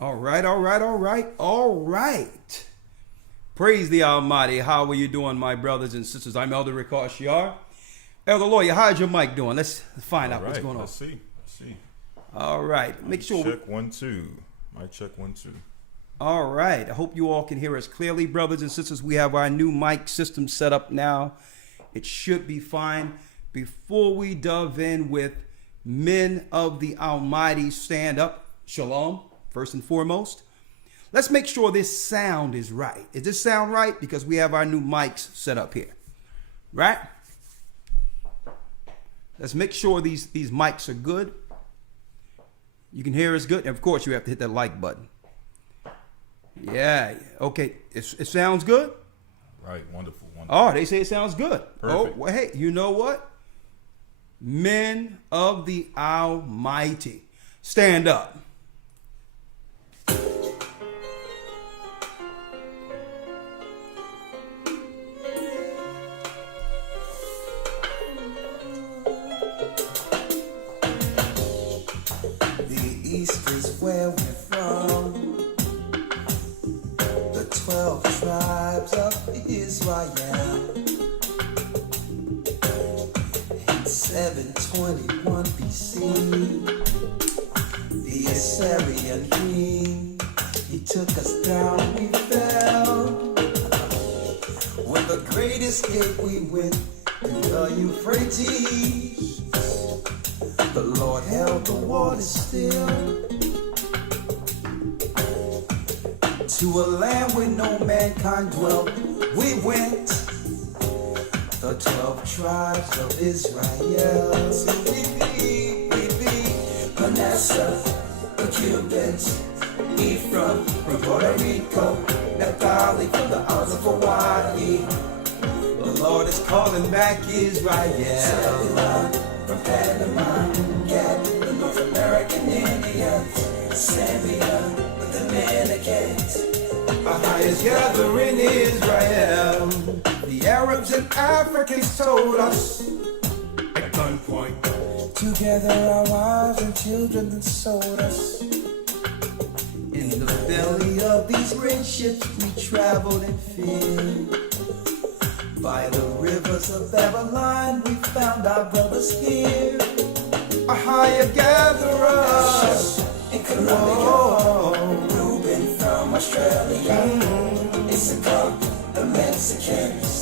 All right, all right, all right, all right. Praise the Almighty. How are you doing, my brothers and sisters? I'm Elder Ricard Shiar. Elder Lawyer, how's your mic doing? Let's find out what's going on. Let's see. All right. Make sure. Check 1 2. Mic check 1 2. All right. I hope you all can hear us clearly, brothers and sisters. We have our new mic system set up now. It should be fine. Before we dove in with men of the Almighty, stand up. Shalom, first and foremost. Let's make sure this sound is right. Is this sound right? Because we have our new mics set up here. Right? Let's make sure these mics are good. You can hear us good. And of course, you have to hit that like button. Yeah. Okay. It sounds good? Right. Wonderful. Oh, they say it sounds good. Perfect. Oh, well, hey, you know what? Men of the Almighty, stand up. The East is where we're from. The 12 tribes of Israel. In 721 BC, the Assyrian king, he took us down, we fell. When the great escape we went to the Euphrates, the Lord held the waters still. To a land where no mankind dwelt, we went. The 12 tribes of Israel. So we be Manasseh, the Cubans, Ephraim from Puerto Rico, Naphtali from the islands of Hawaii. The Lord is calling back Israel. From Panama, Gad, the North American Indians, Zambia, with the Dominicans. Our highest gathering Israel. The Arabs and Africans told us at gunpoint. Together our wives and children then sold us. In the belly of these great ships we traveled and feared. By the rivers of Babylon, we found our brothers here. A higher gatherers in Colombia, Reuben from Australia, Issachar, the Mexicans.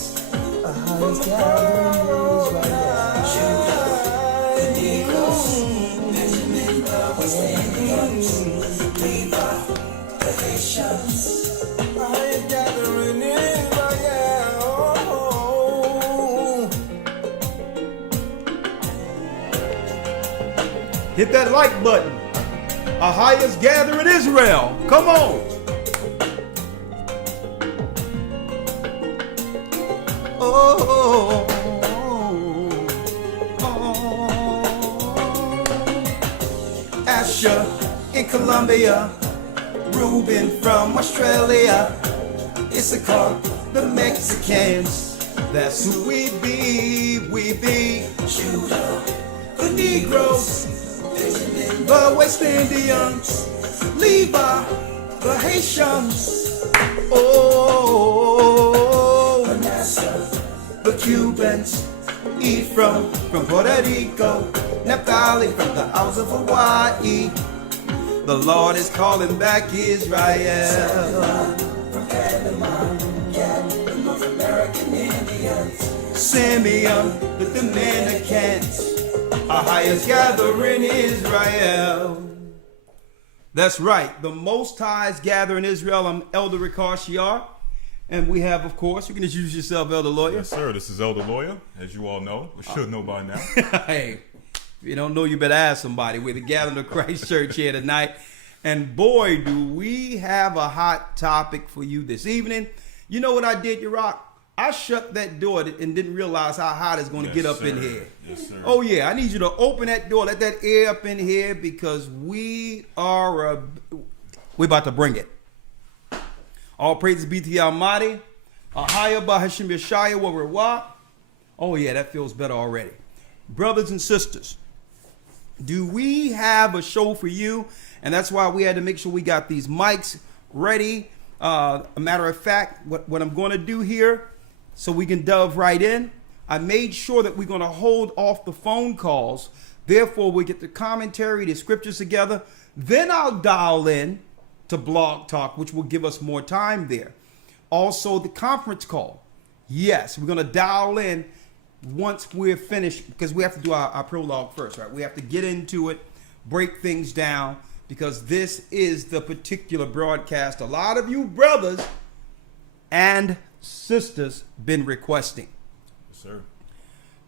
A higher gathering is Judah, the Negroes, Benjamin, the West Indians, Levi, the Haitians. A higher gathering is Hit that like button. Our highest gathering Israel. Come on. Oh, Asher in Colombia, Reuben from Australia, Issachar, the Mexicans. That's who we be. Judah, the Negroes, the West Indians, Levi, the Haitians, oh, Manasseh, the Cubans, Ephraim from Puerto Rico, Naphtali from the islands of Hawaii. The Lord is calling back Israel. From Panama, Gad, the North American Indians, Simeon, the Dominicans. Our highest gathering Israel. That's right. The Most High's gathering Israel. I'm Elder Ricard Shiar. And we have, of course, you can introduce yourself, Elder Lawyer. Yes, sir. This is Elder Lawyer, as you all know. We should know by now. Hey, if you don't know, you better ask somebody. We're the Gathering of Christ Church here tonight. And boy, do we have a hot topic for you this evening. You know what I did, Yrock? I shut that door and didn't realize how hot it's going to get up in here. Yes, sir. Oh, yeah. I need you to open that door, let that air up in here, because we're about to bring it. All praises be to the Almighty. Ahaya Bahashim Yeshaya Warawah. Oh, yeah, that feels better already. Brothers and sisters, do we have a show for you? And that's why we had to make sure we got these mics ready. A matter of fact, what I'm going to do here, so we can delve right in, I made sure that we're going to hold off the phone calls. Therefore, we get the commentary, the scriptures together. Then I'll dial in to Blog Talk, which will give us more time there. Also, the conference call. Yes, we're going to dial in once we're finished, because we have to do our prologue first, right? We have to get into it, break things down, because this is the particular broadcast a lot of you brothers and sisters been requesting. Yes, sir.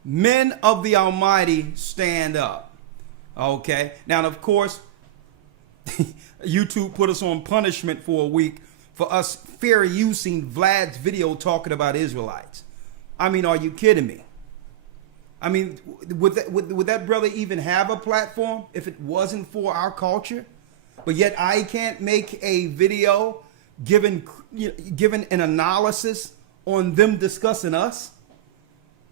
Men of the Almighty, stand up. Okay. Now, of course, YouTube put us on punishment for a week for us fair using Vlad's video talking about Israelites. I mean, are you kidding me? I mean, would that brother even have a platform if it wasn't for our culture? But yet I can't make a video given an analysis on them discussing us.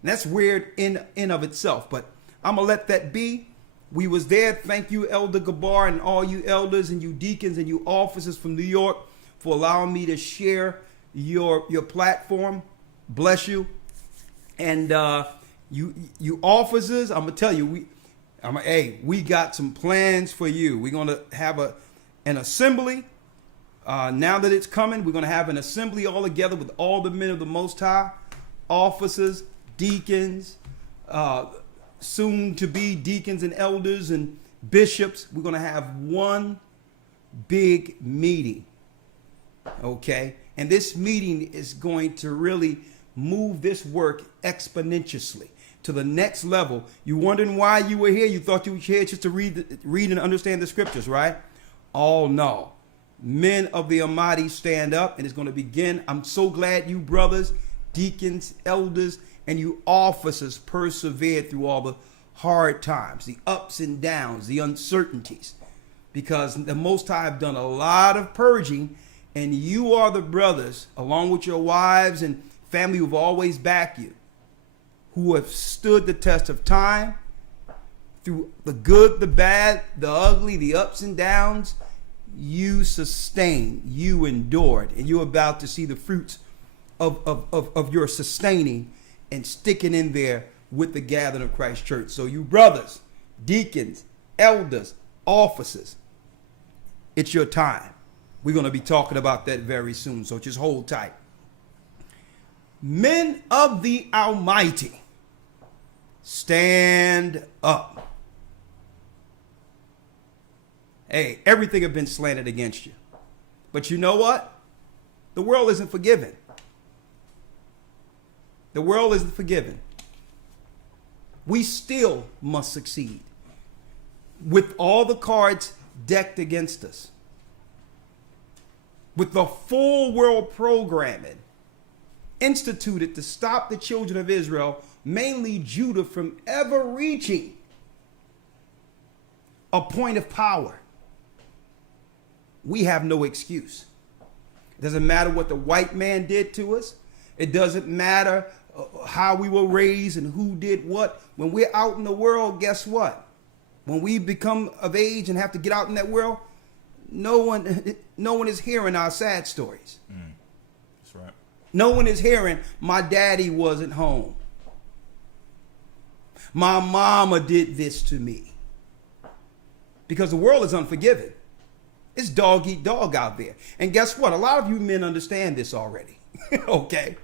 And that's weird in of itself. But I'm going to let that be. We was there. Thank you, Elder Gabar, and all you elders and you deacons and you officers from New York for allowing me to share your platform. Bless you. And you officers, I'm gonna tell you, we got some plans for you. We're gonna have an assembly. Now that it's coming, we're gonna have an assembly all together with all the men of the Most High, officers, deacons, soon to be deacons and elders and bishops. We're gonna have one big meeting. Okay, and this meeting is going to really move this work exponentially to the next level. You wondering why you were here? You thought you were here just to read and understand the scriptures, right? Oh no. Men of the Almighty, stand up, and it's going to begin. I'm so glad you brothers, deacons, elders, and you officers persevered through all the hard times, the ups and downs, the uncertainties, because the Most High have done a lot of purging. And you are the brothers, along with your wives and family who've always backed you, who have stood the test of time through the good, the bad, the ugly, the ups and downs. You sustained, you endured, and you're about to see the fruits of your sustaining and sticking in there with the gathering of Christ Church. So you brothers, deacons, elders, officers, it's your time. We're going to be talking about that very soon, so just hold tight. Men of the Almighty, stand up. Hey, everything has been slanted against you. But you know what? The world isn't forgiven. The world isn't forgiven. We still must succeed with all the cards decked against us. With the full world programming instituted to stop the children of Israel, mainly Judah, from ever reaching a point of power, we have no excuse. It doesn't matter what the white man did to us. It doesn't matter how we were raised and who did what. When we're out in the world, guess what? When we become of age and have to get out in that world, no one is hearing our sad stories. That's right. No one is hearing my daddy wasn't home. My mama did this to me. Because the world is unforgiving. It's dog eat dog out there. And guess what? A lot of you men understand this already. Okay.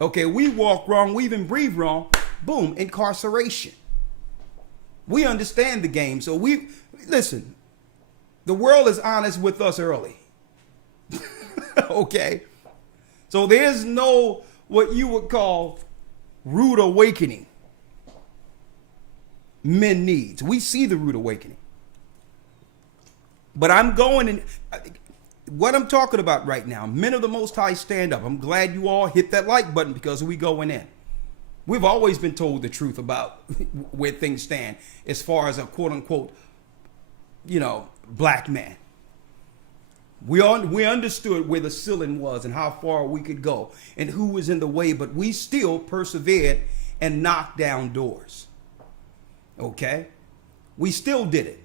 Okay, we walk wrong, we even breathe wrong. Boom, incarceration. We understand the game. So listen. The world is honest with us early. Okay. So there's no what you would call rude awakening men needs. We see the rude awakening. But I'm going in. What I'm talking about right now, men of the Most High, stand up. I'm glad you all hit that like button because we going in. We've always been told the truth about where things stand as far as a quote unquote, black man. We understood where the ceiling was and how far we could go and who was in the way, but we still persevered and knocked down doors. Okay? We still did it.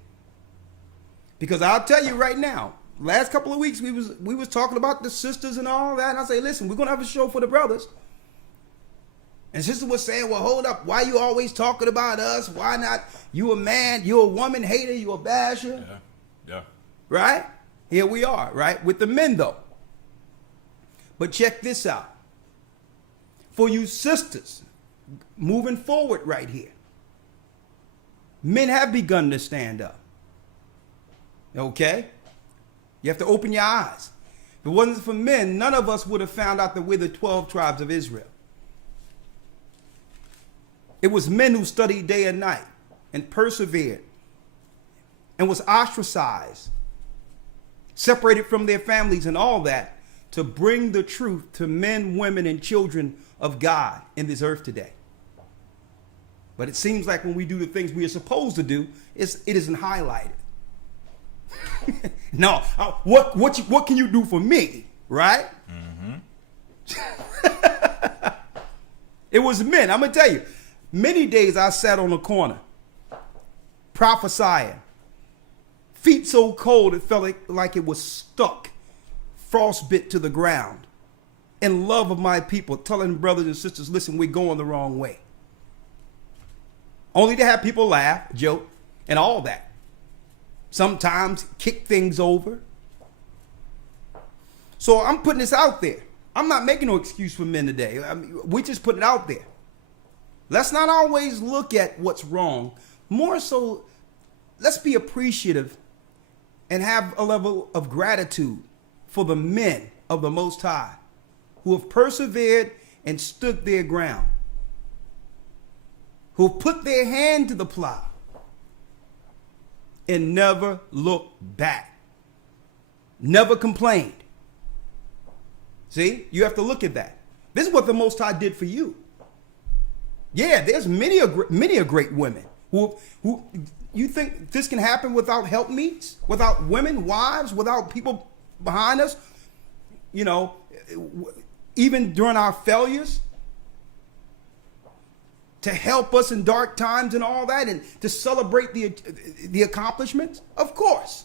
Because I'll tell you right now, last couple of weeks we was talking about the sisters and all that, and I say, listen, we're gonna have a show for the brothers. And sister was saying, well, hold up, why you always talking about us? Why not? You a man, you a woman hater, you a basher. Yeah. Right? Here we are, right? With the men though. But check this out. For you sisters, moving forward right here, men have begun to stand up. Okay? You have to open your eyes. If it wasn't for men, none of us would have found out that we're the 12 tribes of Israel. It was men who studied day and night and persevered and was ostracized, separated from their families and all that, to bring the truth to men, women, and children of God in this earth today. But it seems like when we do the things we are supposed to do, it isn't highlighted. No, what can you do for me, right? It was men. I'm gonna tell you, many days I sat on a corner prophesying, feet so cold it felt like it was stuck, frostbit to the ground, in love of my people, telling brothers and sisters, listen, we're going the wrong way. Only to have people laugh, joke, and all that. Sometimes kick things over. So I'm putting this out there. I'm not making no excuse for men today. I mean, we just put it out there. Let's not always look at what's wrong. More so, let's be appreciative and have a level of gratitude for the men of the Most High who have persevered and stood their ground, who have put their hand to the plow and never looked back, never complained. See, you have to look at that. This is what the Most High did for you. Yeah, there's many a great women who you think this can happen without helpmeets, without women, wives, without people behind us, you know, even during our failures, to help us in dark times and all that, and to celebrate the accomplishments? Of course.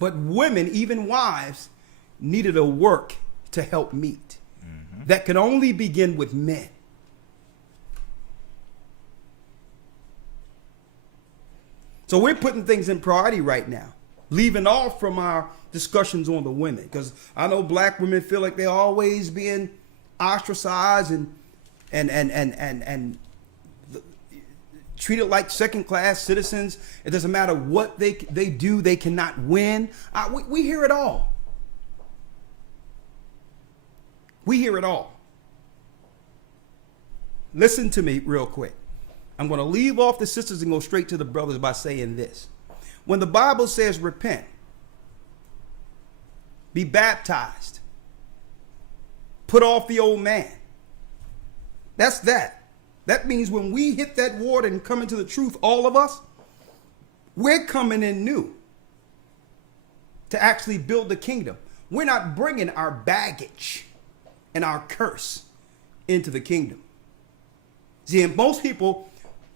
But women, even wives, needed a work to help meet. That can only begin with men. So we're putting things in priority right now, leaving off from our discussions on the women, because I know black women feel like they're always being ostracized and treated like second-class citizens. It doesn't matter what they do, they cannot win. We hear it all. We hear it all. Listen to me real quick. I'm going to leave off the sisters and go straight to the brothers by saying this. When the Bible says repent, be baptized, put off the old man, that's that. That means when we hit that water and come into the truth, all of us, we're coming in new to actually build the kingdom. We're not bringing our baggage and our curse into the kingdom. See, and most people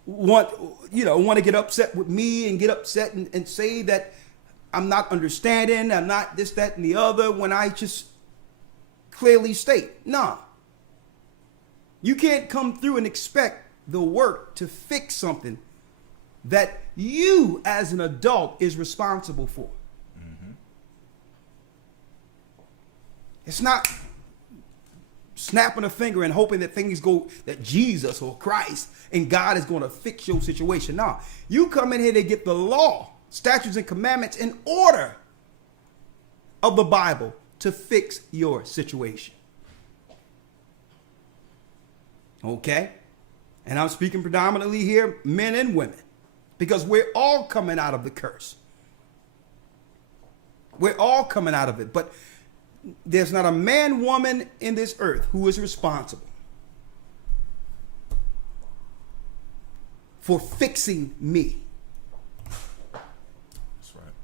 want to get upset with me and get upset and say that I'm not understanding, I'm not this, that, and the other, when I just clearly state, nah. You can't come through and expect the work to fix something that you as an adult is responsible for. It's not snapping a finger and hoping that things go, that Jesus or Christ and God is going to fix your situation. No, you come in here to get the law, statutes, and commandments in order of the Bible to fix your situation. Okay? And I'm speaking predominantly here, men and women, because we're all coming out of the curse. We're all coming out of it. But there's not a man, woman in this earth who is responsible for fixing me. That's right.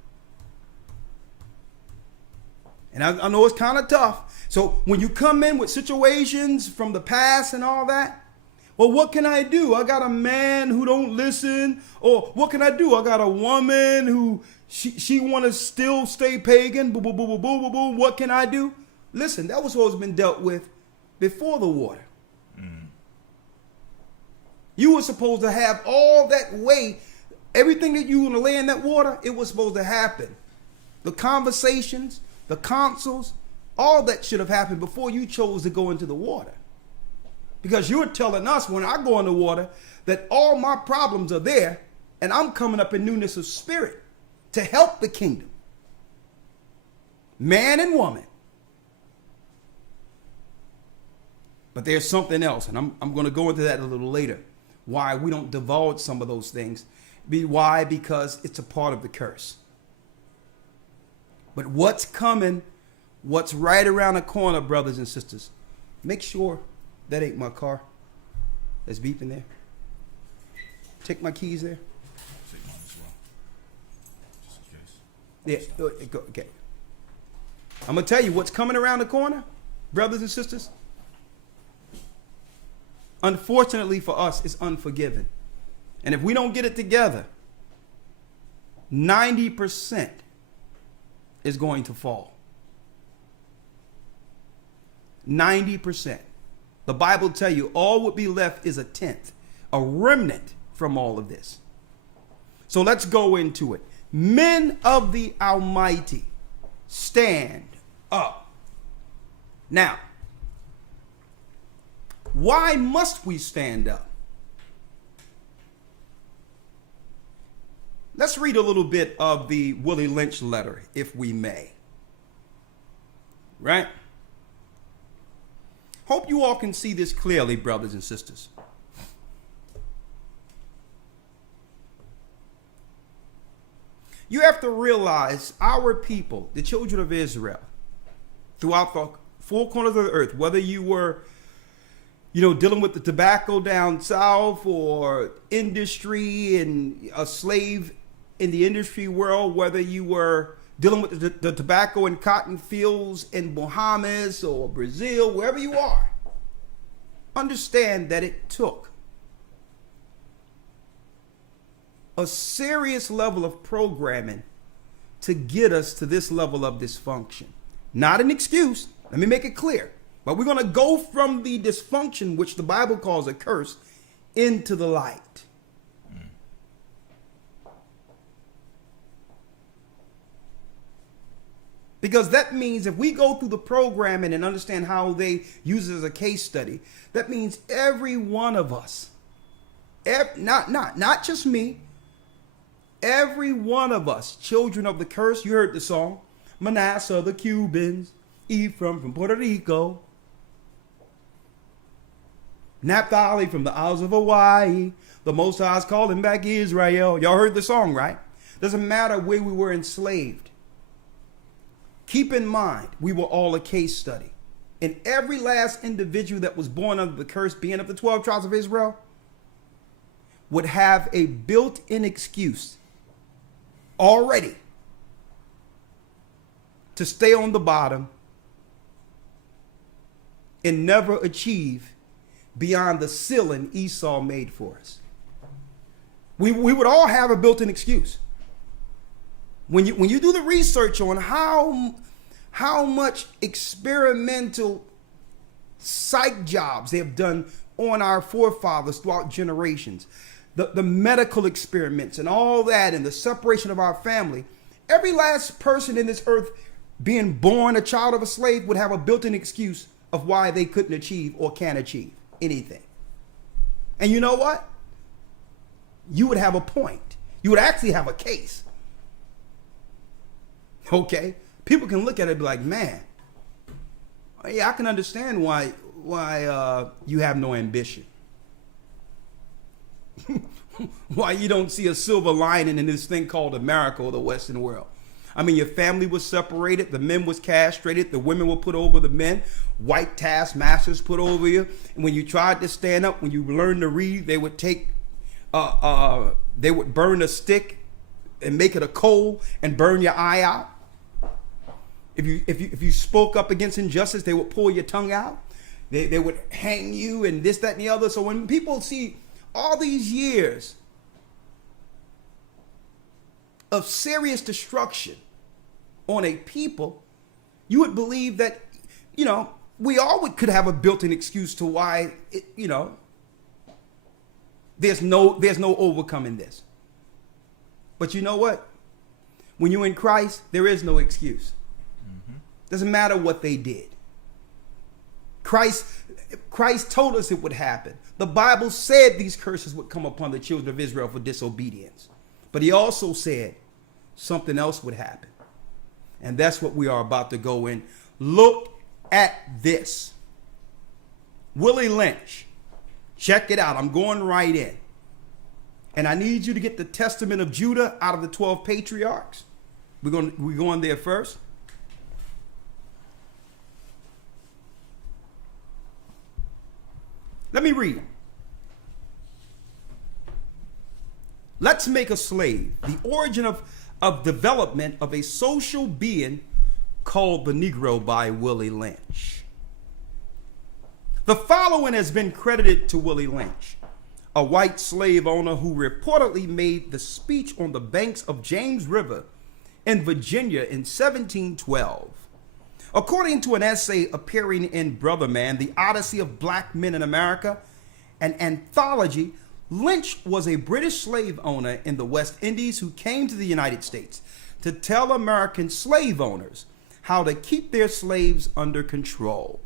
And I know it's kind of tough. So when you come in with situations from the past and all that, Or what can I do? I got a man who don't listen. Or what can I do? I got a woman who she want to still stay pagan. Boo, boo, boo, boo, boo, boo, boo. What can I do? Listen, that was what's been dealt with before the water. You were supposed to have all that weight. Everything that you were going to lay in that water, it was supposed to happen. The conversations, the counsels, all that should have happened before you chose to go into the water. Because you're telling us when I go in the water that all my problems are there and I'm coming up in newness of spirit to help the kingdom. Man and woman. But there's something else, and I'm going to go into that a little later. Why we don't divulge some of those things. Why? Because it's a part of the curse. But what's coming, what's right around the corner, brothers and sisters, make sure that ain't my car that's beeping there. Take my keys there. Take mine as well. Just in case. Yeah, okay. I'm going to tell you what's coming around the corner, brothers and sisters. Unfortunately for us, it's unforgiving. And if we don't get it together, 90% is going to fall. 90%. The Bible tell you all would be left is a tenth, a remnant from all of this. So let's go into it. Men of the Almighty, stand up. Now, why must we stand up? Let's read a little bit of the Willie Lynch letter, if we may. Right? Hope you all can see this clearly, brothers and sisters. You have to realize our people, the children of Israel, throughout the four corners of the earth, whether you were dealing with the tobacco down south or industry and a slave in the industry world, whether you were dealing with the tobacco and cotton fields in Bahamas or Brazil, wherever you are, understand that it took a serious level of programming to get us to this level of dysfunction. Not an excuse. Let me make it clear. But we're going to go from the dysfunction, which the Bible calls a curse, into the light. Because that means if we go through the programming and understand how they use it as a case study, that means every one of us, not just me, every one of us, children of the curse, you heard the song, Manasseh, the Cubans, Ephraim from Puerto Rico, Naphtali from the Isles of Hawaii, the Most High is calling back Israel. Y'all heard the song, right? Doesn't matter where we were enslaved. Keep in mind, we were all a case study. And every last individual that was born under the curse, being of the 12 tribes of Israel, would have a built-in excuse already to stay on the bottom and never achieve beyond the ceiling Esau made for us. We would all have a built-in excuse. When you do the research on how much experimental psych jobs they have done on our forefathers throughout generations, the medical experiments and all that, and the separation of our family, every last person in this earth being born a child of a slave would have a built-in excuse of why they couldn't achieve or can't achieve anything. And you know what? You would have a point. You would actually have a case. Okay? People can look at it and be like, man, yeah, I can understand why you have no ambition. Why you don't see a silver lining in this thing called America or the Western world. I mean, your family was separated. The men was castrated. The women were put over the men. White taskmasters put over you. And when you tried to stand up, when you learned to read, they would they would burn a stick and make it a coal and burn your eye out. If you spoke up against injustice, they would pull your tongue out. They would hang you and this, that, and the other. So when people see all these years of serious destruction on a people, you would believe that, we all could have a built-in excuse to why, there's no overcoming this. But you know what? When you're in Christ, there is no excuse. Doesn't matter what they did. Christ told us it would happen. The Bible said these curses would come upon the children of Israel for disobedience. But he also said something else would happen. And that's what we are about to go in. Look at this. Willie Lynch. Check it out. I'm going right in. And I need you to get the Testament of Judah out of the 12 patriarchs. We're going there first. Let me read. Let's Make a Slave. The origin of development of a social being called the Negro by Willie Lynch. The following has been credited to Willie Lynch, a white slave owner who reportedly made the speech on the banks of James River in Virginia in 1712. According to an essay appearing in Brother Man, The Odyssey of Black Men in America, an anthology, Lynch was a British slave owner in the West Indies who came to the United States to tell American slave owners how to keep their slaves under control.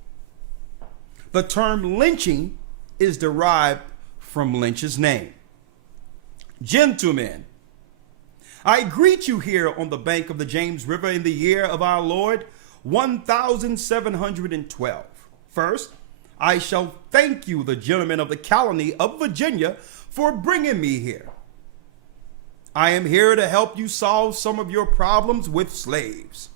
The term lynching is derived from Lynch's name. Gentlemen, I greet you here on the bank of the James River in the year of our Lord 1712. First, I shall thank you, the gentlemen of the colony of Virginia, for bringing me here. I am here to help you solve some of your problems with slaves.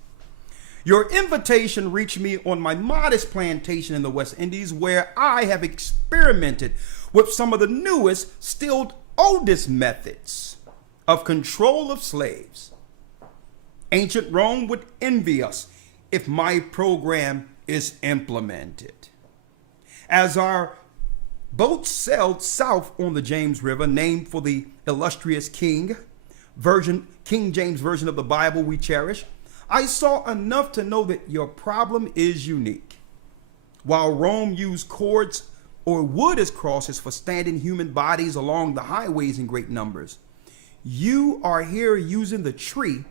Your invitation reached me on my modest plantation in the West Indies, where I have experimented with some of the newest, still oldest methods of control of slaves. Ancient Rome would envy us if my program is implemented. As our boats sailed south on the James River, named for the illustrious King James version of the Bible we cherish, I saw enough to know that your problem is unique. While Rome used cords or wood as crosses for standing human bodies along the highways in great numbers, you are here using the tree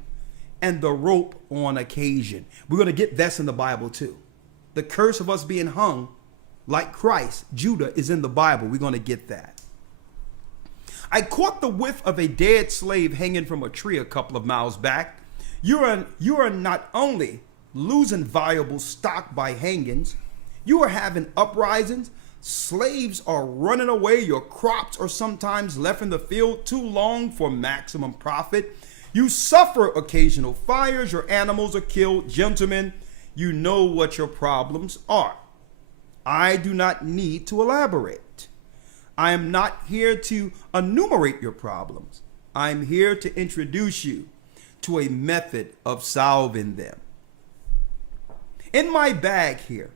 and the rope on occasion. We're going to get this in the Bible too. The curse of us being hung like Christ, Judah, is in the Bible. We're going to get that. I caught the whiff of a dead slave hanging from a tree a couple of miles back. You are not only losing valuable stock by hangings, you are having uprisings. Slaves are running away. Your crops are sometimes left in the field too long for maximum profit. You suffer occasional fires. Your animals are killed. Gentlemen, you know what your problems are. I do not need to elaborate. I am not here to enumerate your problems. I'm here to introduce you to a method of solving them. In my bag here,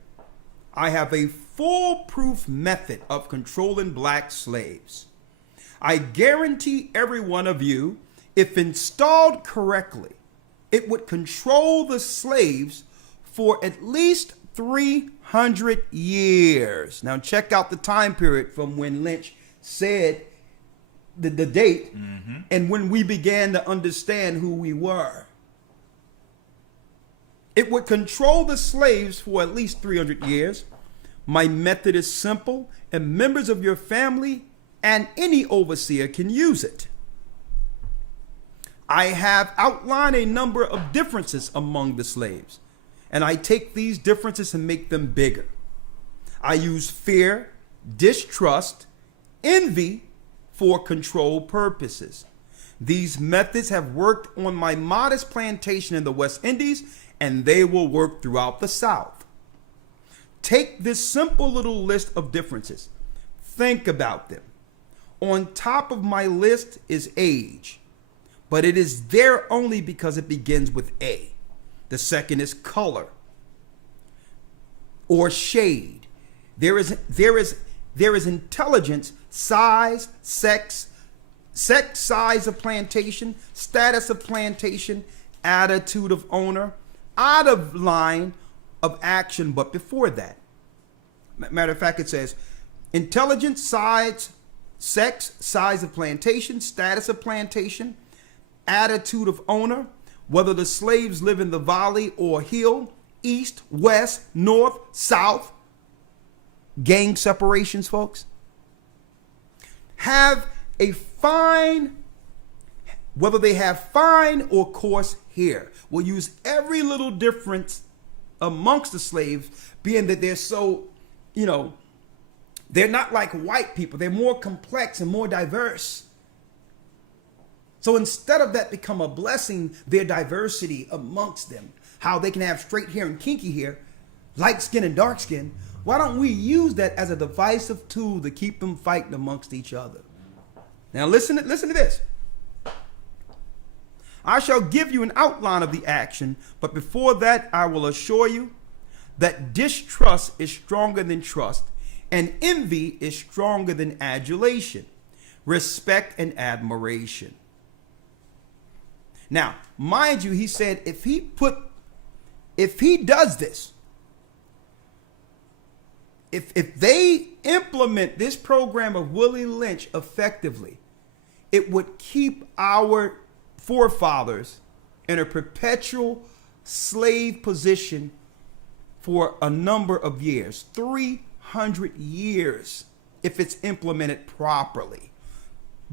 I have a foolproof method of controlling black slaves. I guarantee every one of you, if installed correctly, it would control the slaves for at least 300 years. Now check out the time period from when Lynch said the date and when we began to understand who we were. It would control the slaves for at least 300 years. My method is simple, and members of your family and any overseer can use it. I have outlined a number of differences among the slaves, and I take these differences and make them bigger. I use fear, distrust, envy for control purposes. These methods have worked on my modest plantation in the West Indies, and they will work throughout the South. Take this simple little list of differences. Think about them. On top of my list is age, but it is there only because it begins with A. The second is color or shade. There is intelligence, size, sex, size of plantation, status of plantation, attitude of owner, out of line of action, but before that. Matter of fact, it says intelligence, size, sex, size of plantation, status of plantation, attitude of owner, whether the slaves live in the valley or hill, east, west, north, south. Gang separations, folks. Have a fine, whether they have fine or coarse hair. We'll use every little difference amongst the slaves, being that they're so, they're not like white people. They're more complex and more diverse. So instead of that become a blessing, their diversity amongst them, how they can have straight hair and kinky hair, light skin and dark skin, why don't we use that as a divisive tool to keep them fighting amongst each other? Now listen to this. I shall give you an outline of the action, but before that I will assure you that distrust is stronger than trust, and envy is stronger than adulation, respect and admiration. Now, mind you, he said if he does this, if they implement this program of Willie Lynch effectively, it would keep our forefathers in a perpetual slave position for a number of years, 300 years, if it's implemented properly,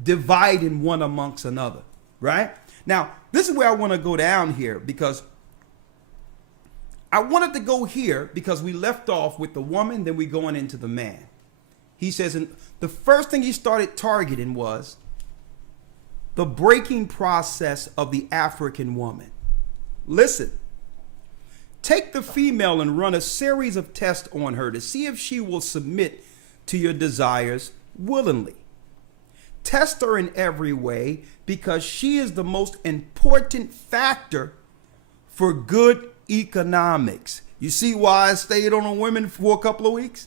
dividing one amongst another, right? Now, this is where I want to go down here, because I wanted to go here because we left off with the woman, then we going into the man. He says, and the first thing he started targeting was the breaking process of the African woman. Listen, take the female and run a series of tests on her to see if she will submit to your desires willingly. Test her in every way, because she is the most important factor for good economics. You see why I stayed on the women for a couple of weeks?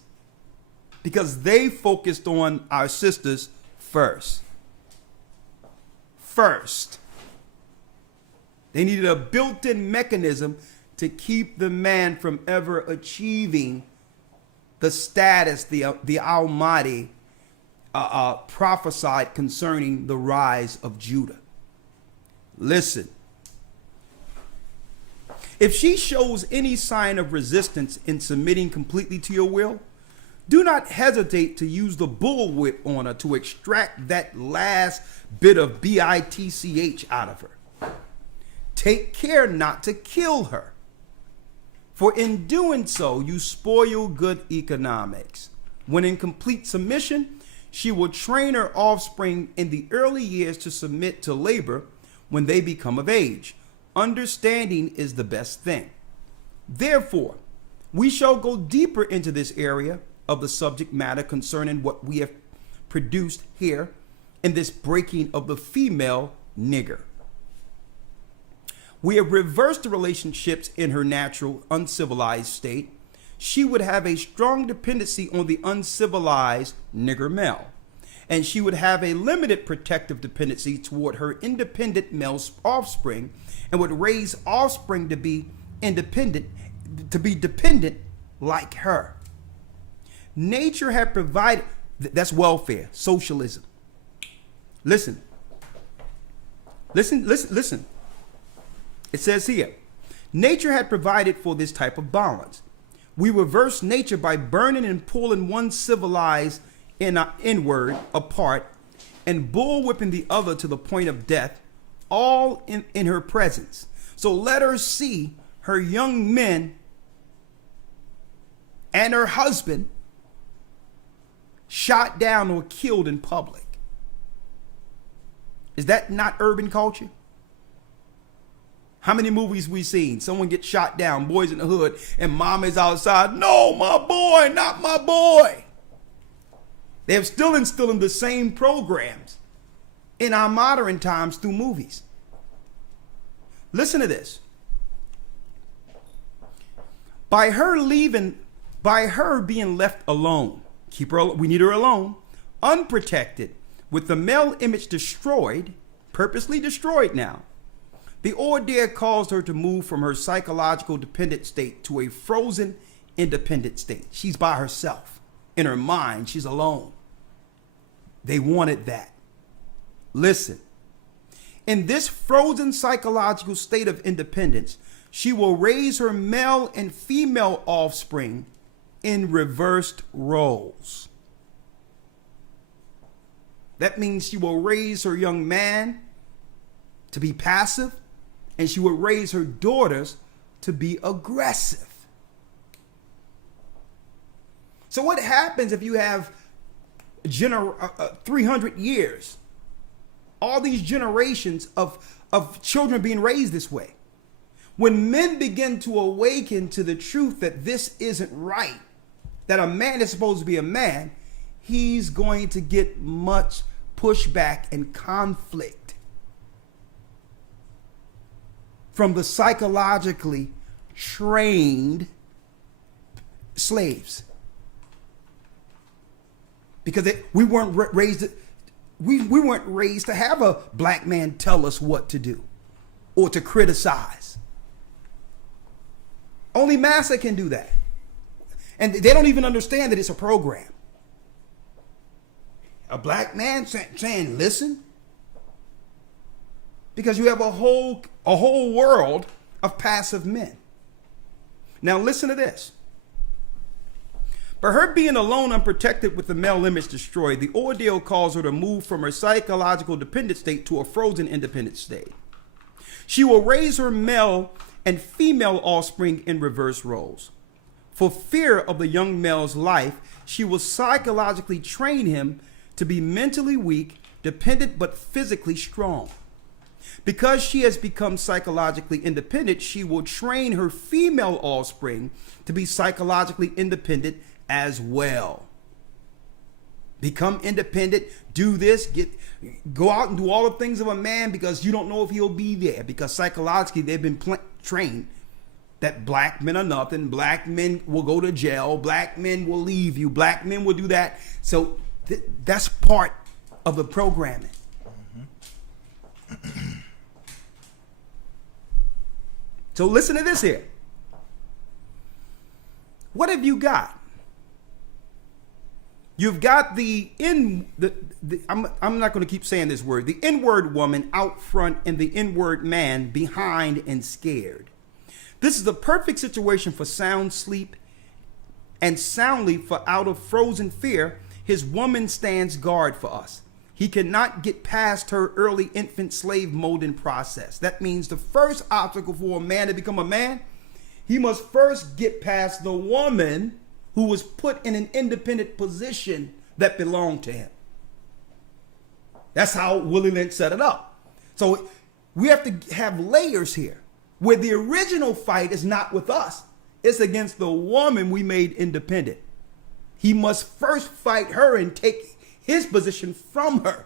Because they focused on our sisters first. They needed a built-in mechanism to keep the man from ever achieving the status the Almighty prophesied concerning the rise of Judah. Listen. If she shows any sign of resistance in submitting completely to your will, do not hesitate to use the bullwhip on her to extract that last bit of bitch out of her. Take care not to kill her, for in doing so, you spoil good economics. When in complete submission, she will train her offspring in the early years to submit to labor when they become of age. Understanding is the best thing. Therefore, we shall go deeper into this area of the subject matter concerning what we have produced here in this breaking of the female nigger. We have reversed the relationships in her natural uncivilized state. She would have a strong dependency on the uncivilized nigger male, and she would have a limited protective dependency toward her independent male offspring, and would raise offspring to be independent, to be dependent like her. Nature had provided, that's welfare, socialism. Listen. It says here, nature had provided for this type of balance. We reverse nature by burning and pulling one civilized inward apart and bullwhipping the other to the point of death, all in her presence. So let her see her young men and her husband shot down or killed in public. Is that not urban culture? How many movies we seen? Someone gets shot down, boys in the hood, and mom is outside. No, my boy, not my boy. They're still instilling the same programs in our modern times through movies. Listen to this. By her leaving By her being left alone, we need her alone, unprotected, with the male image destroyed, purposely destroyed now, the ordeal caused her to move from her psychological dependent state to a frozen independent state. She's by herself. In her mind, she's alone. They wanted that. Listen, in this frozen psychological state of independence, she will raise her male and female offspring in reversed roles. That means she will raise her young man to be passive, and she will raise her daughters to be aggressive. So what happens if you have 300 years, all these generations of children being raised this way? When men begin to awaken to the truth that this isn't right, that a man is supposed to be a man, he's going to get much pushback and conflict from the psychologically trained slaves. Because we weren't raised to have a black man tell us what to do or to criticize. Only massa can do that. And they don't even understand that it's a program. A black man saying, listen. Because you have a whole world of passive men. Now listen to this. By her being alone, unprotected, with the male image destroyed, the ordeal caused her to move from her psychological dependent state to a frozen independent state. She will raise her male and female offspring in reverse roles. For fear of the young male's life, she will psychologically train him to be mentally weak, dependent, but physically strong. Because she has become psychologically independent, she will train her female offspring to be psychologically independent as well. Become independent, do this, go out and do all the things of a man, because you don't know if he'll be there, because psychologically they've been trained that black men are nothing, black men will go to jail, black men will leave you, black men will do that. So that's part of the programming. So listen to this here. What have you got? You've got I'm not going to keep saying this word, the N-word woman out front and the N-word man behind and scared. This is the perfect situation for sound sleep, and soundly for out of frozen fear, his woman stands guard for us. He cannot get past her early infant slave molding process. That means the first obstacle for a man to become a man, he must first get past the woman who was put in an independent position that belonged to him. That's how Willie Lynch set it up. So we have to have layers here, where the original fight is not with us. It's against the woman we made independent. He must first fight her and take his position from her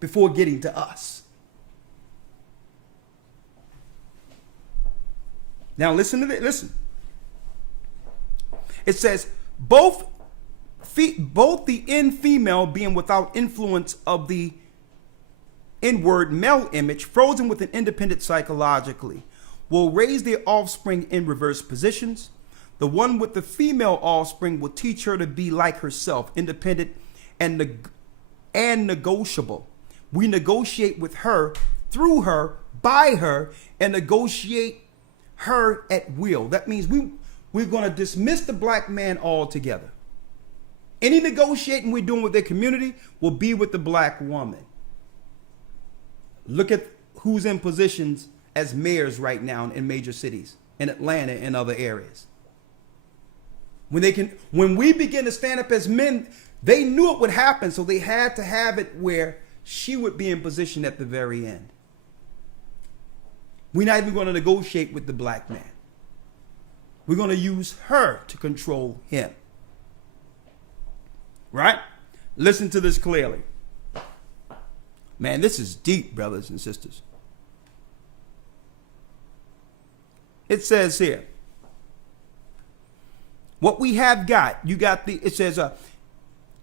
before getting to us. Now listen to this. Listen. It says both the N female being without influence of the N-word male image, frozen with an independent psychologically, will raise their offspring in reverse positions. The one with the female offspring will teach her to be like herself, independent and negotiable. We negotiate with her, through her, by her, and negotiate her at will. That means we're going to dismiss the black man altogether. Any negotiating we're doing with their community will be with the black woman. Look at who's in positions as mayors right now in major cities, in Atlanta and other areas. When we begin to stand up as men, they knew it would happen, so they had to have it where she would be in position at the very end. We're not even going to negotiate with the black man. We're going to use her to control him. Right? Listen to this clearly. Man, this is deep, brothers and sisters. It says here, What we have got, it says,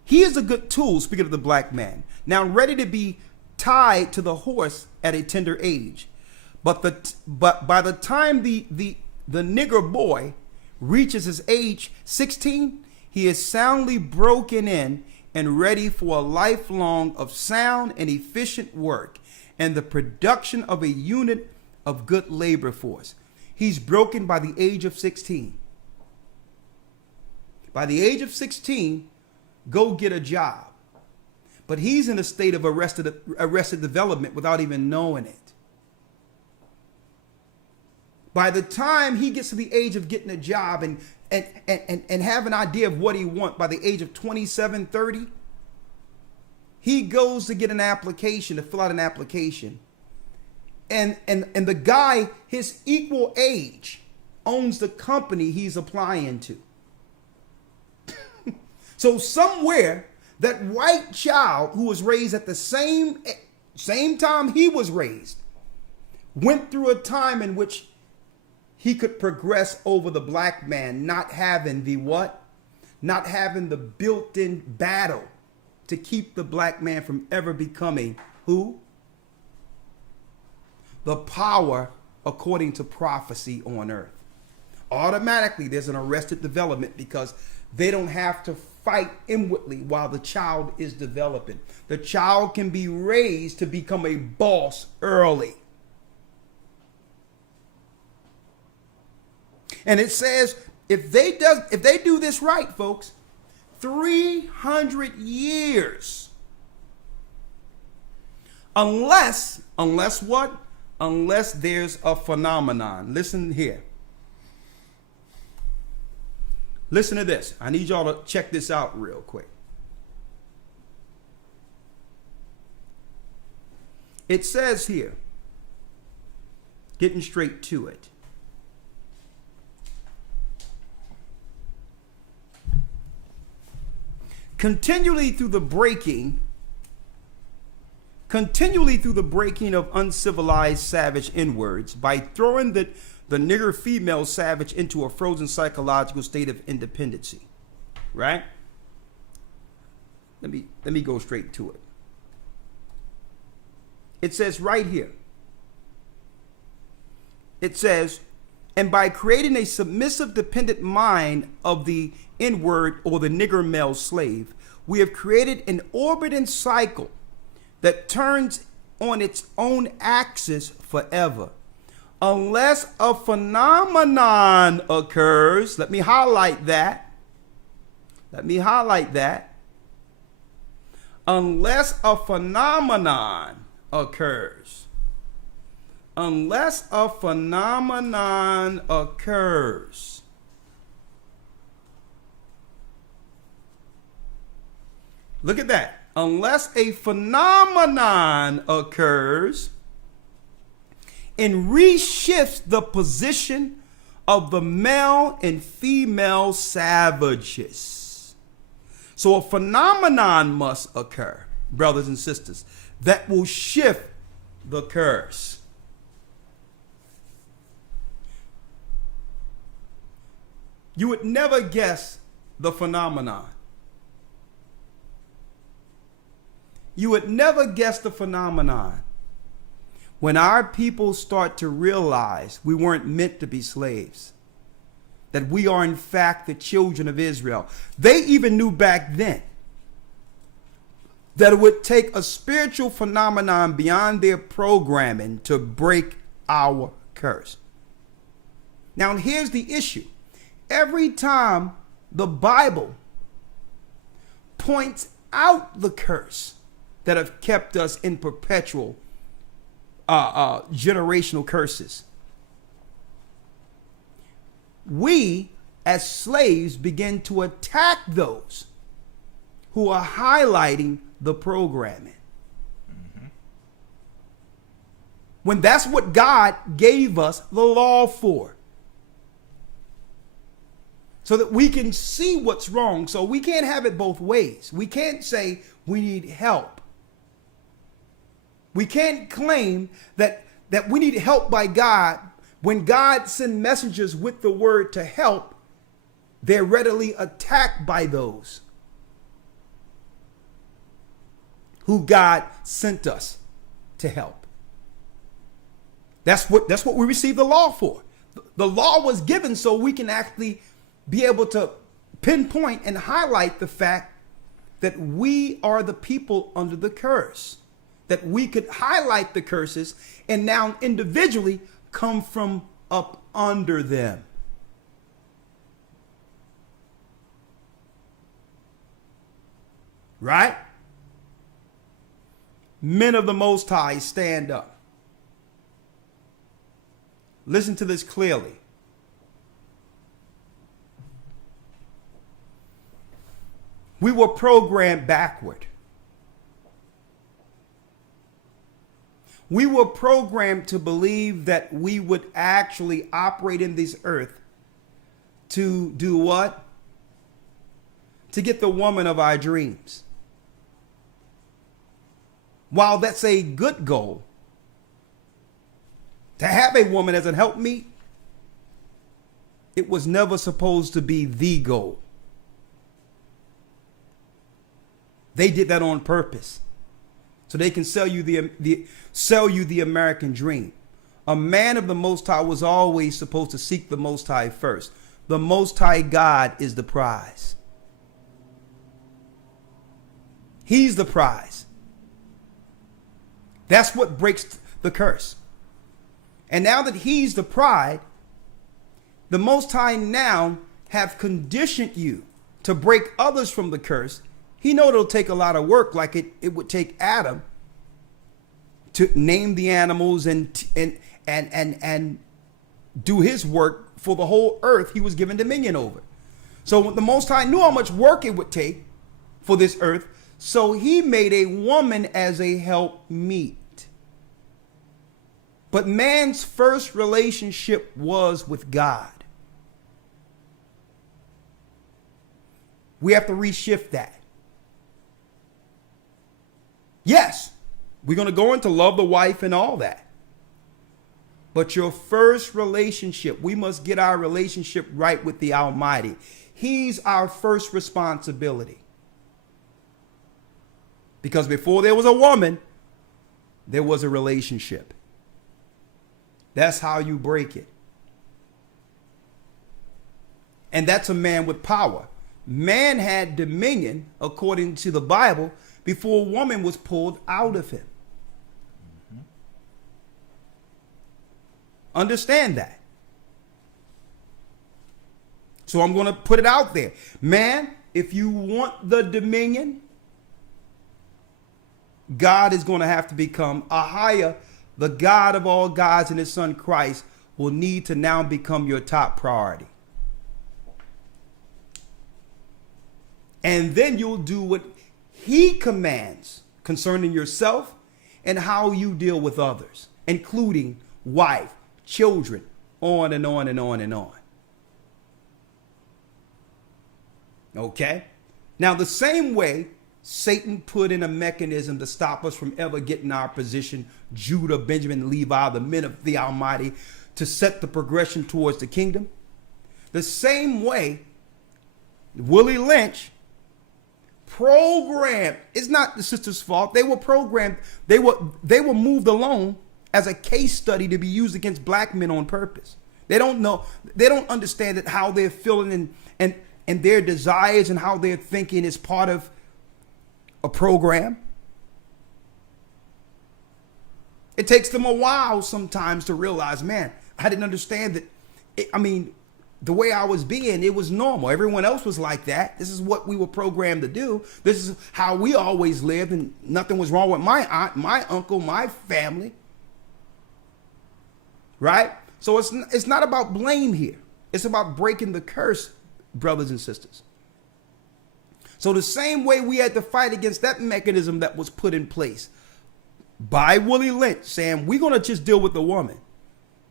he is a good tool, speaking of the black man, now ready to be tied to the horse at a tender age. But by the time the nigger boy reaches his age 16, he is soundly broken in and ready for a lifelong of sound and efficient work and the production of a unit of good labor force. He's broken by the age of 16. By the age of 16, go get a job. But he's in a state of arrested development without even knowing it. By the time he gets to the age of getting a job and have an idea of what he wants, by the age of 27, 30, he goes to get an application, to fill out an application. And the guy, his equal age, owns the company he's applying to. So somewhere, that white child who was raised at the same time he was raised went through a time in which he could progress over the black man, not having the what? Not having the built-in battle to keep the black man from ever becoming who? The power according to prophecy on earth. Automatically, there's an arrested development because they don't have to fight inwardly while the child is developing. The child can be raised to become a boss early. And it says, if they do this right, folks, 300 years. Unless what? Unless there's a phenomenon. Listen here. Listen to this. I need y'all to check this out real quick. It says here, getting straight to it. Continually through the breaking of uncivilized savage inwards, by throwing the nigger female savage into a frozen psychological state of independency. Right? Let me go straight to it. It says right here. It says, and by creating a submissive, dependent mind of the inward or the nigger male slave, we have created an orbiting cycle that turns on its own axis forever. Unless a phenomenon occurs, let me highlight that. Unless a phenomenon occurs. Unless a phenomenon occurs. Look at that. Unless a phenomenon occurs and reshifts the position of the male and female savages. So a phenomenon must occur, brothers and sisters, that will shift the curse. You would never guess the phenomenon. You would never guess the phenomenon when our people start to realize we weren't meant to be slaves, that we are in fact the children of Israel. They even knew back then that it would take a spiritual phenomenon beyond their programming to break our curse. Now, here's the issue. Every time the Bible points out the curse that have kept us in perpetual generational curses, we as slaves begin to attack those who are highlighting the programming. Mm-hmm. When that's what God gave us the law for. So that we can see what's wrong. So we can't have it both ways. We can't say we need help. We can't claim that we need help by God when God sent messengers with the word to help, they're readily attacked by those who God sent us to help. That's what we received the law for. The law was given so we can actually be able to pinpoint and highlight the fact that we are the people under the curse, that we could highlight the curses and now individually come from up under them. Right? Men of the Most High, stand up. Listen to this clearly. We were programmed backward. We were programmed to believe that we would actually operate in this earth to do what? To get the woman of our dreams. While that's a good goal, to have a woman as a helpmeet, it was never supposed to be the goal. They did that on purpose, so they can sell you the American dream. A man of the Most High was always supposed to seek the Most High first. The Most High God is the prize. He's the prize. That's what breaks the curse. And now that he's the pride, the Most High now have conditioned you to break others from the curse. He know it'll take a lot of work, like it would take Adam to name the animals and do his work for the whole earth he was given dominion over. So the Most High knew how much work it would take for this earth, so he made a woman as a helpmeet. But man's first relationship was with God. We have to reshift that. Yes, we're going to go into love the wife and all that. But your first relationship, we must get our relationship right with the Almighty. He's our first responsibility. Because before there was a woman, there was a relationship. That's how you break it. And that's a man with power. Man had dominion, according to the Bible, before woman was pulled out of him. Mm-hmm. Understand that. So I'm going to put it out there. Man, if you want the dominion, God is going to have to become a higher. The God of all gods and his son Christ will need to now become your top priority. And then you'll do what he commands concerning yourself and how you deal with others, including wife, children, on and on and on and on. Okay? Now, the same way Satan put in a mechanism to stop us from ever getting our position, Judah, Benjamin, Levi, the men of the Almighty, to set the progression towards the kingdom. The same way Willie Lynch programmed, it's not the sisters' fault. They were programmed, they were moved along as a case study to be used against black men on purpose. They don't know, they don't understand that how they're feeling and their desires and how they're thinking is part of a program. It takes them a while sometimes to realize, man, I didn't understand that. The way I was being, it was normal. Everyone else was like that. This is what we were programmed to do. This is how we always lived, and nothing was wrong with my aunt, my uncle, my family. Right? So it's not about blame here. It's about breaking the curse, brothers and sisters. So the same way we had to fight against that mechanism that was put in place by Willie Lynch, saying we're going to just deal with the woman.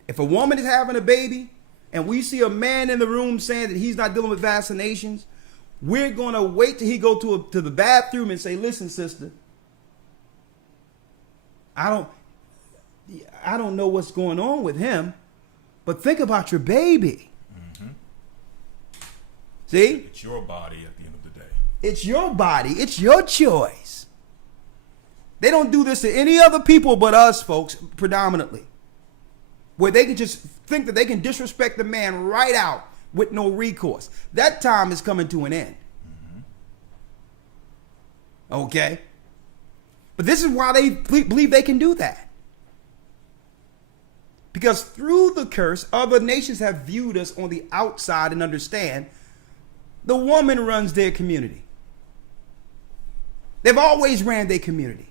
If a woman is having a baby, and we see a man in the room saying that he's not dealing with vaccinations, we're going to wait till he go to the bathroom and say, listen, sister, I don't know what's going on with him, but think about your baby. Mm-hmm. See? It's your body at the end of the day. It's your body. It's your choice. They don't do this to any other people but us, folks, predominantly. Where they can just think that they can disrespect the man right out with no recourse. That time is coming to an end. Okay? But this is why they believe they can do that. Because through the curse, other nations have viewed us on the outside and understand the woman runs their community. They've always ran their community.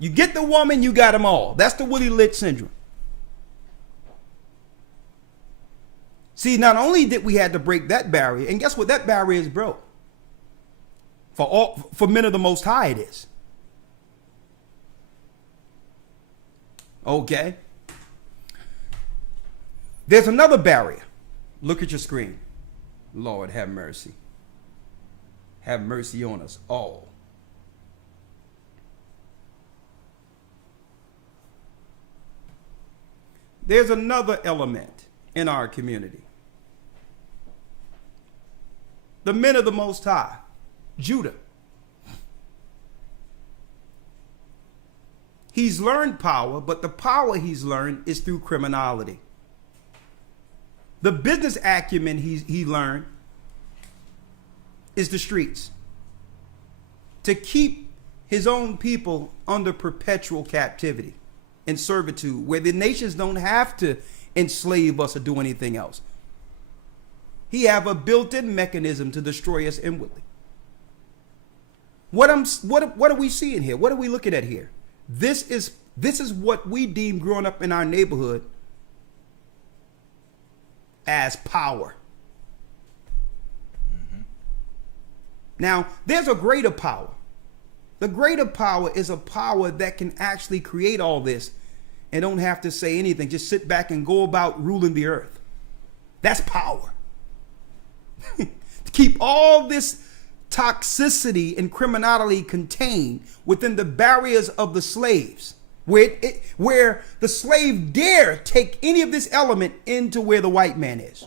You get the woman, you got them all. That's the Willie Lynch syndrome. See, not only did we have to break that barrier, and guess what? That barrier is broke. For men of the Most High, it is. Okay. There's another barrier. Look at your screen. Lord, have mercy. Have mercy on us all. There's another element in our community. The men of the Most High, Judah. He's learned power, but the power he's learned is through criminality. The business acumen he learned is the streets. To keep his own people under perpetual captivity and servitude, where the nations don't have to enslave us or do anything else. He have a built-in mechanism to destroy us inwardly. What are we seeing here? What are we looking at here? This is what we deem growing up in our neighborhood as power. Now, there's a greater power. The greater power is a power that can actually create all this and don't have to say anything. Just sit back and go about ruling the earth. That's power. To keep all this toxicity and criminality contained within the barriers of the slaves, where the slave dare take any of this element into where the white man is.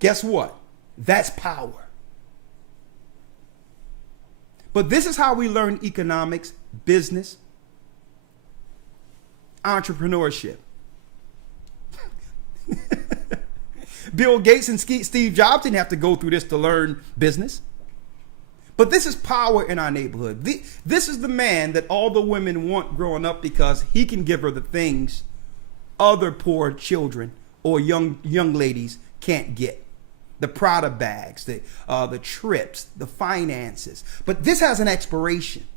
Guess what? That's power. But this is how we learn economics, business, entrepreneurship. Bill Gates and Steve Jobs didn't have to go through this to learn business. But this is power in our neighborhood. This is the man that all the women want growing up because he can give her the things other poor children or young ladies can't get. The Prada bags, the trips, the finances. But this has an expiration.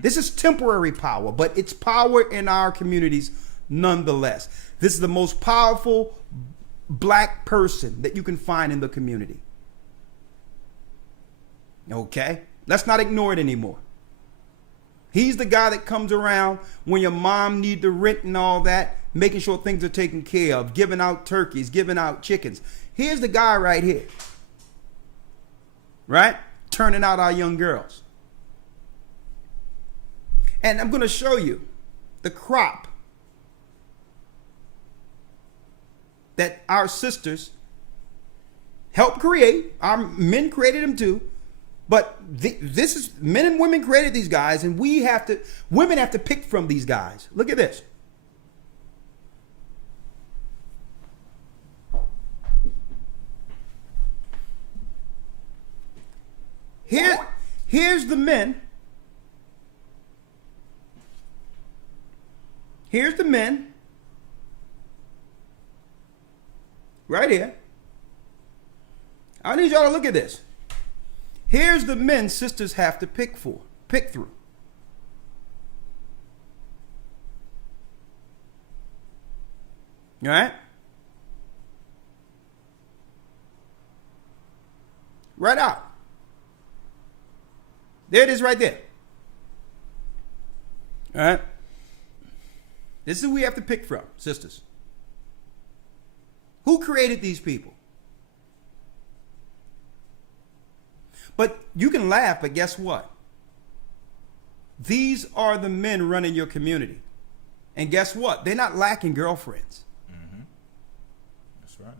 This is temporary power, but it's power in our communities nonetheless. This is the most powerful black person that you can find in the community. Okay? Let's not ignore it anymore. He's the guy that comes around when your mom needs the rent and all that, making sure things are taken care of, giving out turkeys, giving out chickens. Here's the guy right here. Right? Turning out our young girls. And I'm going to show you the crop that our sisters helped create. Our men created them too. But this is men and women created these guys, and women have to pick from these guys. Look at this. Here's the men. Here's the men. Right here. I need y'all to look at this. Here's the men sisters have to pick through. All right? Right out. There it is right there. All right? This is who we have to pick from, sisters. Who created these people? But you can laugh, but guess what? These are the men running your community. And guess what? They're not lacking girlfriends. That's right.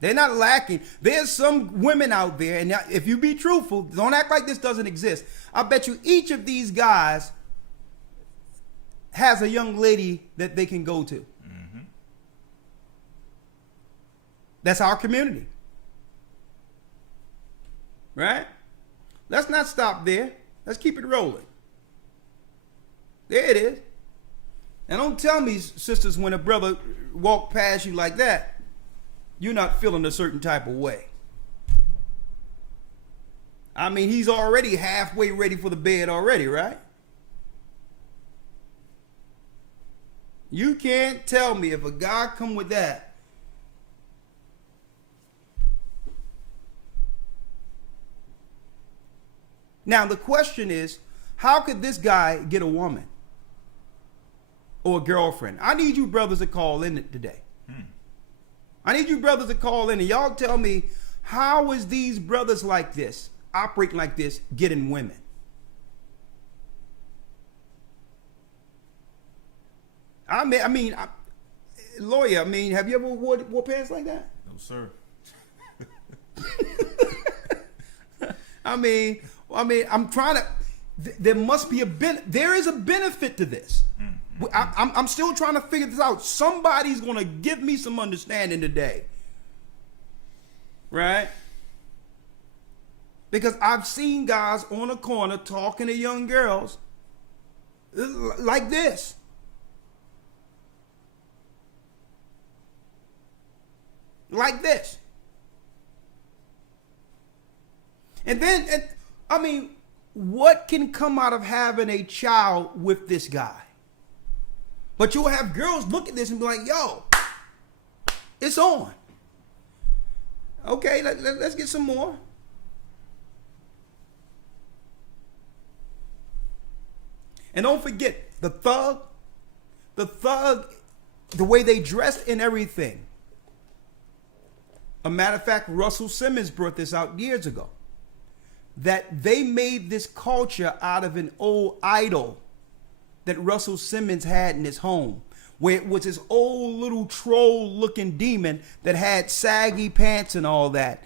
They're not lacking. There's some women out there, and now, if you be truthful, don't act like this doesn't exist. I bet you each of these guys has a young lady that they can go to. That's our community. Right? Let's not stop there. Let's keep it rolling. There it is. And don't tell me, sisters, when a brother walk past you like that, you're not feeling a certain type of way. I mean, he's already halfway ready for the bed already, right? You can't tell me if a guy come with that. Now, the question is, how could this guy get a woman or a girlfriend? I need you brothers to call in today. I need you brothers to call in and y'all tell me, how is these brothers like this, operating like this, getting women? Lawyer, have you ever wore pants like that? No, sir. I'm trying to. There must be there is a benefit to this. I'm still trying to figure this out. Somebody's gonna give me some understanding today, right? Because I've seen guys on a corner talking to young girls like this. Like this. And then, what can come out of having a child with this guy? But you'll have girls look at this and be like, yo, it's on. Okay, let's get some more. And don't forget, the thug, the way they dressed and everything. A matter of fact, Russell Simmons brought this out years ago. That they made this culture out of an old idol that Russell Simmons had in his home, where it was this old little troll looking demon that had saggy pants and all that.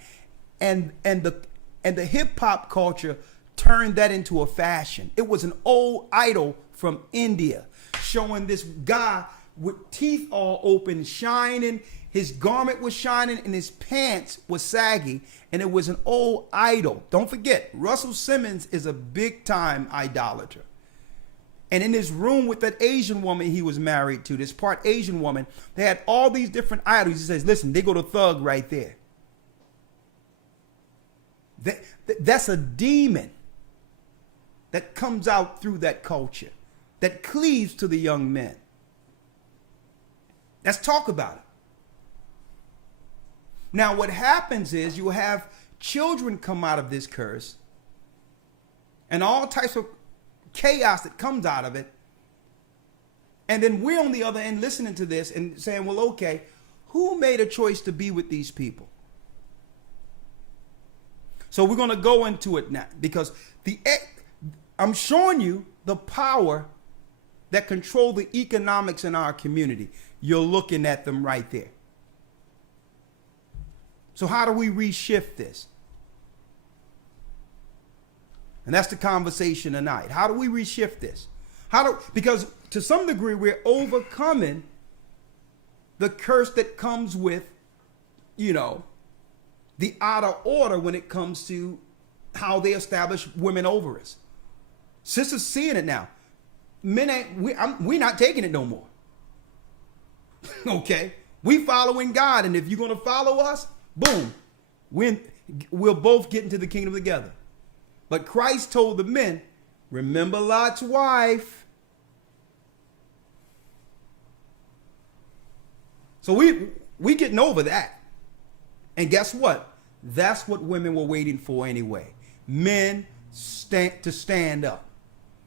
And the hip hop culture turned that into a fashion. It was an old idol from India showing this guy with teeth all open, shining. His garment was shining and his pants was saggy, and it was an old idol. Don't forget, Russell Simmons is a big time idolater. And in his room with that Asian woman he was married to, this part Asian woman, they had all these different idols. He says, listen, they go to Thug right there. That's a demon that comes out through that culture, that cleaves to the young men. Let's talk about it. Now, what happens is you have children come out of this curse and all types of chaos that comes out of it. And then we're on the other end listening to this and saying, well, okay, who made a choice to be with these people? So we're going to go into it now because I'm showing you the power that control the economics in our community. You're looking at them right there. So how do we reshift this? And that's the conversation tonight. How do we reshift this? Because to some degree we're overcoming the curse that comes with, the out of order when it comes to how they establish women over us. Sisters seeing it now. Men we're not taking it no more. Okay? We following God, and if you're gonna follow us, boom, we'll both get into the kingdom together. But Christ told the men, remember Lot's wife. So we getting over that. And guess what? That's what women were waiting for anyway. Men to stand up.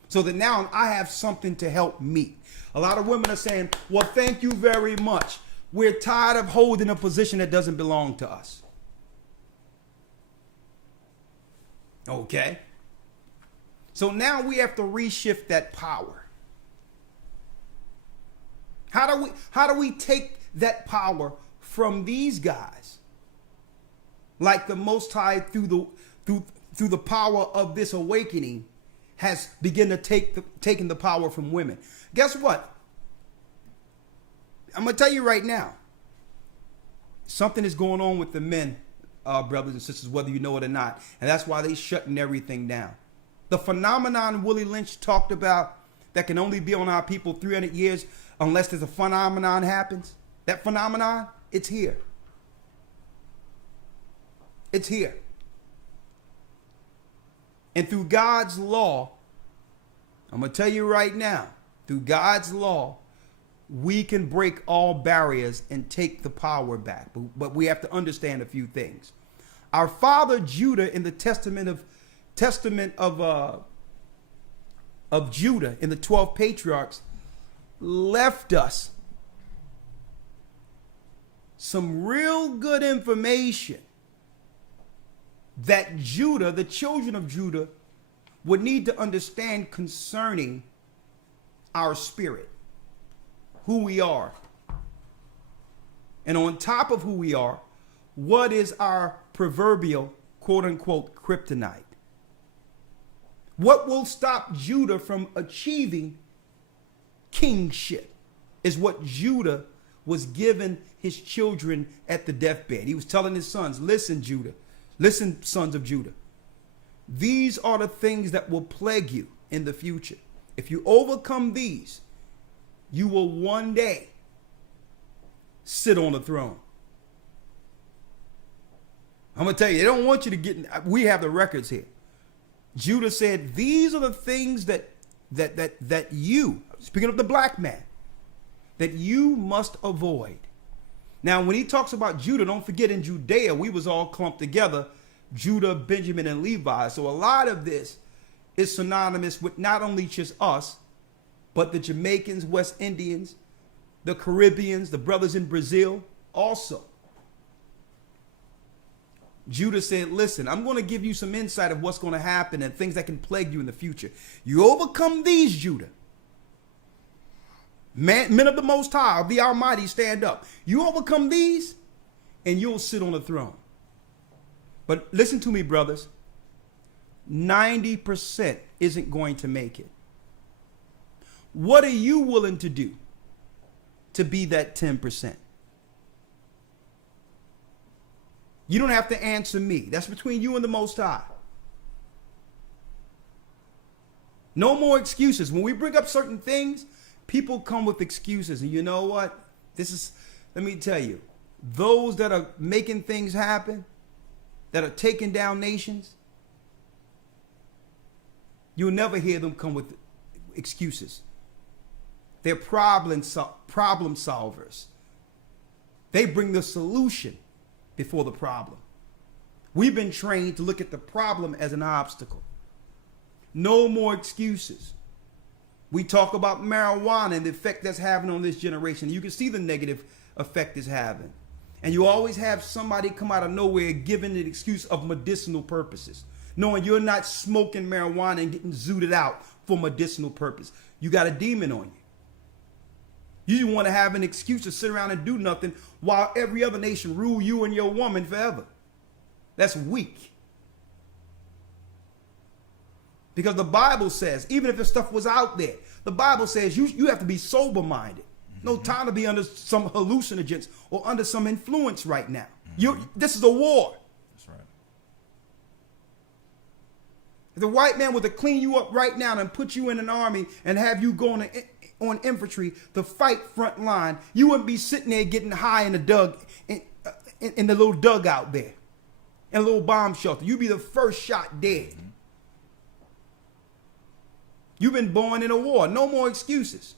So that now I have something to help me. A lot of women are saying, well, thank you very much. We're tired of holding a position that doesn't belong to us. Okay. So now we have to reshift that power. How do we take that power from these guys like the Most High through the power of this awakening has begun to taking the power from women. Guess what? I'm gonna tell you right now. Something is going on with the men, brothers and sisters, whether you know it or not, and that's why they shutting everything down. The phenomenon Willie Lynch talked about that can only be on our people 300 years unless there's a phenomenon happens. That phenomenon, it's here. It's here. And through God's law, I'm going to tell you right now, through God's law, we can break all barriers and take the power back. But we have to understand a few things. Our father Judah in the testament of Judah in the 12 patriarchs left us some real good information that Judah, the children of Judah, would need to understand concerning our spirit, who we are. And on top of who we are, what is our proverbial quote unquote kryptonite? What will stop Judah from achieving kingship is what Judah was giving his children at the deathbed. He was telling his sons, listen, Judah, listen, sons of Judah. These are the things that will plague you in the future. If you overcome these, you will one day sit on the throne. I'm going to tell you, they don't want you to get, we have the records here. Judah said, these are the things that you, speaking of the black man, that you must avoid. Now, when he talks about Judah, don't forget in Judea, we was all clumped together, Judah, Benjamin, and Levi. So a lot of this is synonymous with not only just us, but the Jamaicans, West Indians, the Caribbeans, the brothers in Brazil also. Judah said, listen, I'm going to give you some insight of what's going to happen and things that can plague you in the future. You overcome these, Judah. Men of the Most High, of the Almighty, stand up. You overcome these, and you'll sit on the throne. But listen to me, brothers. 90% isn't going to make it. What are you willing to do to be that 10%? You don't have to answer me. That's between you and the Most High. No more excuses. When we bring up certain things, people come with excuses. And you know what? Let me tell you, those that are making things happen, that are taking down nations, you'll never hear them come with excuses. They're problem solvers. They bring the solution before the problem. We've been trained to look at the problem as an obstacle. No more excuses. We talk about marijuana and the effect that's having on this generation. You can see the negative effect it's having. And you always have somebody come out of nowhere giving an excuse of medicinal purposes, knowing you're not smoking marijuana and getting zooted out for medicinal purpose. You got a demon on you. You want to have an excuse to sit around and do nothing while every other nation rule you and your woman forever. That's weak. Because the Bible says, even if this stuff was out there, the Bible says you have to be sober-minded. No time to be under some hallucinogens or under some influence right now. This is a war. That's right. If the white man were to clean you up right now and put you in an army and have you go on infantry to fight front line, you wouldn't be sitting there getting high in the little dugout there, in a little bomb shelter. You'd be the first shot dead. You've been born in a war. No more excuses.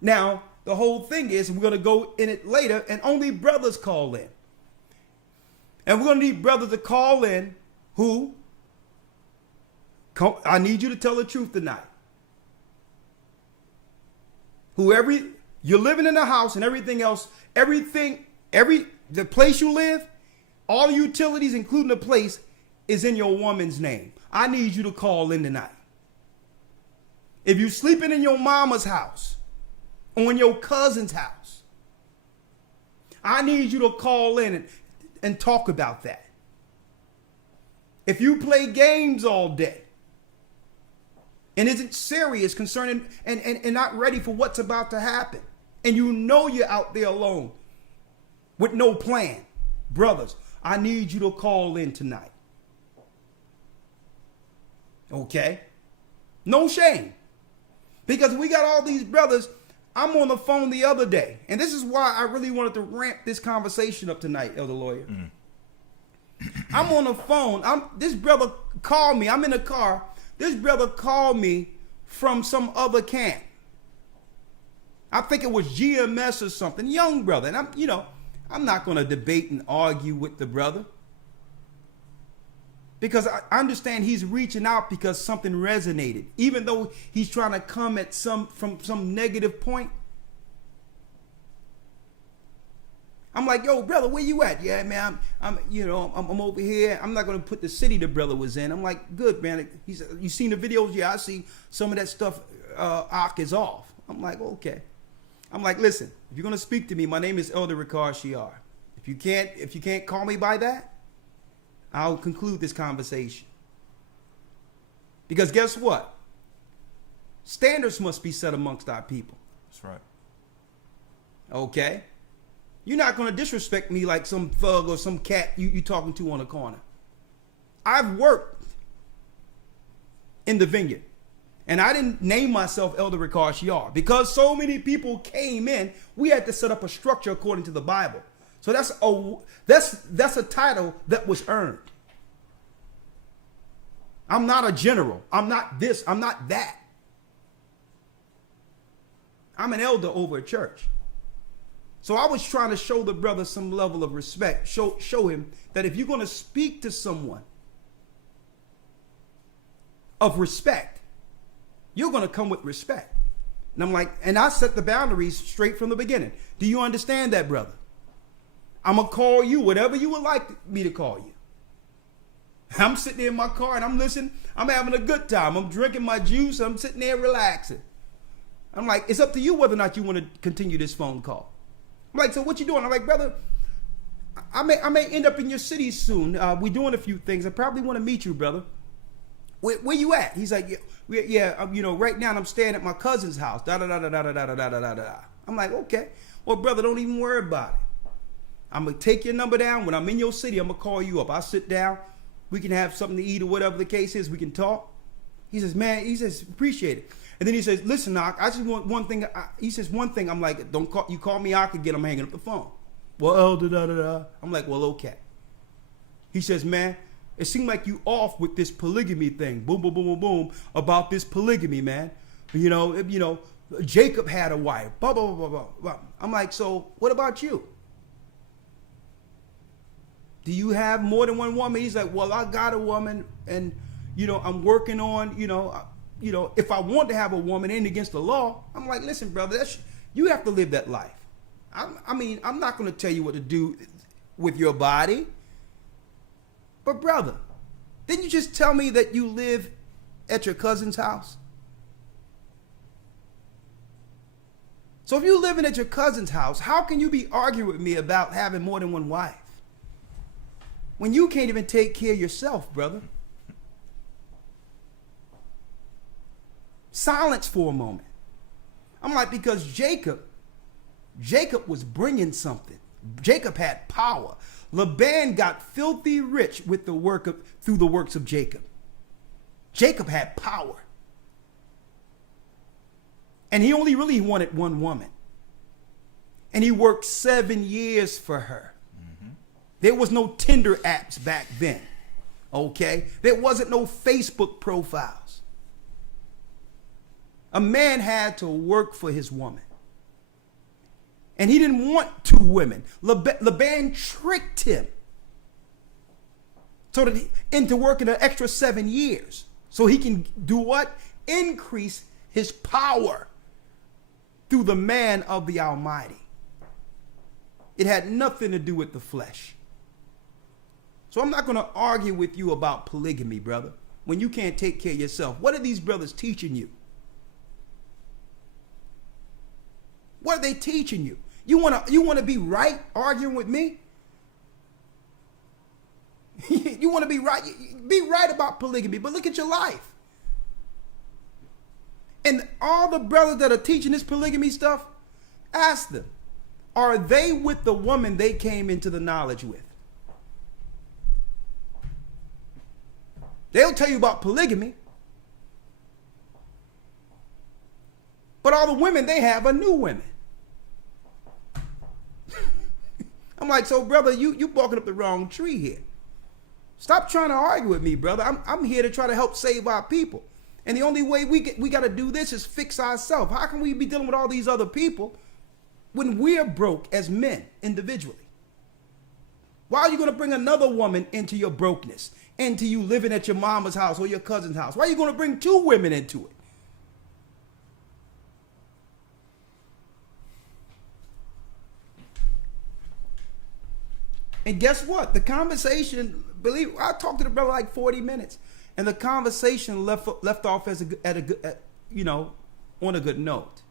Now, the whole thing is, we're going to go in it later, and only brothers call in. And we're going to need brothers to call in who, I need you to tell the truth tonight. You're living in a house and everything else, the place you live, all the utilities, including the place, is in your woman's name. I need you to call in tonight. If you're sleeping in your mama's house or in your cousin's house, I need you to call in and talk about that. If you play games all day and isn't serious concerning and not ready for what's about to happen, and you know you're out there alone with no plan, brothers, I need you to call in tonight. Okay? No shame. Because we got all these brothers. I'm on the phone the other day, and this is why I really wanted to ramp this conversation up tonight, Elder Lawyer. I'm on the phone. This brother called me. I'm in the car. This brother called me from some other camp. I think it was GMS or something. Young brother. And I'm not going to debate and argue with the brother. Because I understand he's reaching out because something resonated. Even though he's trying to come at from some negative point. I'm like, yo, brother, where you at? Yeah, man, I'm over here. I'm not gonna put the city the brother was in. I'm like, good, man. He said, you seen the videos? Yeah, I see some of that stuff. Ark is off. I'm like, okay. I'm like, listen, if you're gonna speak to me, my name is Elder Ricard Shiar. If you can't call me by that, I'll conclude this conversation. Because guess what? Standards must be set amongst our people. That's right. Okay? You're not going to disrespect me like some thug or some cat you talking to on the corner. I've worked in the vineyard. And I didn't name myself Elder Ricard Shiar. Because so many people came in, we had to set up a structure according to the Bible. So that's a title that was earned. I'm not a general. I'm not this. I'm not that. I'm an elder over a church. So I was trying to show the brother some level of respect. Show him that if you're going to speak to someone of respect, you're going to come with respect. And I'm like, and I set the boundaries straight from the beginning. Do you understand that, brother? I'm going to call you whatever you would like me to call you. I'm sitting there in my car and I'm listening. I'm having a good time. I'm drinking my juice. I'm sitting there relaxing. I'm like, it's up to you whether or not you want to continue this phone call. I'm like, so what you doing? I'm like, brother, I may end up in your city soon. We're doing a few things. I probably want to meet you, brother. Where you at? He's like, yeah, right now I'm staying at my cousin's house. Da da da da da da da da da da. I'm like, okay. Well, brother, don't even worry about it. I'm going to take your number down. When I'm in your city, I'm going to call you up. I'll sit down. We can have something to eat or whatever the case is. We can talk. He says, man, appreciate it. And then he says, listen, Ak, I just want one thing. He says one thing. I'm like, don't call, you call me Ak again, I'm hanging up the phone. Well, da-da-da-da. I'm like, well, okay. He says, man, it seemed like you off with this polygamy thing. Boom, boom, boom, boom, boom. About this polygamy, man. Jacob had a wife. Blah, blah, blah, blah, blah. I'm like, so what about you? Do you have more than one woman? He's like, well, I got a woman and, I'm working on, if I want to have a woman ain't against the law. I'm like, listen, brother, you have to live that life. I'm not going to tell you what to do with your body. But brother, didn't you just tell me that you live at your cousin's house? So if you're living at your cousin's house, how can you be arguing with me about having more than one wife? When you can't even take care of yourself, brother. Silence for a moment. I'm like, because Jacob was bringing something. Jacob had power. Laban got filthy rich with through the works of Jacob. Jacob had power. And he only really wanted one woman. And he worked 7 years for her. There was no Tinder apps back then, okay? There wasn't no Facebook profiles. A man had to work for his woman. And he didn't want two women. Laban tricked him into working an extra 7 years so he can do what? Increase his power through the man of the Almighty. It had nothing to do with the flesh. So I'm not going to argue with you about polygamy, brother, when you can't take care of yourself. What are these brothers teaching you? What are they teaching you? You wanna be right arguing with me? You want to be right? Be right about polygamy, but look at your life. And all the brothers that are teaching this polygamy stuff, ask them, are they with the woman they came into the knowledge with? They'll tell you about polygamy, but all the women they have are new women. I'm like, so brother, you barking up the wrong tree here. Stop trying to argue with me, brother. I'm here to try to help save our people. And the only way we got to do this is fix ourselves. How can we be dealing with all these other people when we're broke as men individually? Why are you going to bring another woman into your brokenness, into you living at your mama's house or your cousin's house? Why are you going to bring two women into it? And guess what? The conversation, I talked to the brother like 40 minutes, and the conversation left off on a good note.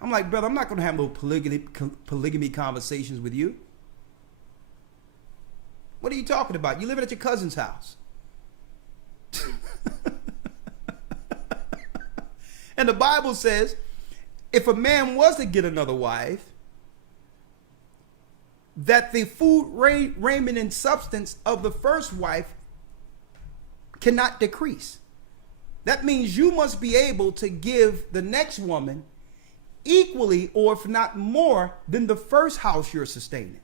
I'm like, brother, I'm not going to have no polygamy conversations with you. What are you talking about? You living at your cousin's house. And the Bible says, if a man was to get another wife, that the food, raiment, and substance of the first wife cannot decrease. That means you must be able to give the next woman equally, or if not more, than the first house you're sustaining.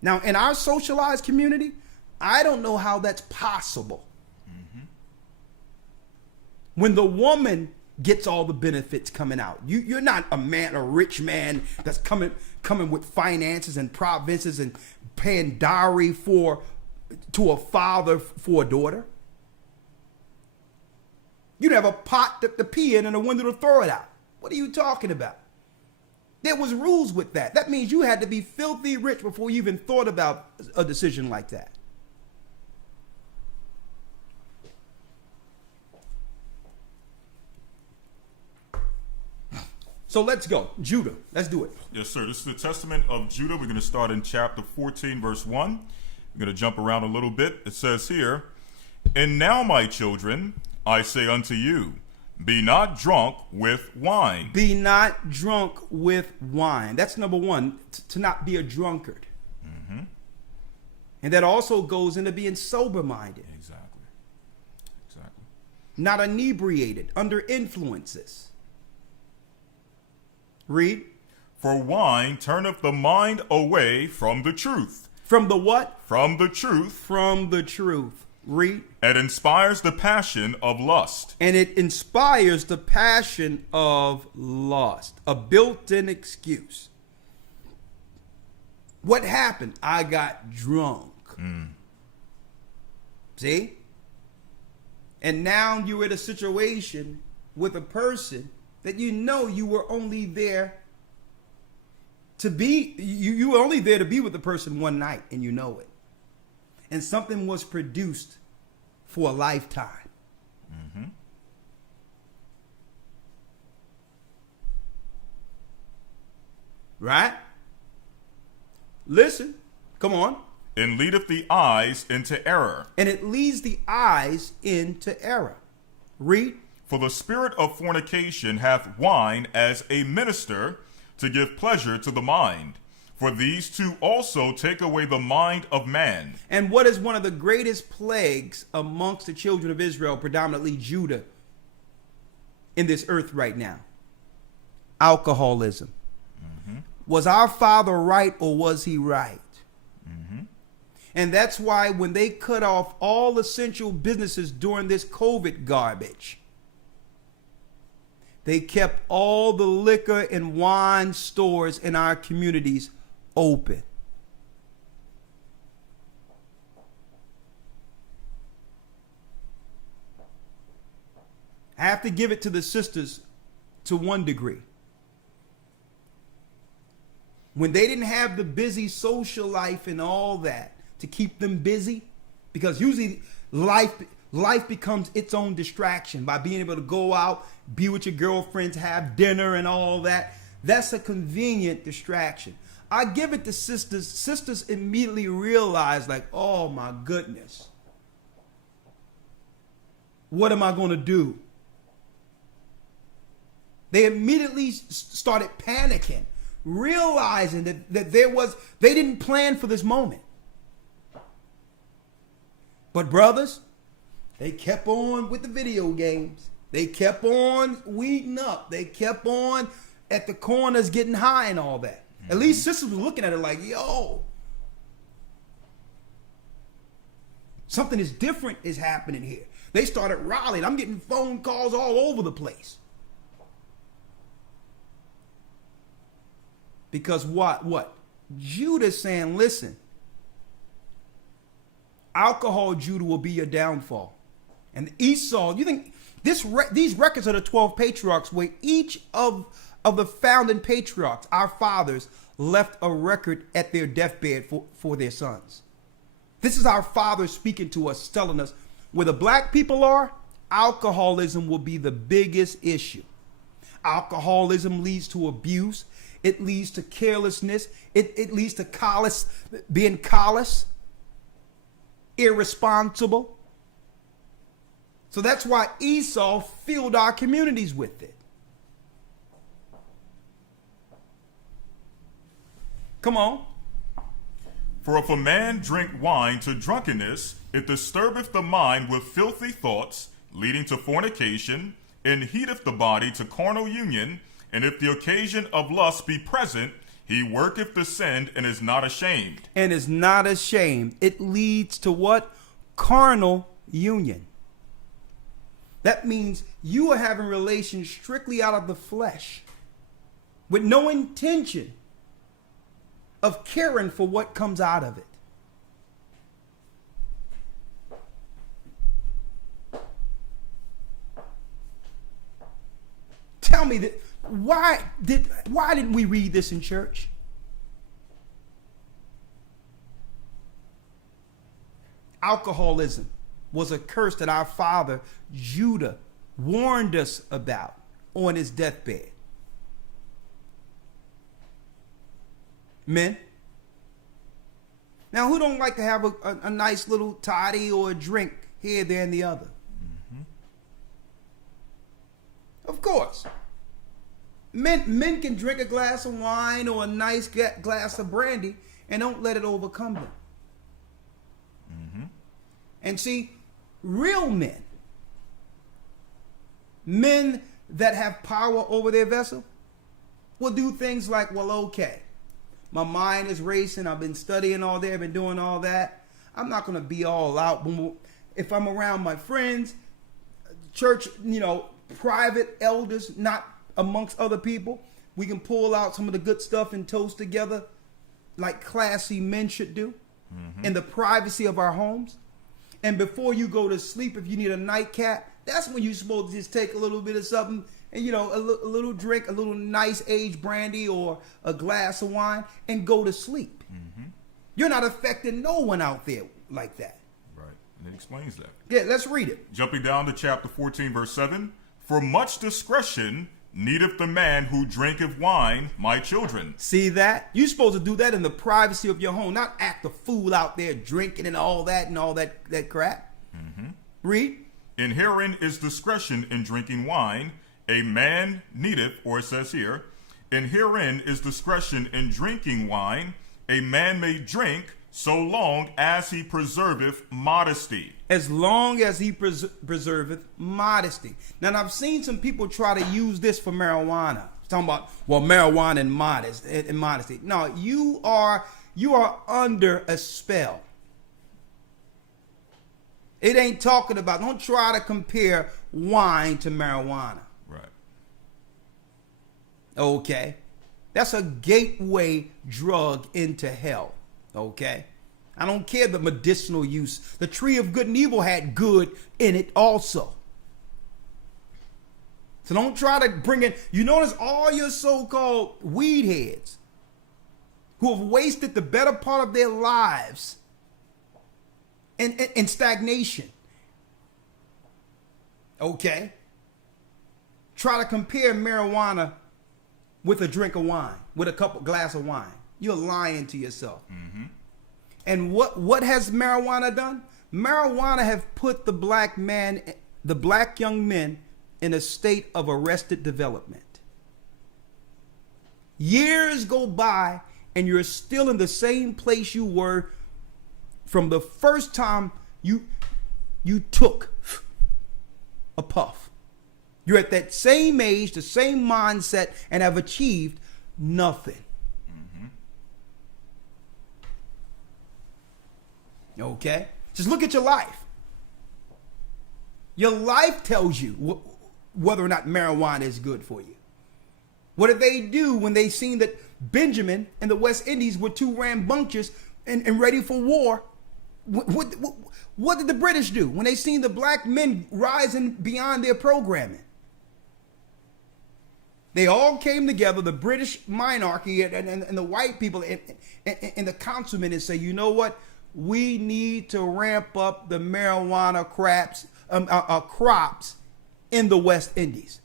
Now, in our socialized community, I don't know how that's possible. Mm-hmm. When the woman gets all the benefits coming out, you're not a rich man that's coming with finances and provinces and paying dowry to a father for a daughter. You'd have a pot to pee in and a window to throw it out. What are you talking about? There was rules with that. That means you had to be filthy rich before you even thought about a decision like that. So let's go. Judah. Let's do it. Yes, sir. This is the Testament of Judah. We're going to start in chapter 14, verse 1. We're going to jump around a little bit. It says here, "And now, my children, I say unto you, be not drunk with wine." Be not drunk with wine. That's number one, to not be a drunkard. Mm-hmm. And that also goes into being sober-minded. Exactly. Not inebriated, under influences. Read. "For wine turneth the mind away from the truth." From the what? From the truth. From the truth. Read. "It inspires the passion of lust." And it inspires the passion of lust. A built-in excuse. What happened? I got drunk. See? And now you're in a situation with a person that you know you were only there to be, you were only there to be with the person one night, and you know it. And something was produced for a lifetime. Mm-hmm. Right? Listen, come on. "And leadeth the eyes into error." And it leads the eyes into error. Read. "For the spirit of fornication hath wine as a minister to give pleasure to the mind. For these two also take away the mind of man." And what is one of the greatest plagues amongst the children of Israel, predominantly Judah, in this earth right now? Alcoholism. Mm-hmm. Was our father right, or was he right? Mm-hmm. And that's why when they cut off all essential businesses during this COVID garbage, they kept all the liquor and wine stores in our communities open. I have to give it to the sisters to one degree. When they didn't have the busy social life and all that to keep them busy, because usually life becomes its own distraction by being able to go out, be with your girlfriends, have dinner and all that. That's a convenient distraction. I give it to sisters. Sisters immediately realize, like, oh my goodness, what am I going to do? They immediately started panicking, realizing that they didn't plan for this moment. But brothers, they kept on with the video games. They kept on weeding up. They kept on at the corners getting high and all that. At least sisters were looking at it like, yo, something is different is happening here. They started rallying. I'm getting phone calls all over the place. Because what? Judah's saying, listen, alcohol, Judah, will be your downfall. And Esau, you think these records are the 12 patriarchs, where each of the founding patriarchs, our fathers, left a record at their deathbed for their sons. This is our fathers speaking to us, telling us where the black people are, alcoholism will be the biggest issue. Alcoholism leads to abuse. It leads to carelessness. It leads to being callous, irresponsible. So that's why Esau filled our communities with it. Come on. For if a man drink wine to drunkenness, it disturbeth the mind with filthy thoughts, leading to fornication, and heateth the body to carnal union, and if the occasion of lust be present, he worketh the sin and is not ashamed. And is not ashamed. It leads to what? Carnal union. That means you are having relations strictly out of the flesh, with no intention of caring for what comes out of it. Tell me that why didn't we read this in church? Alcoholism was a curse that our father Judah warned us about on his deathbed. Men. Now, who don't like to have a nice little toddy or a drink here, there, and the other? Mm-hmm. Of course. Men can drink a glass of wine or a nice glass of brandy and don't let it overcome them. Mm-hmm. And see, real men that have power over their vessel, will do things like, well, okay, my mind is racing. I've been studying all day. I've been doing all that. I'm not going to be all out. If I'm around my friends, church, private elders, not amongst other people, we can pull out some of the good stuff and toast together like classy men should do in the privacy of our homes. And before you go to sleep, if you need a nightcap, that's when you're supposed to just take a little bit of something and, a little drink, a little nice aged brandy or a glass of wine and go to sleep. Mm-hmm. You're not affecting no one out there like that. Right. And it explains that. Yeah, let's read it. Jumping down to chapter 14, verse 7. For much discretion needeth the man who drinketh wine, my children. See that? You're supposed to do that in the privacy of your home, not act a fool out there drinking and all that crap. Mm-hmm. Read. And herein is discretion in drinking wine. A man needeth, or it says here, and herein is discretion in drinking wine. A man may drink so long as he preserveth modesty. As long as he preserveth modesty. Now, I've seen some people try to use this for marijuana. Talking about, well, marijuana and modesty. No, you are under a spell. It ain't talking about, don't try to compare wine to marijuana. Right. Okay. That's a gateway drug into hell. Okay. I don't care the medicinal use. The tree of good and evil had good in it also. So don't try to bring in, you notice all your so-called weed heads who have wasted the better part of their lives in stagnation. Okay. Try to compare marijuana with a drink of wine, with a glass of wine. You're lying to yourself. And what has marijuana done? Marijuana have put the black young men in a state of arrested development. Years go by and you're still in the same place you were from the first time you took a puff. You're at that same age, the same mindset, and have achieved nothing. Okay? Just look at your life. Your life tells you whether or not marijuana is good for you. What did they do when they seen that Benjamin and the West Indies were too rambunctious and ready for war? What did the British do when they seen the black men rising beyond their programming? They all came together, the British monarchy and the white people and the councilmen, and say, you know what? We need to ramp up the marijuana crops in the West Indies.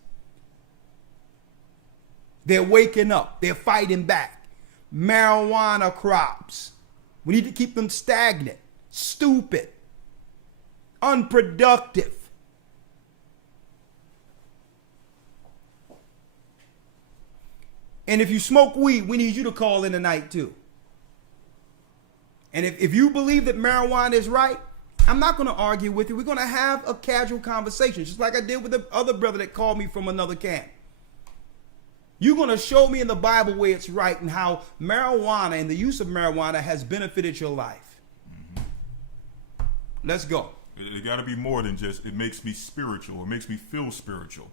They're waking up. They're fighting back. Marijuana crops. We need to keep them stagnant, stupid, unproductive. And if you smoke weed, we need you to call in tonight too. And if you believe that marijuana is right, I'm not going to argue with you. We're going to have a casual conversation, just like I did with the other brother that called me from another camp. You're going to show me in the Bible where it's right and how marijuana and the use of marijuana has benefited your life. Let's go. It got to be more than just, it makes me spiritual. It makes me feel spiritual.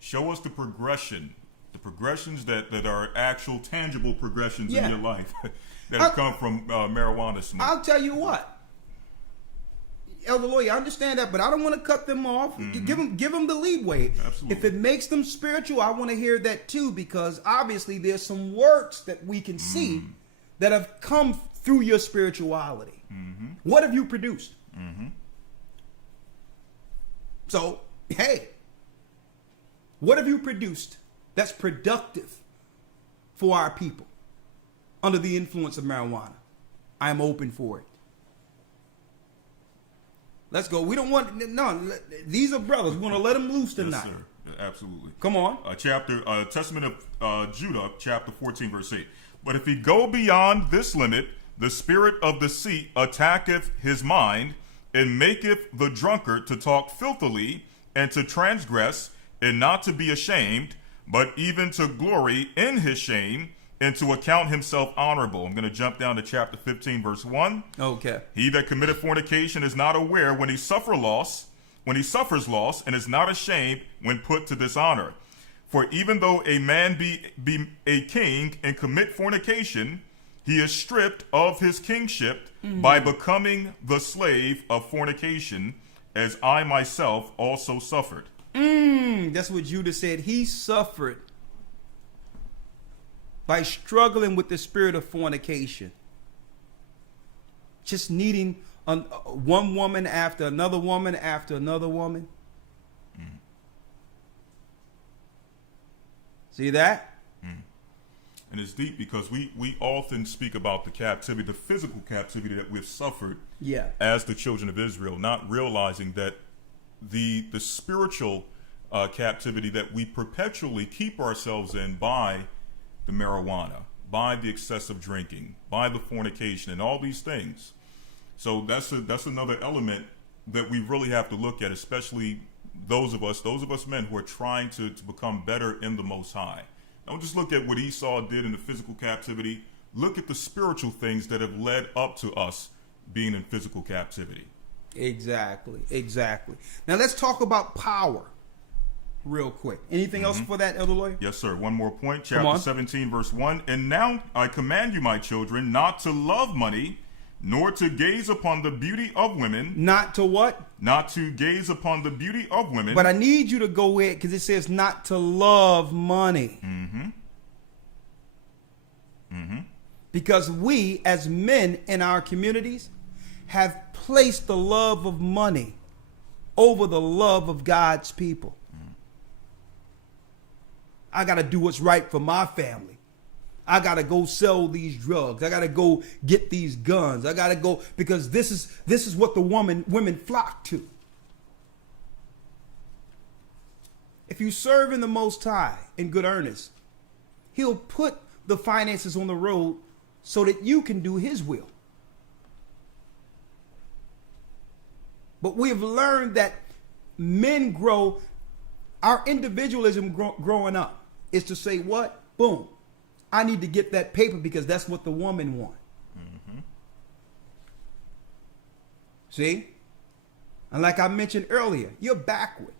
Show us the progressions that are actual, tangible progressions in your life that have come from marijuana smoke. I'll tell you what. Elder Lawyer, I understand that, but I don't want to cut them off. Give them the leeway. Absolutely. If it makes them spiritual, I want to hear that too, because obviously there's some works that we can see that have come through your spirituality. What have you produced? So, hey, what have you produced that's productive for our people under the influence of marijuana? I am open for it. Let's go. We don't want these are brothers. We want to let them loose tonight. Yes, sir. Absolutely. Come on. Testament of Judah, chapter 14, verse 8. But if he go beyond this limit, the spirit of deceit attacketh his mind, and maketh the drunkard to talk filthily, and to transgress, and not to be ashamed, but even to glory in his shame, and to account himself honorable. I'm going to jump down to chapter 15, verse 1. Okay. He that committeth fornication is not aware when he suffers loss, and is not ashamed when put to dishonor. For even though a man be a king and commit fornication, he is stripped of his kingship by becoming the slave of fornication, as I myself also suffered. That's what Judah said. He suffered by struggling with the spirit of fornication. Just needing one woman after another woman after another woman. See that? And it's deep because we often speak about the captivity, the physical captivity that we've suffered as the children of Israel, not realizing that the spiritual captivity that we perpetually keep ourselves in by the marijuana, by the excessive drinking, by the fornication, and all these things. So that's another element that we really have to look at, especially those of us men who are trying to become better in the Most High. Don't just look at what Esau did in the physical captivity. Look at the spiritual things that have led up to us being in physical captivity. Exactly. Now let's talk about power real quick. Anything else for that, Elder Lawyer? Yes, sir. One more point. Chapter 17, verse 1. And now I command you, my children, not to love money, nor to gaze upon the beauty of women. Not to what? Not to gaze upon the beauty of women. But I need you to go ahead because it says not to love money. Because we, as men in our communities, have placed the love of money over the love of God's people. I got to do what's right for my family. I got to go sell these drugs. I got to go get these guns. I got to go because this is what the women flock to. If you serve in the Most High in good earnest, he'll put the finances on the road so that you can do his will. But we have learned that men grow, our individualism growing up is to say what? Boom. I need to get that paper because that's what the woman wants. Mm-hmm. See? And like I mentioned earlier, you're backward.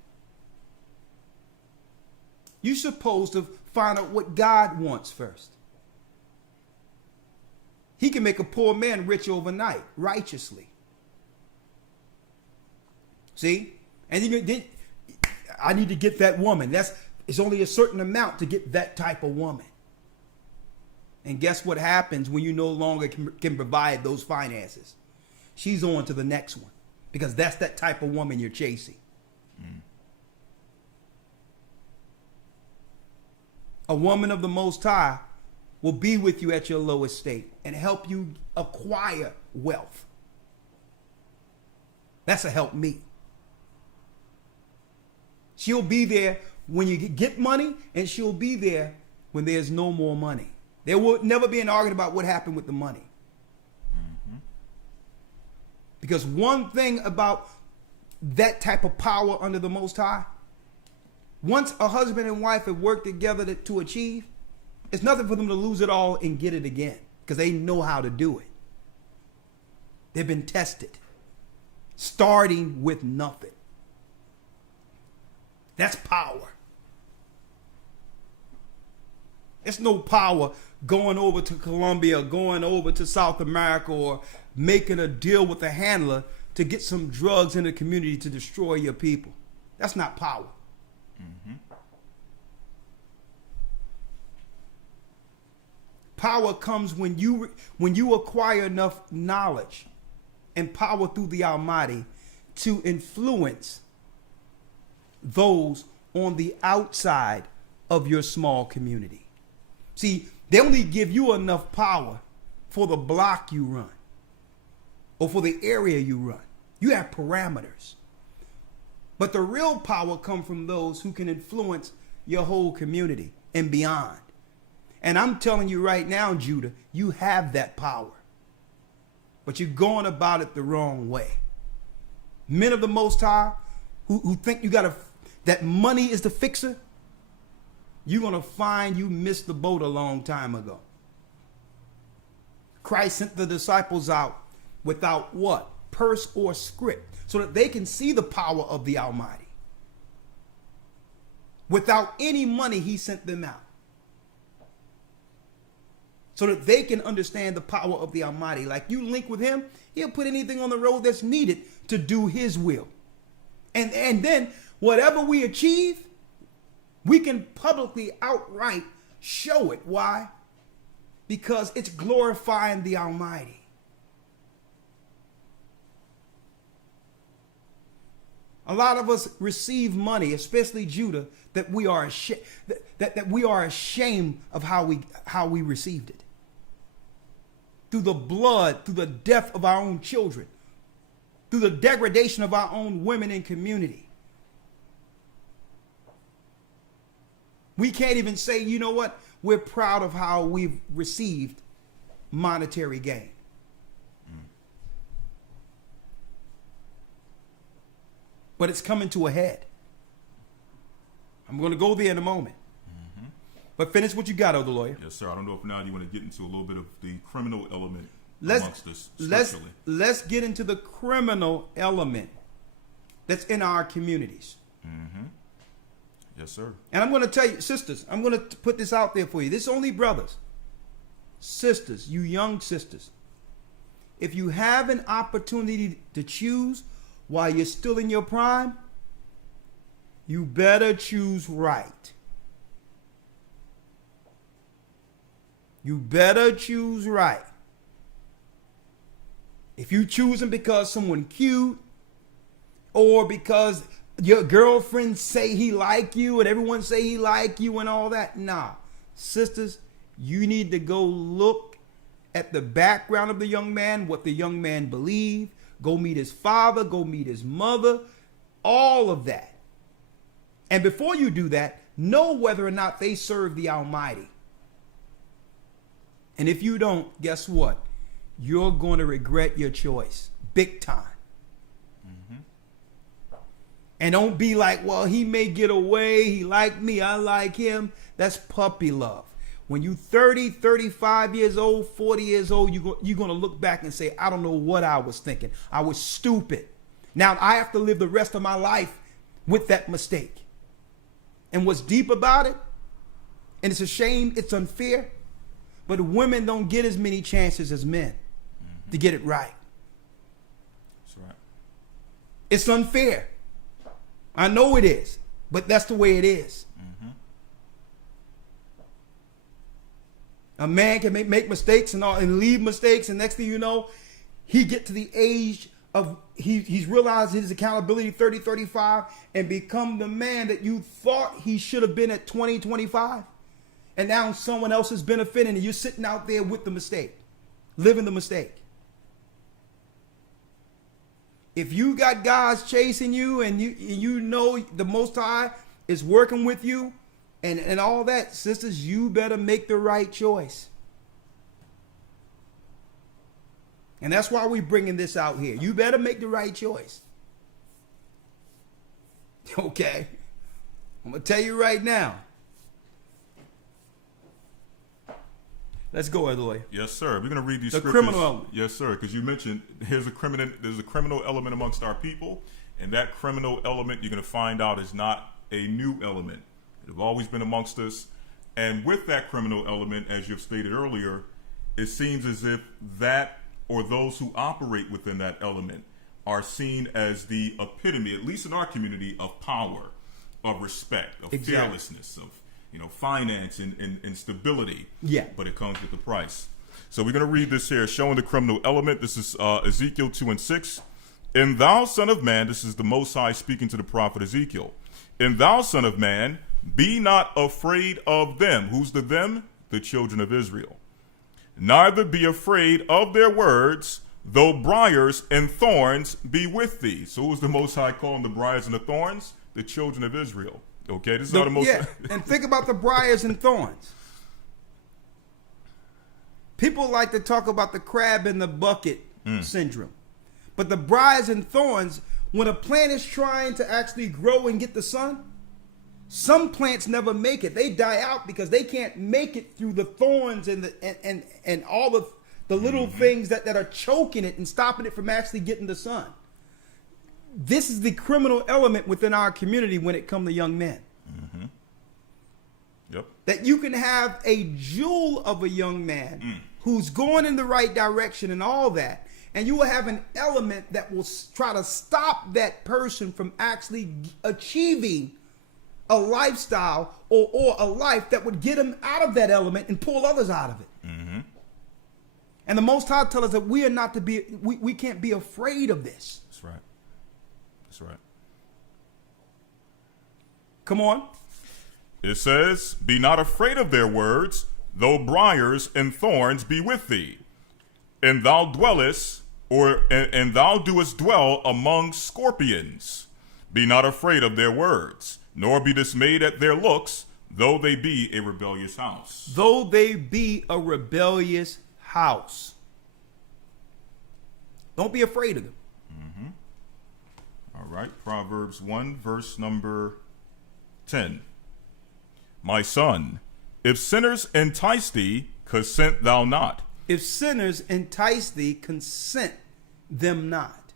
You're supposed to find out what God wants first. He can make a poor man rich overnight, righteously. See? And then I need to get that woman. It's only a certain amount to get that type of woman. And guess what happens when you no longer can provide those finances? She's on to the next one because that's that type of woman you're chasing. Mm. A woman of the Most High will be with you at your lowest state and help you acquire wealth. That's a help me. She'll be there when you get money, and she'll be there when there's no more money. There will never be an argument about what happened with the money. Mm-hmm. Because one thing about that type of power under the Most High, once a husband and wife have worked together to achieve, it's nothing for them to lose it all and get it again because they know how to do it. They've been tested, starting with nothing. That's power. It's no power going over to Colombia, going over to South America, or making a deal with a handler to get some drugs in the community to destroy your people. That's not power. Mm-hmm. Power comes when you acquire enough knowledge and power through the Almighty to influence those on the outside of your small community. See, they only give you enough power for the block you run or for the area you run. You have parameters. But the real power comes from those who can influence your whole community and beyond. And I'm telling you right now, Judah, you have that power. But you're going about it the wrong way. Men of the Most High who think that money is the fixer, you're going to find you missed the boat a long time ago. Christ sent the disciples out without what? Purse or script, so that they can see the power of the Almighty. Without any money, he sent them out, so that they can understand the power of the Almighty. Like you link with him, he'll put anything on the road that's needed to do his will. And then whatever we achieve, we can publicly outright show it. Why? Because it's glorifying the Almighty. A lot of us receive money, especially Judah, that we are ashamed, that we are ashamed of how we received it. Through the blood, through the death of our own children, through the degradation of our own women and community. We can't even say, you know what? We're proud of how we've received monetary gain. But it's coming to a head. I'm going to go there in a moment. Mm-hmm. But finish what you got, Elder Lawyer. Yes, sir. I don't know if now you want to get into a little bit of the criminal element amongst us scripturally. Let's get into the criminal element that's in our communities. Mm-hmm. Yes, sir. And I'm going to tell you, sisters, I'm going to put this out there for you. This is only brothers. Sisters, you young sisters, if you have an opportunity to choose while you're still in your prime, you better choose right. You better choose right. If you choose them because someone cute, or because your girlfriend say he like you and everyone say he like you and all that. Nah, sisters, you need to go look at the background of the young man, what the young man believed. Go meet his father, go meet his mother, all of that. And before you do that, know whether or not they serve the Almighty. And if you don't, guess what? You're going to regret your choice big time. And don't be like, well, he may get away. He like me. I like him. That's puppy love. When you 30, 35 years old, 40 years old, you're going to look back and say, I don't know what I was thinking. I was stupid. Now I have to live the rest of my life with that mistake. And what's deep about it, and it's a shame, it's unfair, but women don't get as many chances as men to get it right. That's right. It's unfair. I know it is, but that's the way it is. A man can make mistakes and leave mistakes, and next thing you know, he get to the age of he's realized his accountability 30, 35, and become the man that you thought he should have been at 20, 25. And now someone else is benefiting, and you're sitting out there with the mistake, living the mistake. If you got guys chasing you and you know the Most High is working with you and all that, sisters, you better make the right choice. And that's why we're bringing this out here. You better make the right choice. Okay? I'm going to tell you right now. Let's go, Eloy. Yes, sir. We're going to read these The scriptures. criminal element. Yes, sir. Because you mentioned there's a criminal element amongst our people, and that criminal element you're going to find out is not a new element. It's always been amongst us. And with that criminal element, as you've stated earlier, it seems as if that or those who operate within that element are seen as the epitome, at least in our community, of power, of respect, of fearlessness, of finance and stability. Yeah. But it comes with a price. So we're going to read this here, showing the criminal element. This is Ezekiel 2:6. And thou, son of man, this is the Most High speaking to the prophet Ezekiel. And thou, son of man, be not afraid of them. Who's the them? The children of Israel. Neither be afraid of their words, though briars and thorns be with thee. So who's the Most High calling the briars and the thorns? The children of Israel. Okay, this is how the Most Yeah, and think about the briars and thorns. People like to talk about the crab in the bucket syndrome. But the briars and thorns, when a plant is trying to actually grow and get the sun, some plants never make it. They die out because they can't make it through the thorns and and all of the little things that are choking it and stopping it from actually getting the sun. This is the criminal element within our community when it comes to young men. Yep. That you can have a jewel of a young man who's going in the right direction and all that, and you will have an element that will try to stop that person from actually achieving a lifestyle or a life that would get him out of that element and pull others out of it. And the Most High tells us that we are not to be, we can't be afraid of this. That's right. That's right. Come on. It says, be not afraid of their words, though briars and thorns be with thee. And thou dwellest, and thou doest dwell among scorpions. Be not afraid of their words, nor be dismayed at their looks, though they be a rebellious house. Though they be a rebellious house. Don't be afraid of them. All right, Proverbs 1, verse number 10. My son, if sinners entice thee, consent thou not. If sinners entice thee, consent them not.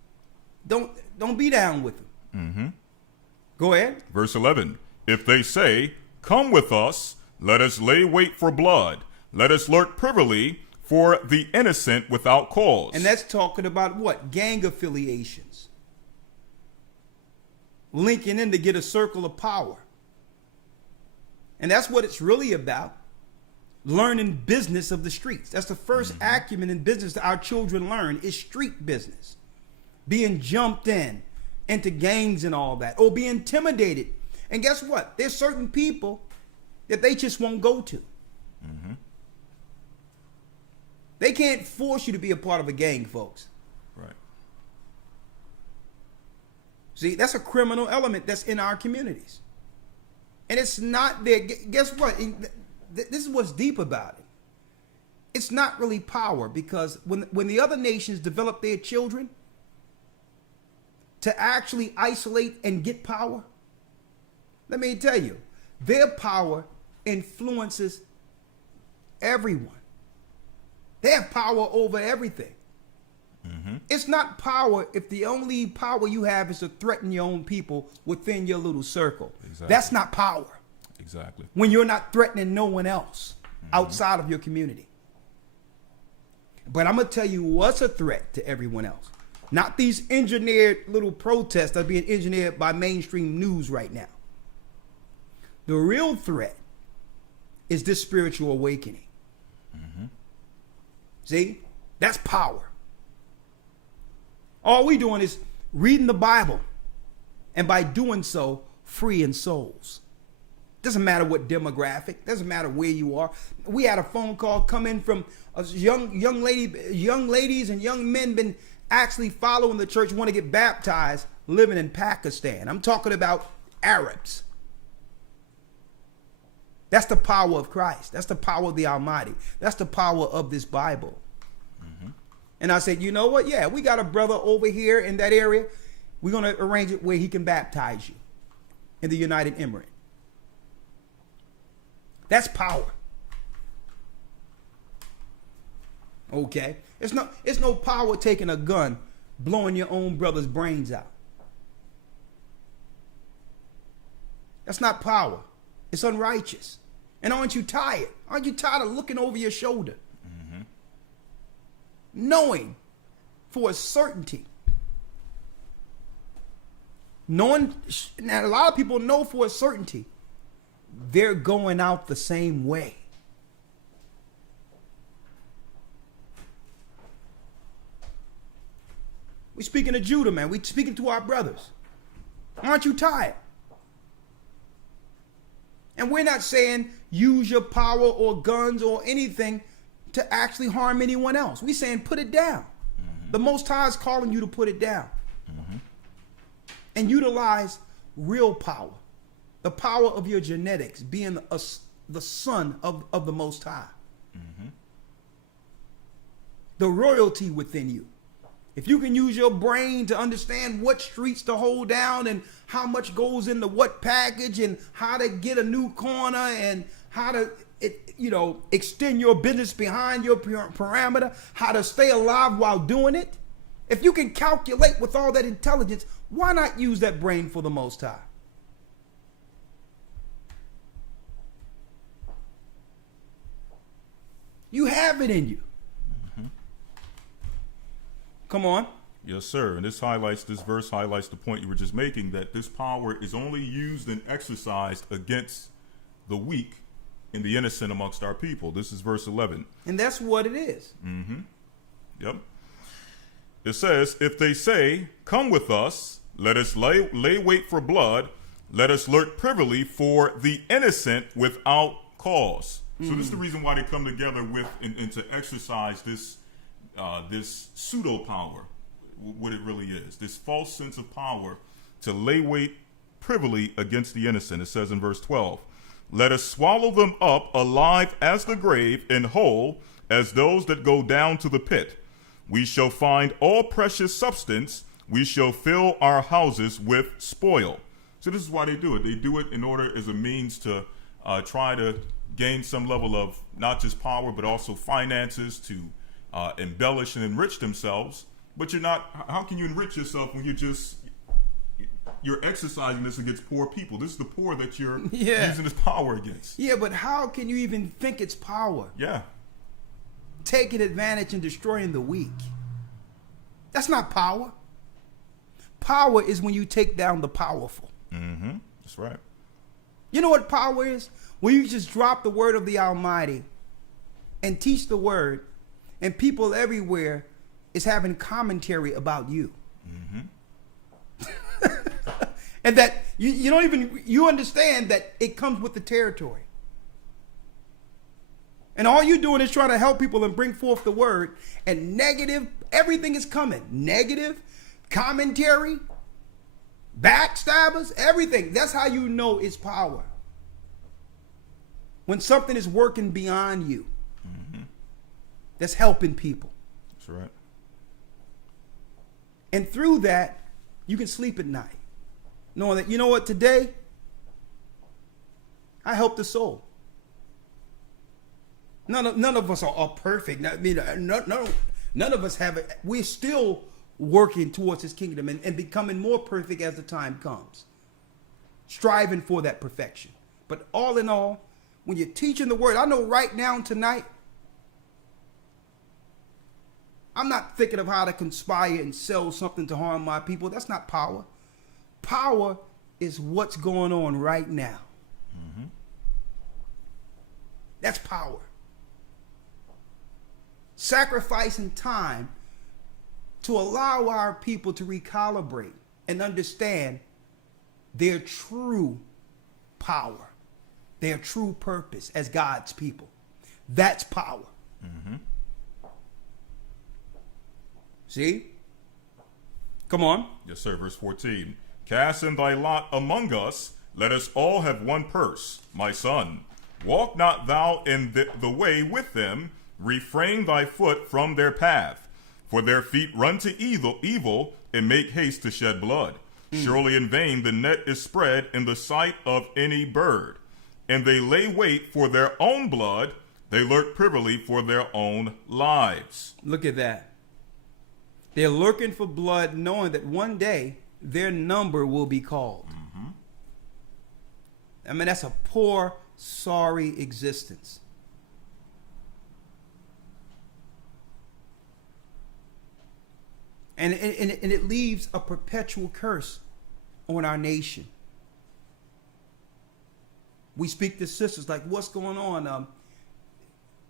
Don't be down with them. Go ahead. Verse 11. If they say, come with us, let us lay wait for blood. Let us lurk privily for the innocent without cause. And that's talking about what? Gang affiliations. Linking in to get a circle of power. And that's what it's really about. Learning business of the streets. That's the first acumen in business that our children learn is street business. Being jumped in, into gangs and all that, or be intimidated. And guess what? There's certain people that they just won't go to. They can't force you to be a part of a gang, folks. Right. See, that's a criminal element that's in our communities. And it's not there. Guess what? This is what's deep about it. It's not really power, because when the other nations develop their children to actually isolate and get power, let me tell you, their power influences everyone. They have power over everything. It's not power if the only power you have is to threaten your own people within your little circle. Exactly. That's not power. Exactly. When you're not threatening no one else outside of your community. But I'm going to tell you what's a threat to everyone else. Not these engineered little protests that are being engineered by mainstream news right now. The real threat is this spiritual awakening. See? That's power. All we doing is reading the Bible, and by doing so, freeing souls. Doesn't matter what demographic, doesn't matter where you are. We had a phone call come in from a young ladies and young men been actually following the church, want to get baptized, living in Pakistan. I'm talking about Arabs. That's the power of Christ. That's the power of the Almighty. That's the power of this Bible. And I said, you know what? Yeah, we got a brother over here in that area. We're going to arrange it where he can baptize you in the United Emirates. That's power. Okay? It's no power taking a gun, blowing your own brother's brains out. That's not power. It's unrighteous. And aren't you tired? Aren't you tired of looking over your shoulder? Knowing for a certainty. Knowing, now a lot of people know for a certainty they're going out the same way. We're speaking to Judah, man. We're speaking to our brothers. Aren't you tired? And we're not saying use your power or guns or anything to actually harm anyone else. We're saying put it down. The Most High is calling you to put it down. And utilize real power. The power of your genetics, being the son of the Most High. The royalty within you. If you can use your brain to understand what streets to hold down and how much goes into what package and how to get a new corner and how to extend your business behind your parameter, how to stay alive while doing it. If you can calculate with all that intelligence, why not use that brain for the Most High? You have it in you. Come on. Yes, sir. And this verse highlights the point you were just making, that this power is only used and exercised against the weak and the innocent amongst our people. This is verse 11. And that's what it is. Yep. It says, if they say, come with us, let us lay wait for blood, let us lurk privily for the innocent without cause. So this is the reason why they come together with and to exercise this pseudo power, what it really is, this false sense of power to lay wait privily against the innocent. It says in verse 12, let us swallow them up alive as the grave and whole as those that go down to the pit. We shall find all precious substance. We shall fill our houses with spoil. So this is why they do it. They do it in order as a means to try to gain some level of not just power, but also finances to embellish and enrich themselves. But you're not, how can you enrich yourself when you're exercising this against poor people? This is the poor that you're using this power against. Yeah, but how can you even think it's power? Yeah. Taking advantage and destroying the weak. That's not power. Power is when you take down the powerful. That's right. You know what power is? When you just drop the word of the Almighty and teach the word, and people everywhere is having commentary about you. And that you don't even, you understand that it comes with the territory. And all you're doing is trying to help people and bring forth the word. And negative, everything is coming. Negative, commentary, backstabbers, everything. That's how you know it's power. When something is working beyond you, that's helping people. That's right. And through that, you can sleep at night. Knowing that, you know what, today, I helped the soul. None of us are perfect. I mean, none of us have it. We're still working towards his kingdom and becoming more perfect as the time comes. Striving for that perfection. But all in all, when you're teaching the word, I know right now tonight, I'm not thinking of how to conspire and sell something to harm my people. That's not power. Power is what's going on right now. That's power. Sacrificing time to allow our people to recalibrate and understand their true power, their true purpose as God's people. That's power. See? Come on. Yes, sir. Verse 14. Cast in thy lot among us, let us all have one purse. My son, walk not thou in the way with them, refrain thy foot from their path. For their feet run to evil and make haste to shed blood. Surely in vain the net is spread in the sight of any bird. And they lay wait for their own blood, they lurk privily for their own lives. Look at that. They're lurking for blood, knowing that one day their number will be called. I mean, that's a poor, sorry existence. And it leaves a perpetual curse on our nation. We speak to sisters like, what's going on?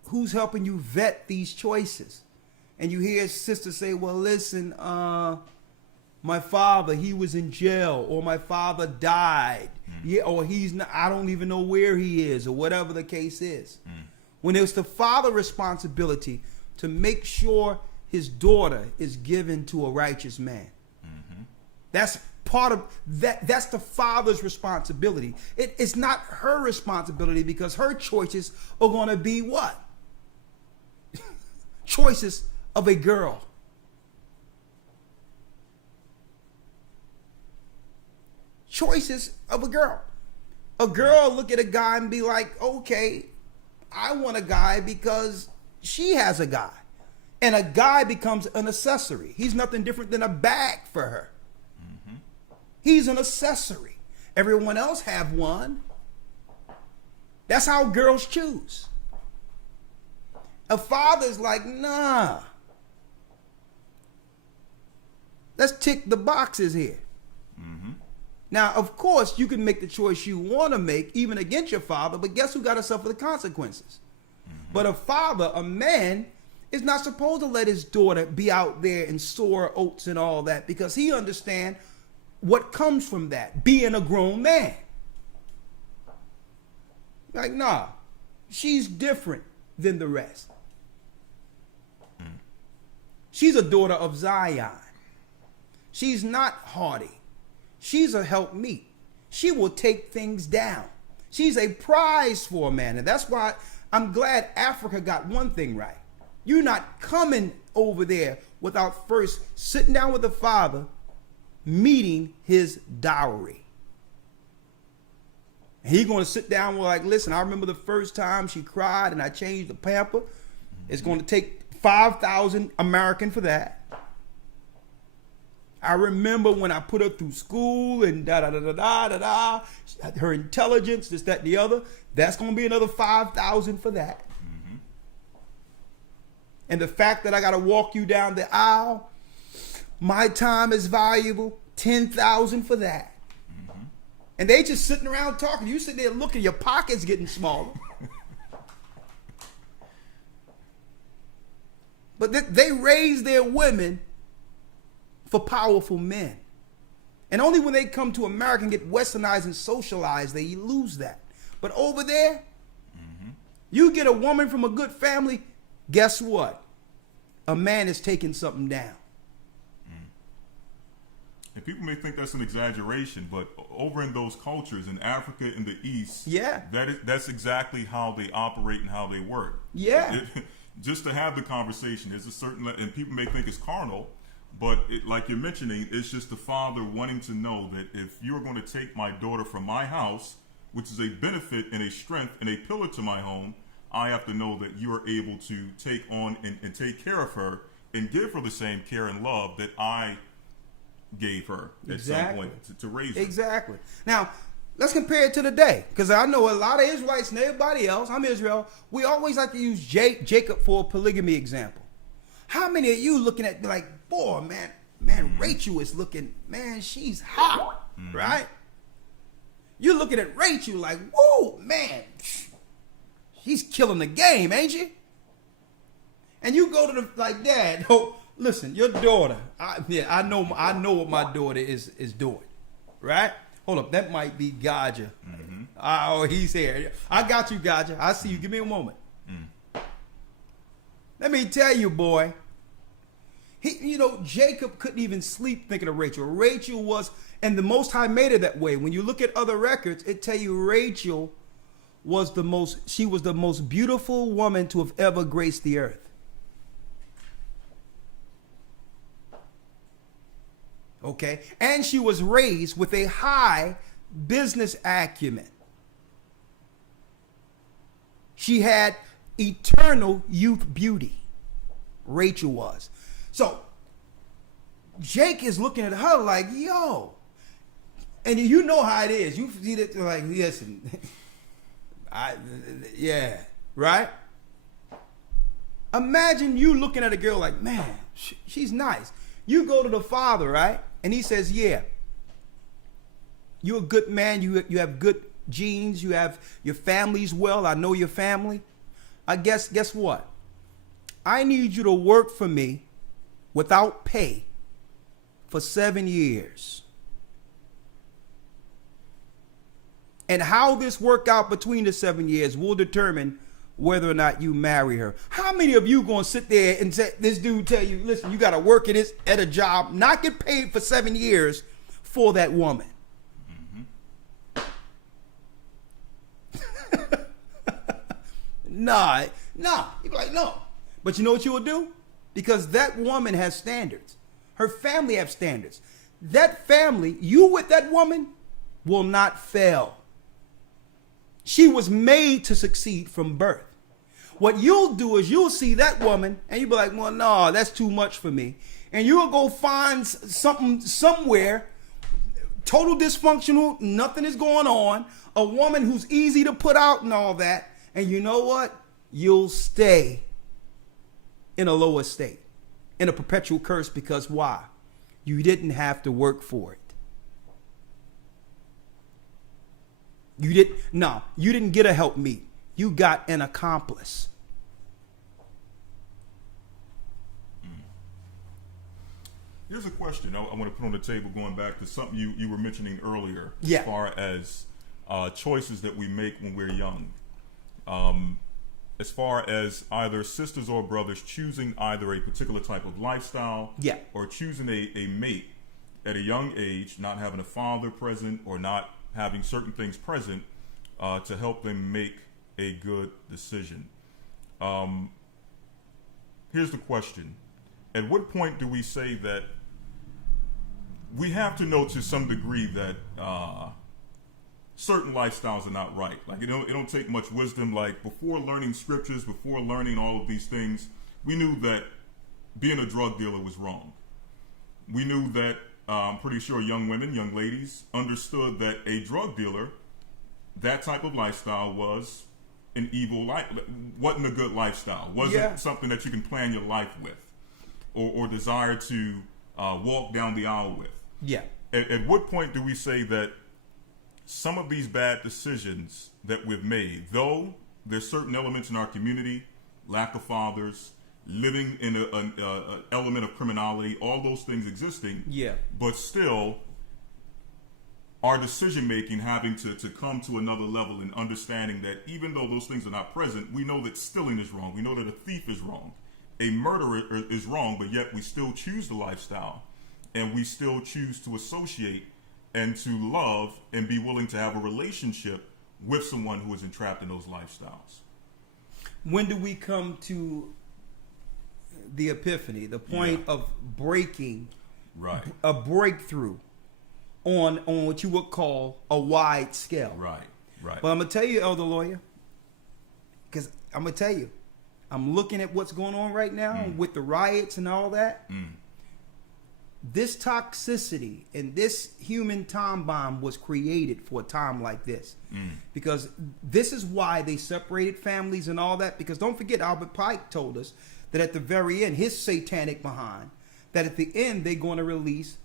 Who's helping you vet these choices? And you hear sisters say, well, listen, my father, he was in jail, or my father died. Yeah, or he's not, I don't even know where he is, or whatever the case is. When it's the father's responsibility to make sure his daughter is given to a righteous man. That's part of that. That's the father's responsibility. It's not her responsibility, because her choices are going to be what? Choices of a girl. Choices of a girl. A girl look at a guy and be like, okay, I want a guy because she has a guy. And a guy becomes an accessory. He's nothing different than a bag for her. He's an accessory. Everyone else have one. That's how girls choose. A father's like, nah. Let's tick the boxes here. Now, of course, you can make the choice you want to make, even against your father, but guess who got to suffer the consequences? But a father, a man, is not supposed to let his daughter be out there and sour oats and all that, because he understands what comes from that, being a grown man. Like, nah, she's different than the rest. She's a daughter of Zion. She's not haughty. She's a helpmeet. She will take things down. She's a prize for a man. And that's why I'm glad Africa got one thing right. You're not coming over there without first sitting down with the father, meeting his dowry. And he's going to sit down with, like, listen, I remember the first time she cried and I changed the pamper. It's going to take 5,000 American for that. I remember when I put her through school and her intelligence, this, that, and the other. That's going to be another 5,000 for that. And the fact that I got to walk you down the aisle, my time is valuable, 10,000 for that. And they just sitting around talking. You sitting there looking, your pockets getting smaller. But they raise their women for powerful men. And only when they come to America and get westernized and socialized, they lose that. But over there, you get a woman from a good family, guess what? A man is taking something down. And people may think that's an exaggeration, but over in those cultures, in Africa, in the East, Yeah. that's exactly how they operate and how they work. Yeah. Just to have the conversation, there's a certain, and people may think it's carnal, but like you're mentioning, it's just the father wanting to know that if you're going to take my daughter from my house, which is a benefit and a strength and a pillar to my home, I have to know that you are able to take on and take care of her and give her the same care and love that I gave her at some point to raise her. Exactly. Now, let's compare it to today, because I know a lot of Israelites and everybody else, I'm Israel, we always like to use Jacob for a polygamy example. How many of you looking at like, boy, man, Rachel is looking, man, she's hot, right? You're looking at Rachel like, whoa, man, she's killing the game, ain't she? And you go to the, like, Dad, oh, listen, your daughter, I know what my daughter is doing, right? Hold up, that might be Gaja. Oh, he's here. I got you, Gaja. I see you. Give me a moment. Let me tell you, boy. Jacob couldn't even sleep thinking of Rachel. Rachel was, and the Most High made her that way. When you look at other records, it tell you Rachel was the most beautiful woman to have ever graced the earth. Okay, and she was raised with a high business acumen. She had eternal youth beauty. Rachel was. So Jake is looking at her like, yo, and you know how it is. You see that, like, listen, yeah, right? Imagine you looking at a girl like, man, she's nice. You go to the father, right? And he says, yeah, you're a good man. You have good genes. You have your family's well. I know your family. Guess what? I need you to work for me without pay for 7 years. And how this work out between the 7 years will determine whether or not you marry her. How many of you gonna sit there and say, this dude tell you, listen, you gotta work at a job, not get paid for 7 years for that woman? Nah. You'd be like, no. But you know what you will do? Because that woman has standards. Her family have standards. That family, you with that woman, will not fail. She was made to succeed from birth. What you'll do is you'll see that woman and you'll be like, well, no, that's too much for me. And you'll go find something somewhere, total dysfunctional, nothing is going on, a woman who's easy to put out and all that. And you know what? You'll stay in a lower state, in a perpetual curse, because why? You didn't have to work for it. You didn't get a helpmeet. You got an accomplice. Here's a question I want to put on the table, going back to something you were mentioning earlier, Yeah. as far as choices that we make when we're young. As far as either sisters or brothers choosing either a particular type of lifestyle, Yeah. or choosing a mate at a young age, not having a father present or not having certain things present to help them make a good decision. Here's the question. At what point do we say that we have to know to some degree that certain lifestyles are not right? Like, it don't take much wisdom. Like, before learning scriptures, before learning all of these things, we knew that being a drug dealer was wrong. We knew that, I'm pretty sure young women, young ladies understood that a drug dealer, that type of lifestyle was an evil life, wasn't a good lifestyle, wasn't something that you can plan your life with or desire to walk down the aisle with. Yeah. At what point do we say that some of these bad decisions that we've made, though there's certain elements in our community, lack of fathers, living in an element of criminality, all those things existing, Yeah. but still our decision making having to come to another level and understanding that even though those things are not present, we know that stealing is wrong. We know that a thief is wrong. A murderer is wrong, but yet we still choose the lifestyle, and we still choose to associate and to love and be willing to have a relationship with someone who is entrapped in those lifestyles. When do we come to the epiphany, the point of breaking, Right. a breakthrough on what you would call a wide scale? Right. Right. But I'm going to tell you, Elder Lawyer, because I'm going to tell you, I'm looking at what's going on right now with the riots and all that. This toxicity and this human time bomb was created for a time like this. Because this is why they separated families and all that. Because don't forget, Albert Pike told us that at the very end, his satanic behind, that at the end they're going to release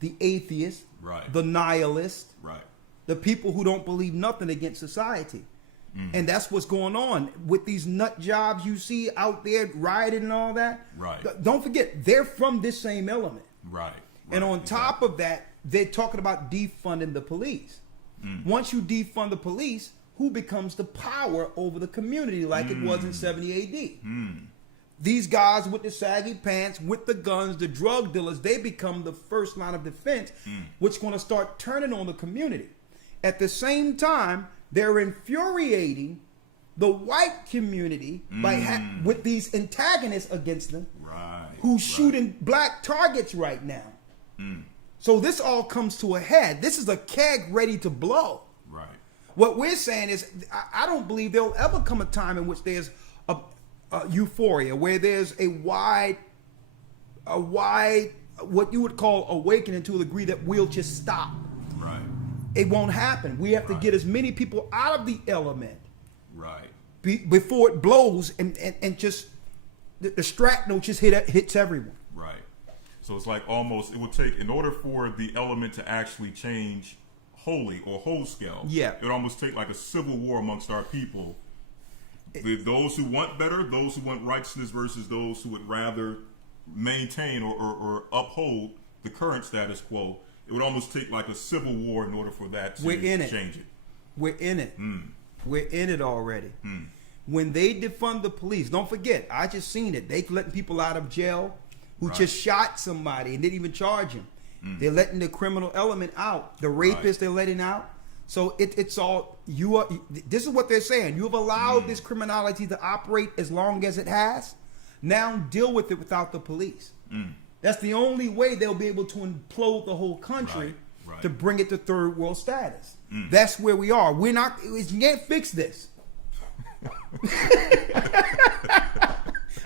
the atheist, Right. the nihilist, Right. the people who don't believe nothing against society. And that's what's going on with these nut jobs you see out there rioting and all that. Right. Don't forget, they're from this same element. Right. And Right. on top of that, they're talking about defunding the police. Once you defund the police, who becomes the power over the community like it was in 70 AD? These guys with the saggy pants, with the guns, the drug dealers, they become the first line of defense, which is going to start turning on the community. At the same time, they're infuriating the white community with these antagonists against them, Right. who's shooting black targets right now. So this all comes to a head. This is a keg ready to blow. Right. What we're saying is, I don't believe there'll ever come a time in which there's a euphoria, where there's a wide, what you would call awakening to a degree that we'll just stop. Right. It won't happen. We have to get as many people out of the element Right. before it blows and just the shrapnel just hits everyone. Right. So it's like almost, it would take, in order for the element to actually change wholly or whole scale, Yeah. it would almost take like a civil war amongst our people. Those who want better, those who want righteousness versus those who would rather maintain or uphold the current status quo. It would almost take like a civil war in order for that to We're in it. change it. We're in it. We're in it already. When they defund the police, don't forget, I just seen it. They letting people out of jail who Right. just shot somebody and didn't even charge him. They're letting the criminal element out. The rapists Right. they're letting out. So it's all you are. This is what they're saying. You have allowed this criminality to operate as long as it has. Now deal with it without the police. That's the only way they'll be able to implode the whole country Right, right. to bring it to third world status. That's where we are. We're not. You can't fix this.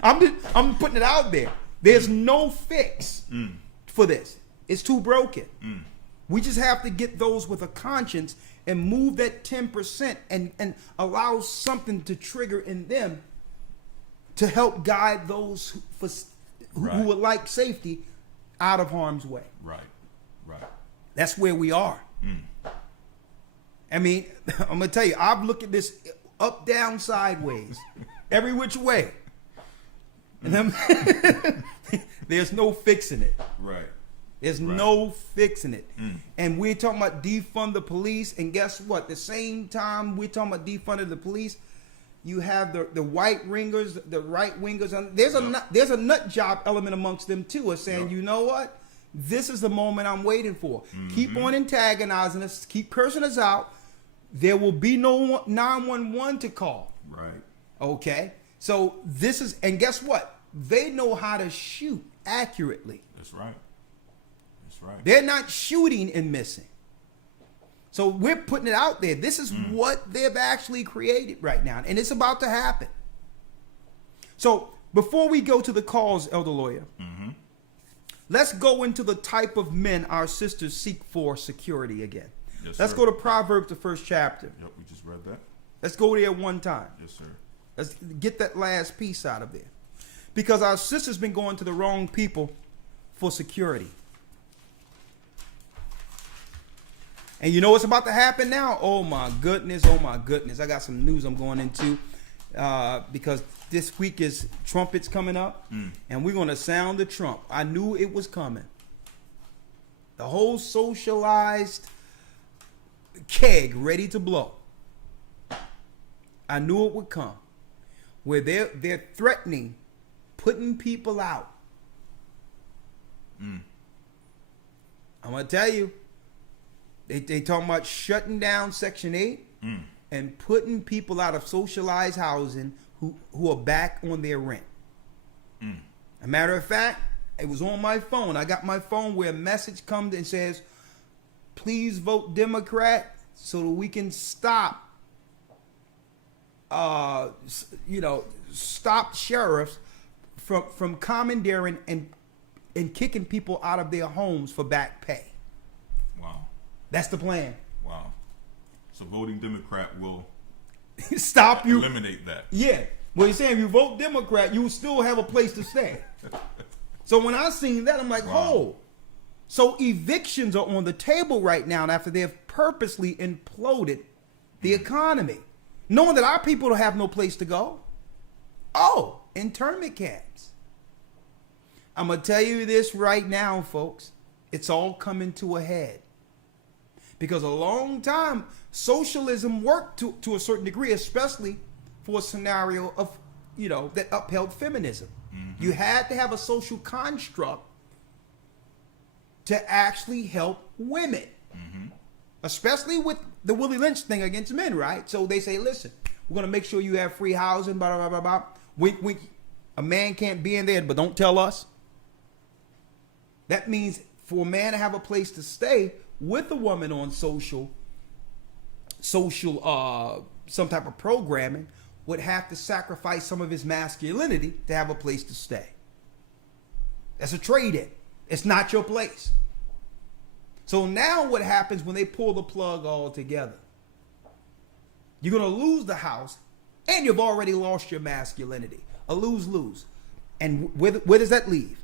I'm putting it out there. There's no fix for this. It's too broken. We just have to get those with a conscience and move that 10% and allow something to trigger in them to help guide those who Right. would like safety out of harm's way. Right. Right. That's where we are. I mean, I'm gonna tell you, I've looked at this up, down, sideways, every which way, and there's no fixing it. Right. There's no fixing it. And we're talking about defund the police, and guess what? The same time we're talking about defunding the police, you have the white ringers, the right wingers, and there's a nut job element amongst them too, of saying, you know what? This is the moment I'm waiting for. Keep on antagonizing us, keep cursing us out. There will be no 911 to call. Right. Okay? So this is, and guess what? They know how to shoot accurately. That's right. That's right. They're not shooting and missing. So we're putting it out there. This is what they've actually created right now, and it's about to happen. So before we go to the calls, Elder Lawyer, let's go into the type of men our sisters seek for security again. Yes, Let's sir. go to Proverbs, the first chapter. Yep, we just read that. Let's go there one time. Yes, sir. Let's get that last piece out of there. Because our sisters been going to the wrong people for security. And you know what's about to happen now? Oh my goodness, oh my goodness. I got some news I'm going into because this week is trumpets coming up and we're going to sound the trump. I knew it was coming. The whole socialized keg ready to blow. I knew it would come. Where they're threatening putting people out. I'm gonna tell you, they talking about shutting down Section 8 and putting people out of socialized housing who are back on their rent. A matter of fact, it was on my phone. I got my phone where a message comes and says, please vote Democrat so that we can stop stop sheriffs from commandeering and kicking people out of their homes for back pay. Wow. That's the plan. Wow. So voting Democrat will Stop you. eliminate that. Yeah. Well, you're saying if you vote Democrat, you will still have a place to stay. So when I seen that, I'm like, Wow. oh. So evictions are on the table right now after they've purposely imploded the economy. Knowing that our people don't have no place to go. Oh, internment camps. I'm going to tell you this right now, folks. It's all coming to a head. Because a long time, socialism worked to a certain degree, especially for a scenario of, that upheld feminism. You had to have a social construct to actually help women. Especially with the Willie Lynch thing against men, right? So they say, listen, we're going to make sure you have free housing, blah, blah, blah, blah. Wink, wink. A man can't be in there, but don't tell us. That means for a man to have a place to stay with a woman on social, some type of programming, would have to sacrifice some of his masculinity to have a place to stay. That's a trade-in. It's not your place. So now what happens when they pull the plug all together? You're going to lose the house and you've already lost your masculinity. A lose-lose. And where does that lead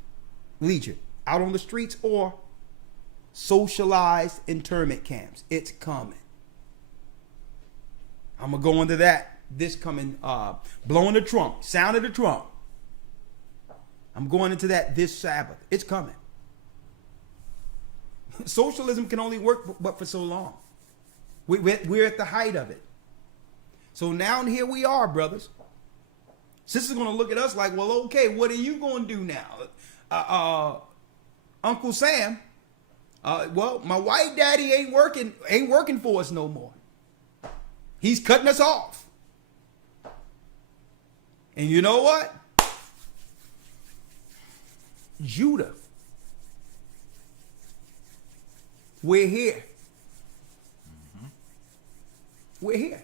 you? Out on the streets or socialized internment camps? It's coming. I'm going to go into that this coming, blowing the trump, sound of the trump. I'm going into that this Sabbath. It's coming. Socialism can only work but for so long. We're at the height of it. So now here we are, brothers. Sisters going to look at us like, well, okay, what are you going to do now? Uncle Sam, well, my white daddy ain't working for us no more. He's cutting us off. And you know what? Judah. We're here. We're here.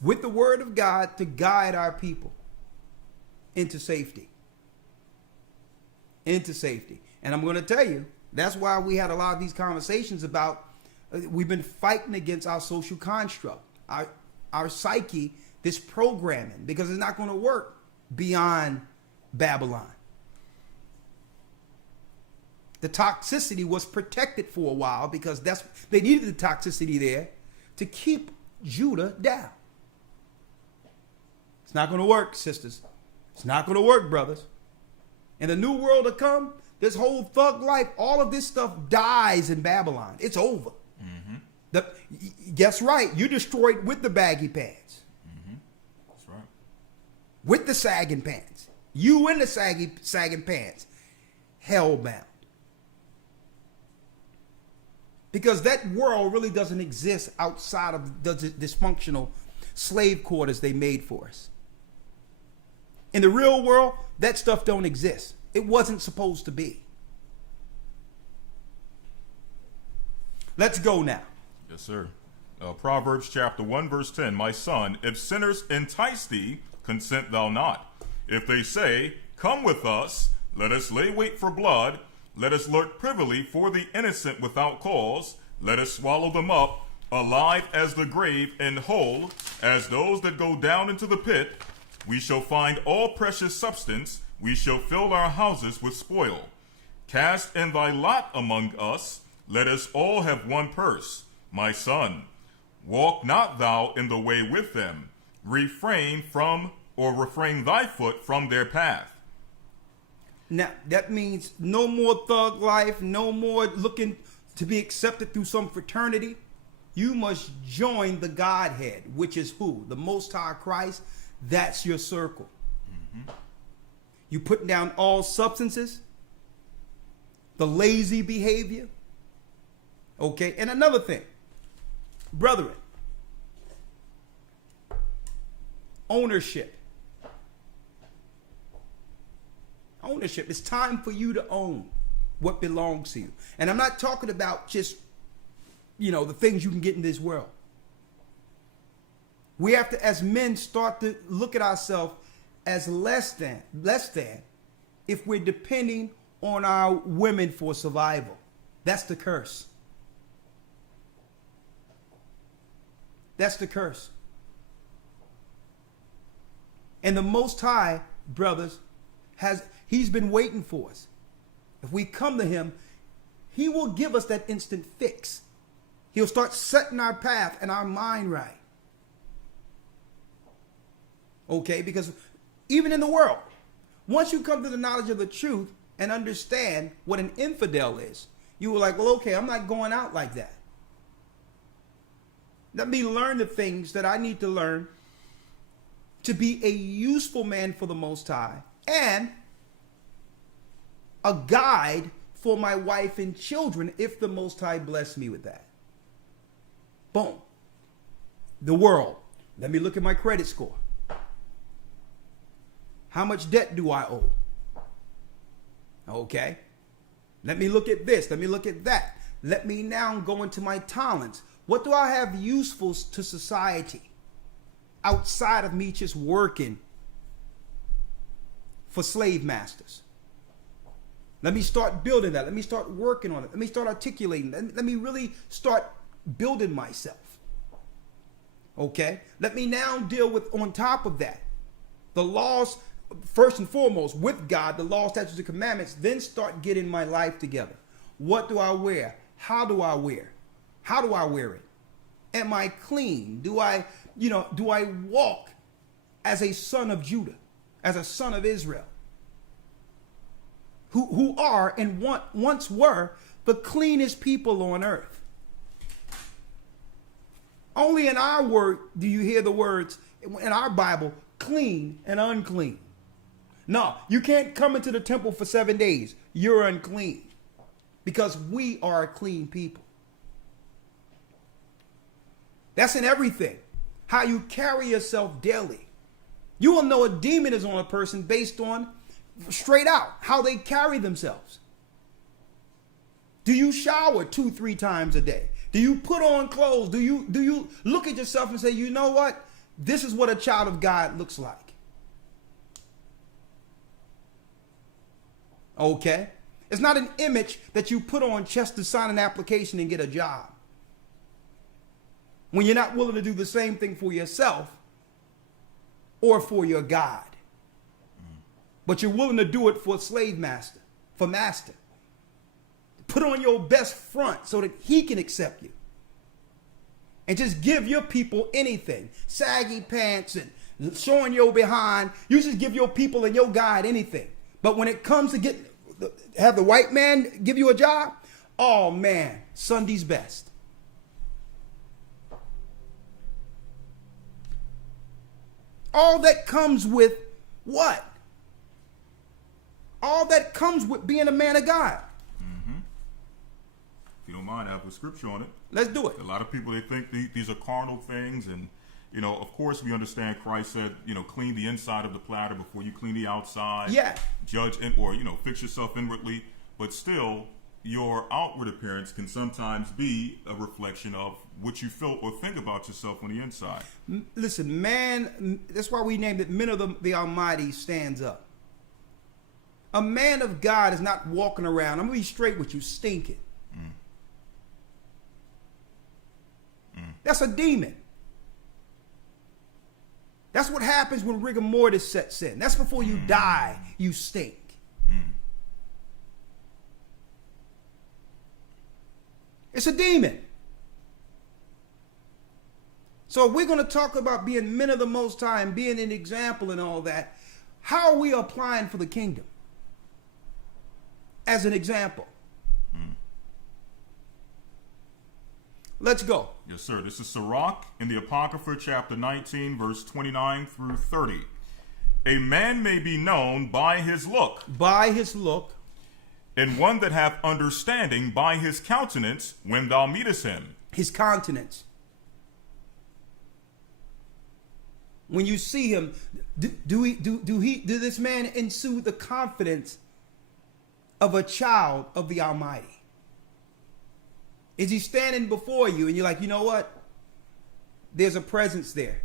With the word of God to guide our people into safety. Into safety. And I'm going to tell you, that's why we had a lot of these conversations about, we've been fighting against our social construct, our psyche, this programming, because it's not going to work beyond Babylon. The toxicity was protected for a while because they needed the toxicity there to keep Judah down. It's not going to work, sisters. It's not going to work, brothers. In the new world to come, this whole thug life, all of this stuff dies in Babylon. It's over. Guess right. You destroyed with the baggy pants. That's right. With the sagging pants. You in the sagging pants. Hellbound. Because that world really doesn't exist outside of the dysfunctional slave quarters they made for us. In the real world, that stuff don't exist. It wasn't supposed to be. Let's go now. Yes, sir. Proverbs chapter 1, verse 10. My son, if sinners entice thee, consent thou not. If they say, come with us, let us lay wait for blood, let us lurk privily for the innocent without cause, let us swallow them up, alive as the grave and whole as those that go down into the pit. We shall find all precious substance, we shall fill our houses with spoil. Cast in thy lot among us, let us all have one purse. My son, walk not thou in the way with them, refrain thy foot from their path. Now, that means no more thug life, no more looking to be accepted through some fraternity. You must join the Godhead, which is who? The Most High Christ. That's your circle. You putting down all substances, the lazy behavior. Okay, and another thing, brethren, ownership. Ownership. It's time for you to own what belongs to you. And I'm not talking about just, the things you can get in this world. We have to, as men, start to look at ourselves as less than if we're depending on our women for survival. That's the curse. That's the curse. And the Most High, brothers, he's been waiting for us. If we come to him, he will give us that instant fix. He'll start setting our path and our mind right. Okay, because even in the world, once you come to the knowledge of the truth and understand what an infidel is, you were like, well, okay, I'm not going out like that. Let me learn the things that I need to learn to be a useful man for the Most High and a guide for my wife and children if the Most High bless me with that. Boom. The world. Let me look at my credit score. How much debt do I owe? Okay. Let me look at this. Let me look at that. Let me now go into my talents. What do I have useful to society outside of me just working for slave masters? Let me start building that. Let me start working on it. Let me start articulating. Let me really start building myself. Okay? Let me now deal with, on top of that, the laws, first and foremost, with God, the law, statutes, and commandments, then start getting my life together. What do I wear? How do I wear? How do I wear it? Am I clean? Do I walk as a son of Judah, as a son of Israel, who are and once were the cleanest people on earth? Only in our word do you hear the words in our Bible, clean and unclean. No, you can't come into the temple for 7 days. You're unclean because we are a clean people. That's in everything. How you carry yourself daily. You will know a demon is on a person based on, straight out, how they carry themselves. Do you shower 2-3 times a day? Do you put on clothes? Do you look at yourself and say, you know what? This is what a child of God looks like. Okay? It's not an image that you put on just to sign an application and get a job. When you're not willing to do the same thing for yourself or for your God. But you're willing to do it for slave master, for master. Put on your best front so that he can accept you. And just give your people anything. Saggy pants and showing your behind. You just give your people and your God anything. But when it comes to have the white man give you a job, oh man, Sunday's best. All that comes with what? All that comes with being a man of God. Mm-hmm. If you don't mind, I have a scripture on it. Let's do it. A lot of people, they think these are carnal things. And, of course we understand Christ said, clean the inside of the platter before you clean the outside. Yeah. Judge or fix yourself inwardly. But still, your outward appearance can sometimes be a reflection of what you feel or think about yourself on the inside. Listen, man, that's why we named it Men of the Almighty Stands Up. A man of God is not walking around, I'm going to be straight with you, stinking. That's a demon. That's what happens when rigor mortis sets in. That's before you die, you stink. It's a demon. So if we're going to talk about being men of the Most High and being an example and all that, how are we applying for the kingdom? As an example. Let's go. Yes, sir. This is Sirach in the Apocrypha, chapter 19, verse 29 through 30. A man may be known by his look, By his look, and one that hath understanding by his countenance when thou meetest him. his countenance. When you see him, do this man ensue the confidence of a child of the Almighty? Is he standing before you and you're like, you know what? There's a presence there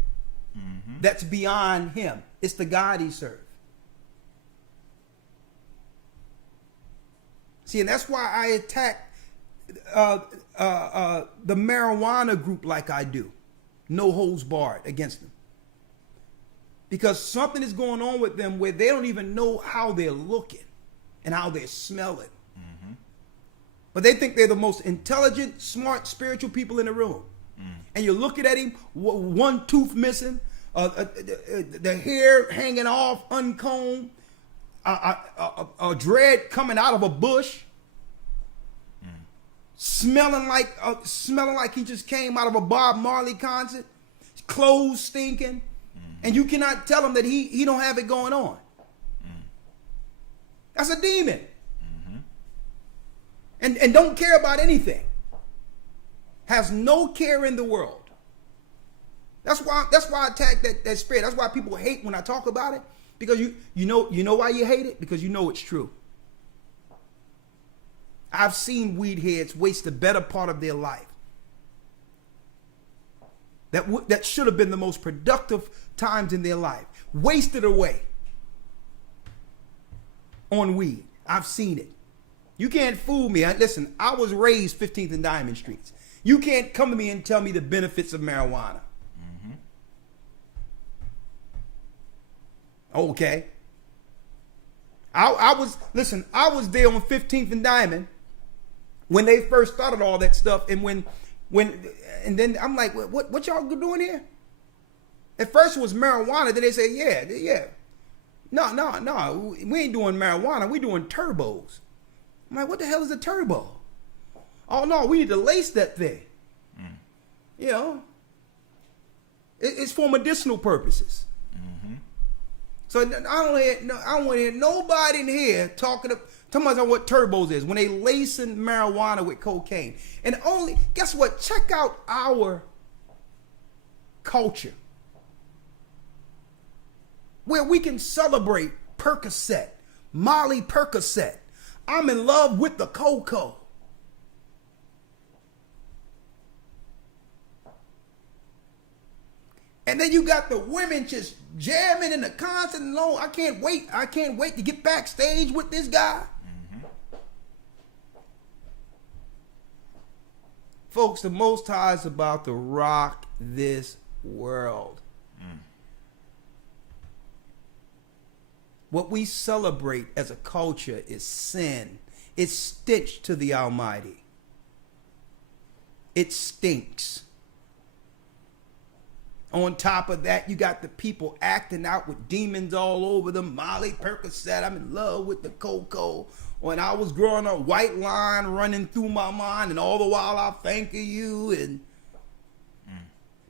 that's beyond him. It's the God he serves. See, and that's why I attack the marijuana group like I do. No holds barred against them. Because something is going on with them where they don't even know how they're looking and how they're smelling. But they think they're the most intelligent, smart, spiritual people in the room. And you look at him, one tooth missing, the hair hanging off, uncombed, a dread coming out of a bush, smelling like he just came out of a Bob Marley concert, clothes stinking, and you cannot tell him that he don't have it going on. That's a demon. And don't care about anything. Has no care in the world. That's why I attack that spirit. That's why people hate when I talk about it. Because you know why you hate it? Because you know it's true. I've seen weed heads waste the better part of their life. That should have been the most productive times in their life. Wasted away on weed. I've seen it. You can't fool me. Listen, I was raised 15th and Diamond Streets. You can't come to me and tell me the benefits of marijuana. Okay. I was there on 15th and Diamond when they first started all that stuff, and and then I'm like, what y'all doing here? At first it was marijuana, then they say, yeah. No, we ain't doing marijuana, we doing turbos. I'm like, what the hell is a turbo? Oh no, we need to lace that thing. You know, it's for medicinal purposes. So I don't want to hear nobody in here talking about what turbos is when they lacing marijuana with cocaine. And guess what? Check out our culture where we can celebrate Percocet, Molly Percocet. I'm in love with the cocoa. And then you got the women just jamming in the concert and I can't wait to get backstage with this guy. Folks, the Most High is about to rock this world. What we celebrate as a culture is sin. It's stench to the Almighty. It stinks. On top of that, you got the people acting out with demons all over them. Molly Percocet, I'm in love with the cocoa. When I was growing up, white line running through my mind, and all the while I think of you, and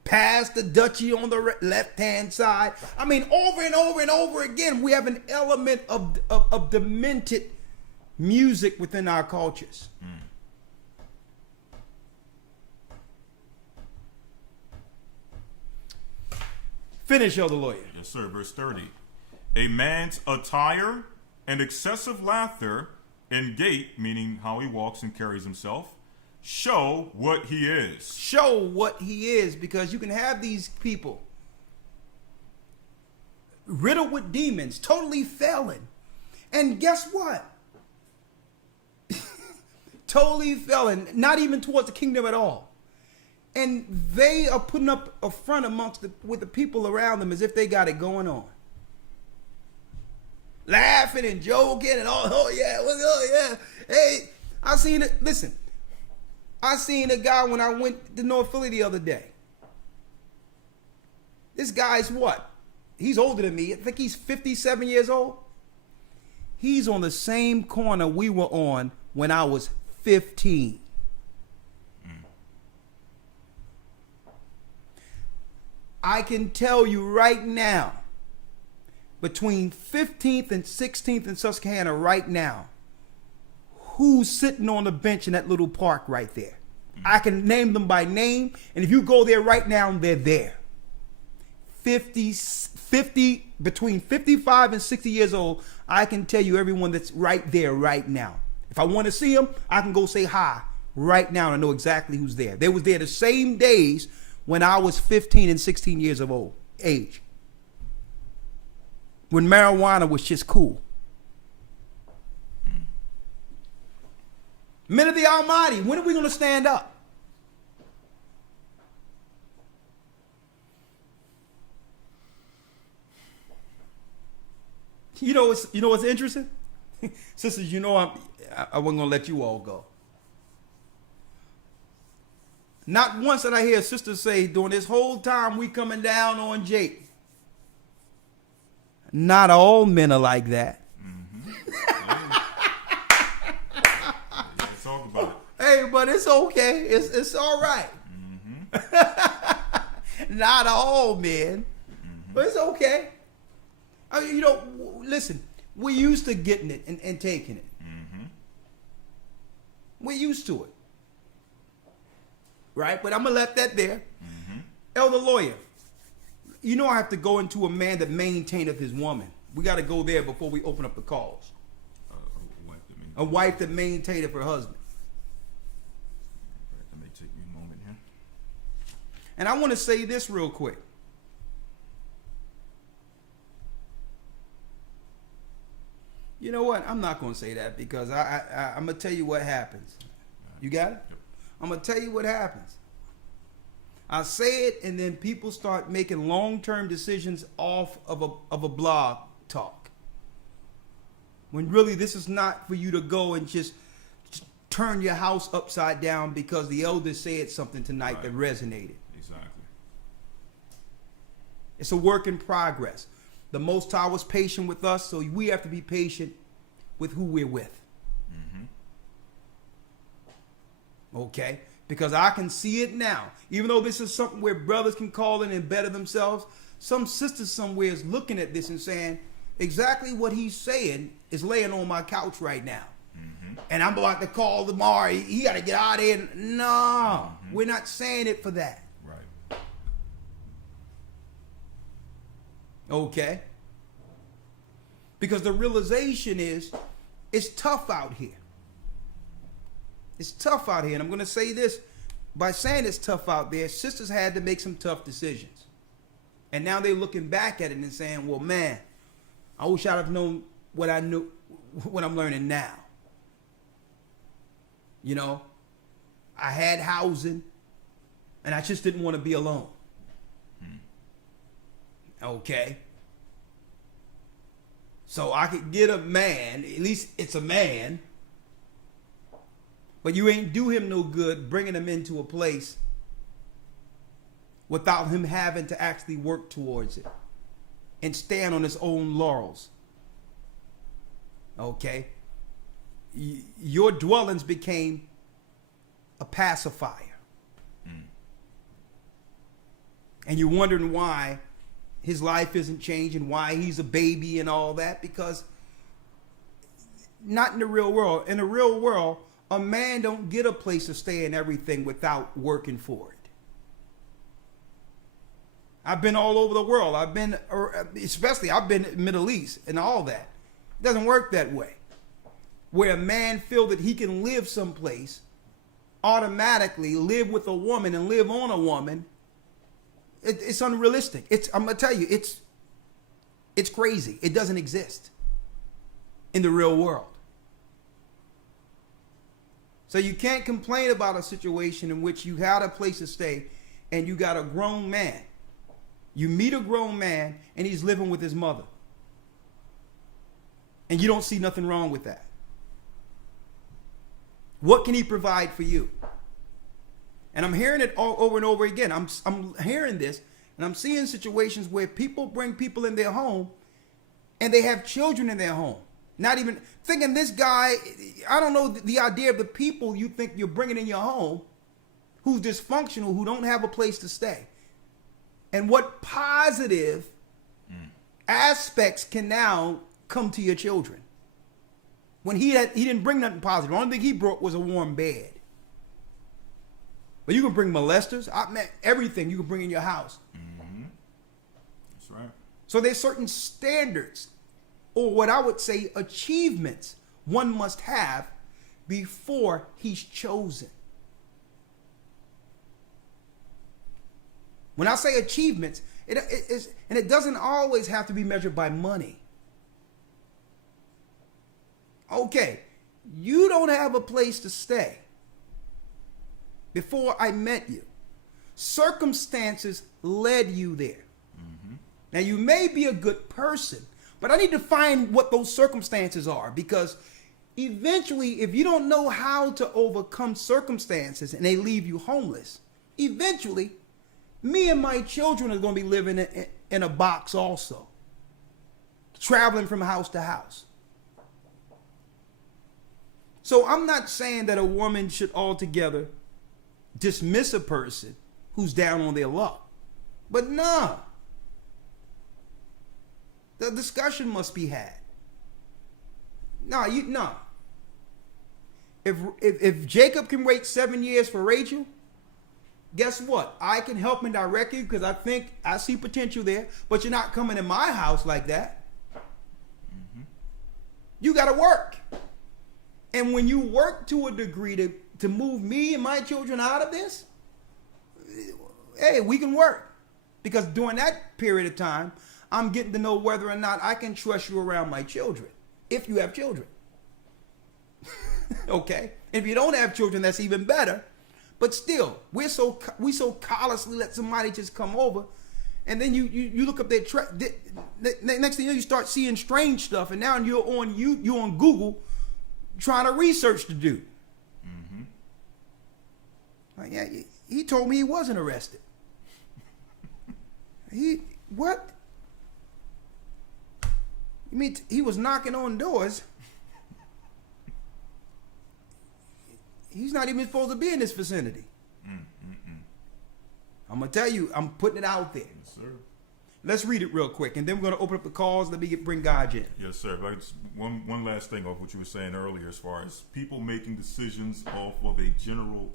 pass the Dutchie on the left-hand side. I mean, over and over and over again, we have an element of demented music within our cultures. Finish, Elder Lawyer. Yes, sir. Verse 30. A man's attire and excessive laughter and gait, meaning how he walks and carries himself, show what he is. Show what he is, because you can have these people riddled with demons, totally failing. And guess what? Totally failing, not even towards the kingdom at all. And they are putting up a front with the people around them as if they got it going on. Laughing and joking and all, oh yeah. Hey, I seen it. Listen, I seen a guy when I went to North Philly the other day. This guy's what? He's older than me. I think he's 57 years old. He's on the same corner we were on when I was 15. I can tell you right now, between 15th and 16th in Susquehanna right now, who's sitting on the bench in that little park right there. I can name them by name, and if you go there right now, they're there. 50, between 55 and 60 years old, I can tell you everyone that's right there right now. If I want to see them, I can go say hi right now and I know exactly who's there. They was there the same days when I was 15 and 16 years of age. When marijuana was just cool. Men of the Almighty, when are we going to stand up? You know what's interesting? Sisters, I wasn't going to let you all go. Not once did I hear a sister say during this whole time we coming down on Jake. Not all men are like that. Mm-hmm. Let's talk about it. Hey, but it's okay. It's all right. Mm-hmm. Not all men, but it's okay. I mean, listen, we're used to getting it and taking it. Mm-hmm. We're used to it. Right? But I'm going to let that there. Mm-hmm. Elder Lawyer, I have to go into a man that maintaineth his woman. We got to go there before we open up the calls. A wife that maintaineth her husband. Let me take you a moment here. And I want to say this real quick. You know what? I'm not going to say that because I'm going to tell you what happens. You got it? Yep. I'm going to tell you what happens. I say it and then people start making long-term decisions off of a blog talk. When really this is not for you to go and just turn your house upside down because the elder said something tonight that resonated. Exactly. It's a work in progress. The Most High was patient with us, so we have to be patient with who we're with. Mm-hmm. Okay? Because I can see it now. Even though this is something where brothers can call in and better themselves, some sisters somewhere is looking at this and saying, exactly what he's saying is laying on my couch right now. Mm-hmm. And I'm about to call tomorrow. He got to get out of here. No, we're not saying it for that. Right. Okay? Because the realization is, it's tough out here. It's tough out here. And I'm going to say this, by saying it's tough out there, sisters had to make some tough decisions. And now they're looking back at it and saying, well, man, I wish I'd have known what I knew, what I'm learning now. I had housing, and I just didn't want to be alone. Okay? So I could get a man, at least it's a man, but you ain't do him no good bringing him into a place without him having to actually work towards it and stand on his own laurels. Okay? Your dwellings became a pacifier. And you're wondering why his life isn't changing, why he's a baby and all that, because not in the real world. In the real world, a man don't get a place to stay in everything without working for it. I've been all over the world. I've been Middle East and all that. It doesn't work that way. Where a man feel that he can live someplace, automatically live with a woman and live on a woman, it's unrealistic. I'm gonna tell you, it's crazy. It doesn't exist in the real world. So you can't complain about a situation in which you had a place to stay and you got a grown man. You meet a grown man and he's living with his mother. And you don't see nothing wrong with that. What can he provide for you? And I'm hearing it all over and over again. I'm hearing this and I'm seeing situations where people bring people in their home and they have children in their home. Not even thinking this guy, I don't know the idea of the people you think you're bringing in your home who's dysfunctional, who don't have a place to stay. And what positive aspects can now come to your children? When he didn't bring nothing positive. The only thing he brought was a warm bed. But you can bring molesters. Everything you can bring in your house. That's right. So there's certain standards, or what I would say achievements, one must have before he's chosen. When I say achievements, it doesn't always have to be measured by money. Okay, you don't have a place to stay. Before I met you, circumstances led you there. Now, you may be a good person, but I need to find what those circumstances are, because eventually, if you don't know how to overcome circumstances and they leave you homeless, eventually, me and my children are going to be living in a box also, traveling from house to house. So I'm not saying that a woman should altogether dismiss a person who's down on their luck. But nah. The discussion must be had. Nah. If Jacob can wait 7 years for Rachel, guess what? I can help and direct you because I think I see potential there. But you're not coming in my house like that. You got to work. And when you work to a degree to move me and my children out of this, hey, we can work. Because during that period of time, I'm getting to know whether or not I can trust you around my children, if you have children. Okay? If you don't have children, that's even better. But still, we so callously let somebody just come over, and then you look up their next thing you know, you start seeing strange stuff, and now you're on Google trying to research the dude. Like, yeah, he told me he wasn't arrested. What? You mean he was knocking on doors? He's not even supposed to be in this vicinity. I'm going to tell you, I'm putting it out there. Yes, sir. Let's read it real quick, and then we're going to open up the calls. Let me bring God in. Yes, sir. One last thing off what you were saying earlier as far as people making decisions off of a general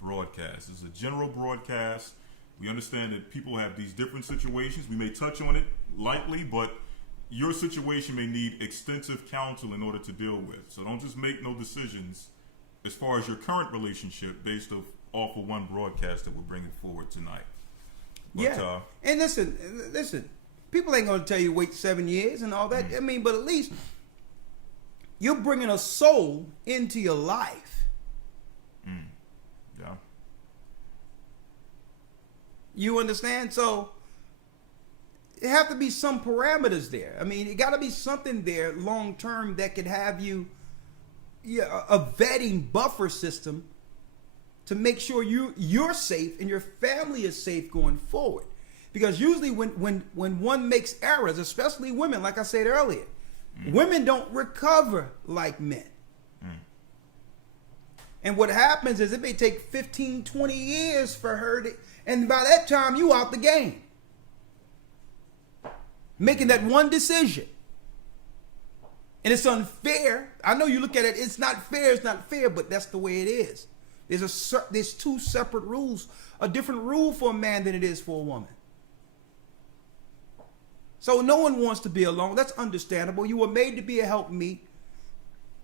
broadcast. It's a general broadcast. We understand that people have these different situations. We may touch on it lightly, but your situation may need extensive counsel in order to deal with. So don't just make no decisions as far as your current relationship based off of one broadcast that we're bringing forward tonight. But, yeah. And listen, people ain't going to tell you wait 7 years and all that. I mean, but at least you're bringing a soul into your life. Yeah. You understand? So it have to be some parameters there. I mean, it got to be something there long term that could have you a vetting buffer system to make sure you're safe and your family is safe going forward. Because usually when one makes errors, especially women, like I said earlier, women don't recover like men. And what happens is it may take 15, 20 years for her to, and by that time you out the game. Making that one decision. And it's unfair. I know you look at it, it's not fair, but that's the way it is. There's two separate rules. A different rule for a man than it is for a woman. So no one wants to be alone. That's understandable. You were made to be a helpmeet.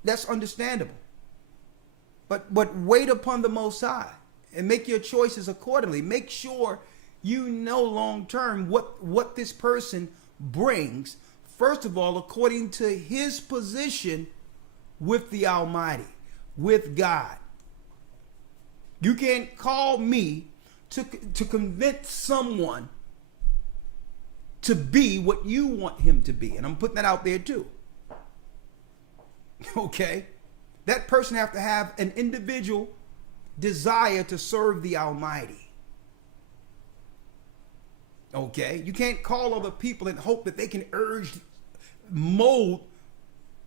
That's understandable. But wait upon the Most High and make your choices accordingly. Make sure you know long term what this person brings. First of all, according to his position with the Almighty, with God. You can't call me to convince someone to be what you want him to be. And I'm putting that out there too. Okay? That person have to have an individual desire to serve the Almighty. Okay? You can't call other people and hope that they can mold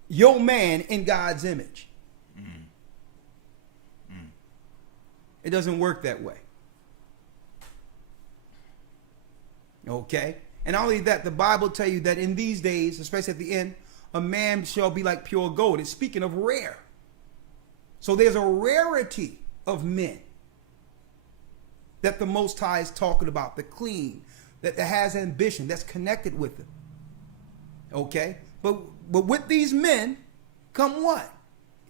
your man in God's image. It doesn't work that way. Okay? And not only that, the Bible tell you that in these days, especially at the end, a man shall be like pure gold. It's speaking of rare. So there's a rarity of men that the Most High is talking about, the clean, that has ambition, that's connected with him. Okay? But with these men come what?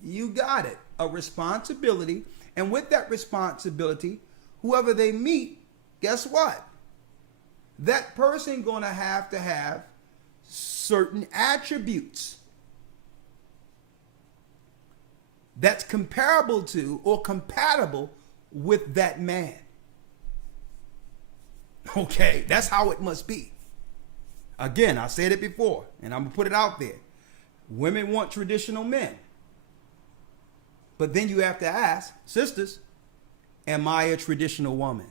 You got it. A responsibility. And with that responsibility, whoever they meet, guess what? That person going to have certain attributes that's comparable to or compatible with that man. Okay, that's how it must be. Again, I said it before, and I'm going to put it out there. Women want traditional men. But then you have to ask, sisters, am I a traditional woman?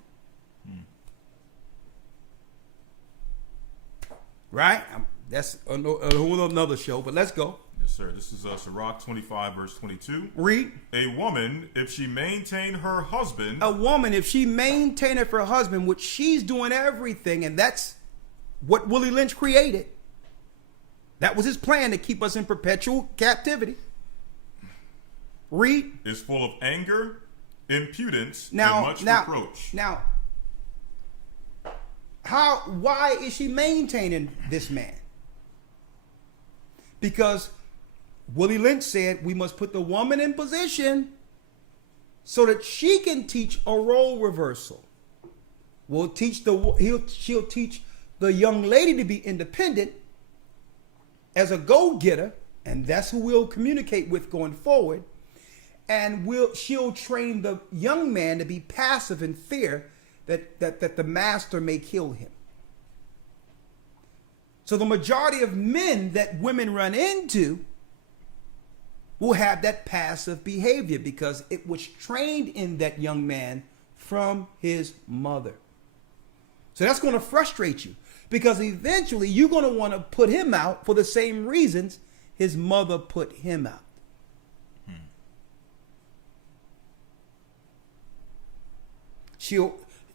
Right? That's a whole another show, but let's go. Yes, sir. This is Sirach 25, verse 22. Read. A woman, if she maintain her husband... A woman, if she maintaineth her husband, which she's doing everything, and that's what Willie Lynch created. That was his plan, to keep us in perpetual captivity. Read. Is full of anger, impudence, and Now, much reproach. Now, why is she maintaining this man? Because Willie Lynch said we must put the woman in position so that she can teach a role reversal. She'll teach the young lady to be independent as a go-getter, and that's who we'll communicate with going forward. And she'll train the young man to be passive in fear that the master may kill him. So the majority of men that women run into will have that passive behavior because it was trained in that young man from his mother. So that's going to frustrate you because eventually you're going to want to put him out for the same reasons his mother put him out.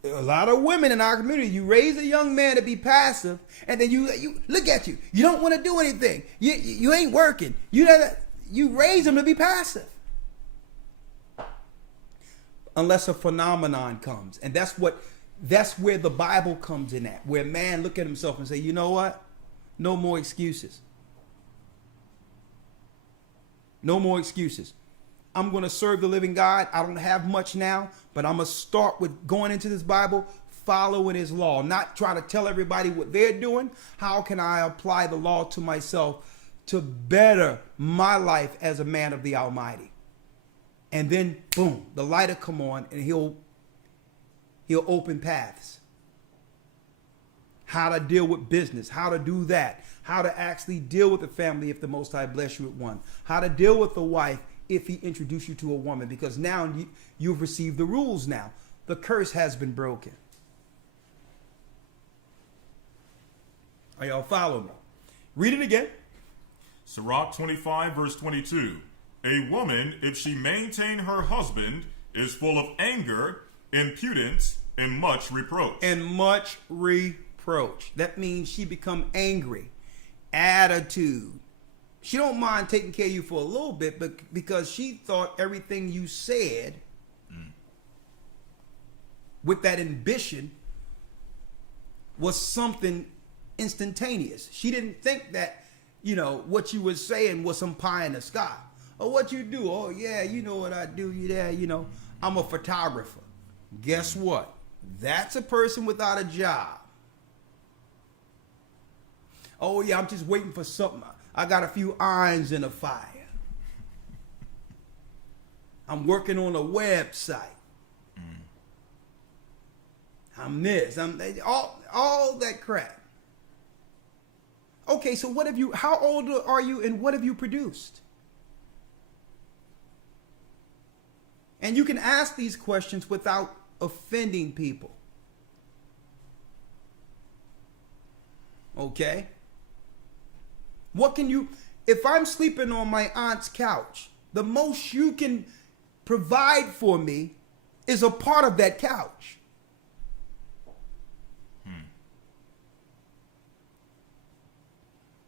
A lot of women in our community, you raise a young man to be passive, and then you look at you. You don't want to do anything. You ain't working. You raise him to be passive. Unless a phenomenon comes. And that's where the Bible comes in at. Where man look at himself and say, you know what? No more excuses. No more excuses. I'm going to serve the living God. I don't have much now, but I'm going to start with going into this Bible, following his law, not trying to tell everybody what they're doing. How can I apply the law to myself to better my life as a man of the Almighty? And then, boom, the light will come on and he'll open paths. How to deal with business, how to do that, how to actually deal with the family if the Most High bless you with one, how to deal with the wife if he introduced you to a woman, because now you've received the rules now. The curse has been broken. Are y'all following me? Read it again. Sirach 25, verse 22. A woman, if she maintain her husband, is full of anger, impudence, and much reproach. And much reproach. That means she become angry. Attitude. She don't mind taking care of you for a little bit, but because she thought everything you said with that ambition was something instantaneous. She didn't think that, what you were saying was some pie in the sky. Or what you do. Oh, yeah, you know what I do. I'm a photographer. Guess what? That's a person without a job. Oh, yeah, I'm just waiting for something. I got a few irons in the fire. I'm working on a website. I'm this. I'm all that crap. Okay, so how old are you and what have you produced? And you can ask these questions without offending people. Okay? If I'm sleeping on my aunt's couch, the most you can provide for me is a part of that couch.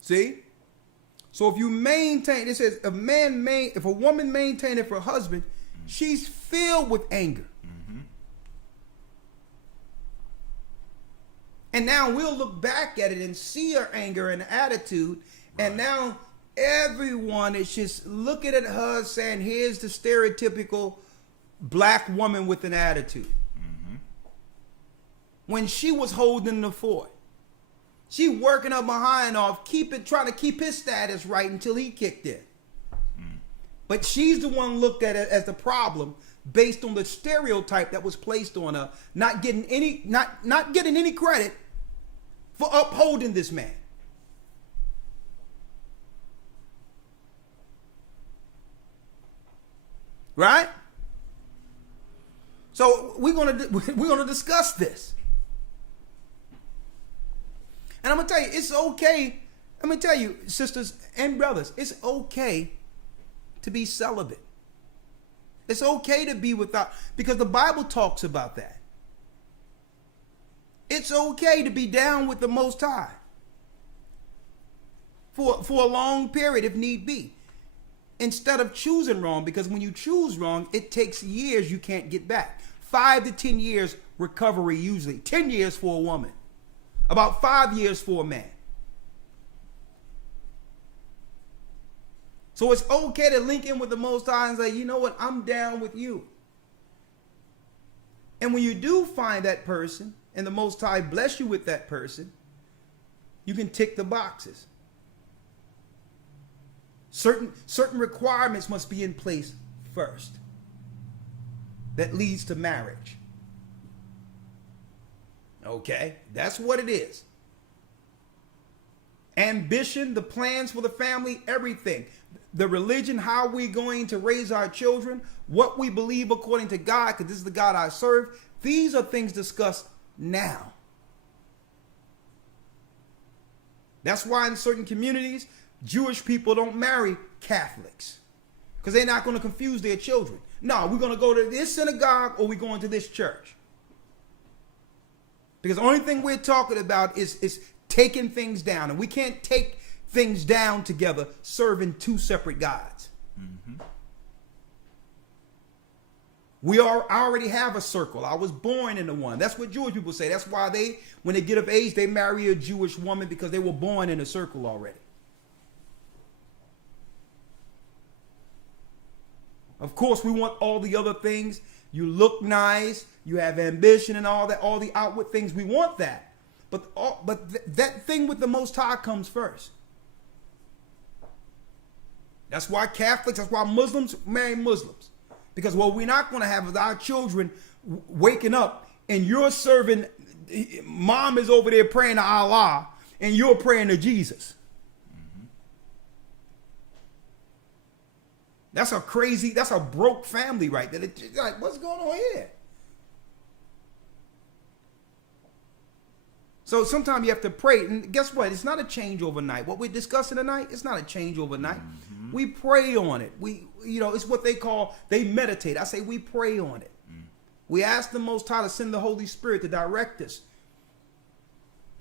See? So if you maintain, it says if a woman maintaineth her husband, she's filled with anger. And now we'll look back at it and see her anger and attitude. Right. And now everyone is just looking at her saying, here's the stereotypical black woman with an attitude. When she was holding the fort. She working her behind off, trying to keep his status right until he kicked in. But she's the one looked at it as the problem based on the stereotype that was placed on her, not getting any credit for upholding this man. Right? So we're gonna discuss this. And I'm going to tell you, it's okay. I'm going to tell you, sisters and brothers, it's okay to be celibate. It's okay to be without, because the Bible talks about that. It's okay to be down with the Most High for a long period if need be. Instead of choosing wrong, because when you choose wrong, it takes years you can't get back. 5 to 10 years recovery usually. 10 years for a woman. About 5 years for a man. So it's okay to link in with the Most High and say, you know what, I'm down with you. And when you do find that person, and the Most High bless you with that person, you can tick the boxes. Certain requirements must be in place first. That leads to marriage. Okay, that's what it is. Ambition, the plans for the family, everything. The religion, how we're going to raise our children, what we believe according to God, because this is the God I serve. These are things discussed now. That's why in certain communities, Jewish people don't marry Catholics, because they're not going to confuse their children. No, we're going to go to this synagogue or we're going to this church. Because the only thing we're talking about is taking things down. And we can't take things down together serving two separate gods. We already have a circle. I was born into one. That's what Jewish people say. That's why when they get of age, they marry a Jewish woman, because they were born in a circle already. Of course, we want all the other things. You look nice, you have ambition and all that, all the outward things. We want that. But that thing with the Most High comes first. That's why Catholics, that's why Muslims marry Muslims. Because what we're not going to have is our children waking up and you're serving, mom is over there praying to Allah and you're praying to Jesus. That's a broke family right there. Like, what's going on here? So sometimes you have to pray. And guess what? It's not a change overnight. What we're discussing tonight, it's not a change overnight. We pray on it. It's what they meditate. I say we pray on it. We ask the Most High to send the Holy Spirit to direct us.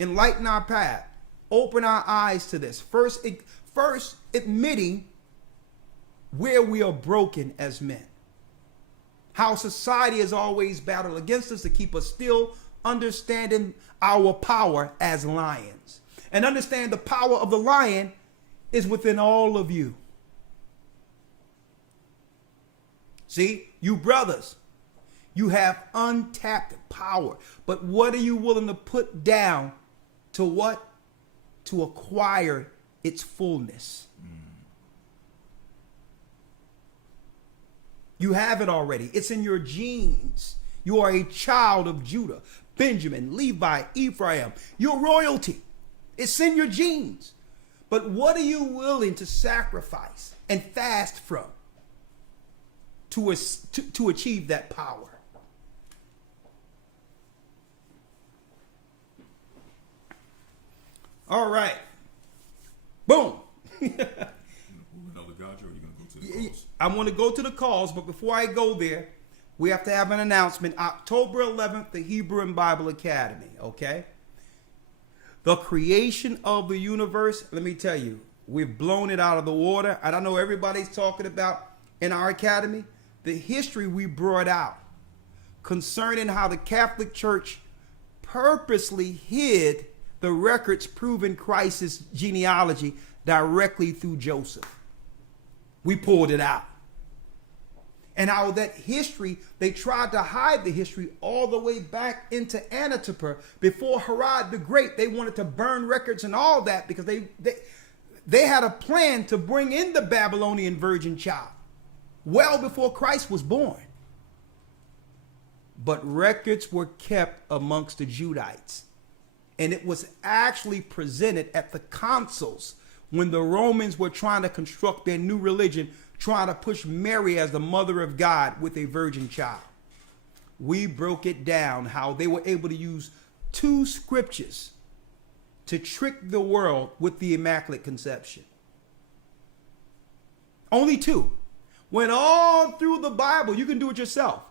Enlighten our path. Open our eyes to this. First admitting where we are broken as men. How society has always battled against us to keep us still, understanding our power as lions. And understand the power of the lion is within all of you. See, you brothers, you have untapped power. But what are you willing to put down to what? To acquire its fullness. You have it already. It's in your genes. You are a child of Judah, Benjamin, Levi, Ephraim. You're royalty. It's in your genes. But what are you willing to sacrifice and fast from to achieve that power? All right. Boom. I want to go to the calls, but before I go there, we have to have an announcement. October 11th, the Hebrew and Bible Academy, okay? The creation of the universe, let me tell you, we've blown it out of the water. And I know everybody's talking about in our academy the history we brought out concerning how the Catholic Church purposely hid the records proving Christ's genealogy directly through Joseph. We pulled it out. And how that history, they tried to hide the history all the way back into Antipater before Herod the Great. They wanted to burn records and all that because they had a plan to bring in the Babylonian virgin child well before Christ was born. But records were kept amongst the Judites. And it was actually presented at the consuls when the Romans were trying to construct their new religion, trying to push Mary as the mother of God with a virgin child. We broke it down how they were able to use 2 scriptures to trick the world with the Immaculate Conception. Only 2. When all through the Bible, you can do it yourself.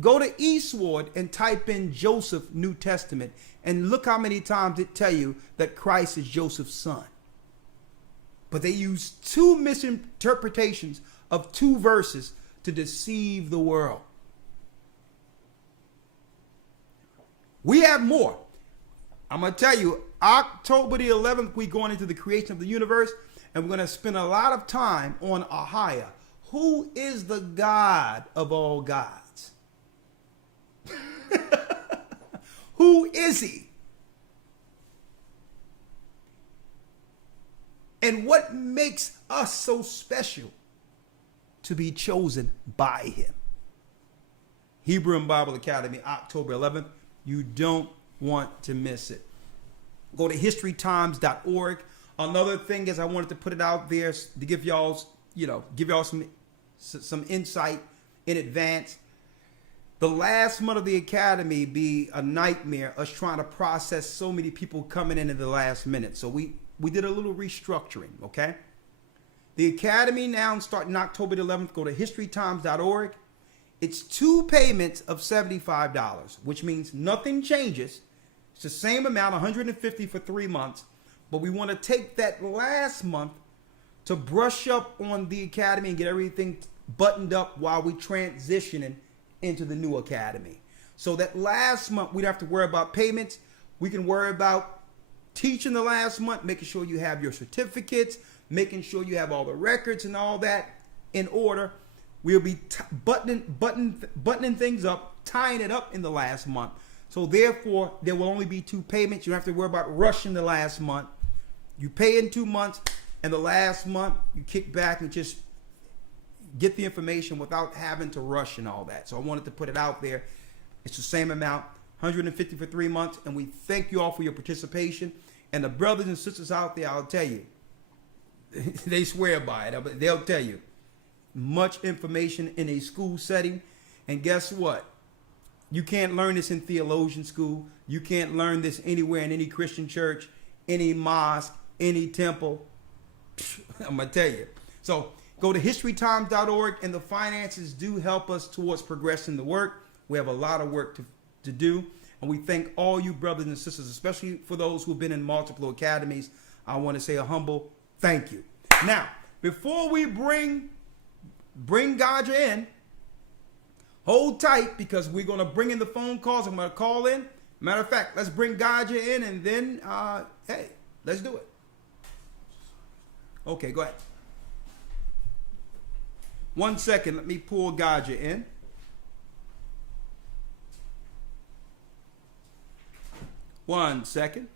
Go to Eastward and type in Joseph New Testament and look how many times it tell you that Christ is Joseph's son. But they use 2 misinterpretations of 2 verses to deceive the world. We have more. I'm going to tell you, October the 11th, we're going into the creation of the universe, and we're going to spend a lot of time on Ahia. Who is the God of all gods? Who is he? And what makes us so special to be chosen by him? Hebrew and Bible Academy, October 11th. You don't want to miss it. Go to historytimes.org. Another thing is I wanted to put it out there to give y'all some insight in advance. The last month of the academy be a nightmare, us trying to process so many people coming in at the last minute. So we did a little restructuring, okay? The academy now starting October the 11th, go to historytimes.org. It's 2 payments of $75, which means nothing changes. It's the same amount, $150 for 3 months, but we want to take that last month to brush up on the academy and get everything buttoned up while we transitioning into the new academy. So that last month, we don't have to worry about payments. We can worry about teaching the last month, making sure you have your certificates, making sure you have all the records and all that in order. We'll be buttoning things up, tying it up in the last month. So therefore, there will only be 2 payments. You don't have to worry about rushing the last month. You pay in 2 months, and the last month, you kick back and just get the information without having to rush and all that. So I wanted to put it out there. It's the same amount, $150 for 3 months, and we thank you all for your participation. And the brothers and sisters out there, I'll tell you, they swear by it, but they'll tell you, much information in a school setting. And guess what? You can't learn this in theologian school. You can't learn this anywhere in any Christian church, any mosque, any temple. I'm going to tell you. So go to historytimes.org, and the finances do help us towards progressing the work. We have a lot of work to do, and we thank all you brothers and sisters, especially for those who have been in multiple academies. I want to say a humble thank you. Now, before we bring Gaja in, hold tight, because we're going to bring in the phone calls. I'm going to call in. Matter of fact, let's bring Gaja in, and then, hey, let's do it. Okay, go ahead. 1 second, let me pull Gaja in. One second.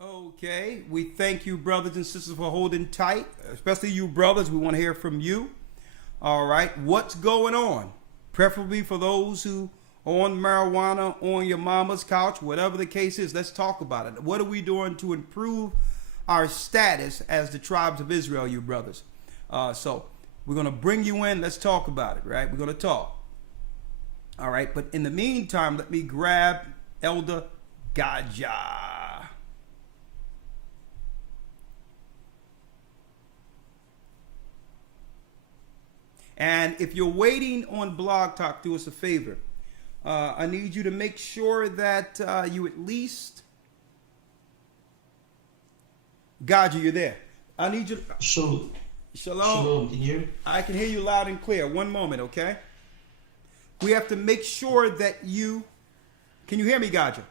Okay, we thank you, brothers and sisters, for holding tight, especially you brothers. We want to hear from you. All right, what's going on? Preferably for those who are on marijuana, on your mama's couch, whatever the case is, let's talk about it. What are we doing to improve our status as the tribes of Israel, you brothers? So we're going to bring you in. Let's talk about it, right? We're going to talk. All right, but in the meantime, let me grab Elder Gaja. And if you're waiting on Blog Talk, do us a favor. I need you to make sure that you at least... Gaja, you're there. I need you... Shalom. Shalom. Can you hear me? I can hear you loud and clear. One moment, okay? We have to make sure that you... Can you hear me, Gaja?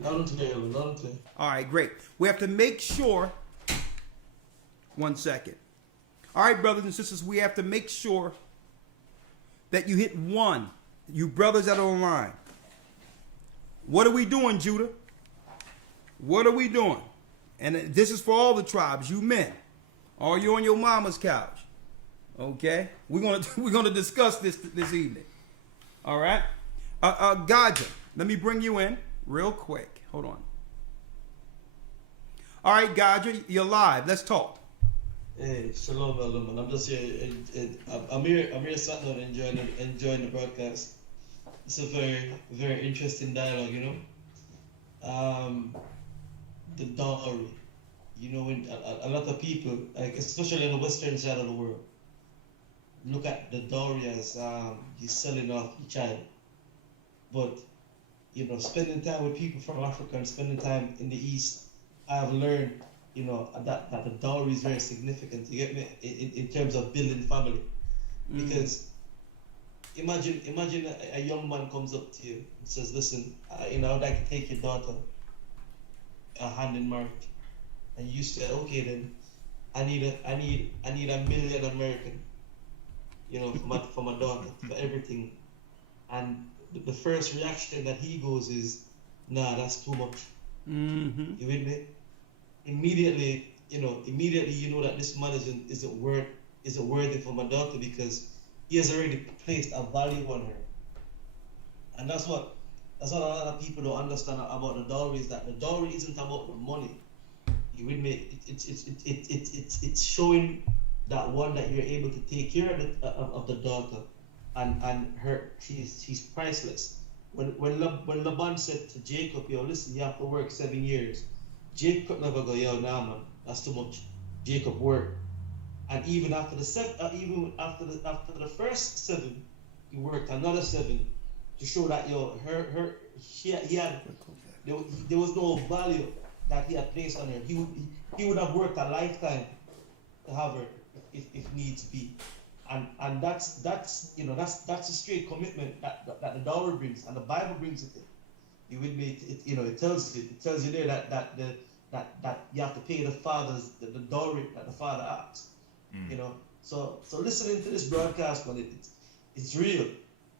Loud and clear, loud and clear. All right, great. We have to make sure... One second. All right, brothers and sisters, we have to make sure that you hit one. You brothers that are online. What are we doing, Judah? What are we doing? And this is for all the tribes, you men. Are you on your mama's couch? Okay? We're gonna discuss this evening. All right? Gaja, let me bring you in real quick. Hold on. All right, Gaja, you're live. Let's talk. Hey, shalom, Elder man. I'm just here. I'm here sat down enjoying the broadcast. It's a very, very interesting dialogue, you know. The dowry. You know, when a lot of people, like especially in the western side of the world, look at the dowry as you're selling off your child. But, you know, spending time with people from Africa and spending time in the East, I have learned, you know, that the dowry is very significant. You get me? In terms of building family, because imagine a young man comes up to you and says, "Listen, you know, I'd like to take your daughter hand in marriage," and you say, "Okay, then I need $1 million American, you know, for my daughter, for everything," and the first reaction that he goes is, "Nah, that's too much." Mm-hmm. You with me? Immediately you know that this man isn't worthy for my daughter, because he has already placed a value on her. And that's what a lot of people don't understand about the dowry, is that the dowry isn't about the money. You with me? It's showing that one, that you're able to take care of the daughter, and her, she's priceless. When Laban said to Jacob, "Yo, listen, you have to work 7 years." Jacob never go, "Yo, nah, man, that's too much." Jacob worked, and even after the first 7, he worked another 7 to show that, yo, there was no value that he had placed on her. He would have worked a lifetime to have her if needs be, and that's a straight commitment that the dowry brings, and the Bible brings it in. You with me? It tells you there that you have to pay the dowry that the father asks. You know, so listening to this broadcast, man, it's real.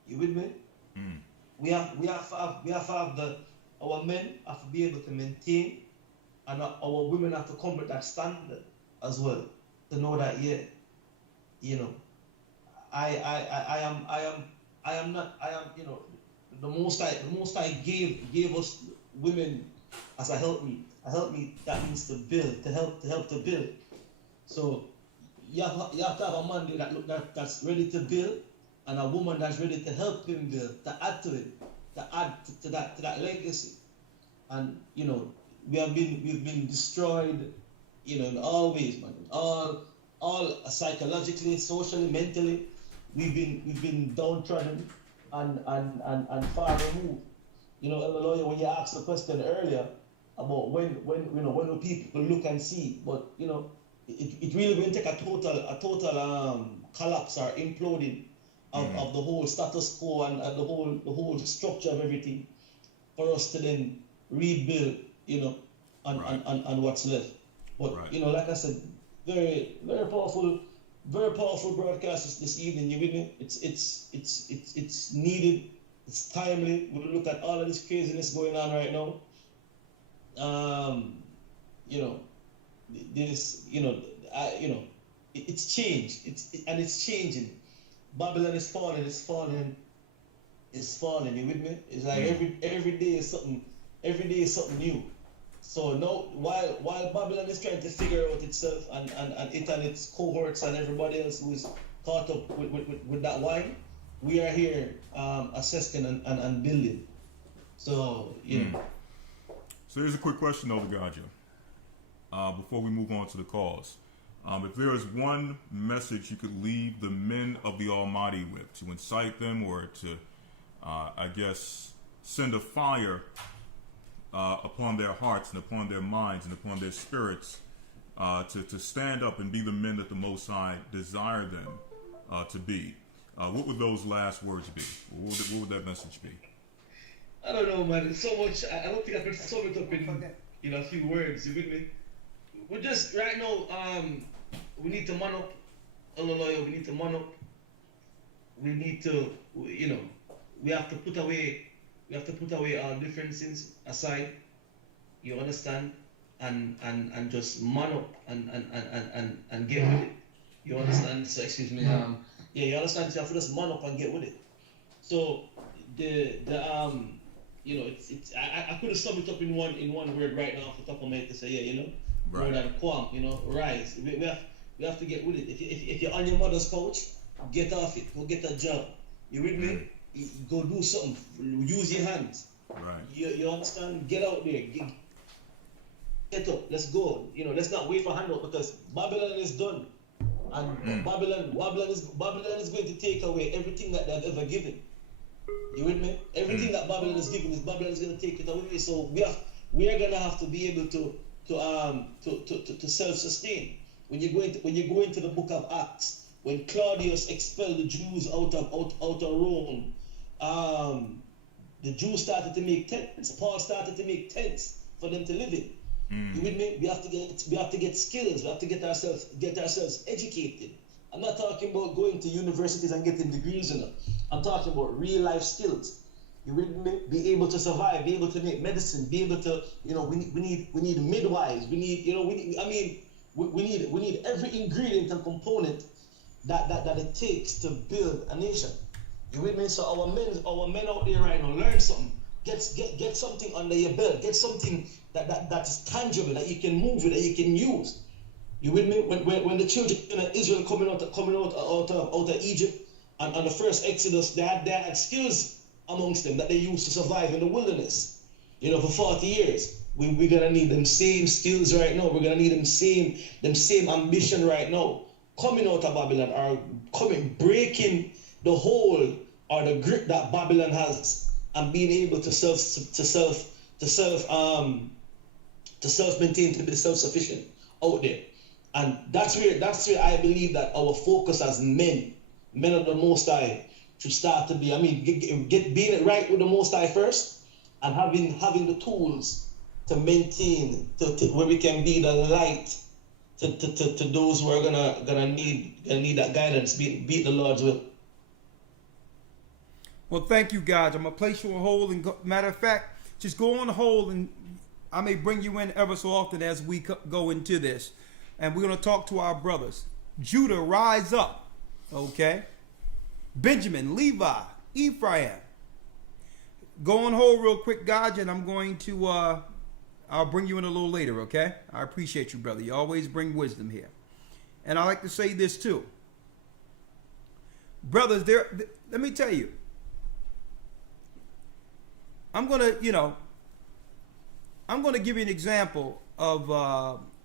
You with me? We have our men have to be able to maintain, and our women have to come with that standard as well, to know that, yeah, you know, I am you know, the Most High gave us women as a help me. That means to build, to help to build. So you have to have a man that's ready to build, and a woman that's ready to help him build, to add to it, to that legacy. And you know, we've been destroyed, you know, in all ways, man. All psychologically, socially, mentally, we've been downtrodden and far removed. You know, Elder Lawyer, when you asked the question earlier about when will people look and see, but you know, it really will take a total collapse or imploding of the whole status quo and the whole structure of everything for us to then rebuild, you know, on what's left. But you know, like I said, very powerful broadcast this evening. You with me? It's needed. It's timely. We look at all of this craziness going on right now. you know, this, it's changed. It's changing. Babylon is falling. It's falling. It's falling. You with me? It's like every day is something. Every day is something new. So now, while Babylon is trying to figure out itself and it and its cohorts and everybody else who is caught up with that wine, we are here assessing and building. So So here's a quick question, Elder Gaja, before we move on to the cause. If there is one message you could leave the men of the Almighty with, to incite them or to, I guess, send a fire upon their hearts and upon their minds and upon their spirits, to stand up and be the men that the Most High desire them to be, what would those last words be? What would that message be? I don't know, man. It's so much. I don't think I could sum it up in a few words. You with me? We're just right now. We need to man up. We need to man up. We need to, we have to put away. We have to put away our differences aside. You understand? And just man up and get with it. You understand? So excuse me. You understand? So you have to just man up and get with it. So it's I could have summed it up in one word right now off the top of my head to say, more than quam, rise. We have to get with it. If you're on your mother's couch, get off it. Go get a job. You with me? Go do something. Use your hands. Right. You understand? Get out there. Get up. Let's go. Let's not wait for handout because Babylon is done, and Babylon is going to take away everything that they've ever given. You with me? Everything that Babylon is giving is Babylon is going to take it away. So we are going to have to be able to self-sustain. When you go into the book of Acts, when Claudius expelled the Jews out of Rome, the Jews started to make tents. Paul started to make tents for them to live in. You with me? We have to get skills. We have to get ourselves educated. I'm not talking about going to universities and getting degrees in it. I'm talking about real life skills. You with me? Be able to survive, be able to make medicine, be able to, we need midwives. We need every ingredient and component that it takes to build a nation. You with me? So our men out there right now, learn something. Get something under your belt. Get something that is tangible, that you can move with, that you can use. You with me? When the children of Israel coming out of Egypt and the first Exodus, they had skills amongst them that they used to survive in the wilderness. For 40 years. We're gonna need them same skills right now. We're gonna need them same ambition right now. Coming out of Babylon or breaking the hold or the grip that Babylon has and being able to self maintain, to be self-sufficient out there. And that's where I believe that our focus as men of the Most High should start to be. Being it right with the Most High first, and having the tools to maintain, to where we can be the light to those who are gonna need that guidance, be the Lord's will. Well, thank you, guys. I'm gonna place you on hold, and matter of fact, just go on hold, and I may bring you in ever so often as we go into this, and we're gonna talk to our brothers. Judah, rise up, okay? Benjamin, Levi, Ephraim. Go on hold real quick, guys, and I'm going to I'll bring you in a little later, okay? I appreciate you, brother. You always bring wisdom here. And I like to say this too. Brothers, let me tell you. I'm going to give you an example of,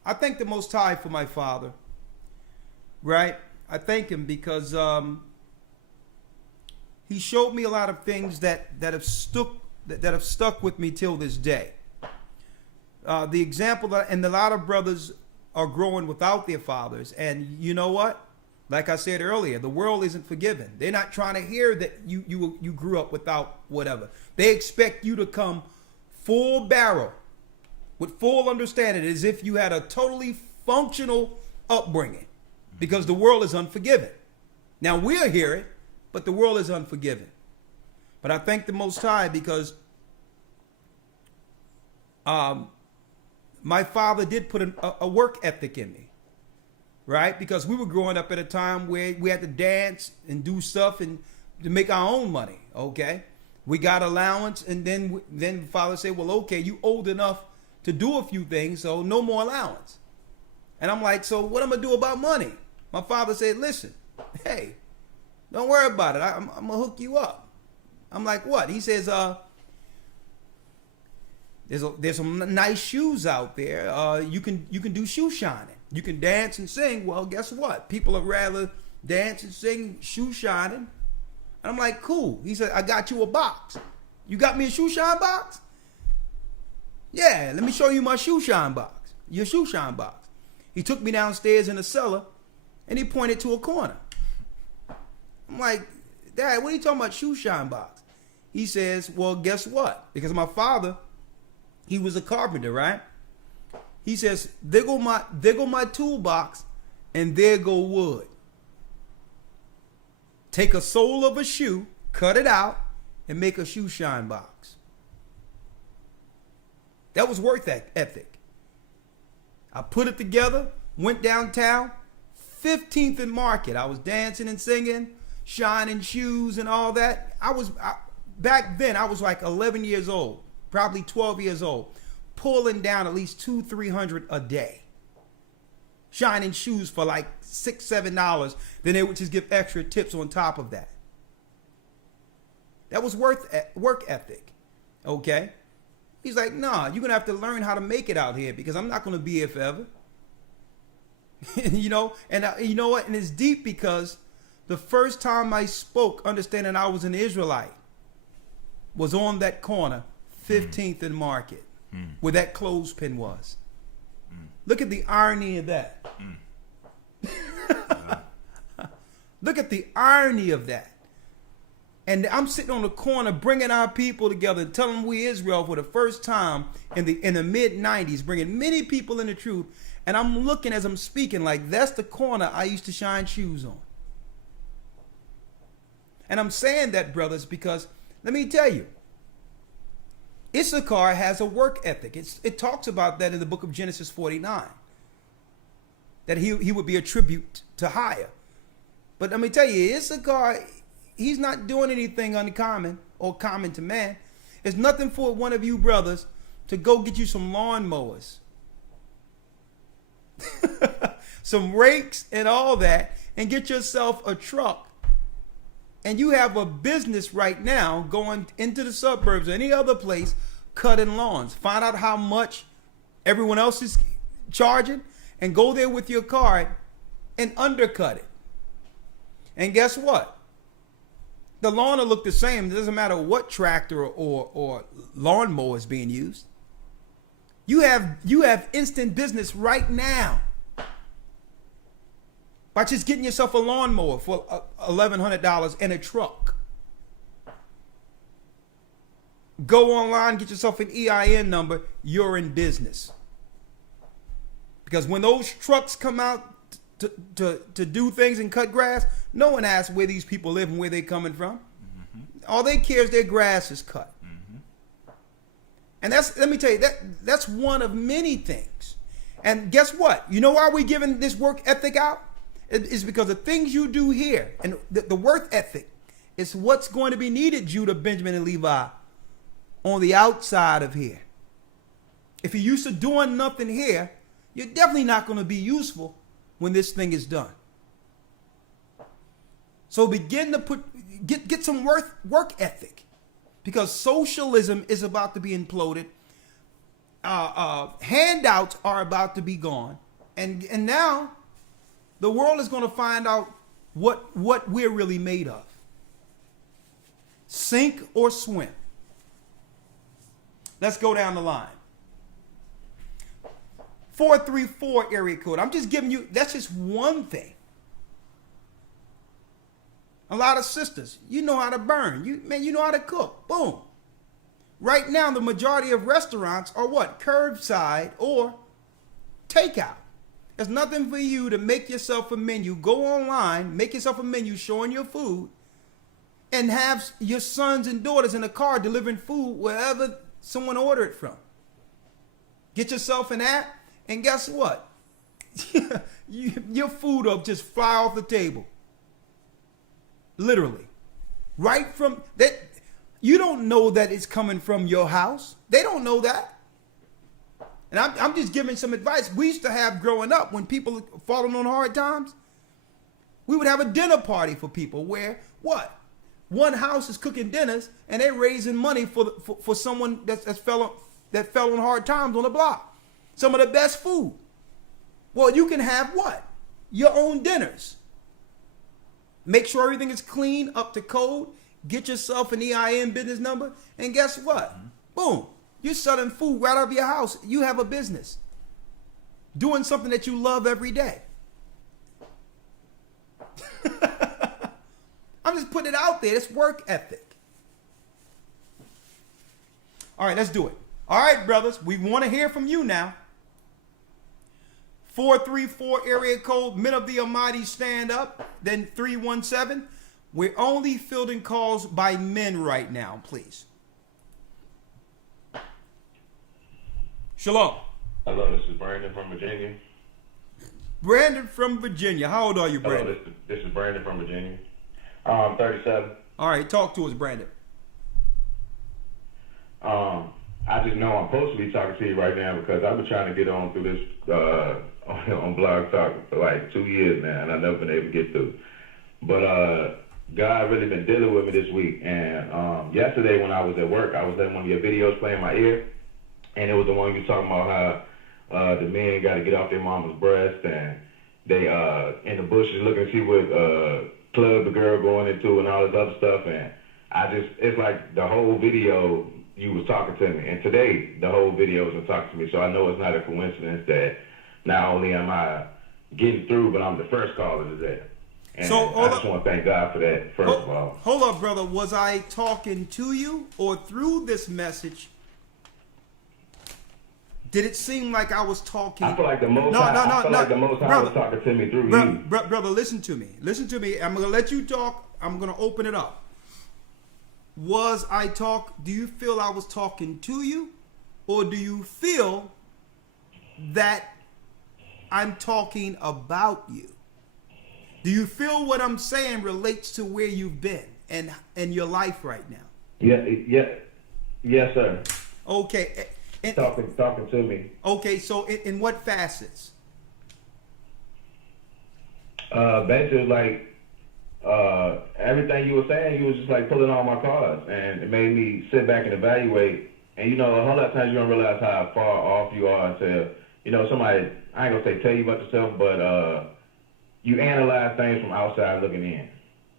I thank the Most High for my father, right? I thank him because he showed me a lot of things that have stuck with me till this day. The example that, and a lot of brothers are growing without their fathers. And you know what? Like I said earlier, the world isn't forgiving. They're not trying to hear that you grew up without whatever. They expect you to come full barrel with full understanding, as if you had a totally functional upbringing, because the world is unforgiving. Now we'll hear it, but the world is unforgiving. But I thank the Most High because my father did put a work ethic in me, right? Because we were growing up at a time where we had to dance and do stuff and to make our own money. Okay, we got allowance, and then the father said, "Well, okay, you old enough to do a few things, so no more allowance." And I'm like, "So what am I gonna do about money?" My father said, "Listen, hey, don't worry about it. I'm gonna hook you up." I'm like, "What?" He says, There's some nice shoes out there. You can do shoe shining. You can dance and sing. Well, guess what? People would rather dance and sing shoe shining. And I'm like, cool. He said, I got you a box. You got me a shoe shine box? Yeah, let me show you my shoe shine box. Your shoe shine box. He took me downstairs in the cellar and he pointed to a corner. I'm like, Dad, what are you talking about, shoe shine box? He says, well, guess what? Because my father, he was a carpenter, right? He says, there go my toolbox, and there go wood. Take a sole of a shoe, cut it out, and make a shoe shine box. That was work ethic. I put it together, went downtown, 15th and Market. I was dancing and singing, shining shoes and all that. Back then, I was like 11 years old. Probably 12 years old, pulling down at least $200-300 a day, shining shoes for like $6-7. Then they would just give extra tips on top of that. That was work ethic. Okay, he's like, nah, you're gonna have to learn how to make it out here because I'm not gonna be here forever. You know, and you know what? And it's deep because the first time I spoke, understanding I was an Israelite, was on that corner. 15th and Market, where that clothespin was. Look at the irony of that. Look at the irony of that. And I'm sitting on the corner bringing our people together, telling them we Israel for the first time in the mid 90s, bringing many people in the truth. And I'm looking as I'm speaking like that's the corner I used to shine shoes on. And I'm saying that, brothers, because let me tell you, Issachar has a work ethic. It talks about that in the book of Genesis 49. That he would be a tribute to hire. But let me tell you, Issachar, he's not doing anything uncommon or common to man. It's nothing for one of you brothers to go get you some lawnmowers, some rakes and all that, and get yourself a truck. And you have a business right now going into the suburbs or any other place cutting lawns. Find out how much everyone else is charging and go there with your card and undercut it. And guess what? The lawn will look the same. It doesn't matter what tractor or lawnmower is being used. You have instant business right now by just getting yourself a lawnmower for $1,100 and a truck. Go online, get yourself an EIN number, you're in business. Because when those trucks come out to do things and cut grass, no one asks where these people live and where they're coming from. Mm-hmm. All they care is their grass is cut. Mm-hmm. And let me tell you, that's one of many things. And guess what? You know why we're giving this work ethic out? It's because the things you do here and the work ethic is what's going to be needed, Judah, Benjamin, and Levi, on the outside of here. If you're used to doing nothing here, you're definitely not going to be useful when this thing is done. So begin to get some work ethic, because socialism is about to be imploded. Handouts are about to be gone, and now the world is going to find out what we're really made of. Sink or swim. Let's go down the line. 434 area code. I'm just giving you, that's just one thing. A lot of sisters, you know how to burn. You know how to cook. Boom. Right now, the majority of restaurants are what? Curbside or takeout. There's nothing for you to make yourself a menu. Go online, make yourself a menu showing your food, and have your sons and daughters in the car delivering food wherever someone ordered it from. Get yourself an app, and guess what? Your food will just fly off the table. Literally. Right from that. You don't know that it's coming from your house. They don't know that. And I'm just giving some advice. We used to have growing up when people falling on hard times. We would have a dinner party for people where what? One house is cooking dinners and they're raising money for someone that fell on hard times on the block. Some of the best food. Well, you can have what? Your own dinners. Make sure everything is clean, up to code. Get yourself an EIN business number. And guess what? Boom. You're selling food right out of your house. You have a business. Doing something that you love every day. I'm just putting it out there. It's work ethic. All right, let's do it. All right, brothers. We want to hear from you now. 434 area code, Men of the Almighty, stand up. Then 317. We're only fielding calls by men right now, please. Shalom. Hello, this is Brandon from Virginia. Brandon from Virginia. How old are you, Brandon? Hello, this is Brandon from Virginia. 37. All right, talk to us, Brandon. I just know I'm supposed to be talking to you right now because I've been trying to get on through this on Blog Talk for like 2 years now, and I've never been able to get through. But God really been dealing with me this week. And yesterday when I was at work, I was letting one of your videos play in my ear, and it was the one you talking about how the men got to get off their mama's breast, and they in the bushes looking to see what club the girl going into and all this other stuff. And it's like the whole video you was talking to me, and today the whole video was talking to me. So I know it's not a coincidence that not only am I getting through, but I'm the first caller today. And So, I just want to thank God for that, first of all. Hold up, brother. Was I talking to you or through this message? Did it seem like I was talking? I feel like the Most High was talking to me through you. Brother, listen to me. Listen to me. I'm going to let you talk. I'm going to open it up. Do you feel I was talking to you? Or do you feel that I'm talking about you? Do you feel what I'm saying relates to where you've been and your life right now? Yes, sir. Okay. Talking to me. Okay, so in what facets? Basically, like everything you were saying, you was just like pulling all my cards, and it made me sit back and evaluate. And a whole lot of times you don't realize how far off you are until somebody, I ain't gonna say tell you about yourself, but you analyze things from outside looking in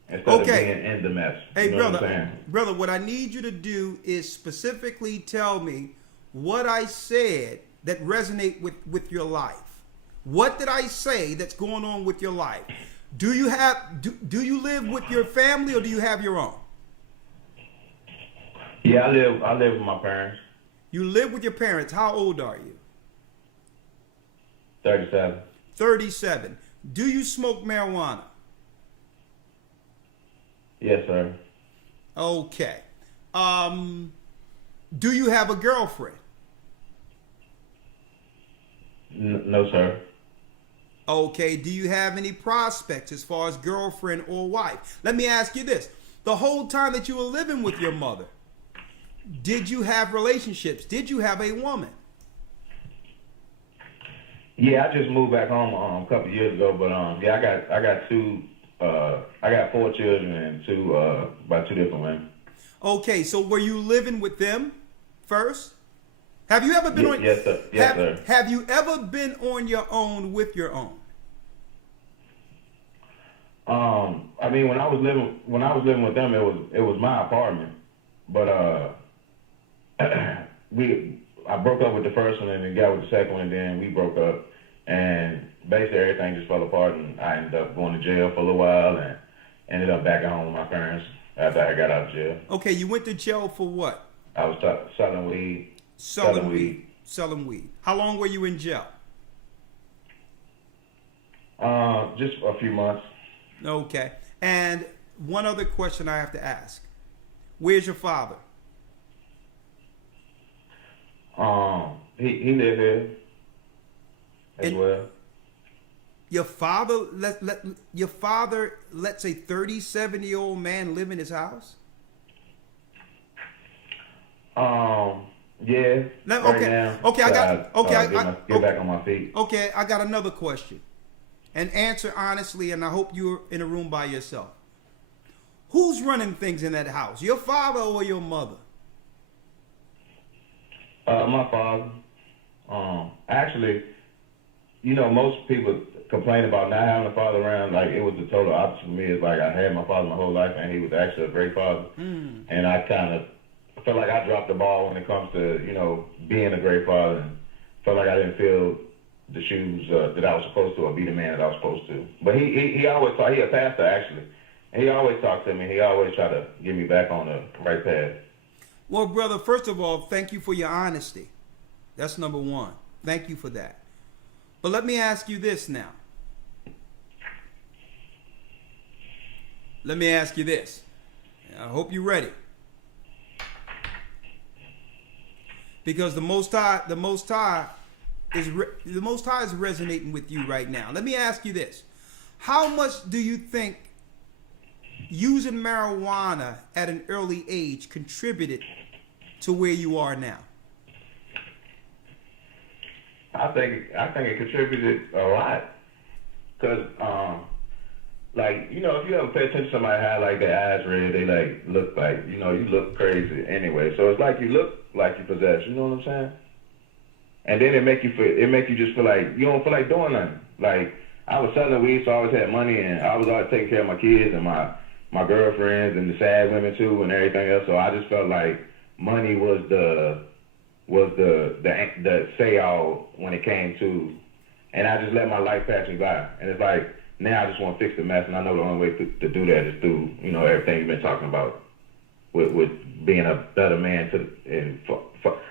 instead of being in the mess. Hey, you know brother, what I need you to do is specifically tell me what I said that resonate with your life. What did I say that's going on with your life? Do you live with your family or do you have your own? Yeah, I live with my parents. You live with your parents. How old are you? 37. 37. Do you smoke marijuana? Yes, sir. Okay. Do you have a girlfriend? No, sir. Okay. Do you have any prospects as far as girlfriend or wife? Let me ask you this. The whole time that you were living with your mother, did you have relationships? Did you have a woman? Yeah, I just moved back home a couple of years ago, but yeah, I got two. I got 4 children and by 2 different women. Okay, so were you living with them first? Have you ever been on? Yes, sir. Yes, sir. Have you ever been on your own with your own? I mean, when I was living with them, it was my apartment, but I broke up with the first one and then got with the second one, and then we broke up, and basically everything just fell apart, and I ended up going to jail for a little while and ended up back at home with my parents after I got out of jail. Okay, you went to jail for what? I was selling weed. Selling weed. How long were you in jail? Just a few months. Okay. And one other question I have to ask. Where's your father? He lived here as And- well. Your father your father lets a 37-year-old man live in his house? Yeah. Now, right okay, now, okay, I got- okay, get back on my feet. Okay, I got another question. And answer honestly, and I hope you're in a room by yourself. Who's running things in that house? Your father or your mother? My father. Actually, you know, most people complain about not having a father around. Like, it was the total opposite for me. It's like I had my father my whole life, and he was actually a great father. And I kind of felt like I dropped the ball when it comes to, you know, being a great father. And felt like I didn't feel the shoes that I was supposed to, or be the man that I was supposed to. But he always taught. He a pastor, actually. And he always talked to me. He always tried to get me back on the right path. Well, brother, first of all, thank you for your honesty. That's number one. Thank you for that. But let me ask you this now. Let me ask you this. I hope you're ready. Because the Most High is resonating with you right now. Let me ask you this. How much do you think using marijuana at an early age contributed to where you are now? I think it contributed a lot, cause like, you know, if you ever pay attention to somebody how like their eyes red, they like look like, you know, you look crazy anyway. So it's like you look like you possessed. You know what I'm saying? And then it make you just feel like you don't feel like doing nothing. Like, I was selling weed, so I always had money, and I was always taking care of my kids and my girlfriends and the sad women too and everything else. So I just felt like money was the say all when it came to, and I just let my life pass me by. And it's like, now I just want to fix the mess, and I know the only way to do that is through, you know, everything you've been talking about with being a better man.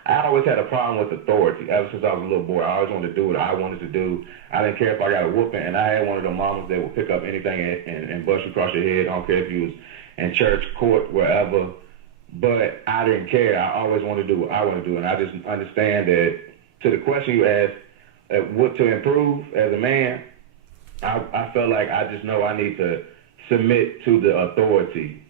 I always had a problem with authority ever since I was a little boy. I always wanted to do what I wanted to do. I didn't care if I got a whooping, and I had one of the mamas that would pick up anything and bust you across your head. I don't care if you was in church, court, wherever. But I didn't care. I always wanted to do what I want to do, and I just understand that. To the question you asked, what to improve as a man, I felt like I just know I need to submit to the authority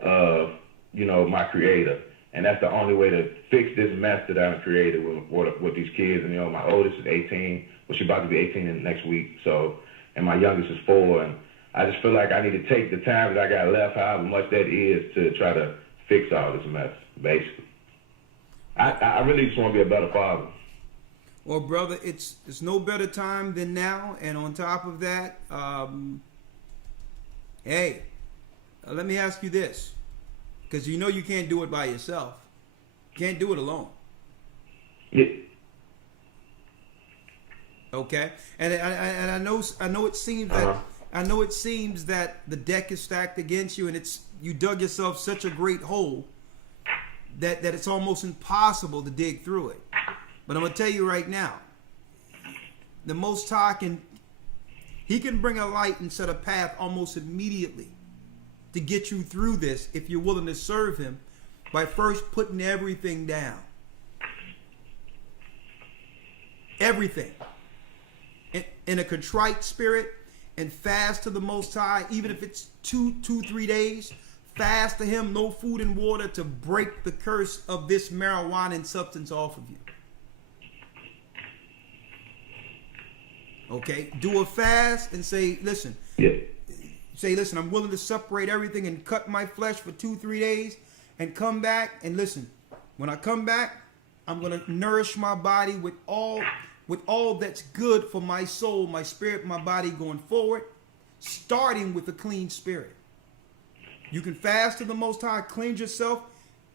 of, you know, my creator. And that's the only way to fix this mess that I've created with these kids. And, you know, my oldest is 18. Well, she's about to be 18 in the next week. So, and my youngest is 4. And I just feel like I need to take the time that I got left, however much that is, to try to fix all this mess, basically. I really just want to be a better father. Well, brother, it's no better time than now. And on top of that, hey, let me ask you this. Because you know you can't do it by yourself. You can't do it alone. Yeah. Okay? And I know it seems that I know it seems that the deck is stacked against you, and you dug yourself such a great hole that it's almost impossible to dig through it. But I'm gonna tell you right now, the Most High can bring a light and set a path almost immediately to get you through this if you're willing to serve him by first putting everything down. Everything. In a contrite spirit, and fast to the Most High, even if it's 3 days, fast to him, no food and water, to break the curse of this marijuana and substance off of you. Okay? Do a fast and say, listen. Yeah. Say, listen, I'm willing to separate everything and cut my flesh for 2-3 days and come back. And listen, when I come back, I'm going to nourish my body with all that's good for my soul, my spirit, my body going forward, starting with a clean spirit. You can fast to the Most High, cleanse yourself.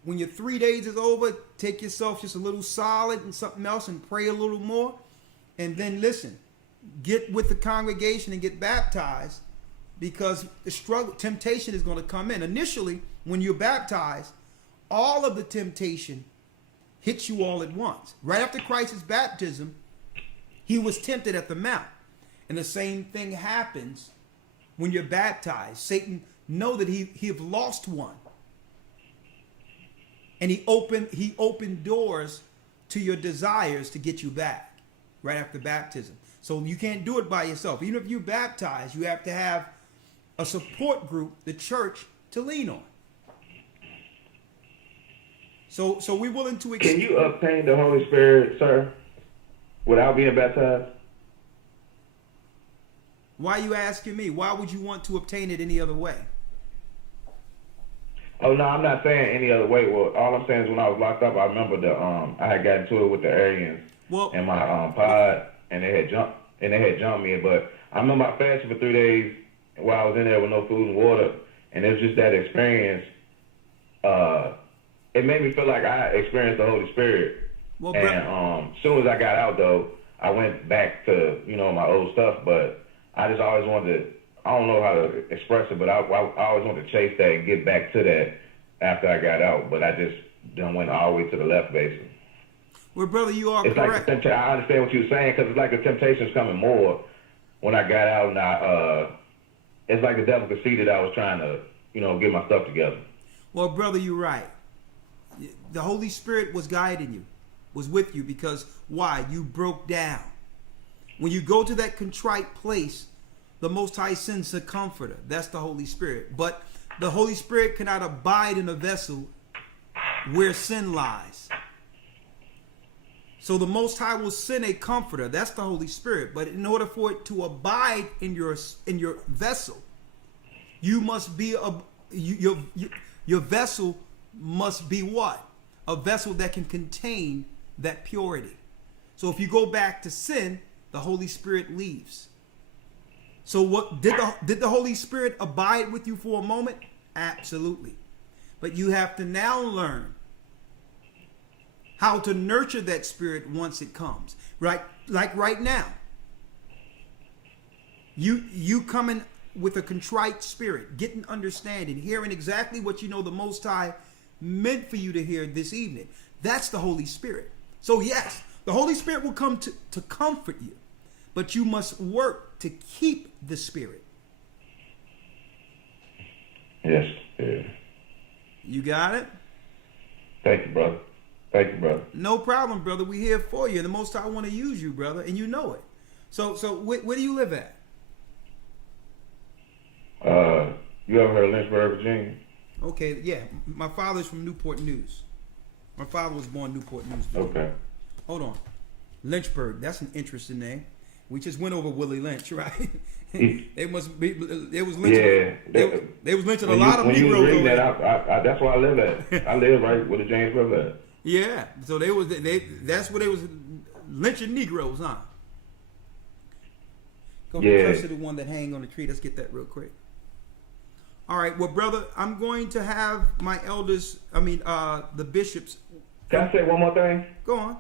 When your 3 days is over, take yourself just a little solid and something else and pray a little more. And then listen, get with the congregation and get baptized. Because the temptation is going to come in. Initially, when you're baptized, all of the temptation hits you all at once. Right after Christ's baptism, he was tempted at the mount. And the same thing happens when you're baptized. Satan know that he have lost one. And he opened doors to your desires to get you back right after baptism. So you can't do it by yourself. Even if you're baptized, you have to have a support group, the church, to lean on. So we're willing to. Can you obtain the Holy Spirit, sir, without being baptized? Why are you asking me? Why would you want to obtain it any other way? Oh no, I'm not saying any other way. Well, all I'm saying is when I was locked up, I remember I had gotten into it with the Aryans in my pod, and they had jumped me. But I remember I fasted for 3 days while I was in there with no food and water, and it was just that experience. It made me feel like I experienced the Holy Spirit. Well, and soon as I got out, though, I went back to my old stuff. But I just always wanted to. I don't know how to express it, but I always wanted to chase that and get back to that after I got out. But I just done went all the way to the left, basically. Well, brother, you are it's correct. Like I understand what you're saying, because it's like the temptation's coming more when I got out, and it's like the devil could see that I was trying to, get my stuff together. Well, brother, you're right. The Holy Spirit was guiding you, was with you, because why? You broke down. When you go to that contrite place, the Most High sends a comforter. That's the Holy Spirit. But the Holy Spirit cannot abide in a vessel where sin lies. So the Most High will send a comforter. That's the Holy Spirit. But in order for it to abide in your vessel, you must be your vessel must be what? A vessel that can contain that purity. So if you go back to sin, the Holy Spirit leaves. So what did the Holy Spirit abide with you for a moment? Absolutely. But you have to now learn how to nurture that spirit once it comes. Right? Like right now. You coming with a contrite spirit, getting understanding, hearing exactly what you know the Most High meant for you to hear this evening. That's the Holy Spirit. So yes, the Holy Spirit will come to comfort you, but you must work to keep the Spirit. Yes. Yeah. You got it? Thank you, brother. Thank you, brother. No problem, brother. We're here for you. The Most High want to use you, brother, and you know it. So where do you live at? You ever heard of Lynchburg, Virginia? Okay, yeah. My father's from Newport News. My father was born in Newport News, Virginia. Okay. Hold on. Lynchburg. That's an interesting name. We just went over Willie Lynch, right? They must be. They was lynching. Yeah. They was lynching a lot of Negroes. When you was reading over that, that's where I live at. I live right where the James River at. Yeah. So that's where they was lynching Negroes, huh? Go first to the one that hang on the tree. Let's get that real quick. All right, well, brother, I'm going to have my elders, the bishops. Can I say one more thing? Go on.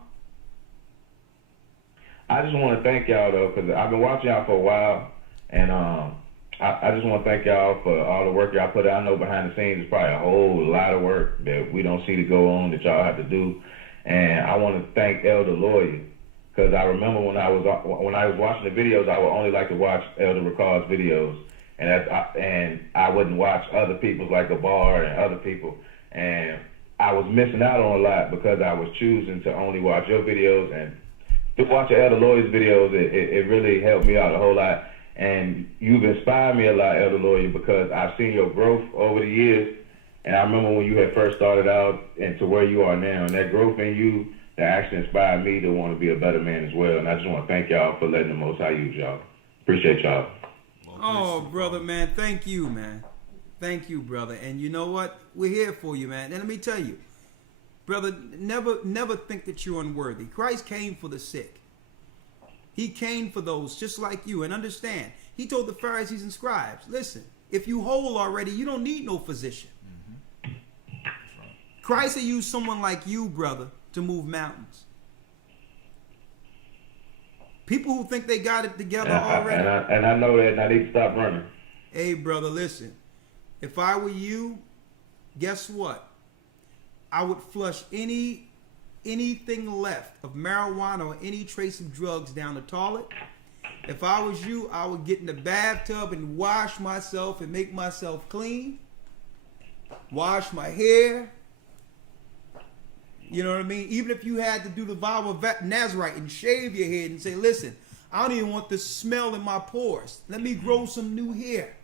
I just want to thank y'all, though, because I've been watching y'all for a while, and I just want to thank y'all for all the work y'all put out. I know behind the scenes is probably a whole lot of work that we don't see to go on that y'all have to do, and I want to thank Elder Lawyer, because I remember when I was watching the videos, I would only like to watch Elder Ricard's videos. And I wouldn't watch other people's like Abar and other people. And I was missing out on a lot because I was choosing to only watch your videos. And to watch Elder Lawyer's videos, it really helped me out a whole lot. And you've inspired me a lot, Elder Lawyer, because I've seen your growth over the years. And I remember when you had first started out and to where you are now. And that growth in you, that actually inspired me to want to be a better man as well. And I just want to thank y'all for letting the Most High use y'all. Appreciate y'all. Oh, brother, man. Thank you, man. Thank you, brother. And you know what? We're here for you, man. And let me tell you, brother, never think that you're unworthy. Christ came for the sick. He came for those just like you. And understand, he told the Pharisees and scribes, listen, if you whole already, you don't need no physician. Mm-hmm. Christ will use someone like you, brother, to move mountains. People who think they got it together already. And I know that, and I need to stop running. Hey, brother, listen. If I were you, guess what? I would flush anything left of marijuana or any trace of drugs down the toilet. If I was you, I would get in the bathtub and wash myself and make myself clean. Wash my hair. You know what I mean? Even if you had to do the vow of Nazarite and shave your head and say, listen, I don't even want the smell in my pores. Let me grow some new hair.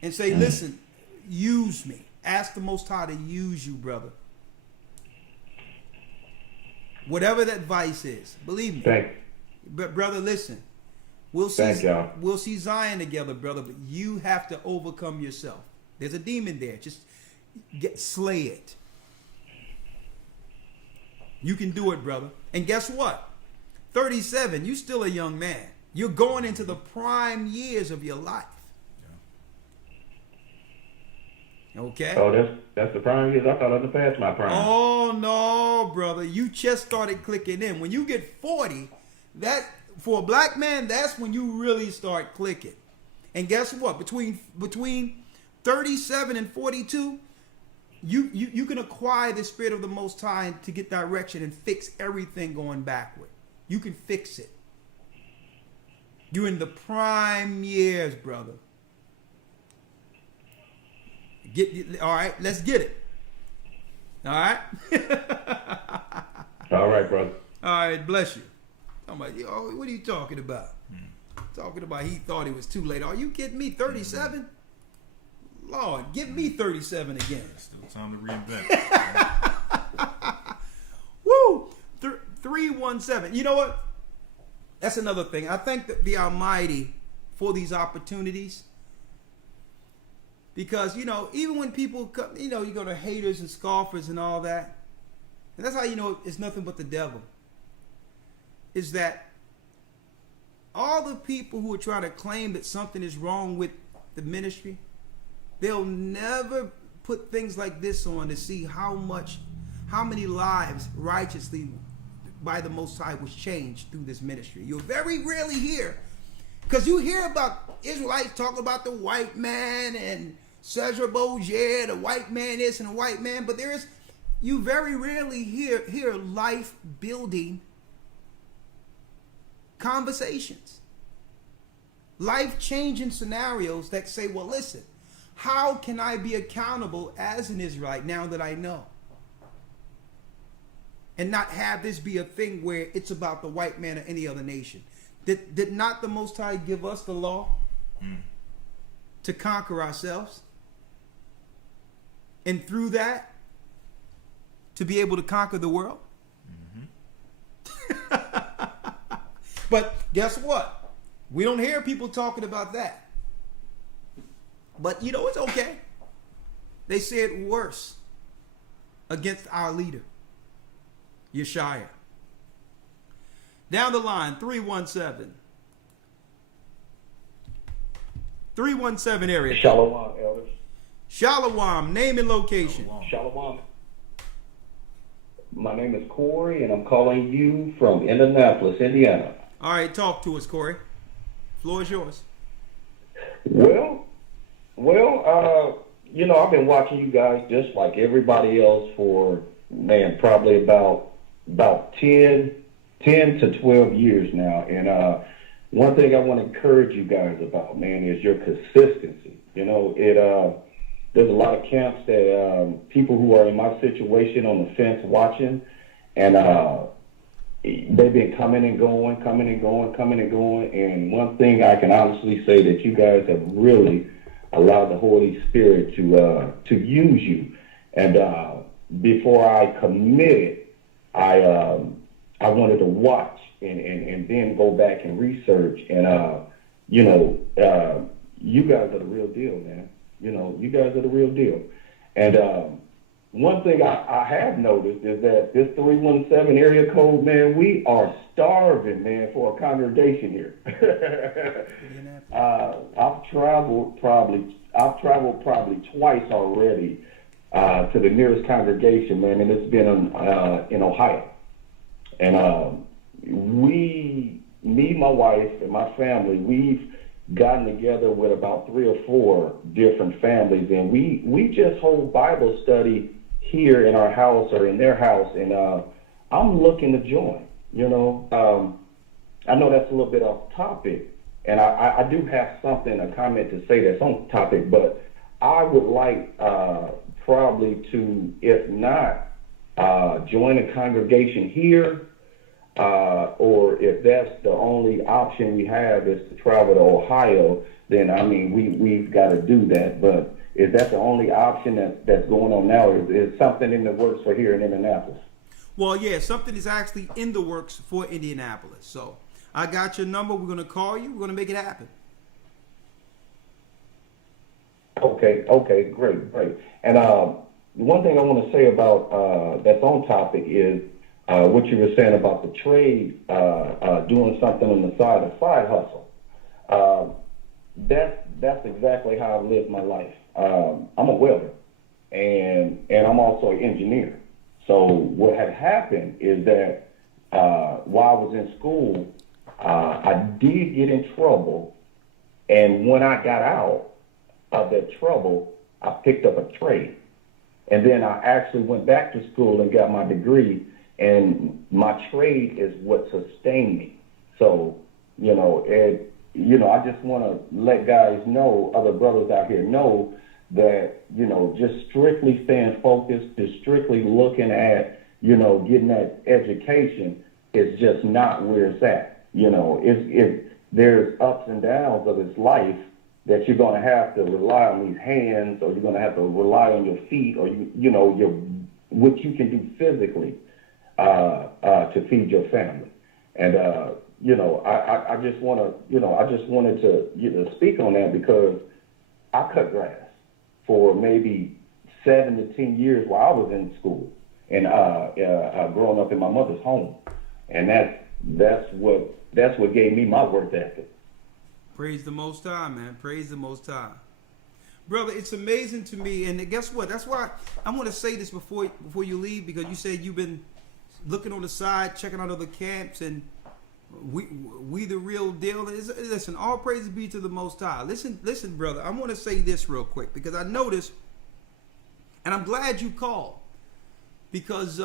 And say, listen, use me. Ask the Most High to use you, brother. Whatever that vice is, believe me. Thank But brother, listen. We'll Thank see. y'all. We'll see Zion together, brother. But you have to overcome yourself. There's a demon there. Just slay it. You can do it, brother. And guess what? 37. You still a young man. You're going into the prime years of your life. Okay. Oh, that's the prime years. I thought I was past my prime. Oh no, brother! You just started clicking in. When you get 40, that for a black man, that's when you really start clicking. And guess what? Between 37 and 42, you can acquire the spirit of the Most High to get direction and fix everything going backward. You can fix it. You're in the prime years, brother. All right, let's get it. All right? All right, brother. All right, bless you. I'm like, what are you talking about? Talking about he thought it was too late. Are you kidding me? 37? Lord, give me 37 again. Still time to reinvent. Woo! 317. You know what? That's another thing. I thank the Almighty for these opportunities. Because, even when people come, you go to haters and scoffers and all that. And that's how you know it's nothing but the devil. Is that all the people who are trying to claim that something is wrong with the ministry, they'll never put things like this on to see how many lives righteously by the Most High was changed through this ministry. You'll very rarely hear, because you hear about Israelites talking about the white man and Cesar Borgia, the white man is and the white man, but you very rarely hear life building conversations, life changing scenarios that say, well, listen, how can I be accountable as an Israelite now that I know? And not have this be a thing where it's about the white man or any other nation. Did not the Most High give us the law to conquer ourselves? And through that, to be able to conquer the world? But guess what? We don't hear people talking about that. But it's okay. They said worse against our leader, Yeshaya. Down the line, 317. 317 area. Shalom, elders. Shalom, name and location. Shalom. My name is Corey, and I'm calling you from Indianapolis, Indiana. All right, talk to us, Corey. Floor is yours. Well, I've been watching you guys just like everybody else for, probably about 10 to 12 years now. And one thing I want to encourage you guys about, is your consistency. There's a lot of camps that people who are in my situation on the fence watching, and they've been coming and going. And one thing I can honestly say that you guys have really allowed the Holy Spirit to use you. And before I committed, I wanted to watch and then go back and research. And you guys are the real deal, man. You guys are the real deal. And one thing I have noticed is that this 317 area code, man, we are starving, man, for a congregation here. I've traveled probably twice already to the nearest congregation, man, and it's been in Ohio. And me, my wife, and my family, we've gotten together with about 3 or 4 different families, and we just hold Bible study here in our house or in their house, and I'm looking to join. I know that's a little bit off topic, and I do have a comment to say that's on topic, but I would like probably to, if not, join a congregation here, or if that's the only option we have is to travel to Ohio, then I mean we've got to do that. But if that's the only option that's going on now, is something in the works for here in Indianapolis? Well, yeah, something is actually in the works for Indianapolis. So I got your number. We're gonna call you. We're gonna make it happen. Okay, great. And one thing I want to say about that's on topic is what you were saying about the trade, doing something on the side, a side hustle. That's exactly how I live my life. I'm a welder, and I'm also an engineer. So what had happened is that while I was in school, I did get in trouble, and when I got out of that trouble, I picked up a trade. And then I actually went back to school and got my degree, and my trade is what sustained me. So, I just want to let guys know, other brothers out here know that, just strictly staying focused, just strictly looking at, getting that education is just not where it's at. There's ups and downs of this life that you're going to have to rely on these hands, or you're going to have to rely on your feet, or what you can do physically to feed your family. And I just wanted to speak on that because I cut grass for maybe 7 to 10 years while I was in school and growing up in my mother's home, and that's what gave me my work ethic. Praise the Most High, man. Praise the Most High. Brother, it's amazing to me. And guess what? That's why I want to say this before you leave, because you said you've been looking on the side, checking out other camps, and we the real deal. Listen, all praises be to the Most High. Listen, brother. I want to say this real quick, because I noticed, and I'm glad you called, because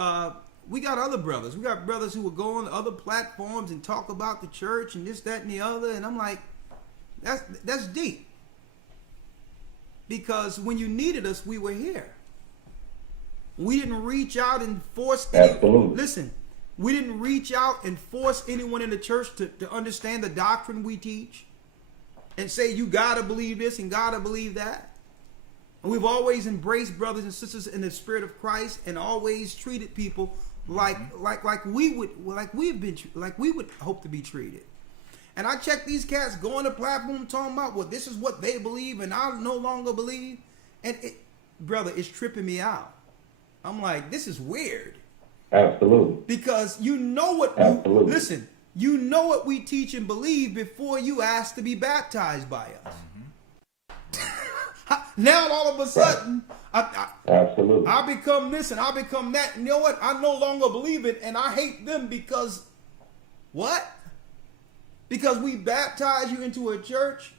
we got other brothers. We got brothers who will go on other platforms and talk about the church and this, that, and the other. And I'm like, that's deep. Because when you needed us, we were here. We didn't reach out and force anyone. Listen, we didn't reach out and force anyone in the church to understand the doctrine we teach and say, you gotta believe this and gotta believe that. And we've always embraced brothers and sisters in the spirit of Christ, and always treated people like we would hope to be treated. And I check these cats go on the platform talking about, well, this is what they believe and I no longer believe. And brother, it's tripping me out. I'm like, this is weird. Absolutely. Because you know what you know what we teach and believe before you ask to be baptized by us. Now all of a sudden, absolutely, I become this and I become that. And you know what? I no longer believe it, and I hate them because what? Because we baptize you into a church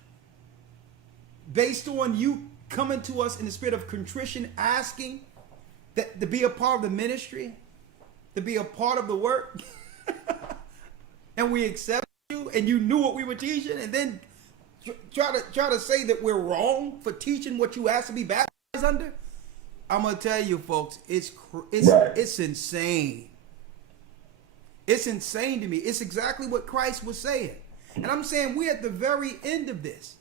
based on you coming to us in the spirit of contrition, asking that to be a part of the ministry, to be a part of the work, and we accept you, and you knew what we were teaching, and then try to say that we're wrong for teaching what you asked to be baptized under. I'm gonna tell you, folks, it's insane. It's insane to me. It's exactly what Christ was saying, and I'm saying we're at the very end of this.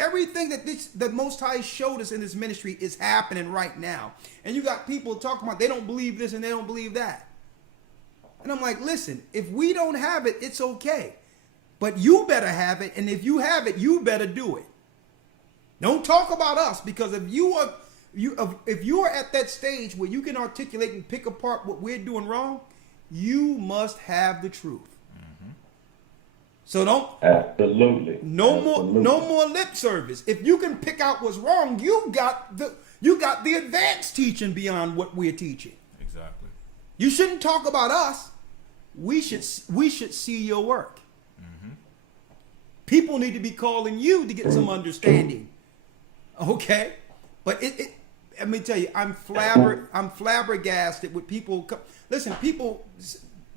Everything that the Most High showed us in this ministry is happening right now, and you got people talking about they don't believe this and they don't believe that, and I'm like, listen, if we don't have it, it's okay. But you better have it, and if you have it, you better do it. Don't talk about us, because if you are at that stage where you can articulate and pick apart what we're doing wrong, you must have the truth. Mm-hmm. So don't no more lip service. If you can pick out what's wrong, you got the advanced teaching beyond what we're teaching. Exactly. You shouldn't talk about us. We should see your work. People need to be calling you to get some understanding. Okay? But let me tell you, I'm flabbergasted with people. Listen, people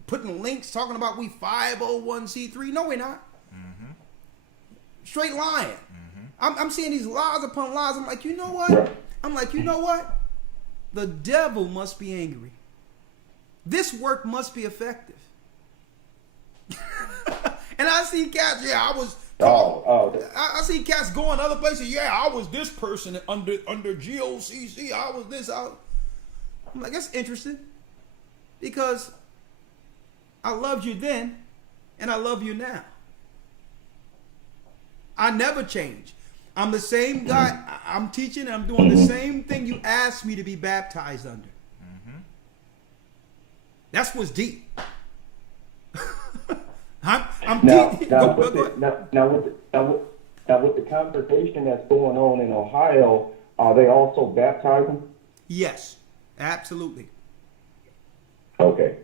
putting links talking about we 501c3. No, we're not. Mm-hmm. Straight lying. Mm-hmm. I'm seeing these lies upon lies. I'm like, you know what? the devil must be angry. This work must be effective. And I see cats, I was. I see cats going other places. I was this person under GOCC. I was this. I'm like, that's interesting, because I loved you then, and I love you now. I never change. I'm the same guy. I'm teaching, and I'm doing the same thing you asked me to be baptized under. That's what's deep. I'm deep. Now with the congregation that's going on in Ohio, are they also baptizing? Yes, absolutely. Okay,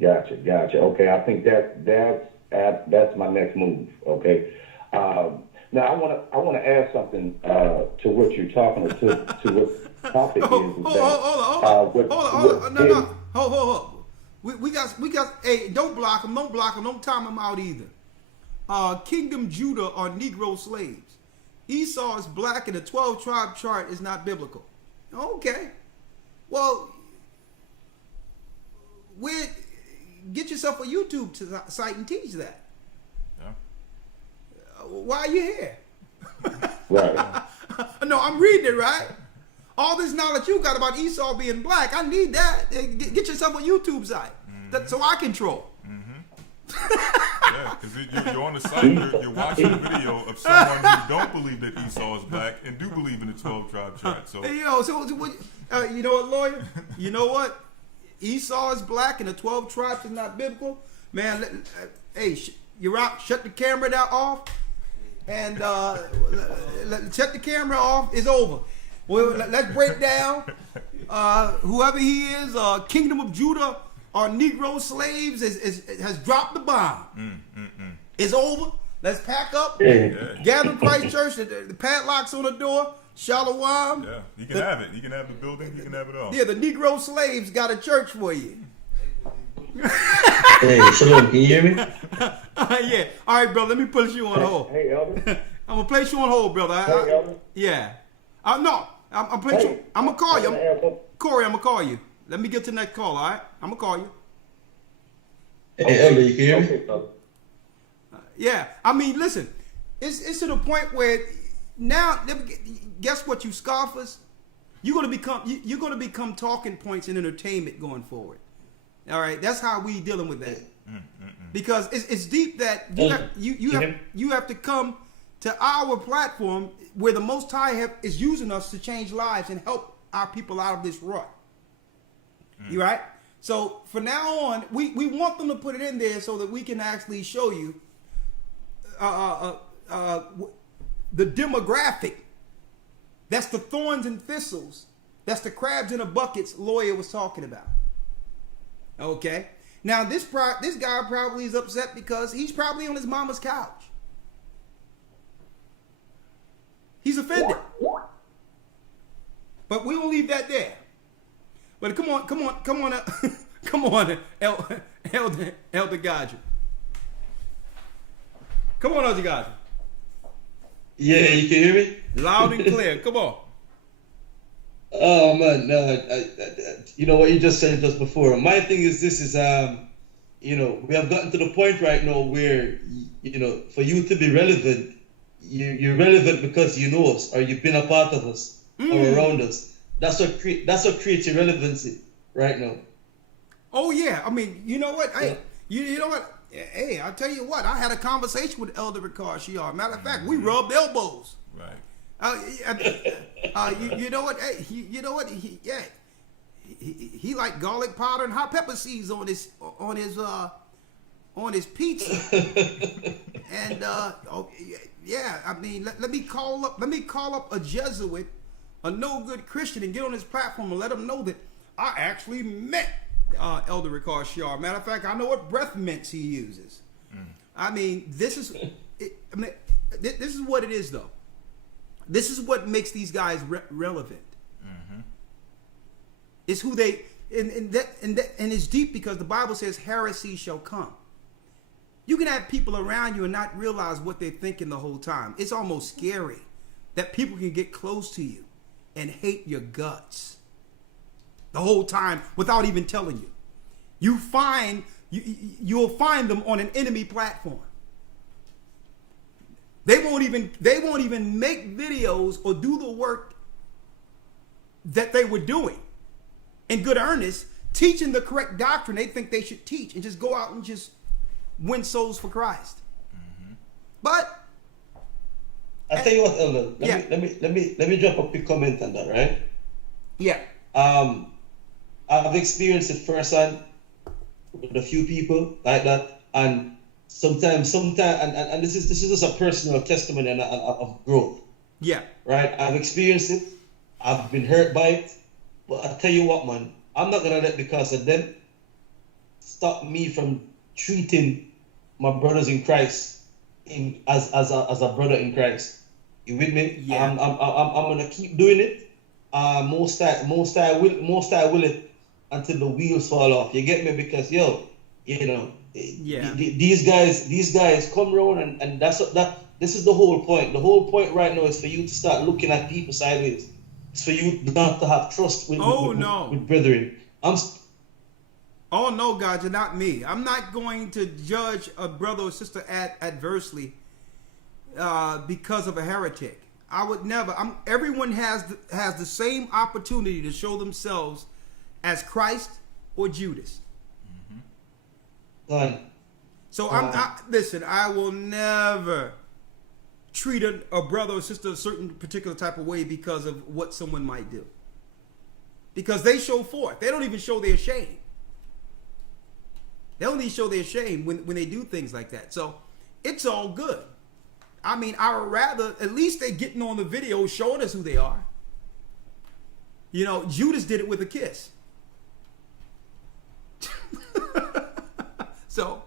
gotcha. Okay, I think that's my next move. Okay, now I want to add something to what you're talking to what the topic is. Hold on. We got. Hey, don't block them. Don't time them out either. Kingdom Judah are Negro slaves. Esau is black, and the 12 tribe chart is not biblical. Okay. Well, get yourself a YouTube site and teach that. Yeah. Why are you here? Right. No, I'm reading it right. All this knowledge you got about Esau being black, I need that. Get yourself a YouTube site so I control. Yeah, because you're on the site, you're watching a video of someone who don't believe that Esau is black and do believe in the 12 tribe chart. So, you know what, lawyer? You know what? Esau is black and the 12 tribes is not biblical. Man, you're out. Shut the camera off, and shut the camera off. It's over. Well, let's break down. Whoever he is, Kingdom of Judah are Negro slaves has dropped the bomb. It's over. Let's pack up. Gather Christ Church. The padlocks on the door. Shalom. Yeah, you can have it. You can have the building. You can have it all. Yeah, the Negro slaves got a church for you. Hey, Shalom, can you hear me? Yeah. All right, brother. Let me put you on hold. Hey, Elder. I'm gonna place you on hold, brother. Elder. Yeah. No. I'm playing you. I'm gonna call you. Corey, I'm gonna call you. Let me get to the next call, all right? I'm gonna call you. Hey, Elder, you can hear me? Okay, brother. Yeah. I mean, listen. It's to the point where now, guess what, you scoffers? You're gonna become talking points in entertainment going forward. All right. That's how we dealing with that. Because it's deep that you have to come to our platform where the Most High is using us to change lives and help our people out of this rut. You right? So from now on, we want them to put it in there so that we can actually show you the demographic. That's the thorns and thistles. That's the crabs in the buckets lawyer was talking about. Okay? Now this guy probably is upset because he's probably on his mama's couch. He's offended. But we will leave that there. But come on, come on, Elder Gadget. Come on, Elder Gadget. Yeah, you can hear me? Loud and clear. Come on. Oh man, you know what you just said just before. My thing is this is we have gotten to the point right now where for you to be relevant, you're relevant because you know us or you've been a part of us or around us. That's what creates your relevancy right now. Oh yeah, I mean, you know what? Hey, you know what? Hey, I'll tell you what. I had a conversation with Elder Ricard Shiar. Matter of fact, we rubbed elbows. Right. You know what? Hey, you know what? He like garlic powder and hot pepper seeds on his pizza. And I mean, let me call up a Jesuit, a no good Christian, and get on his platform and let him know that I actually met Elder Ricard Shiar. Matter of fact, I know what breath mints he uses. I mean, this is what it is, though. This is what makes these guys relevant. It's who they and it's deep because the Bible says heresy shall come. You can have people around you and not realize what they're thinking the whole time. It's almost scary that people can get close to you and hate your guts. the whole time without even telling you. You'll find them on an enemy platform. They won't even make videos or do the work that they were doing in good earnest, teaching the correct doctrine they think they should teach, and just go out and just win souls for Christ. But I tell you what, Elder. Let me drop a quick comment on that, right? yeah, I've experienced it firsthand with a few people like that, and sometimes, and this is just a personal testimony of growth, yeah, right? I've experienced it. I've been hurt by it, but I tell you what, man, I'm not gonna let because of them stop me from treating my brothers in Christ as a brother in Christ. You with me? Yeah. I'm gonna keep doing it. Most I will it until the wheels fall off. You get me? Because Yeah. these guys come around and this is the whole point. The whole point right now is for you to start looking at people sideways. It's for you not to have trust with brethren. Oh no, God, you're not me. I'm not going to judge a brother or sister adversely because of a heretic. I would never. Everyone has the same opportunity to show themselves as Christ or Judas. So listen. I will never treat a brother or sister a certain particular type of way because of what someone might do. Because they show forth. They don't even show their shame. They only show their shame when they do things like that. So it's all good. I mean, I would rather, at least they're getting on the video showing us who they are. You know, Judas did it with a kiss. So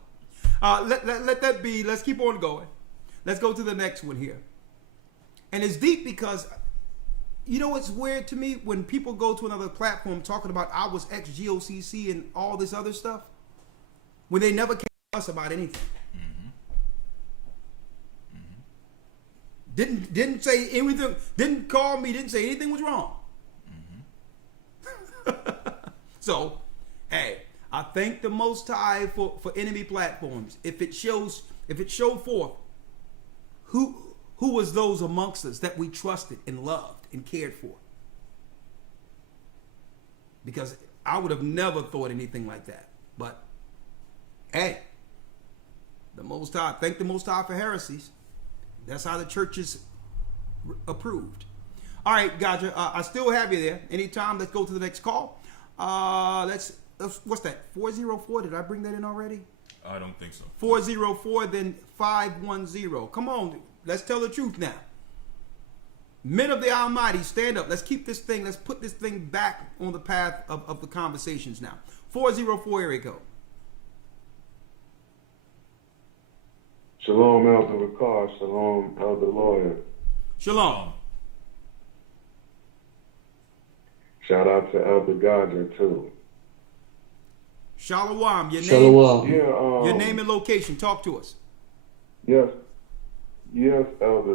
let that be. Let's keep on going. Let's go to the next one here. And it's deep because, you know what's weird to me? When people go to another platform talking about I was ex-GOCC and all this other stuff, when they never came to us about anything. Didn't say anything, didn't call me, didn't say anything was wrong. So, hey, I thank the Most High for enemy platforms. If it showed forth who was those amongst us that we trusted and loved and cared for. Because I would have never thought anything like that. But hey, the Most High, thank the Most High for heresies. That's how the church is approved. All right, Gotcha. I still have you there. Anytime, let's go to the next call. Let's what's that? 404. Did I bring that in already? I don't think so. 404, then 510. Come on, let's tell the truth now. Men of the Almighty, stand up. Let's keep this thing. Let's put this thing back on the path of the conversations now. 404, area code. Shalom, Elder Ricard. Shalom, Elder Lawyer. Shalom. Shout out to Elder Gardner, too. Shalom. Shalom. Yeah, Your name and location. Talk to us. Yes, Elder.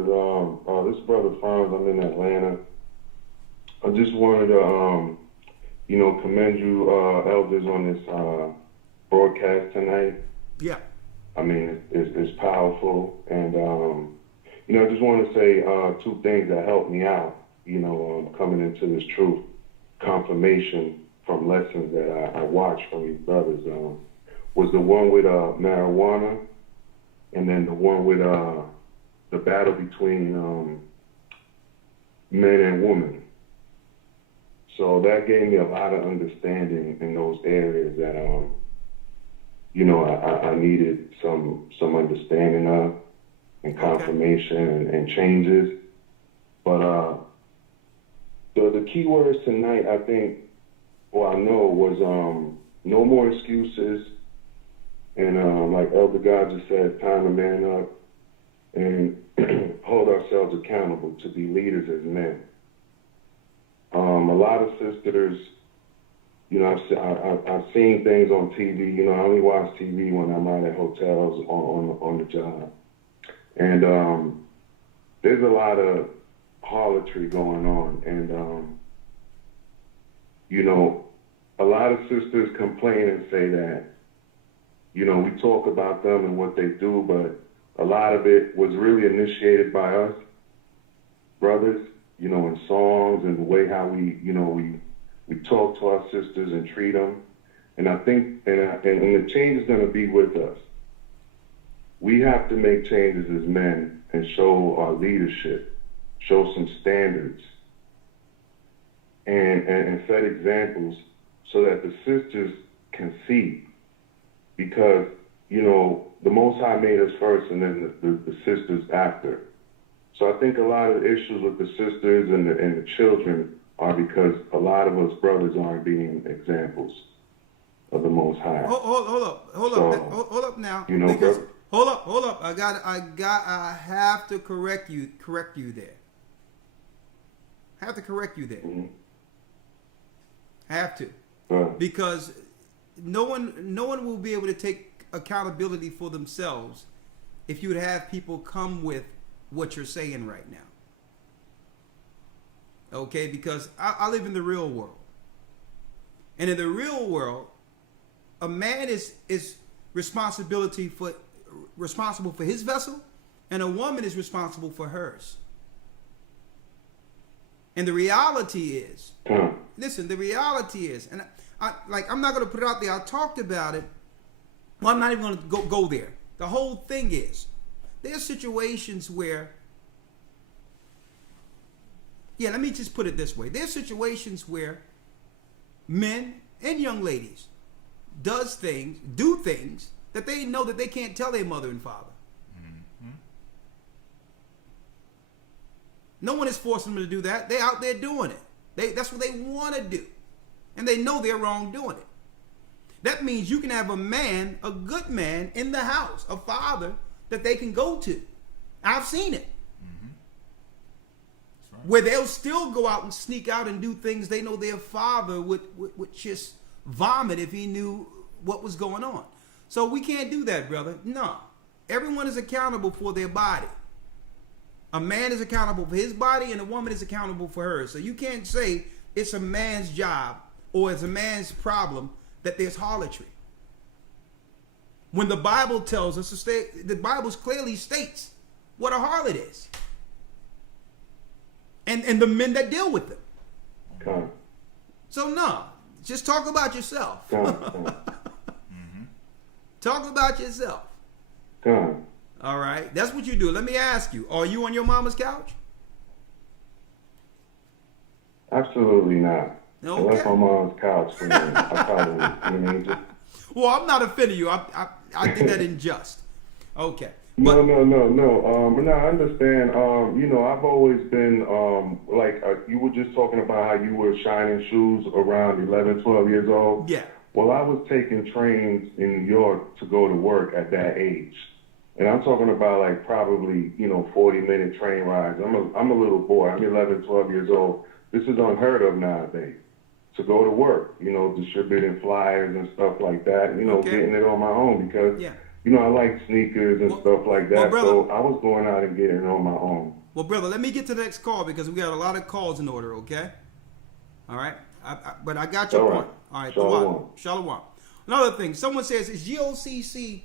This is Brother Farms. I'm in Atlanta. I just wanted to, commend you, elders, on this broadcast tonight. Yeah. I mean, it's powerful, and I just want to say two things that helped me out. Coming into this truth, confirmation from lessons that I watched from these brothers. Was the one with marijuana, and then the one with the battle between men and women. So that gave me a lot of understanding in those areas that I needed some understanding of, and confirmation and changes. But the key words tonight, I think, I know, was no more excuses. And like Elder God just said, time to man up and hold ourselves accountable to be leaders as men. A lot of sisters, I've seen things on TV. I only watch TV when I'm out at hotels on the job. And there's a lot of harlotry going on. And, a lot of sisters complain and say that, you know, we talk about them and what they do, but a lot of it was really initiated by us brothers, you know, in songs and the way how we, you know, we talk to our sisters and treat them. And I think, and the change is going to be with us. We have to make changes as men and show our leadership, show some standards, and set examples so that the sisters can see. Because, you know, the Most High made us first and then the sisters after. So I think a lot of the issues with the sisters and the children are because a lot of us brothers aren't being examples of the Most High. Hold up now. You know, because, brother? hold up. I have to correct you there. I have to correct you there. Mm-hmm. I have to. Right. Because no one will be able to take accountability for themselves if you would have people come with what you're saying right now. Okay, because I live in the real world. And in the real world, a man is responsible for his vessel, and a woman is responsible for hers. And the reality is, listen, the reality is, and I'm not going to put it out there. I talked about it. Well, I'm not even going to go there. The whole thing is, there's situations where, let me just put it this way. There's situations where men and young ladies do things that they know that they can't tell their mother and father. Mm-hmm. No one is forcing them to do that. They're out there doing it. That's what they want to do. And they know they're wrong doing it. That means you can have a man, a good man in the house, a father that they can go to. I've seen it. Mm-hmm. Right. Where they'll still go out and sneak out and do things they know their father would just vomit if he knew what was going on. So we can't do that, brother. No. Everyone is accountable for their body. A man is accountable for his body and a woman is accountable for hers. So you can't say it's a man's job or it's a man's problem that there's harlotry. When the Bible tells us, the Bible clearly states what a harlot is. And the men that deal with them. Okay. So no, just talk about yourself. Mm-hmm. Talk about yourself. Okay. All right, that's what you do. Let me ask you, are you on your mama's couch? Absolutely not. Okay. I left my mom's couch for me. I probably, you know, Well, I'm not offending you. I did that in jest. Okay. No. I understand. You know, I've always been, you were just talking about how you were shining shoes around 11, 12 years old. Yeah. Well, I was taking trains in New York to go to work at that age. And I'm talking about probably, 40-minute train rides. I'm a little boy. I'm 11, 12 years old. This is unheard of nowadays. To go to work, distributing flyers and stuff like that, getting it on my own because, I like sneakers and stuff like that. Brother, so I was going out and getting it on my own. Well, brother, let me get to the next call because we got a lot of calls in order, okay? All right? But I got your point. All right, Shalom. Another thing, someone says, is GOCC,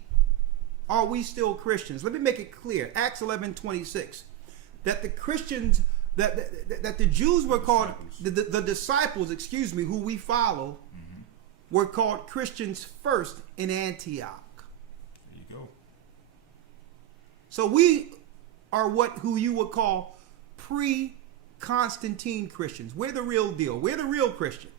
are we still Christians? Let me make it clear. Acts 11:26, that the Christians, that the Jews were called, the disciples, who we follow, were called Christians first in Antioch. There you go. So we are who you would call pre-Constantine Christians. We're the real deal. We're the real Christians.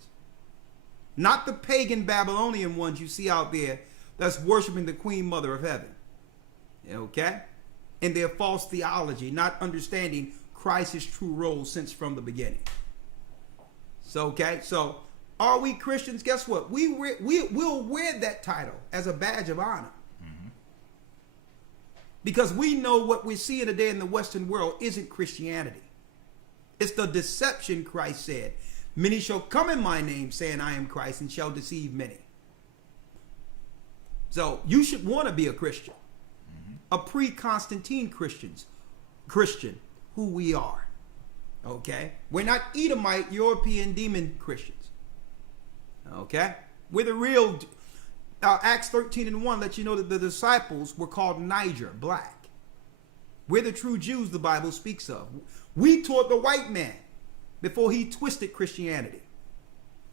Not the pagan Babylonian ones you see out there that's worshiping the Queen Mother of Heaven. Okay? And their false theology, not understanding Christ's true role since from the beginning. So, okay? So, are we Christians? Guess what? We'll wear that title as a badge of honor. Mm-hmm. Because we know what we're seeing today in the Western world isn't Christianity. It's the deception Christ said. Many shall come in my name saying I am Christ and shall deceive many. So you should want to be a Christian. Mm-hmm. A pre-Constantine Christian, who we are. Okay? We're not Edomite, European demon Christians. Okay? We're the real. Acts 13:1 lets you know that the disciples were called Niger, black. We're the true Jews the Bible speaks of. We taught the white man before he twisted Christianity.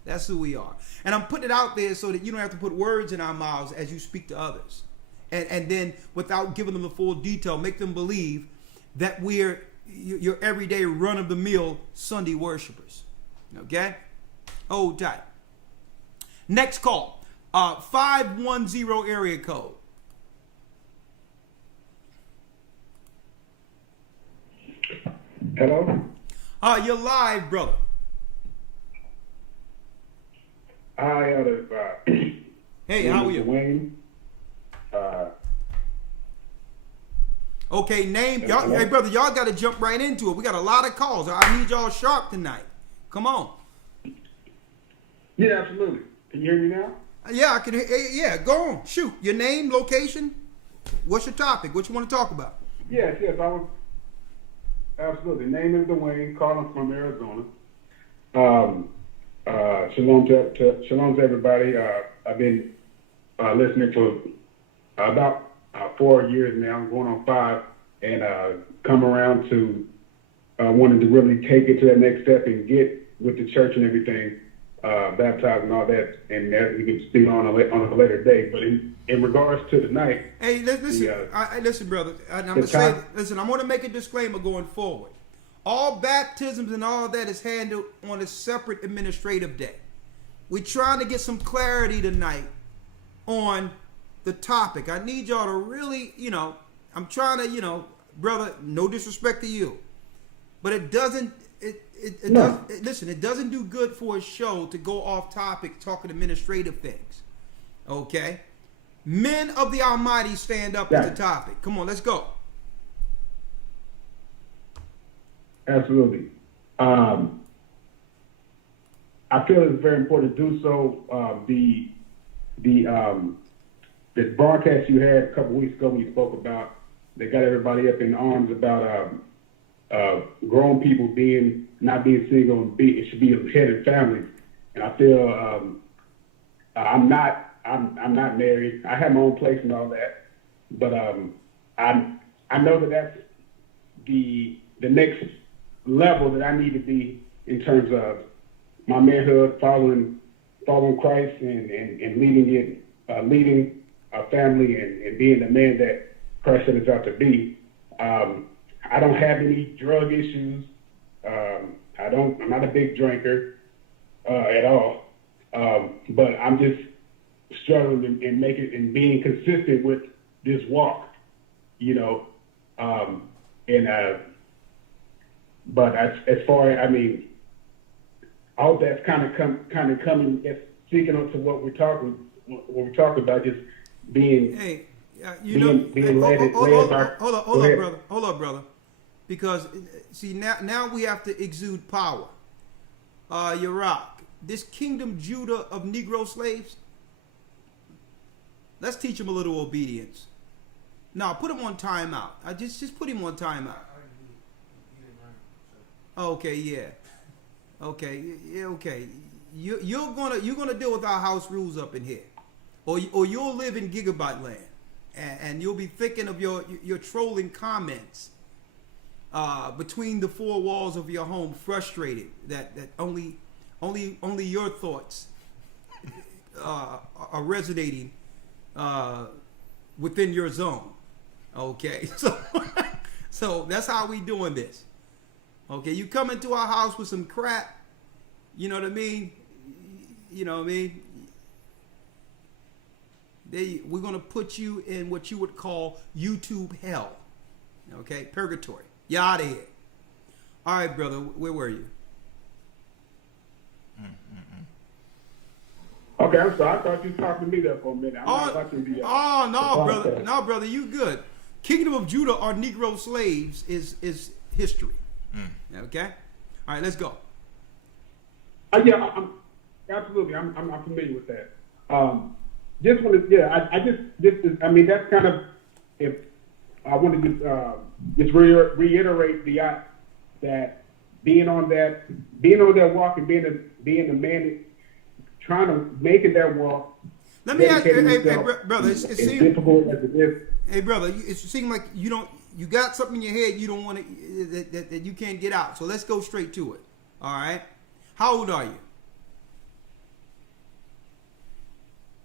That's who we are. And I'm putting it out there so that you don't have to put words in our mouths as you speak to others. And then without giving them the full detail, make them believe that we're your everyday run-of-the-mill Sunday worshipers. Okay? Hold tight. Next call. 510 area code. Hello? You're live, brother. Hi, Hey, how are you? Wayne. Okay, name. Y'all, hey, brother, y'all got to jump right into it. We got a lot of calls. I need y'all sharp tonight. Come on. Yeah, absolutely. Can you hear me now? Yeah, I can. Yeah, go on. Shoot. Your name, location. What's your topic? What you want to talk about? Yes, I was. Absolutely. Name is Dwayne, calling from Arizona. Shalom to everybody. I've been listening for about 4 years now. I'm going on 5, and come around to wanting to really take it to that next step and get with the church and everything, baptized and all that, and that we can speak on a later day. But in regards to tonight, hey, listen, listen, brother. I'm gonna say, listen. I'm gonna make a disclaimer going forward. All baptisms and all that is handled on a separate administrative day. We're trying to get some clarity tonight on the topic. I need y'all to really, I'm trying to, brother, no disrespect to you, but it doesn't, listen, it doesn't do good for a show to go off topic talking administrative things. Okay? Men of the Almighty stand up at the topic. Come on, let's go. Absolutely. I feel it's very important to do so. The broadcast you had a couple weeks ago when you spoke about, they got everybody up in arms about grown people not being single and it should be head of families. And I feel I'm not married. I have my own place and all that, but I know that that's the next level that I need to be in terms of my manhood, following Christ and leading a family and being the man that Christ set us out to be. I don't have any drug issues. I'm not a big drinker at all. But I'm just struggling and being consistent with this walk, but as far as, all that's kind of coming, speaking on to what we're talking about, just being. Hey, being led by. Hold up, brother. Because see, now we have to exude power. Iraq, this Kingdom Judah of Negro slaves. Let's teach him a little obedience. No, put him on timeout. I just put him on timeout. Okay, yeah. Okay, yeah, okay. You're gonna deal with our house rules up in here, or you'll live in gigabyte land, and you'll be thinking of your trolling comments between the four walls of your home, frustrated that only your thoughts are resonating within your zone. Okay, so that's how we doing this. Okay, you come into our house with some crap, you know what I mean? We're going to put you in what you would call YouTube hell. Okay, purgatory. You're out of here. All right, brother, where were you? Okay, I'm sorry. I thought you were talking to me there for a minute. No, brother, you good. Kingdom of Judah are Negro slaves is history. Okay, all right, let's go. Yeah, absolutely. I'm familiar with that. This one is that's kind of, if I wanted to just reiterate that being on that walk and being the man trying to make it that walk. Let me ask you, dedicating hey, myself, brother. It as seems, difficult as it is. hey, brother, it seems like you got something in your head you don't want to that you can't get out. So let's go straight to it. All right. How old are you?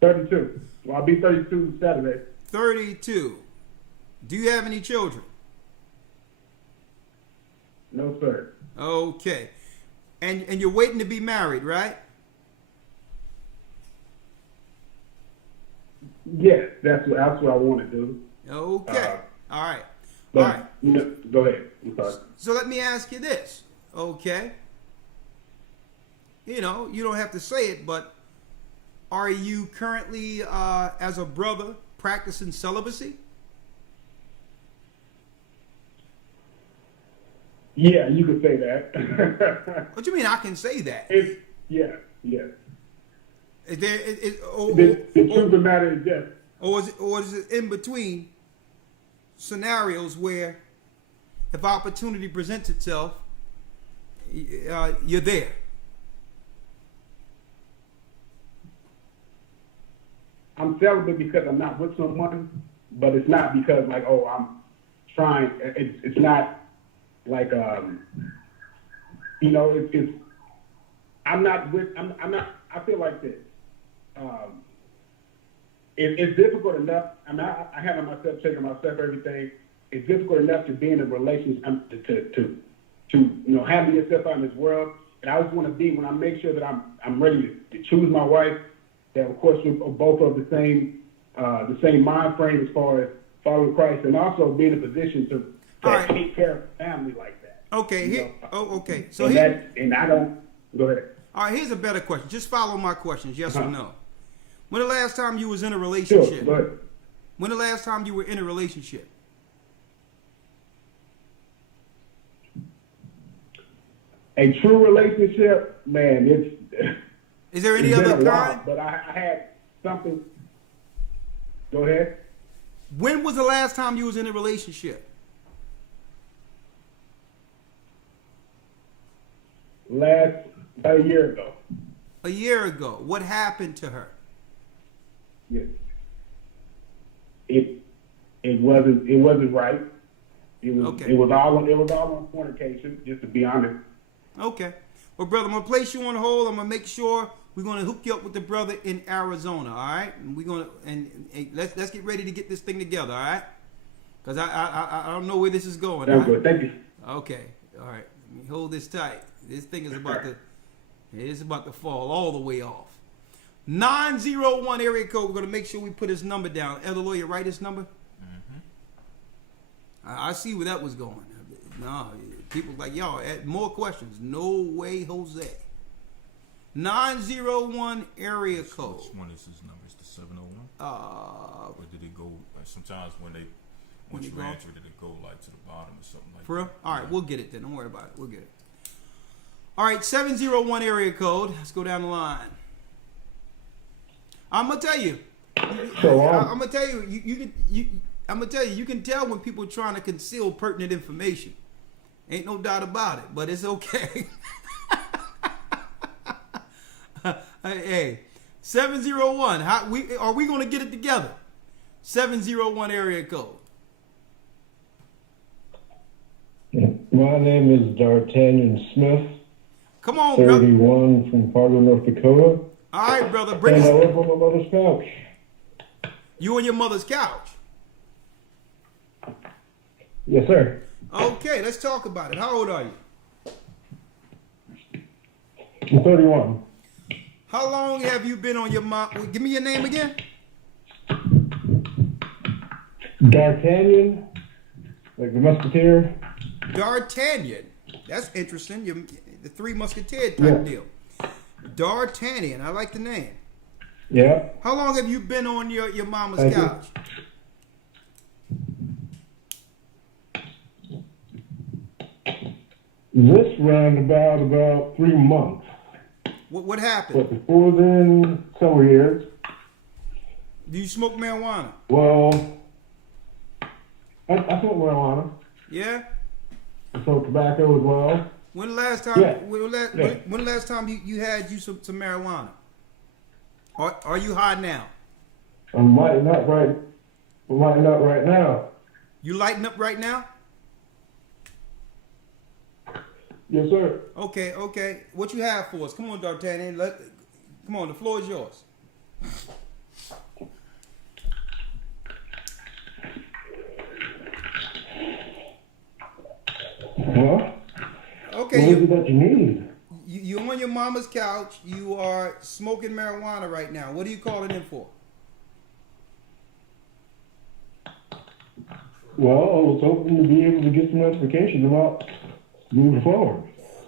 32. Well, I'll be 32 Saturday. 32. Do you have any children? No, sir. Okay. And you're waiting to be married, right? Yes, that's what I want to do. Okay. All right. But, All right. you know, go ahead. I'm sorry. So let me ask you this. Okay. You know, you don't have to say it, but are you currently, as a brother, practicing celibacy? Yeah, you could say that. What do you mean I can say that? Yeah. Is there, The truth of the matter is yes. or is it in between scenarios where if opportunity presents itself, you're there? I'm celibate because I'm not with someone, but it's not because like, oh, I'm trying. It's not like you know, it's I'm not with. I'm not. I feel like this. It's difficult enough. I mean, I handle myself, taking myself, everything. It's difficult enough to be in a relationship, to you know, handle yourself out in this world. And I just want to be, when I make sure that I'm ready to choose my wife, that of course we're both of the same mind frame as far as following Christ, and also be in a position to right. take care of a family like that. Okay. You Here, know? okay. So and here, and I don't. Go ahead. all right. Here's a better question. Just follow my questions. Yes or Uh-huh. no. When the last time you was in a Sure. relationship? Go ahead. When the last time you were in a relationship? A true relationship, man, it's. Is there any it's been other a while, kind? but I had something. Go ahead. When was the last time you was in a relationship? About a year ago. A year ago. What happened to her? Yes. It wasn't right. Okay. It was all on fornication, just to be honest. Okay. Well, brother, I'm gonna place you on hold. I'm gonna make sure we're gonna hook you up with the brother in Arizona. All right, and we're gonna let's get ready to get this thing together. All right, because I don't know where this is going. Sounds all good. Thank you. Okay. All right. Let me hold this tight. This thing is about to fall all the way off. 901 area code. We're gonna make sure we put his number down. Elder Lawyer, write his number. I see where that was going. No, people like, y'all, more questions. No way, Jose. 901 area code. Which one is his number? Is the 701? Or did it go, sometimes once you answer, did it go like to the bottom or something like For real? that? All right, we'll get it then. Don't worry about it. We'll get it. All right, 701 area code. Let's go down the line. I'm gonna tell you. I'm gonna tell you. I'm gonna tell you. You can tell when people are trying to conceal pertinent information. Ain't no doubt about it. But it's okay. Hey, 701. Are we gonna get it together? 701 area code. My name is D'Artagnan Smith. Come on, brother. 31 from Fargo, North Dakota. All right, brother. Bring And I us. live on my mother's couch. You on your mother's couch. Yes, sir. Okay, let's talk about it. How old are you? I'm 31. How long have you been on your mom? Give me your name again. D'Artagnan, like the Musketeer. D'Artagnan. That's interesting. The Three Musketeer type deal. D'Artagnan. I like the name. Yeah. How long have you been on your mama's Thank you. couch? This roundabout about 3 months. What happened? But before then, several years. Do you smoke marijuana? Well, I smoke marijuana. Yeah. I smoke tobacco as well. When the last time? Yeah. When the last time you had some marijuana? Are you high now? I'm lighting up right now. You lighting up right now? Yes, sir. Okay. What you have for us? Come on, D'Artagnan. Come on, the floor is yours. Well, Okay, what is it that you need? you're on your mama's couch. You are smoking marijuana right now. What are you calling in for? Well, I was hoping to be able to get some notifications about moving forward.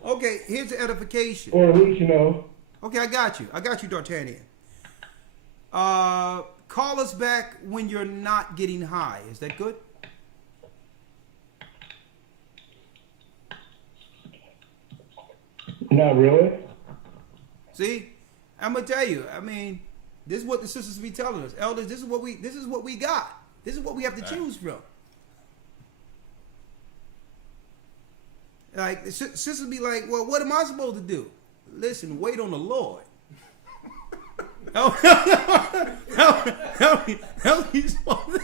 Okay, here's the edification. Or at least, you know. Okay, I got you, D'Artagnan. Call us back when you're not getting high. Is that good? Not really. See, I'm gonna tell you. I mean, this is what the sisters be telling us, elders. This is what we got. This is what we have to choose from. Like sisters be like, well, what am I supposed to do? Listen, wait on the Lord. Help me supposed to.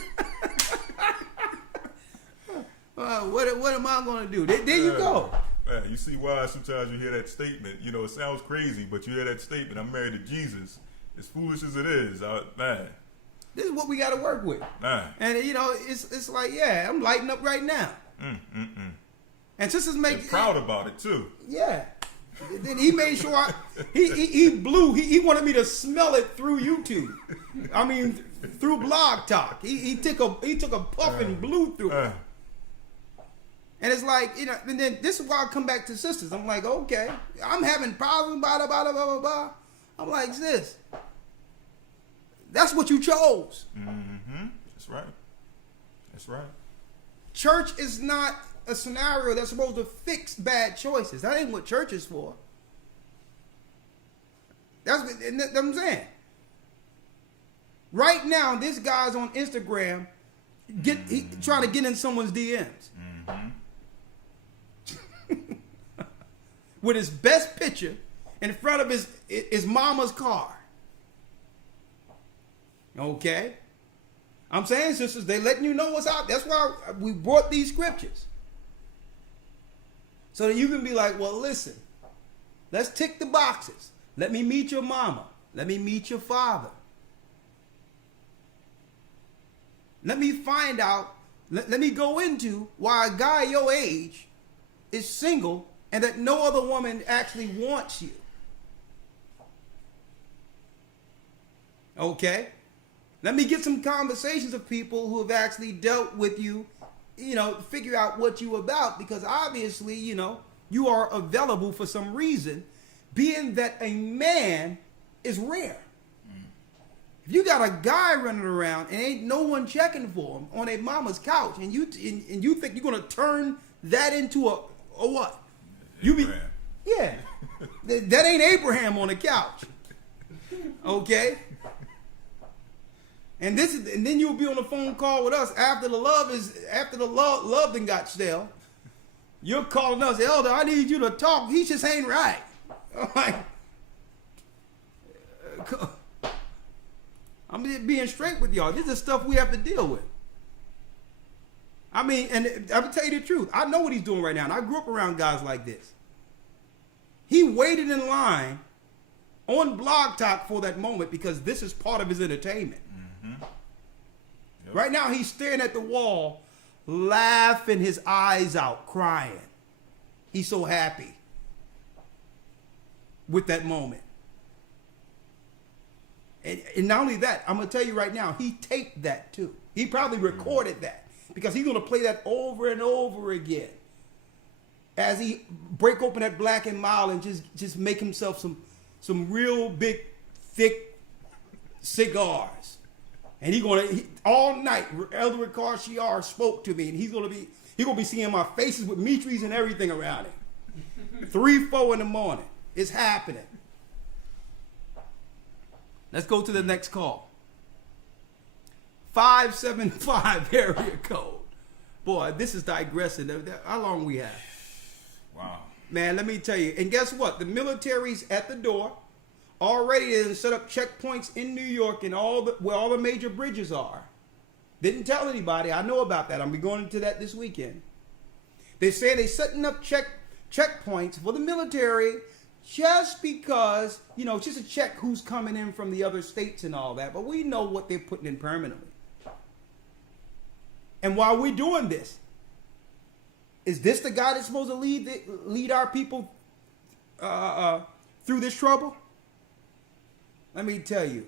What am I gonna do? There you go. Man, you see why sometimes you hear that statement. You know, it sounds crazy, but you hear that statement, I'm married to Jesus. As foolish as it is, man. This is what we got to work with. Man. And, you know, it's like, yeah, I'm lighting up right now. And sisters make... They're proud about it, too. Yeah. Then he made sure he blew. He wanted me to smell it through YouTube. I mean, through Blog Talk. He took a puff and blew through it. And it's like, you know, and then this is why I come back to sisters. I'm like, okay, I'm having problems, blah, blah, blah, blah, blah. I'm like, sis, that's what you chose. That's right. That's right. Church is not a scenario that's supposed to fix bad choices. That ain't what church is for. That's what I'm saying. Right now, this guy's on Instagram trying to get in someone's DMs. With his best picture in front of his mama's car. Okay? I'm saying, sisters, they letting you know what's out. That's why we brought these scriptures. So that you can be like, well, listen, let's tick the boxes. Let me meet your mama. Let me meet your father. Let me find out, let me go into why a guy your age is single and that no other woman actually wants you. Okay? Let me get some conversations of people who have actually dealt with you, you know, figure out what you about, because obviously, you know, you are available for some reason, being that a man is rare. If you got a guy running around and ain't no one checking for him on a mama's couch, and you think you're gonna turn that into a what? Abraham. Yeah. That ain't Abraham on the couch. Okay? And then you'll be on a phone call with us after the love then got stale. You're calling us, Elder, I need you to talk. He just ain't right. I'm like, I'm being straight with y'all. This is stuff we have to deal with. I mean, and I'm gonna tell you the truth. I know what he's doing right now, and I grew up around guys like this. He waited in line on Blog Talk for that moment because this is part of his entertainment. Yep. Right now, he's staring at the wall, laughing his eyes out, crying. He's so happy with that moment. And not only that, I'm going to tell you right now, he taped that too. He probably recorded that because he's going to play that over and over again as he break open that Black and Mild and just make himself some real big, thick cigars. And all night, Elder Ricard Shiar spoke to me, and he's gonna be seeing my faces with Mitris and everything around him. 3, 4 in the morning. It's happening. Let's go to the next call. 575 area code. Boy, this is digressing. How long we have? Wow. Man, let me tell you. And guess what? The military's at the door. already they set up checkpoints in New York and where all the major bridges are. Didn't tell anybody. I know about that. I'm be going into that this weekend. They say they're setting up checkpoints for the military just because, you know, just to check who's coming in from the other states and all that. But we know what they're putting in permanently. And while we're doing this, is this the guy that's supposed to lead our people through this trouble? Let me tell you,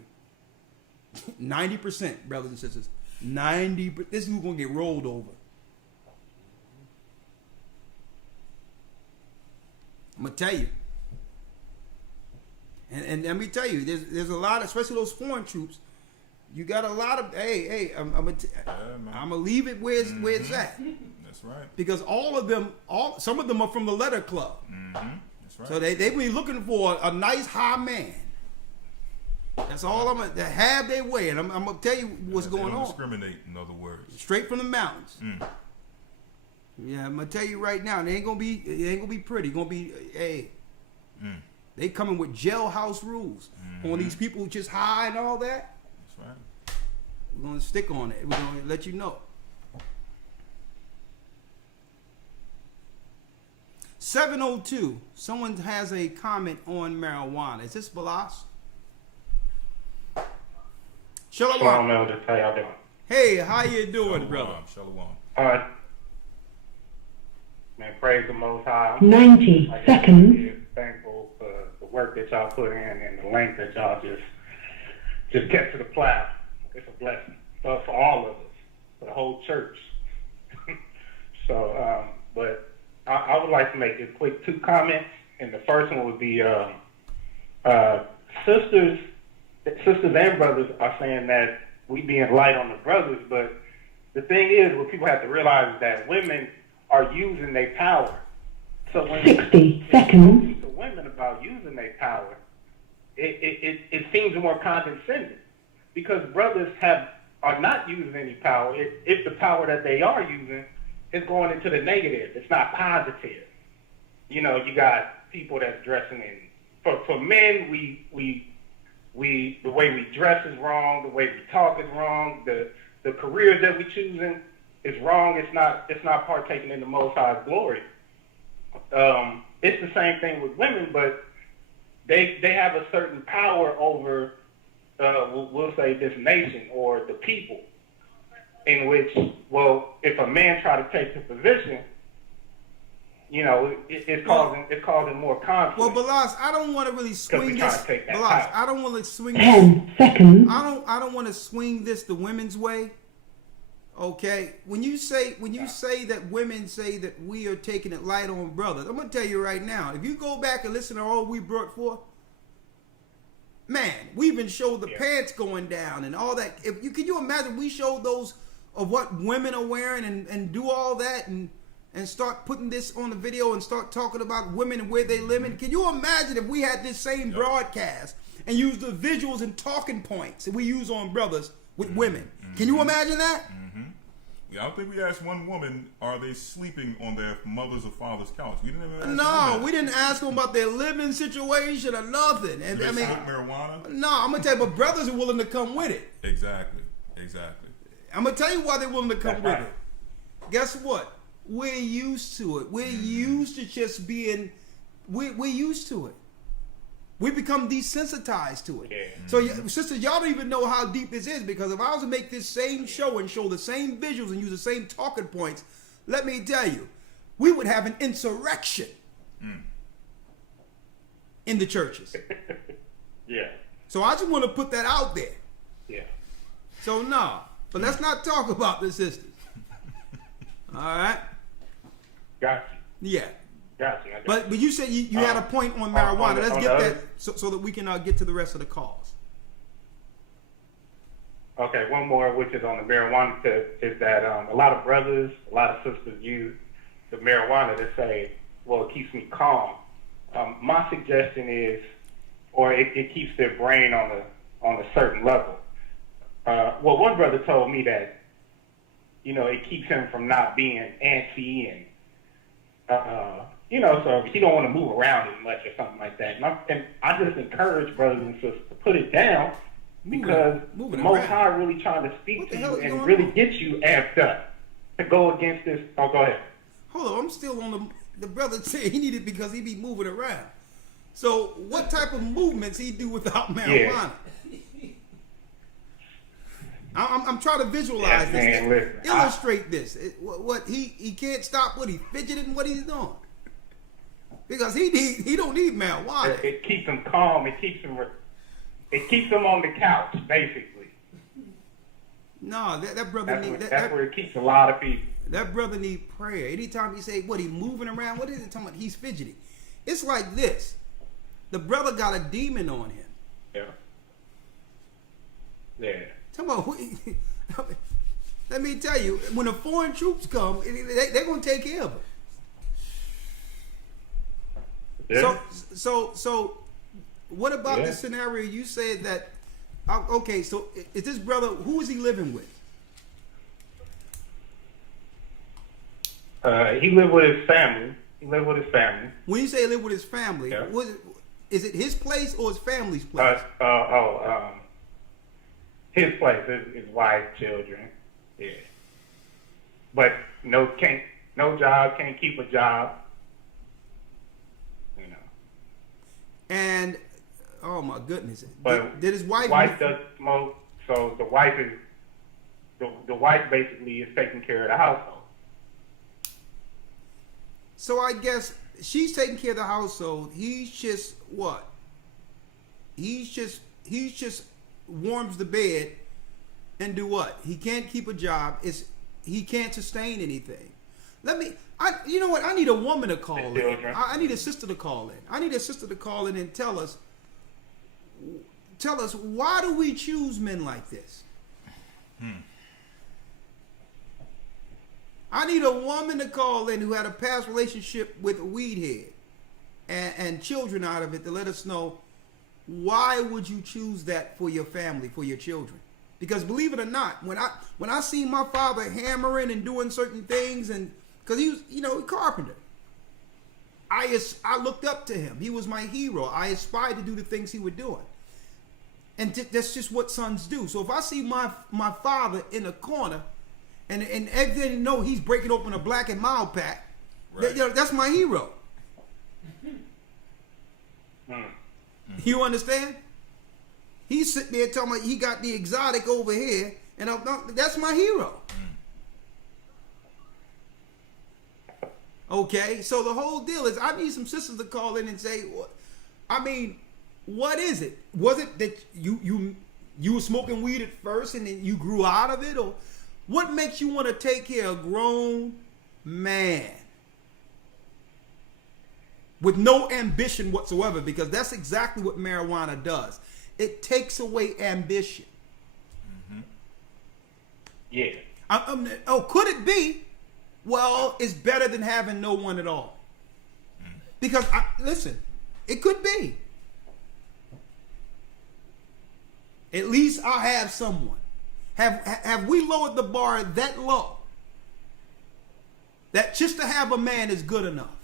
90%, brothers and sisters, 90%. This is who's gonna get rolled over. I'm gonna tell you, and let me tell you, there's a lot, especially those foreign troops. You got a lot of I'm gonna leave it where it's at. That's right. Because some of them are from the letter club. That's right. So they be looking for a nice high man. That's all I'm gonna have their way, and I'm gonna tell you what's going they don't on. Discriminate, in other words. Straight from the mountains. Yeah, I'm gonna tell you right now, it ain't gonna be pretty. It's gonna be they coming with jailhouse rules on these people who just high and all that. That's right. We're gonna stick on it. We're gonna let you know. 702. Someone has a comment on marijuana. Is this Balas? Shalom, Elder. How y'all doing? Hey, how you doing, brother? Shalom. Man, praise the Most High. 90 seconds. Thankful for the work that y'all put in and the length that y'all just kept to the plow. It's a blessing for all of us, for the whole church. So, but I would like to make a quick 2 comments, and the first one would be sisters and brothers are saying that we being light on the brothers, but the thing is, what people have to realize is that women are using their power. So when 60 seconds. To women about using their power, it seems more condescending because brothers are not using any power. If the power that they are using is going into the negative, it's not positive. You know, you got people that's dressing in. For men, we the way we dress is wrong. The way we talk is wrong. The careers that we choosing is wrong. It's not partaking in the Most High's glory. It's the same thing with women, but they have a certain power over, we'll say, this nation or the people, in which, well, if a man try to take the position, you know, it's causing more conflict. Well, Balas, I don't want to really swing this. Balas, I don't want to swing 10 seconds. I don't want to swing this the women's way. Okay, when you say that women say that we are taking it light on brothers, I'm gonna tell you right now. If you go back and listen to all we brought forth, man, we even showed the pants going down and all that. Can you imagine we showed those of what women are wearing and do all that and start putting this on the video and start talking about women and where they live in? Can you imagine if we had this same broadcast and used the visuals and talking points that we use on brothers with women? Can you imagine that? Yeah, I don't think we asked one woman, are they sleeping on their mother's or father's couch? We didn't even ask No, we didn't ask them about their living situation or nothing. And do they smoke marijuana? No, I'm gonna tell you, but brothers are willing to come with it. Exactly. I'm gonna tell you why they're willing to come with it. Guess what? We're used to it. We're used to just being. We're used to it. We become desensitized to it. So, sisters, y'all don't even know how deep this is, because if I was to make this same show and show the same visuals and use the same talking points, let me tell you, we would have an insurrection in the churches. So I just want to put that out there. So, no. But let's not talk about the sisters. All right? Gotcha. Yeah. Gotcha. But you said you had a point on marijuana. Let's get that so that we can get to the rest of the calls. Okay, one more, which is on the marijuana tip, is that a lot of brothers, a lot of sisters use the marijuana to say, well, it keeps me calm. My suggestion is, or it keeps their brain on a certain level. Well, one brother told me that, you know, it keeps him from not being antsy and you know, so he don't want to move around as much or something like that. And I just encourage brothers and sisters to put it down because the Most High really trying to speak to you and really get you amped up to go against this. Oh, go ahead. Hold on, I'm still on the brother said he needed because he be moving around. So what type of movements he do without marijuana? I'm trying to visualize this. Listen, illustrate this. What he can't stop what he fidgeting, what he's doing. Because he don't need marijuana. It keeps him calm. It keeps him on the couch, basically. No, that brother that's where it keeps a lot of people. That brother need prayer. Anytime he say what he moving around, what is it talking about? He's fidgeting. It's like this. The brother got a demon on him. Yeah. Yeah. Talking about let me tell you, when the foreign troops come, they're gonna take care of it. Yeah. So, what about the scenario you said that? Okay, so is this brother? Who is he living with? He lived with his family. When you say live with his family, is it his place or his family's place? His place, his wife, children. Yeah. But no job, can't keep a job. You know. And oh my goodness! But did his wife does smoke? So the wife basically is taking care of the household. So I guess she's taking care of the household. He's just what? He's just warms the bed and do what? He can't keep a job. He can't sustain anything. You know what? I need a woman to call in. I need a sister to call in. I need a sister to call in and tell us why do we choose men like this? I need a woman to call in who had a past relationship with a weed head and children out of it to let us know why would you choose that for your family, for your children? Because believe it or not, when I see my father hammering and doing certain things, and because he was, a carpenter, I looked up to him. He was my hero. I aspired to do the things he was doing, and that's just what sons do. So if I see my father in a corner, and everything he's breaking open a Black and Mild pack, right. That's my hero. You understand? He's sitting there talking about he got the exotic over here, and that's my hero. Okay, so the whole deal is I need some sisters to call in and say, what is it? Was it that you were smoking weed at first and then you grew out of it, or what makes you want to take care of a grown man with no ambition whatsoever? Because that's exactly what marijuana does. It takes away ambition. Yeah. Could it be? Well, it's better than having no one at all. Because, listen, it could be. At least I'll have someone. Have we lowered the bar that low that just to have a man is good enough?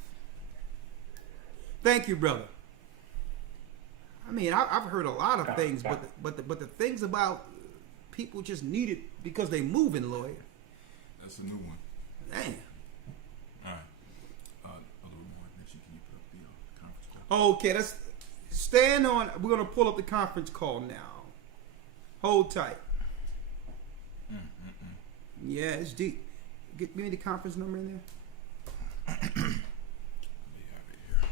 Thank you, brother. I mean, I've heard a lot of things, but the things about people just need it because they moving, lawyer. That's a new one. Damn. All right. A little more. Can you put up the conference call? Okay, let's stand on. We're gonna pull up the conference call now. Hold tight. Yeah, it's deep. Give me the conference number in there. Let me have it here.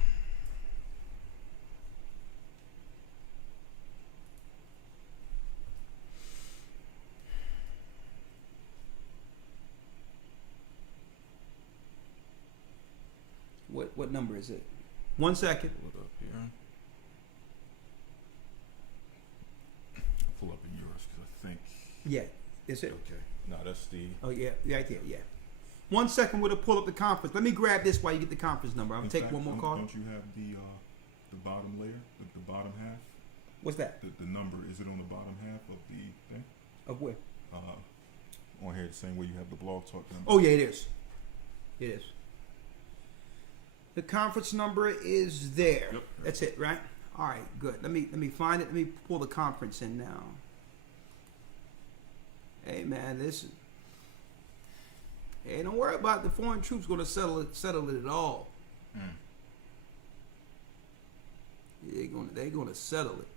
What number is it? 1 second. Pull it up here. I'll pull up in yours because I think. Yeah, is it? Okay. No, that's the. Oh yeah, right there. Yeah. 1 second, we'll pull up the conference. Let me grab this while you get the conference number. I'll take one more call. Don't you have the bottom layer, the bottom half? What's that? The number, is it on the bottom half of the thing? Of where? On here, the same way you have the blog talk number. Oh yeah, it is. It is. The conference number is there. That's it, right? All right, good. Let me find it. Let me pull the conference in now. Hey, man, listen. Hey, don't worry about the foreign troops going to settle it at all. They're going to settle it.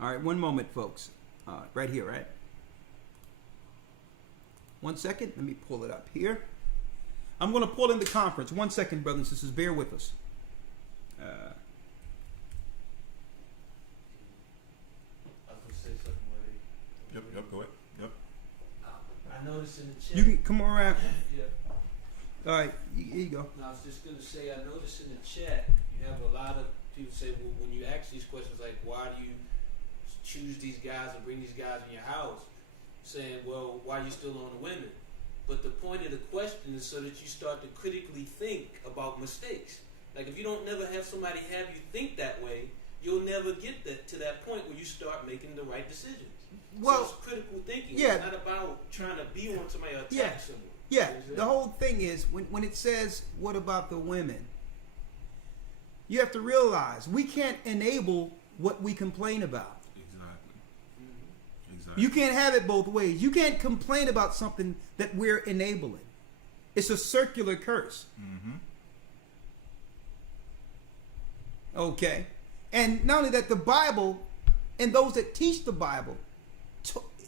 All right, one moment, folks. Right here, right? 1 second. Let me pull it up here. I'm going to pull in the conference. 1 second, brothers and sisters. Bear with us. Yep, go ahead. Yep. I noticed in the chat. You can come around. Yeah. All right, here you go. No, I was just going to say, I noticed in the chat, you have a lot of people say, well, when you ask these questions like, why do you choose these guys and bring these guys in your house? Saying, well, why are you still on the women? But the point of the question is so that you start to critically think about mistakes. Like if you don't never have somebody have you think that way, you'll never get to that point where you start making the right decisions. Well, so it's critical thinking. yeah. It's not about trying to be on somebody or attack someone. Yeah, the whole thing is when it says, what about the women? You have to realize we can't enable what we complain about. Exactly. You can't have it both ways. You can't complain about something that we're enabling. It's a circular curse. Okay. And not only that, the Bible and those that teach the Bible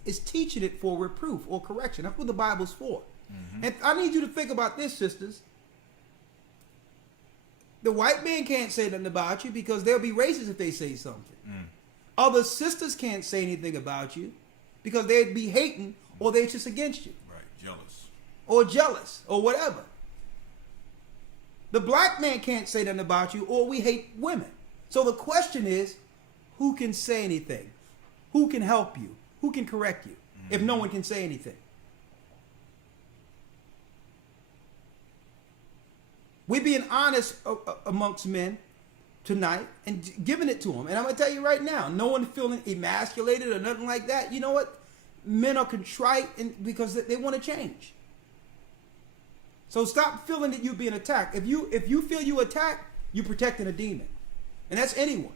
is teaching it for reproof or correction. That's what the Bible's for. And I need you to think about this, sisters. The white man can't say nothing about you because they'll be racist if they say something. Other sisters can't say anything about you because they'd be hating or they're just against you. Right, jealous. Or jealous or whatever. The black man can't say nothing about you or we hate women. So the question is, who can say anything? Who can help you? Who can correct you if no one can say anything? We're being honest amongst men tonight and giving it to them. And I'm going to tell you right now, no one feeling emasculated or nothing like that. You know what? Men are contrite because they want to change. So stop feeling that you're being attacked. If you feel you attacked, you're protecting a demon. And that's anyone.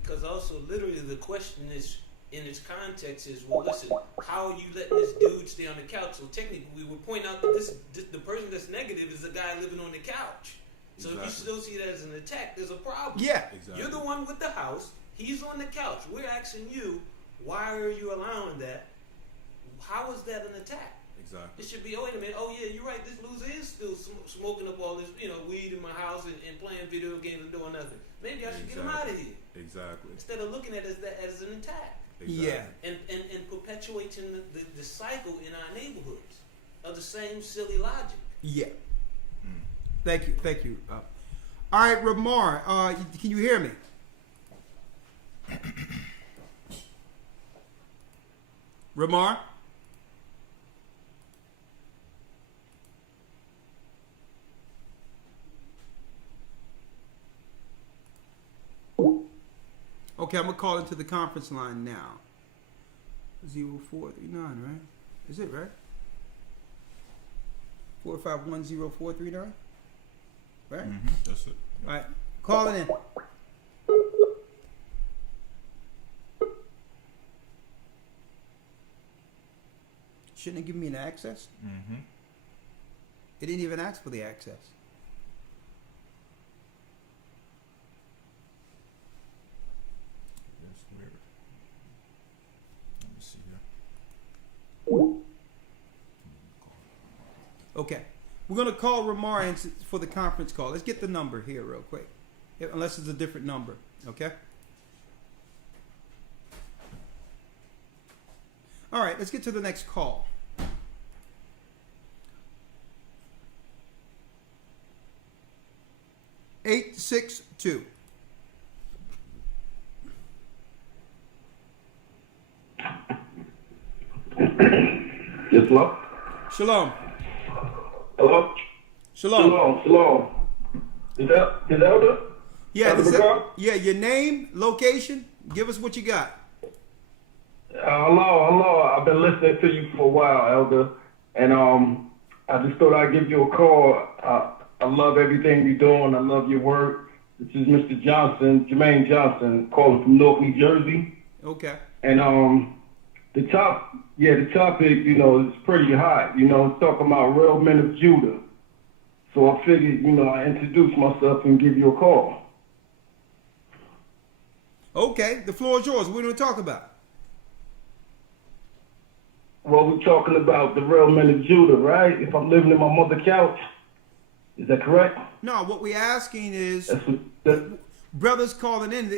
Because also literally the question is in its context is, well, listen, how are you letting this dude stay on the couch? So technically, we would point out that the person that's negative is the guy living on the couch. So if you still see that as an attack, there's a problem. Yeah, exactly. You're the one with the house. He's on the couch. We're asking you, why are you allowing that? How is that an attack? Exactly. It should be, oh, wait a minute. Oh, yeah, you're right. This loser is still smoking up all this, weed in my house and playing video games and doing nothing. Maybe I should get him out of here. Exactly. Instead of looking at it as an attack. Exactly. Yeah. And perpetuating the cycle in our neighborhoods of the same silly logic. Yeah. Thank you. All right, Ramar, can you hear me? Ramar? Okay, I'm going to call into the conference line now. 0439, right? Is it right? 4510439? Right? That's it. All right, call it in. Shouldn't it give me an access? It didn't even ask for the access. That's weird. Let me see here. Okay. We're going to call Ramar in for the conference call. Let's get the number here real quick. Unless it's a different number. Okay? All right, let's get to the next call. Eight 6-2. Yes, hello? Shalom. Hello? Shalom. Shalom. Is that Elder? Yeah, Elder McCall? yeah. Your name, location. Give us what you got. Hello. I've been listening to you for a while, Elder, and I just thought I'd give you a call. I love everything you're doing. I love your work. This is Mr. Johnson, Jermaine Johnson, calling from Newark, New Jersey. Okay. And the topic, you know, is pretty hot. You know, it's talking about real men of Judah. So I figured, you know, I introduce myself and give you a call. Okay, the floor is yours. What are we going to talk about? Well, we're talking about the real men of Judah, right? If I'm living in my mother's couch, is that correct? No, what we're asking is, That's brothers calling in,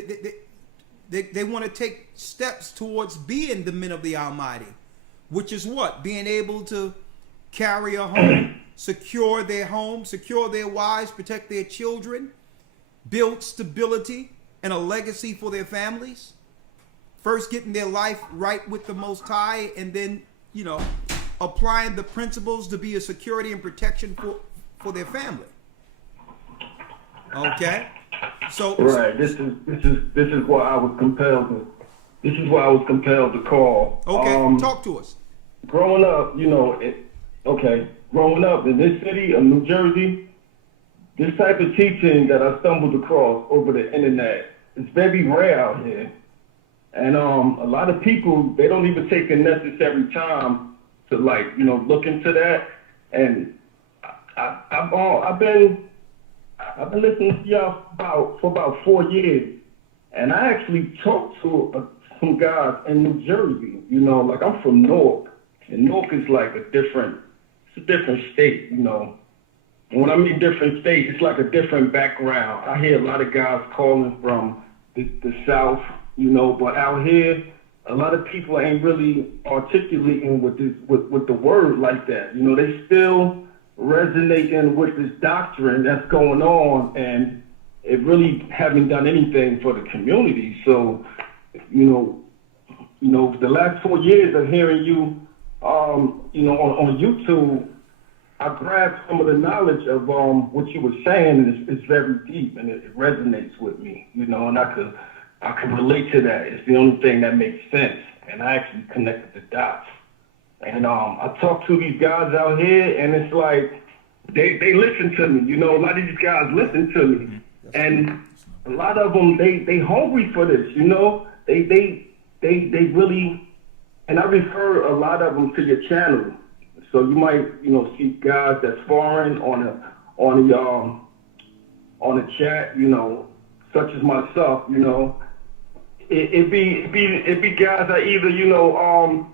they want to take steps towards being the men of the Almighty, which is what? Being able to carry a home, secure their home, secure their wives, protect their children, build stability and a legacy for their families. First getting their life right with the Most High, and then, you know, applying the principles to be a security and protection for their family. Okay? So right. This is why I was compelled to. This is why I was compelled to call. Okay, talk to us. Growing up, you know, growing up in this city of New Jersey, this type of teaching that I stumbled across over the internet is very rare out here. And a lot of people, they don't even take the necessary time to, like, you know, look into that. And I've been listening to y'all for about 4 years, and I actually talked to some guys in New Jersey. You know, like, I'm from Newark, and Newark is like it's a different state, you know. And when I mean different state, it's like a different background. I hear a lot of guys calling from the South, you know, but out here, a lot of people ain't really articulating with the word like that. You know, they still resonating with this doctrine that's going on, and it really haven't done anything for the community. So, you know, the last 4 years of hearing you, you know, on YouTube, I grabbed some of the knowledge of what you were saying, and it's very deep, and it resonates with me, you know, and I can relate to that. It's the only thing that makes sense, and I actually connected the dots. And I talk to these guys out here, and it's like they listen to me. You know, a lot of these guys listen to me, and a lot of them they hungry for this. You know, they really, and I refer a lot of them to your channel. So you might, you know, see guys that's foreign on the chat, you know, such as myself, you know. It be guys that either, you know,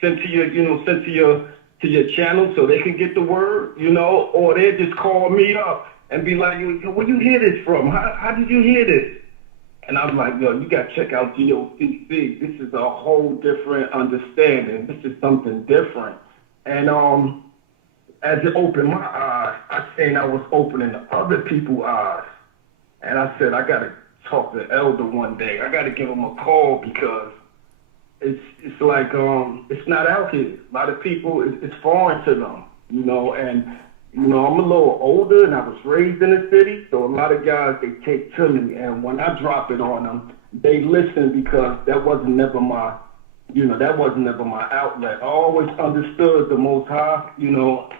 sent to your channel so they can get the word, you know, or they just call me up and be like, where you hear this from? How did you hear this? And I'm like, yo, you got to check out GOCC. This is a whole different understanding. This is something different. And as it opened my eyes, I seen I was opening other people's eyes. And I said, I got to talk to Elder one day. I got to give him a call because it's like it's not out here. A lot of people, it's foreign to them, you know. And you know, I'm a little older, and I was raised in the city, so a lot of guys, they take to me, and when I drop it on them, they listen because that wasn't never my outlet. I always understood the Most High, you know,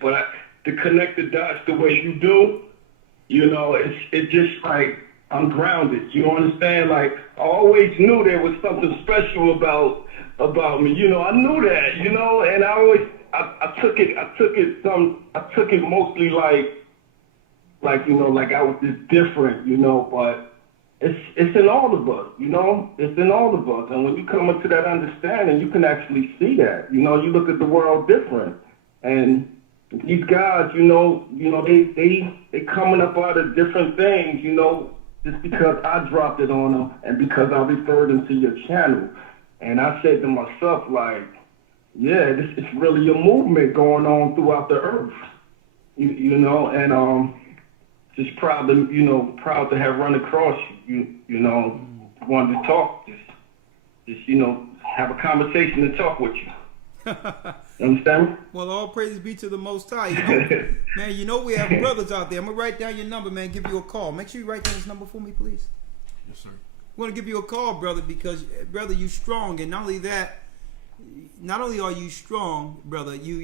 but to connect the dots the way you do, you know, it's just like I'm grounded. You understand? Like, I always knew there was something special about me. You know, I knew that, you know, and I took it mostly like, you know, like I was just different, you know, but it's in all of us, you know, it's in all of us. And when you come into that understanding, you can actually see that, you know, you look at the world different. And these guys, you know, they coming up out of different things, you know, just because I dropped it on them and because I referred them to your channel. And I said to myself, like, yeah, this is really a movement going on throughout the earth, you know, and just proud to have run across you, you know, wanted to talk, just, you know, have a conversation and talk with you. You understand me? Well, all praises be to the Most High. Man, we have brothers out there. I'm gonna write down your number, man. Give you a call. Make sure you write down this number for me, please. Yes, sir. I'm gonna give you a call, brother, because brother, you strong, and not only that, not only are you strong, brother, you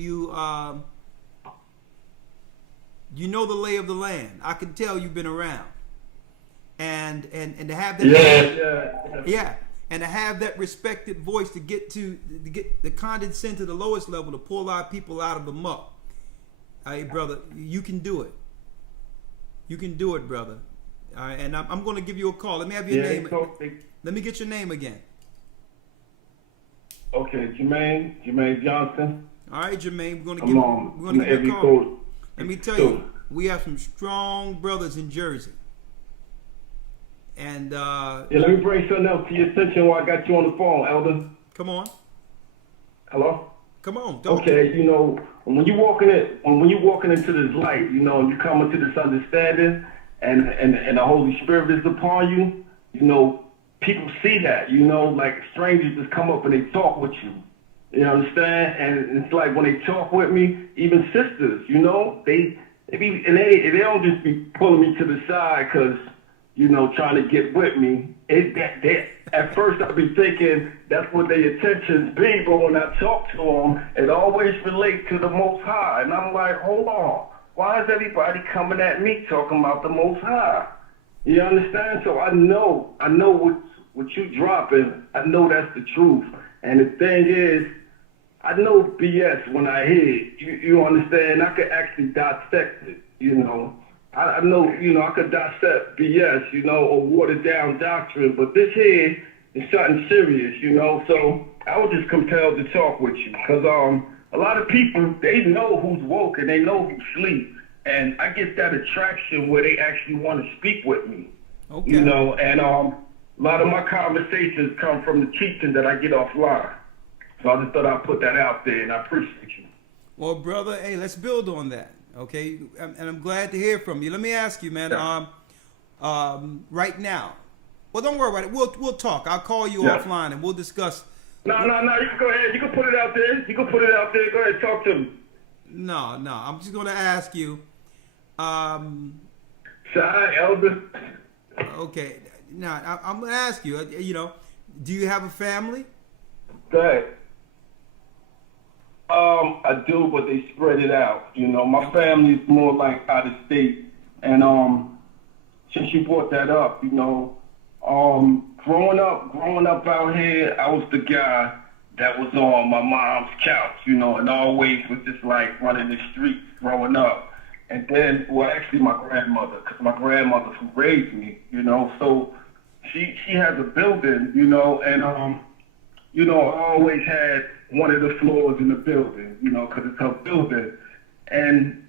know the lay of the land. I can tell you've been around, and to have that, yeah. And to have that respected voice to get to condescend to the lowest level, to pull our people out of the muck. Hey, brother, you can do it. You can do it, brother. All right, and I'm going to give you a call. Let me have your name. Let me get your name again. Okay, Jermaine Johnson. All right, Jermaine, we're going to give you a call. Let me tell you, we have some strong brothers in Jersey. And let me bring something else to your attention while I got you on the phone, Elder. Come on. Hello? Come on. Okay, when you're walking into this light, you come into this understanding, and the Holy Spirit is upon you. People see that. Like strangers just come up and they talk with you. You understand? And it's like when they talk with me, even sisters, they don't just be pulling me to the side because. Trying to get with me. At first, I'd be thinking that's what their intentions be, but when I talk to them, it always relates to the Most High. And I'm like, hold on. Why is everybody coming at me talking about the Most High? You understand? So I know what you dropping. I know that's the truth. And the thing is, I know BS when I hear it. You understand? I could actually dissect it, I know, I could dissect BS, or watered down doctrine, but this here is something serious, so I was just compelled to talk with you because a lot of people, they know who's woke and they know who's asleep, and I get that attraction where they actually want to speak with me, and a lot of my conversations come from the teaching that I get offline, so I just thought I'd put that out there, and I appreciate you. Well, brother, hey, let's build on that. Okay, and I'm glad to hear from you. Let me ask you, man. Right now, well, don't worry about it. We'll talk. I'll call you offline and we'll discuss. No. You can go ahead. You can put it out there. Go ahead, talk to me. No. I'm just going to ask you. Shy Elder. Okay. Now I'm going to ask you. Do you have a family? Go ahead. I do, but they spread it out. My family is more like out of state. And since you brought that up, growing up out here, I was the guy that was on my mom's couch, and always was just like running the streets growing up. And then, actually my grandmother, because my grandmother who raised me, so she has a building, and I always had one of the floors in the building, because it's her building. And,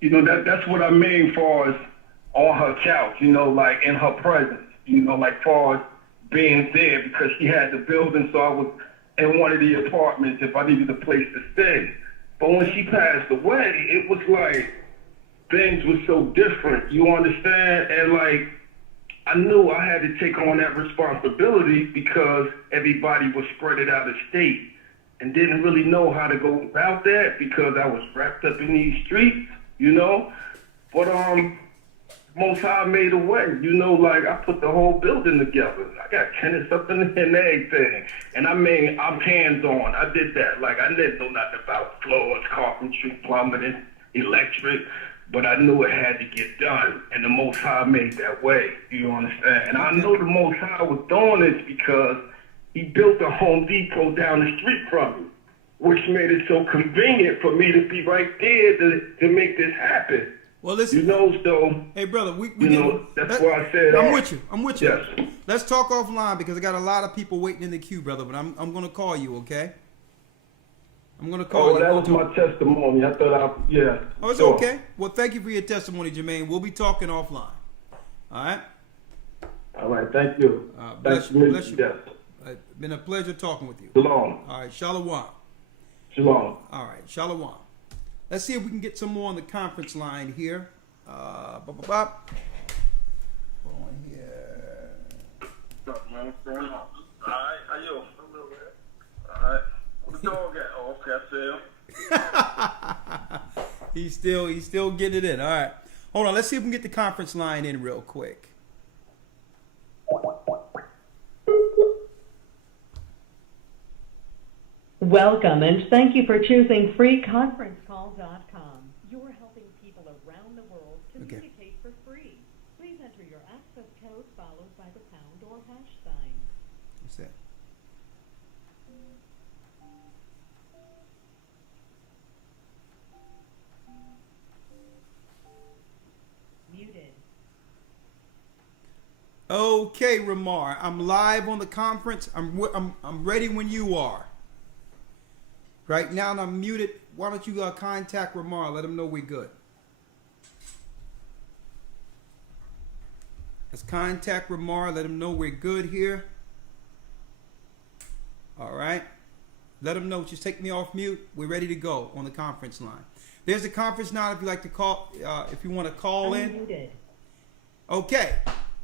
that's what I mean far as on her couch, like in her presence, like far as being there because she had the building, so I was in one of the apartments if I needed a place to stay. But when she passed away, it was like things were so different, you understand? And like, I knew I had to take on that responsibility because everybody was spread it out of state and didn't really know how to go about that because I was wrapped up in these streets, But Most High made a way, like I put the whole building together. I got tenants up in and everything. And I'm hands-on. I did that. Like I didn't know nothing about floors, carpentry, plumbing, electric. But I knew it had to get done, and the Most High made that way, you understand? And I know the Most High was doing this because he built a Home Depot down the street from me, which made it so convenient for me to be right there to make this happen. Well, listen, so... Hey, brother, that's why I said... I'm with you. Yes. Let's talk offline because I got a lot of people waiting in the queue, brother, but I'm going to call you, okay? I'm going to call you. That was my testimony. I thought Oh, it's okay. Well, thank you for your testimony, Jermaine. We'll be talking offline. All right? All right. Thank you. Bless you. Yes. It's been a pleasure talking with you. Shalom. All right. Shalom. Shalom. All right. Shalom. Let's see if we can get some more on the conference line here. Hold on here. What's up, man? What's going on? All right. How you? All right. Where the dog at? Oh, okay. I see him. He's still getting it in. All right. Hold on. Let's see if we can get the conference line in real quick. Welcome and thank you for choosing freeconferencecall.com. You're helping people around the world communicate for free. Please enter your access code followed by the pound or hash sign. What's that? Muted. Okay, Ramar. I'm live on the conference. I'm ready when you are. Right now, I'm muted. Why don't you contact Ramar? Let him know we're good. Let's contact Ramar. Let him know we're good here. All right. Let him know. Just take me off mute. We're ready to go on the conference line. There's the conference now. If you like to call, if you want to call in. Muted. Okay.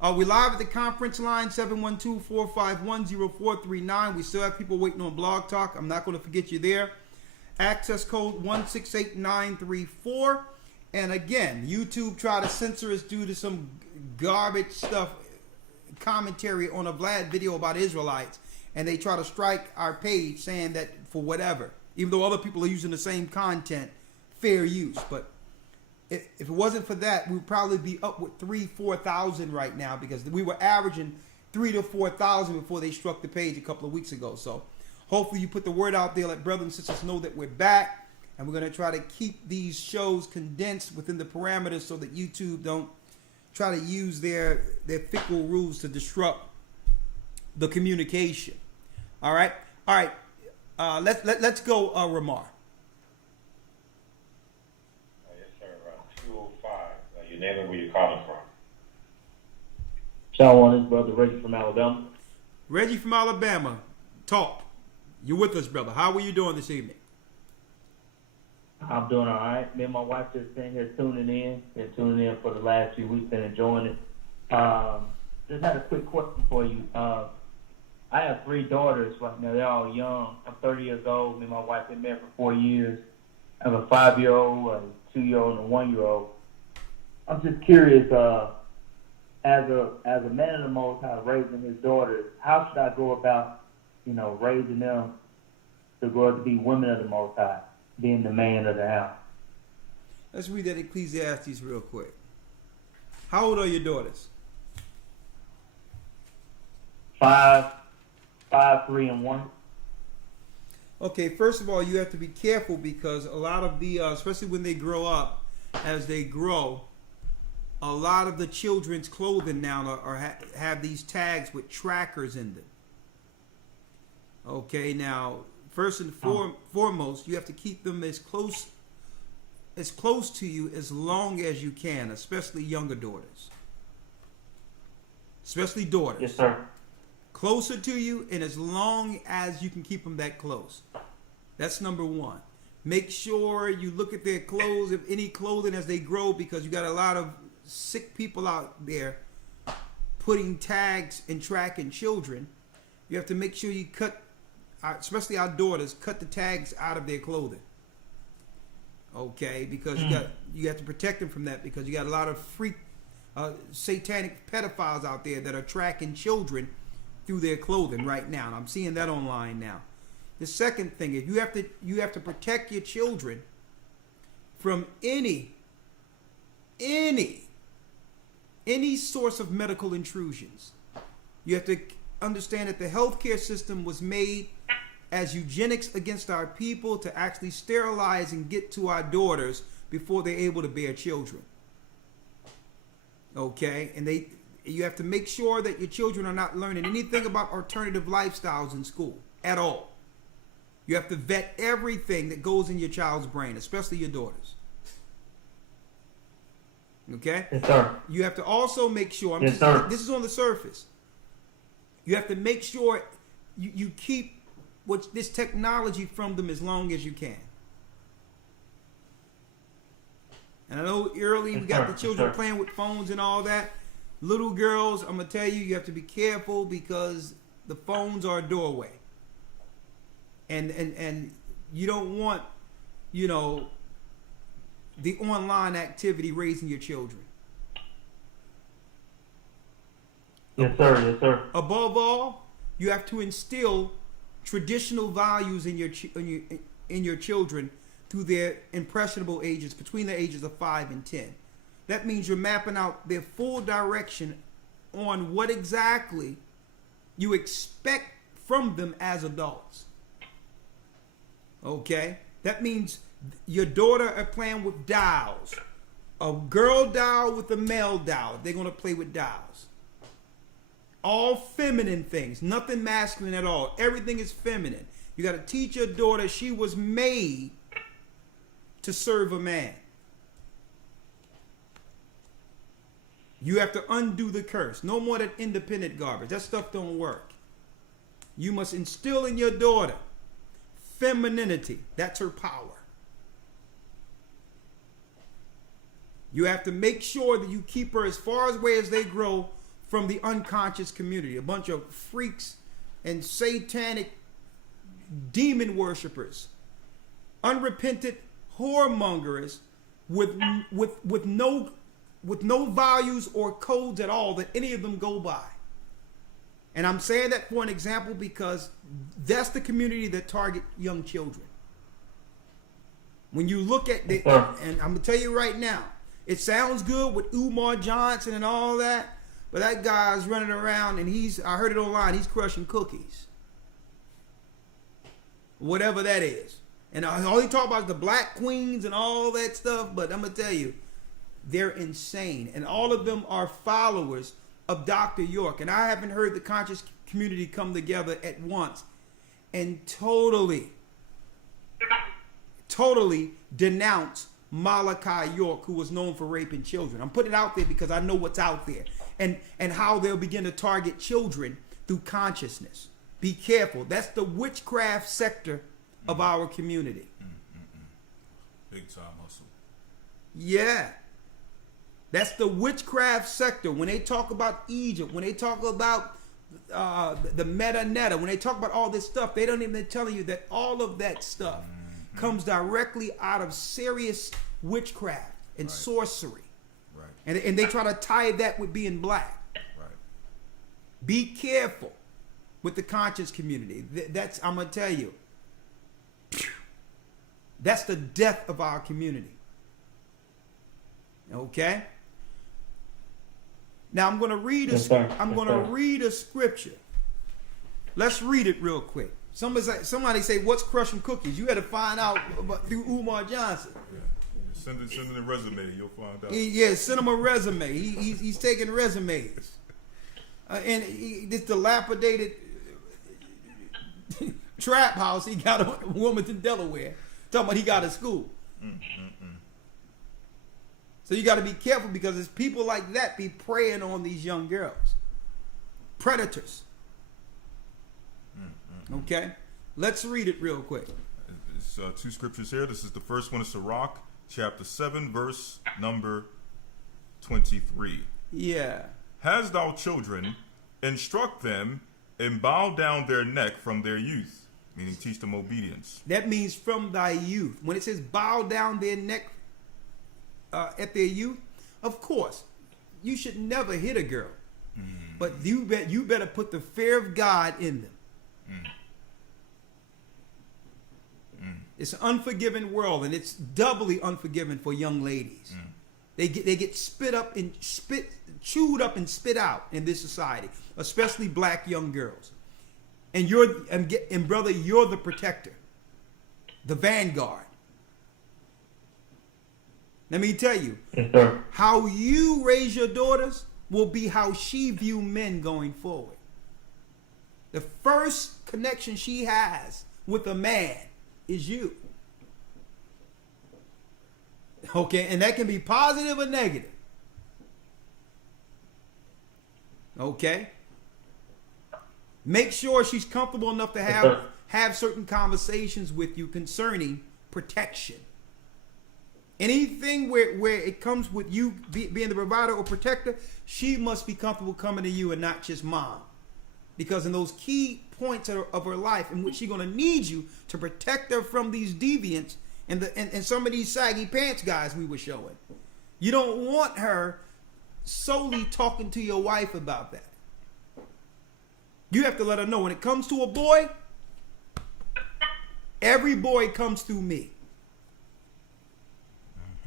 We're live at the conference line, 712-451-0439. We still have people waiting on Blog Talk. I'm not going to forget you there. Access code 168934. And again, YouTube tried to censor us due to some garbage stuff, commentary on a Vlad video about Israelites. And they try to strike our page saying that for whatever. Even though other people are using the same content, fair use. But if it wasn't for that, we would probably be up with 3,000-4,000 right now, because we were averaging 3,000 to 4,000 before they struck the page a couple of weeks ago. So hopefully you put the word out there, let brothers and sisters know that we're back, and we're going to try to keep these shows condensed within the parameters so that YouTube don't try to use their fickle rules to disrupt the communication. All right. Let's go, Ramar. Your name and where you're calling from. Shalom, this brother Reggie from Alabama. Reggie from Alabama. Talk. You're with us, brother. How are you doing this evening? I'm doing all right. Me and my wife just sitting here tuning in. Been tuning in for the last few weeks and enjoying it. Just had a quick question for you. I have 3 daughters right now. They're all young. I'm 30 years old. Me and my wife been married for 4 years. I have a 5-year-old, a 2-year-old, and a 1-year-old. I'm just curious, as a man of the Most High raising his daughters, how should I go about, raising them to grow up to be women of the Most High, being the man of the house? Let's read that Ecclesiastes real quick. How old are your daughters? 5, 3, and 1. Okay, first of all, you have to be careful, because a lot of the, especially when they grow up, as they grow, a lot of the children's clothing now have these tags with trackers in them. Okay, now first and foremost, you have to keep them as close to you as long as you can, especially younger daughters, especially daughters. Yes, sir. Closer to you, and as long as you can keep them that close. That's number one. Make sure you look at their clothes, if any clothing, as they grow, because you got a lot of sick people out there putting tags and tracking children. You have to make sure you cut, especially our daughters, cut the tags out of their clothing. Okay, because you have to protect them from that, because you got a lot of freak, satanic pedophiles out there that are tracking children through their clothing right now. And I'm seeing that online now. The second thing is you have to protect your children from any source of medical intrusions. You have to understand that the healthcare system was made as eugenics against our people, to actually sterilize and get to our daughters before they're able to bear children. Okay, and you have to make sure that your children are not learning anything about alternative lifestyles in school at all. You have to vet everything that goes in your child's brain, especially your daughters. Okay? Yes, sir. You have to also make sure, Yes, sir. This is on the surface. You have to make sure you keep this technology from them as long as you can. And I know early we got the children playing with phones and all that. Little girls, I'm going to tell you, you have to be careful, because the phones are a doorway. And you don't want you know, the online activity raising your children. Yes, sir. Yes, sir. Above all, you have to instill traditional values in your children through their impressionable ages, between the ages of 5 and 10. That means you're mapping out their full direction on what exactly you expect from them as adults. Okay? That means your daughter are playing with dolls. A girl doll with a male doll. They're going to play with dolls. All feminine things. Nothing masculine at all. Everything is feminine. You got to teach your daughter she was made to serve a man. You have to undo the curse. No more that independent garbage. That stuff don't work. You must instill in your daughter femininity. That's her power. You have to make sure that you keep her as far away as they grow from the unconscious community. A bunch of freaks and satanic demon worshipers. Unrepentant whoremongers with no values or codes at all that any of them go by. And I'm saying that for an example because that's the community that target young children. When you look at the, and I'm gonna tell you right now, it sounds good with Umar Johnson and all that, but that guy's running around and I heard it online, he's crushing cookies. Whatever that is. And all he talk about is the black queens and all that stuff, but I'm gonna tell you, they're insane. And all of them are followers of Dr. York. And I haven't heard the conscious community come together at once and totally denounce Malachi York, who was known for raping children. I'm putting it out there because I know what's out there and how they'll begin to target children through consciousness. Be careful. That's the witchcraft sector of our community. Big time hustle. Yeah. That's the witchcraft sector. When they talk about Egypt, when they talk about the meta-netta, when they talk about all this stuff, they don't even tell you that all of that stuff comes directly out of serious witchcraft and sorcery. Right. And they try to tie that with being black. Right. Be careful with the conscious community. That's, I'm going to tell you, that's the death of our community. Okay? Now I'm going to read read a scripture. Let's read it real quick. Somebody say, what's crushing cookies? You had to find out through Umar Johnson. Yeah. Send in a resume, you'll find out. Yeah, send him a resume. He's taking resumes. And this dilapidated trap house he got in Wilmington, Delaware. Talking about he got a school. So you got to be careful because it's people like that be preying on these young girls. Predators. Okay? Let's read it real quick. It's two scriptures here. This is the first one is Sirach, chapter 7, verse number 23. Yeah. Has thou children, instruct them, and bow down their neck from their youth. Meaning teach them obedience. That means from thy youth. When it says bow down their neck at their youth, of course, you should never hit a girl. But you better put the fear of God in them. It's an unforgiving world, and it's doubly unforgiving for young ladies. They get chewed up and spit out in this society, especially black young girls. And brother, you're the protector, the vanguard. Let me tell you, how you raise your daughters will be how she view men going forward. The first connection she has with a man is you. Okay, and that can be positive or negative. Okay? Make sure she's comfortable enough to have certain conversations with you concerning protection. Anything where it comes with you being the provider or protector, she must be comfortable coming to you and not just mom. Because in those key points of her life in which she's going to need you to protect her from these deviants and some of these saggy pants guys we were showing. You don't want her solely talking to your wife about that. You have to let her know when it comes to a boy, every boy comes through me.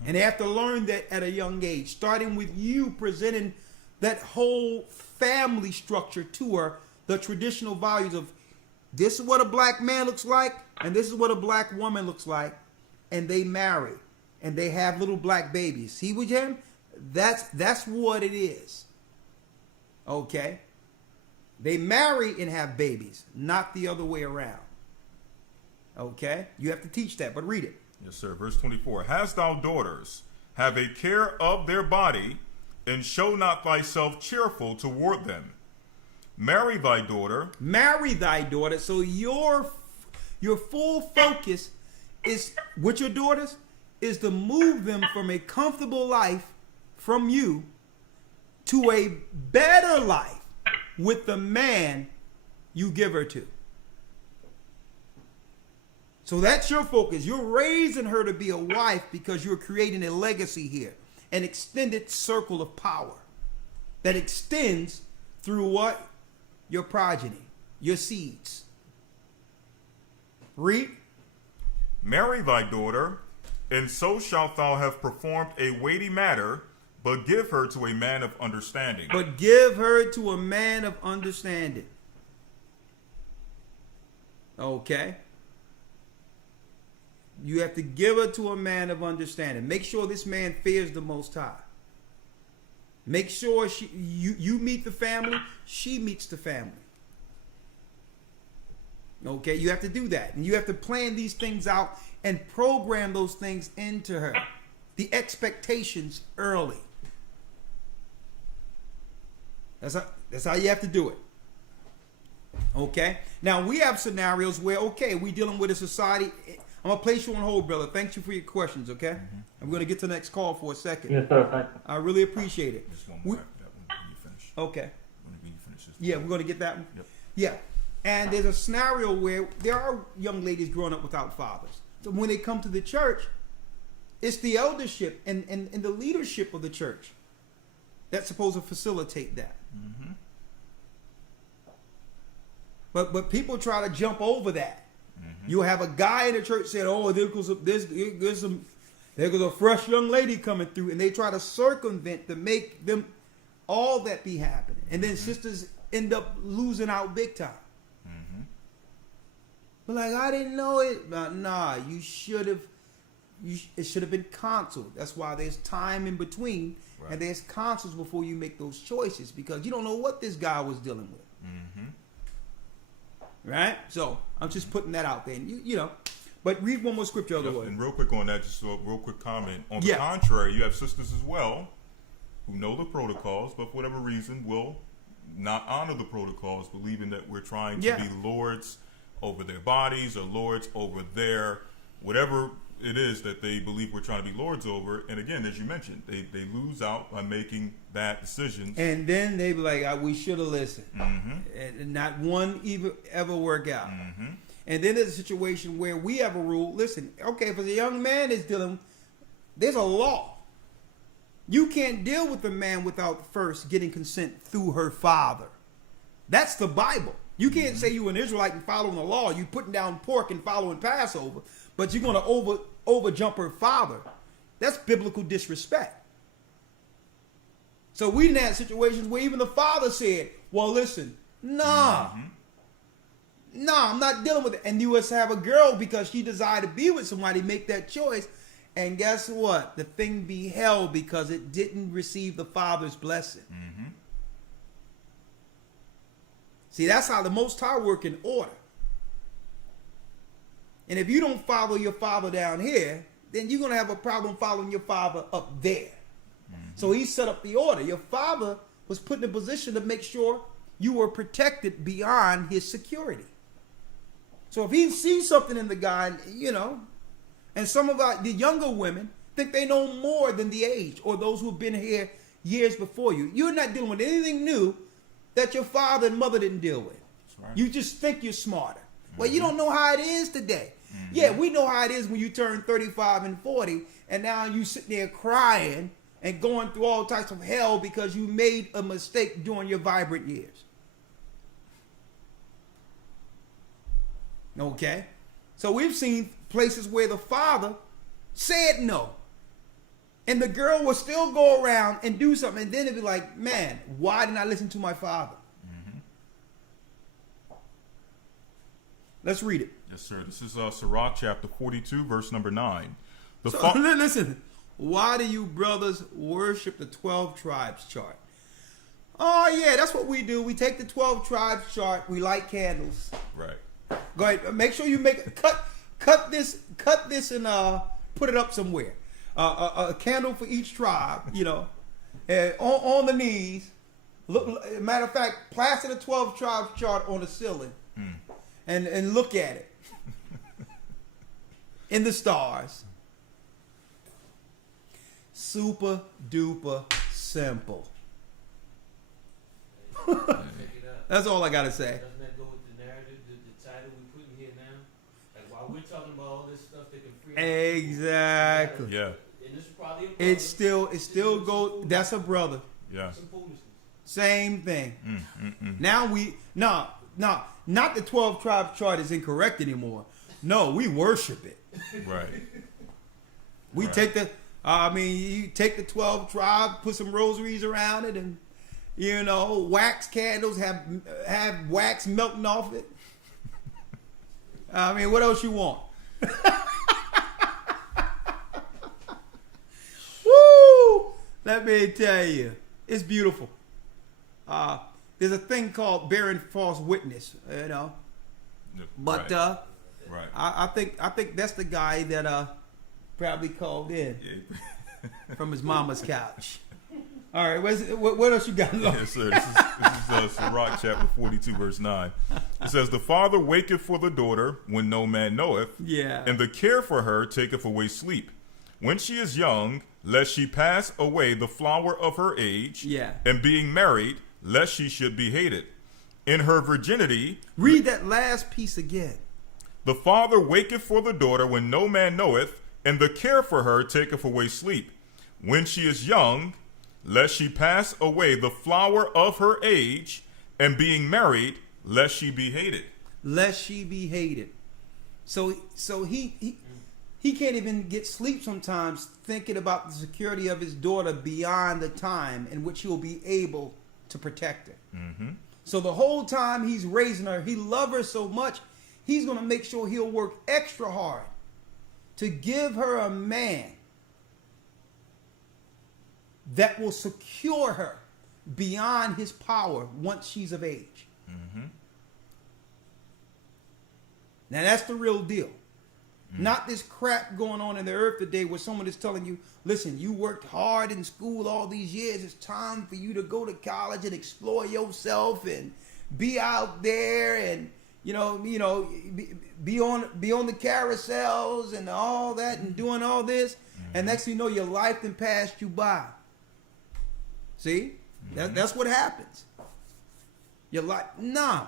And they have to learn that at a young age, starting with you presenting that whole family structure to her, the traditional values of this is what a black man looks like, and this is what a black woman looks like, and they marry, and they have little black babies. See with him? That's what it is. Okay? They marry and have babies, not the other way around. Okay? You have to teach that, but read it. Yes, sir. Verse 24. Hast thou daughters, have a care of their body, and show not thyself cheerful toward them. Marry thy daughter. Marry thy daughter. So your full focus is with your daughters is to move them from a comfortable life from you to a better life with the man you give her to. So that's your focus. You're raising her to be a wife because you're creating a legacy here, an extended circle of power that extends through what? Your progeny, your seeds. Read. Marry thy daughter, and so shalt thou have performed a weighty matter, but give her to a man of understanding. But give her to a man of understanding. Okay. You have to give her to a man of understanding. Make sure this man fears the Most High. Make sure you meet the family, she meets the family. Okay, you have to do that. And you have to plan these things out and program those things into her. The expectations early. That's how you have to do it. Okay? Now, we have scenarios where, okay, we're dealing with a society. I'm going to place you on hold, brother. Thank you for your questions, okay? Mm-hmm. I'm going to get to the next call for a second. Yes, sir. Thank you. I really appreciate it. Just one more after that one when you finish. Okay. When you finish this. Yeah, we're going to get that one? Yep. Yeah. And there's a scenario where there are young ladies growing up without fathers. So when they come to the church, it's the eldership and the leadership of the church that's supposed to facilitate that. Mm-hmm. But people try to jump over that. Mm-hmm. You'll have a guy in the church saying, "Oh, there goes a fresh young lady coming through," and they try to circumvent to make them all that be happening, and then sisters end up losing out big time. Mm-hmm. But like, I didn't know it. Nah, you should have. It should have been counseled. That's why there's time in between, right. And there's counsels before you make those choices, because you don't know what this guy was dealing with. Mm-hmm. Right? So I'm just putting that out there. And you know, but read one more scripture otherwise. And real quick on that, just a real quick comment. On the contrary, you have sisters as well who know the protocols, but for whatever reason will not honor the protocols, believing that we're trying to be lords over their bodies or lords over their whatever it is that they believe we're trying to be lords over. And again, as you mentioned, they lose out by making bad decisions. And then they be like, we should have listened. Mm-hmm. And not one ever work out. Mm-hmm. And then there's a situation where we have a rule. Listen, okay, if a young man is dealing, there's a law. You can't deal with a man without first getting consent through her father. That's the Bible. You can't say you're an Israelite and following the law. You putting down pork and following Passover, but you're going to over jump her father. That's biblical disrespect. So we didn't have situations where even the father said, well, listen, nah, I'm not dealing with it. And you must have a girl because she desired to be with somebody, make that choice. And guess what? The thing be held because it didn't receive the father's blessing. Mm-hmm. See, that's how the Most High work in order. And if you don't follow your father down here, then you're going to have a problem following your father up there. Mm-hmm. So he set up the order. Your father was put in a position to make sure you were protected beyond his security. So if he sees something in the guy, you know, and some of the younger women think they know more than the age or those who have been here years before you. You're not dealing with anything new that your father and mother didn't deal with. Right. You just think you're smarter. Well, you don't know how it is today. Yeah, we know how it is when you turn 35 and 40, and now you sitting there crying and going through all types of hell because you made a mistake during your vibrant years. Okay? So we've seen places where the father said no. And the girl will still go around and do something, and then it'll be like, man, why didn't I listen to my father? Let's read it. Yes, sir. This is Sirach chapter 42, verse number 9. Listen, why do you brothers worship the 12 tribes chart? Oh, yeah, that's what we do. We take the 12 tribes chart, we light candles. Right. Go ahead. Make sure you cut this and put it up somewhere. A candle for each tribe, you know, on the knees. Look, matter of fact, plaster the 12 tribes chart on the ceiling, and look at it in the stars. Super duper simple. That's all I gotta say. Doesn't that go with the narrative, the title we put in here now? Like while we're talking about all this stuff that can free Exactly. Yeah. And this is probably a brother. It still go. That's a brother. Yeah. Some foolishness. Same thing. Now not the 12 tribes chart is incorrect anymore. No, we worship it. Right. We take the. You take the 12 tribes, put some rosaries around it, and wax candles, have wax melting off it. What else you want? Woo! Let me tell you, it's beautiful. There's a thing called bearing false witness, But right. I think that's the guy that probably called in from his mama's couch. All right, what else you got? Yes, sir. This is Sirach chapter 42, verse 9. It says, "The father waketh for the daughter when no man knoweth, and the care for her taketh away sleep. When she is young, lest she pass away the flower of her age, and being married, lest she should be hated. In her virginity..." Read that last piece again. "The father waketh for the daughter when no man knoweth, and the care for her taketh away sleep. When she is young, lest she pass away the flower of her age, and being married, lest she be hated." Lest she be hated. So he can't even get sleep sometimes, thinking about the security of his daughter beyond the time in which he'll be able to protect her. So the whole time he's raising her, he loves her so much, he's going to make sure he'll work extra hard to give her a man that will secure her beyond his power once she's of age. Now that's the real deal. Not this crap going on in the earth today where someone is telling you, listen, you worked hard in school all these years. It's time for you to go to college and explore yourself and be out there and be on the carousels and all that and doing all this. And next thing you know, your life then passed you by. See? That's what happens. You're like, nah.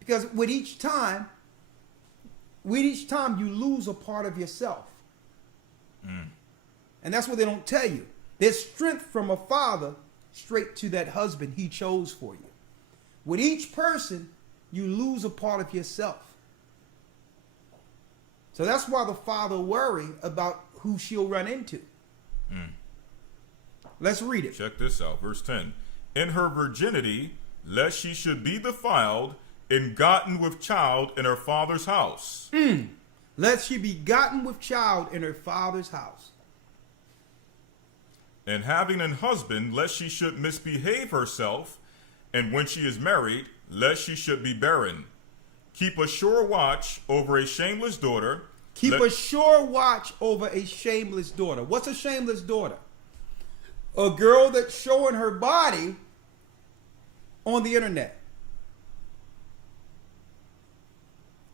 Because with each time you lose a part of yourself. And that's what they don't tell you. There's strength from a father straight to that husband he chose for you. With each person, you lose a part of yourself. So that's why the father worry about who she'll run into. Let's read it. Check this out. Verse 10. "In her virginity, lest she should be defiled and gotten with child in her father's house." Lest she be gotten with child in her father's house. "And having an husband, lest she should misbehave herself, and when she is married, lest she should be barren. Keep a sure watch over a shameless daughter." Keep a sure watch over a shameless daughter. What's a shameless daughter? A girl that's showing her body on the internet.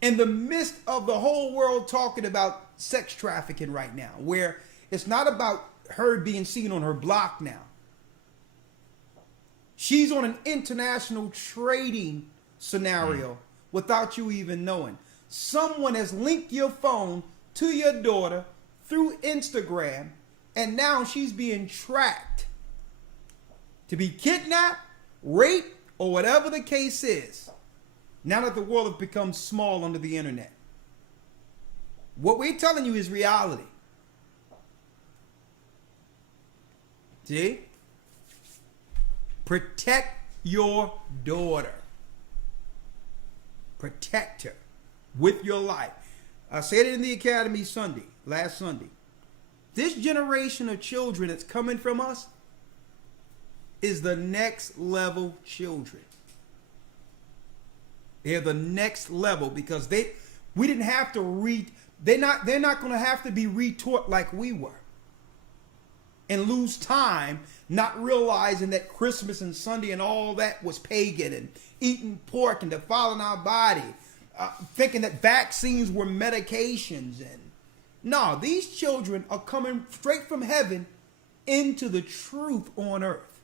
In the midst of the whole world talking about sex trafficking right now, where it's not about her being seen on her block now. She's on an international trading scenario without you even knowing. someone has linked your phone to your daughter through Instagram, and now she's being tracked to be kidnapped, raped, or whatever the case is. Now that the world has become small under the internet. What we're telling you is reality. See? Protect your daughter. Protect her with your life. I said it in the academy last Sunday. This generation of children that's coming from us is the next level children. They're the next level because we didn't have to they're not going to have to be retaught like we were and lose time not realizing that Christmas and Sunday and all that was pagan and eating pork and defiling our body, thinking that vaccines were medications. And no, these children are coming straight from heaven into the truth on earth.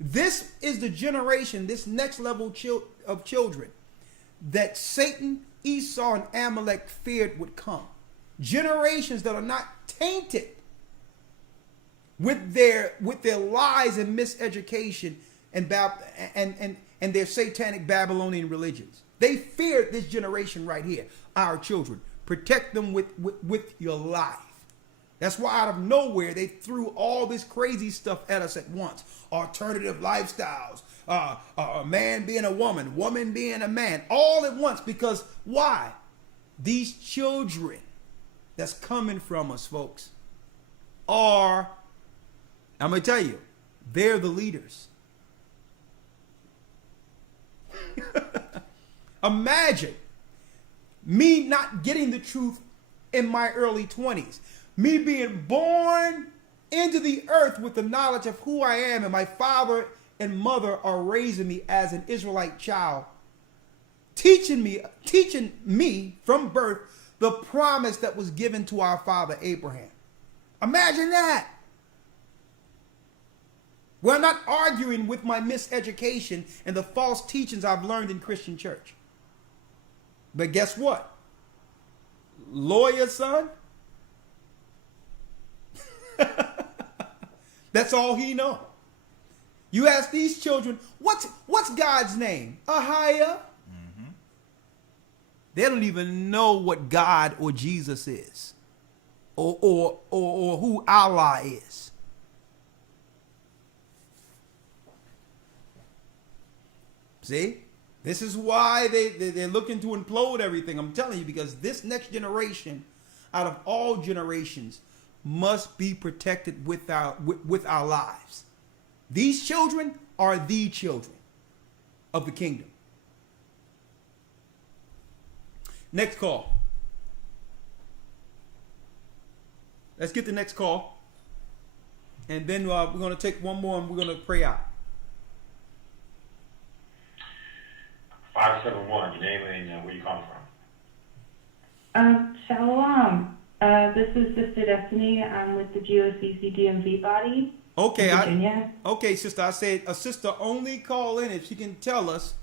This is the generation, this next level of children that Satan, Esau, and Amalek feared would come. Generations that are not tainted with their lies and miseducation and their satanic Babylonian religions. They feared this generation right here, our children. Protect them with your life. That's why out of nowhere they threw all this crazy stuff at us at once. Alternative lifestyles, a man being a woman being a man, all at once. Because why? These children that's coming from us, folks, are, I'm going to tell you, they're the leaders. Imagine me not getting the truth in my early 20s. Me being born into the earth with the knowledge of who I am, and my father and mother are raising me as an Israelite child, teaching me from birth the promise that was given to our father Abraham. Imagine that. We're not arguing with my miseducation and the false teachings I've learned in Christian church. But guess what? Lawyer son, that's all he knows. You ask these children, what's God's name? Ahia. Mm-hmm. They don't even know what God or Jesus is, or who Allah is. See, this is why they're looking to implode everything. I'm telling you, because this next generation, out of all generations, must be protected with our lives. These children are the children of the kingdom. Next call. Let's get the next call. And then we're going to take one more and we're going to pray out. 571, your name and where you come from. Shalom. This is Sister Destiny. I'm with the GOCC DMV body. Okay, Virginia. Okay, sister. I said a sister only call in if she can tell us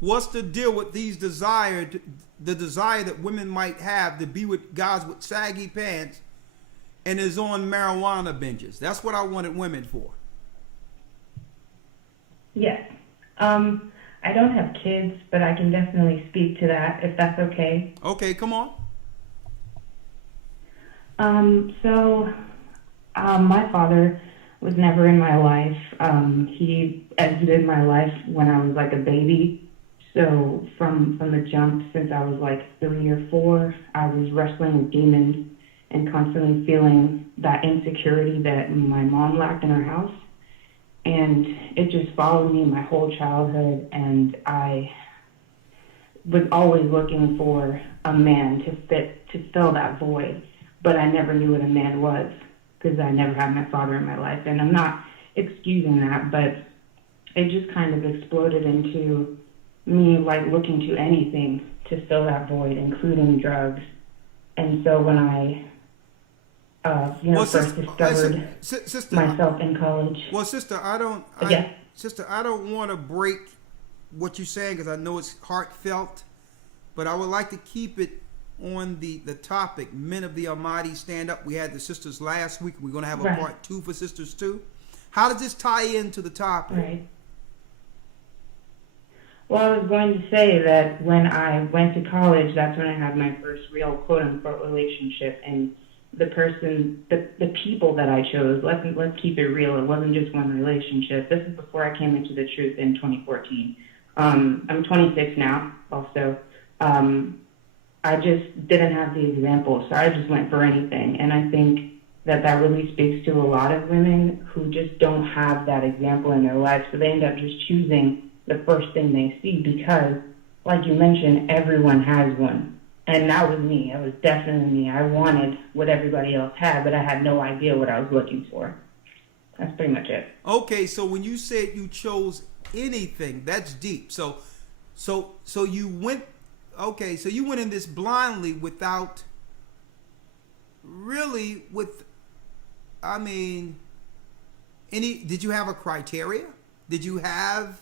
what's the deal with the desire that women might have to be with guys with saggy pants and is on marijuana binges. That's what I wanted women for. Yes. I don't have kids, but I can definitely speak to that if that's okay. Okay, come on. My father was never in my life. He exited my life when I was like a baby. So from the jump, since I was like 3 or 4, I was wrestling with demons and constantly feeling that insecurity that my mom lacked in her house. And it just followed me my whole childhood, and I was always looking for a man to fill that void. But I never knew what a man was because I never had my father in my life. And I'm not excusing that, but it just kind of exploded into me like looking to anything to fill that void, including drugs. And so when I first discovered myself in college. Well, sister, I don't want to break what you're saying because I know it's heartfelt. but I would like to keep it on the topic. Men of the Almighty stand up. We had the sisters last week. We're going to have a Right. part 2 for sisters too. How does this tie into the topic? Right. Well, I was going to say that when I went to college, that's when I had my first real quote-unquote relationship, and the person, the people that I chose, let's keep it real. It wasn't just one relationship. This is before I came into the truth in 2014. I'm 26 now, also. I just didn't have the example, so I just went for anything, and I think that really speaks to a lot of women who just don't have that example in their life, so they end up just choosing the first thing they see because, like you mentioned, everyone has one. And that was me. It was definitely me. I wanted what everybody else had, but I had no idea what I was looking for. That's pretty much it. Okay, so when you said you chose anything, that's deep. So you went. Okay, so you went in this blindly without really did you have a criteria? Did you have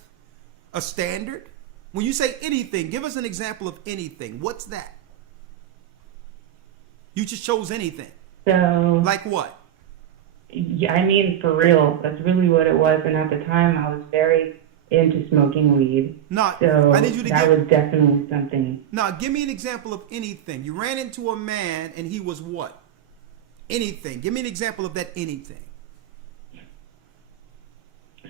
a standard? When you say anything, give us an example of anything. What's that? You just chose anything. So, like what? Yeah, I mean, for real, that's really what it was. And at the time, I was very into smoking weed. No, so I need you to that was definitely something. Now, give me an example of anything. You ran into a man and he was what? Anything. Give me an example of that anything.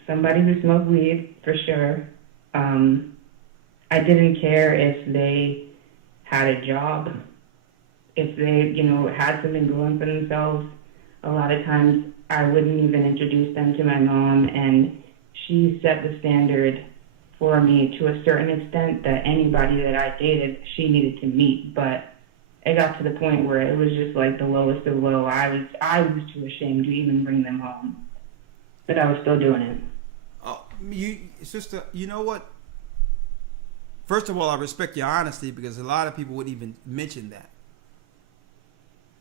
Somebody who smoked weed, for sure. I didn't care if they had a job, if they, had something going for themselves. A lot of times I wouldn't even introduce them to my mom, and she set the standard for me to a certain extent that anybody that I dated, she needed to meet. But it got to the point where it was just like the lowest of low. I was too ashamed to even bring them home, but I was still doing it. Oh, sister, you know what? First of all, I respect your honesty because a lot of people wouldn't even mention that.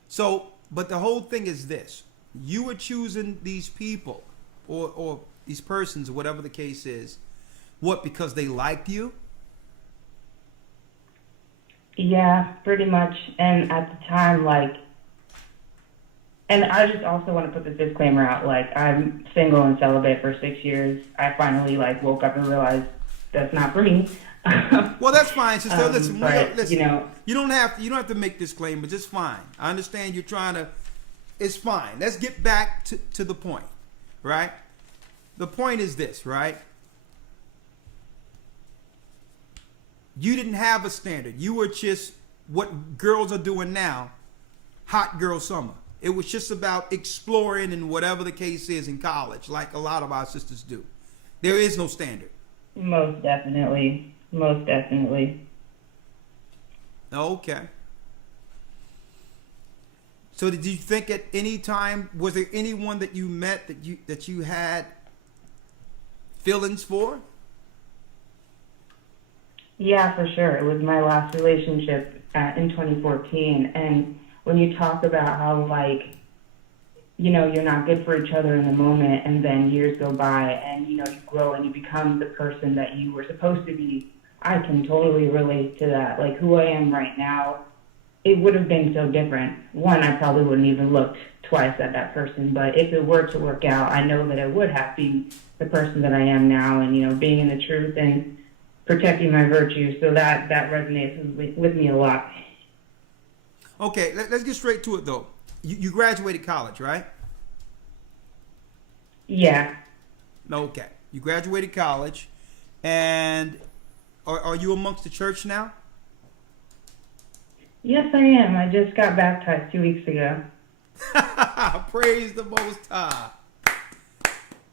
So, but the whole thing is this. You were choosing these people or these persons, or whatever the case is. What, because they liked you? Yeah, pretty much. And at the time, and I just also want to put this disclaimer out, I'm single and celibate for 6 years. I finally, woke up and realized that's not for me. Well, that's fine. Sister, listen, but, you don't have to make disclaimers. It's fine. I understand you're trying to. It's fine. Let's get back to the point, right? The point is this, right? You didn't have a standard. You were just what girls are doing now, hot girl summer. It was just about exploring and whatever the case is in college, like a lot of our sisters do. There is no standard. Most definitely. Most definitely. Okay. So did you think at any time, was there anyone that you met that you had feelings for? Yeah, for sure. It was my last relationship in 2014. And when you talk about how, you're not good for each other in the moment, and then years go by, and, you grow and you become the person that you were supposed to be, I can totally relate to that. Who I am right now, it would have been so different. One, I probably wouldn't even look twice at that person, but if it were to work out, I know that it would have been the person that I am now, and, being in the truth and protecting my virtues. So that resonates with me a lot. Okay, let's get straight to it, though. You graduated college, right? Yeah. Okay. You graduated college, and are you amongst the church now? Yes, I am. I just got baptized 2 weeks ago. Praise the Most High.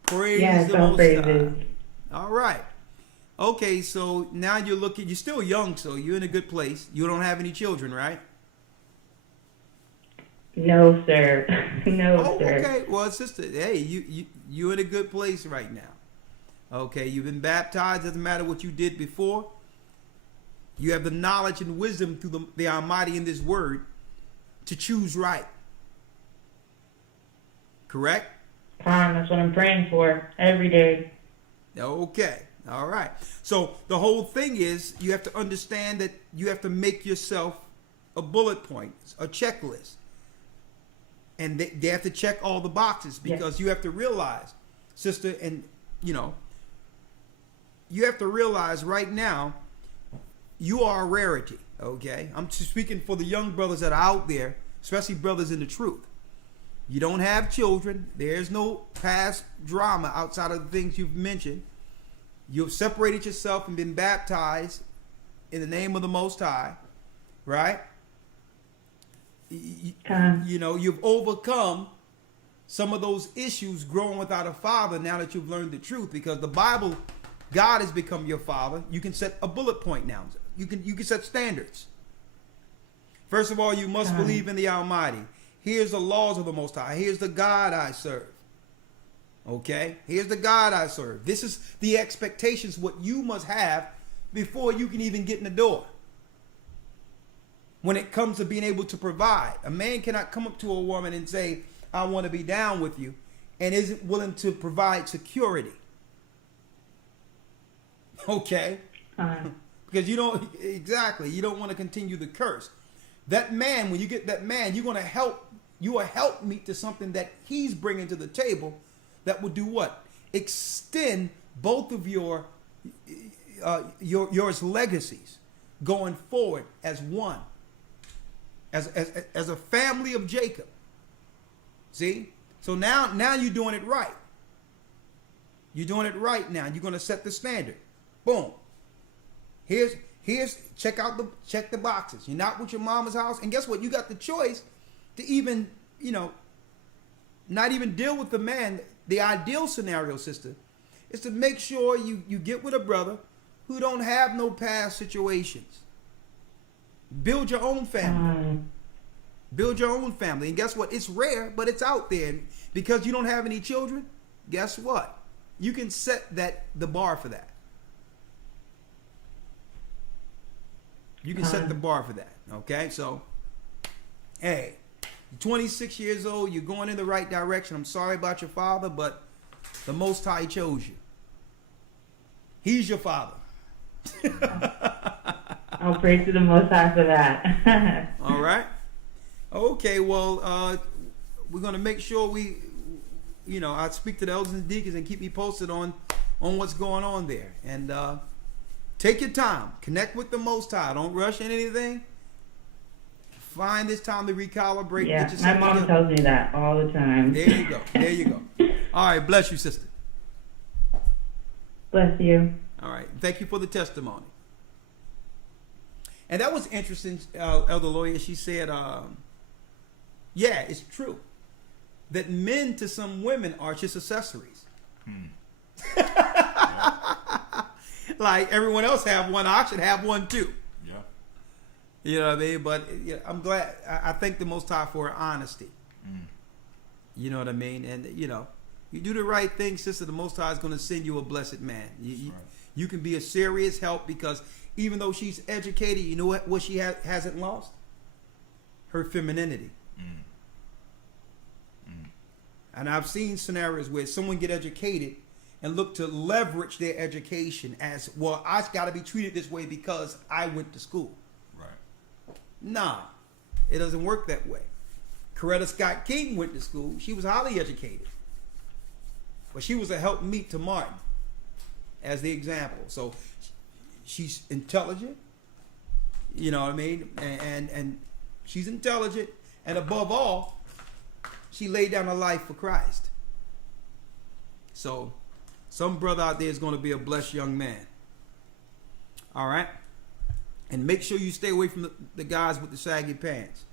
Praise the all Most praises. High. All right. Okay, so now you're still young, so you're in a good place. You don't have any children, right? No, sir. No, sir. Okay. Well, sister, hey, you're in a good place right now. Okay, you've been baptized. Doesn't matter what you did before. You have the knowledge and wisdom through the Almighty in this word to choose right. Correct? That's what I'm praying for every day. Okay. All right. So the whole thing is you have to understand that you have to make yourself a bullet point, a checklist. And they have to check all the boxes because you have to realize, sister, and you have to realize right now you are a rarity, okay? I'm speaking for the young brothers that are out there, especially brothers in the truth. You don't have children. There's no past drama outside of the things you've mentioned. You've separated yourself and been baptized in the name of the Most High, right? You've overcome some of those issues growing without a father now that you've learned the truth, because the Bible, God has become your father. You can set a bullet point now. You can set standards. First of all, you must believe in the Almighty. Here's the laws of the Most High. Here's the God I serve. Okay? Here's the God I serve. This is the expectations, what you must have before you can even get in the door. When it comes to being able to provide, a man cannot come up to a woman and say, I want to be down with you, and isn't willing to provide security. Okay? Because you don't want to continue the curse. That man, when you get that man, you're a helpmeet to something that he's bringing to the table that will do what? Extend both of yours legacies going forward as one. As a family of Jacob. See? So now you're doing it right. You're doing it right now. You're going to set the standard. Boom. Here's check the boxes. You're not with your mama's house. And guess what? You got the choice to even, not even deal with the man. The ideal scenario, sister, is to make sure you get with a brother who don't have no past situations. Build your own family. Build your own family. And guess what? It's rare, but it's out there. And because you don't have any children, guess what? You can set the bar for that. You can set the bar for that. Okay? So, hey, you're 26 years old. You're going in the right direction. I'm sorry about your father, but the Most High chose you. He's your father. I'll praise to the Most High for that. All right. Okay, well, we're going to make sure I speak to the elders and deacons and keep me posted on what's going on there. And take your time. Connect with the Most High. Don't rush in anything. Find this time to recalibrate. Yeah, my mom tells me that all the time. There you go. There you go. All right, bless you, sister. Bless you. All right. Thank you for the testimony. And that was interesting, Elder Lawyer. She said, yeah, it's true that men to some women are just accessories. Like everyone else have one, I should have one too. Yeah. You know what I mean? But I'm glad. I thank the Most High for her honesty. You know what I mean? And you do the right thing, sister. The Most High is going to send you a blessed man. You can be a serious help, because even though she's educated, you know what she hasn't lost? Her femininity. And I've seen scenarios where someone get educated and look to leverage their education as, well, I got to be treated this way because I went to school. Right. Nah, it doesn't work that way. Coretta Scott King went to school. She was highly educated. But she was a helpmeet to Martin as the example. So she's intelligent, you know what I mean? And she's intelligent. And above all, she laid down her life for Christ. So some brother out there is going to be a blessed young man. All right? And make sure you stay away from the guys with the saggy pants.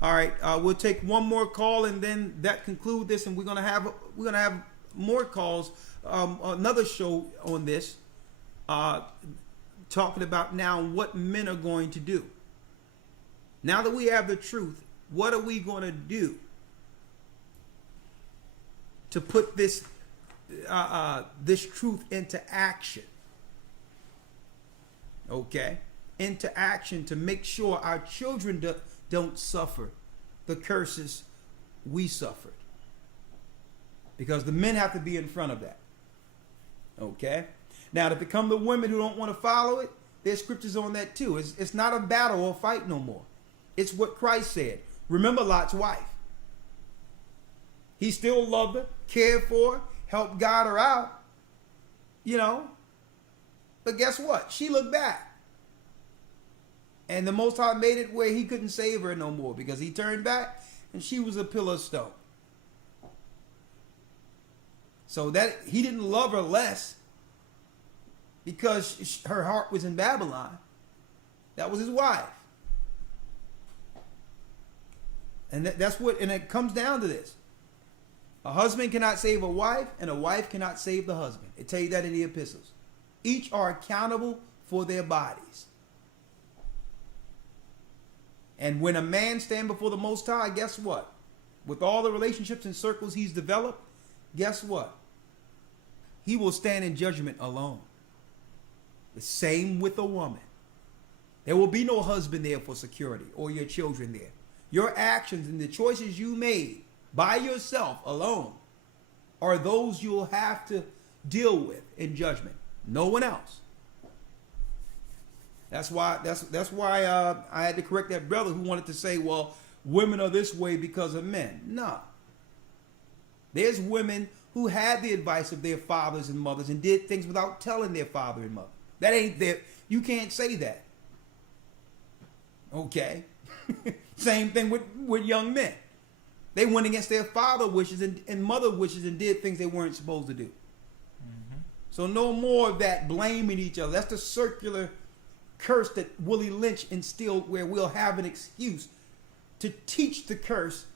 All right, we'll take one more call, and then that conclude this, and we're gonna have more calls. Another show on this, talking about now what men are going to do. Now that we have the truth, what are we going to do to put this truth into action? Okay, into action to make sure our children don't suffer the curses we suffered. Because the men have to be in front of that. Okay? Now, if it come to women who don't want to follow it, there's scriptures on that too. It's not a battle or fight no more. It's what Christ said. Remember Lot's wife. He still loved her, cared for her, helped guide her out, you know. But guess what? She looked back. And the Most High made it where he couldn't save her no more because he turned back and she was a pillar of stone. So that he didn't love her less because her heart was in Babylon. That was his wife. And that's what, and it comes down to this. A husband cannot save a wife, and a wife cannot save the husband. It tells you that in the epistles. Each are accountable for their bodies. And when a man stands before the Most High, guess what? With all the relationships and circles he's developed, guess what? He will stand in judgment alone. The same with a woman. There will be no husband there for security or your children there. Your actions and the choices you made by yourself alone are those you'll have to deal with in judgment. No one else. That's why I had to correct that brother who wanted to say, well, women are this way because of men. No. There's women who had the advice of their fathers and mothers and did things without telling their father and mother. That ain't there. You can't say that. Okay? Same thing with young men. They went against their father wishes and mother wishes and did things they weren't supposed to do. Mm-hmm. So no more of that blaming each other. That's the circular curse that Willie Lynch instilled, where we'll have an excuse to teach the curse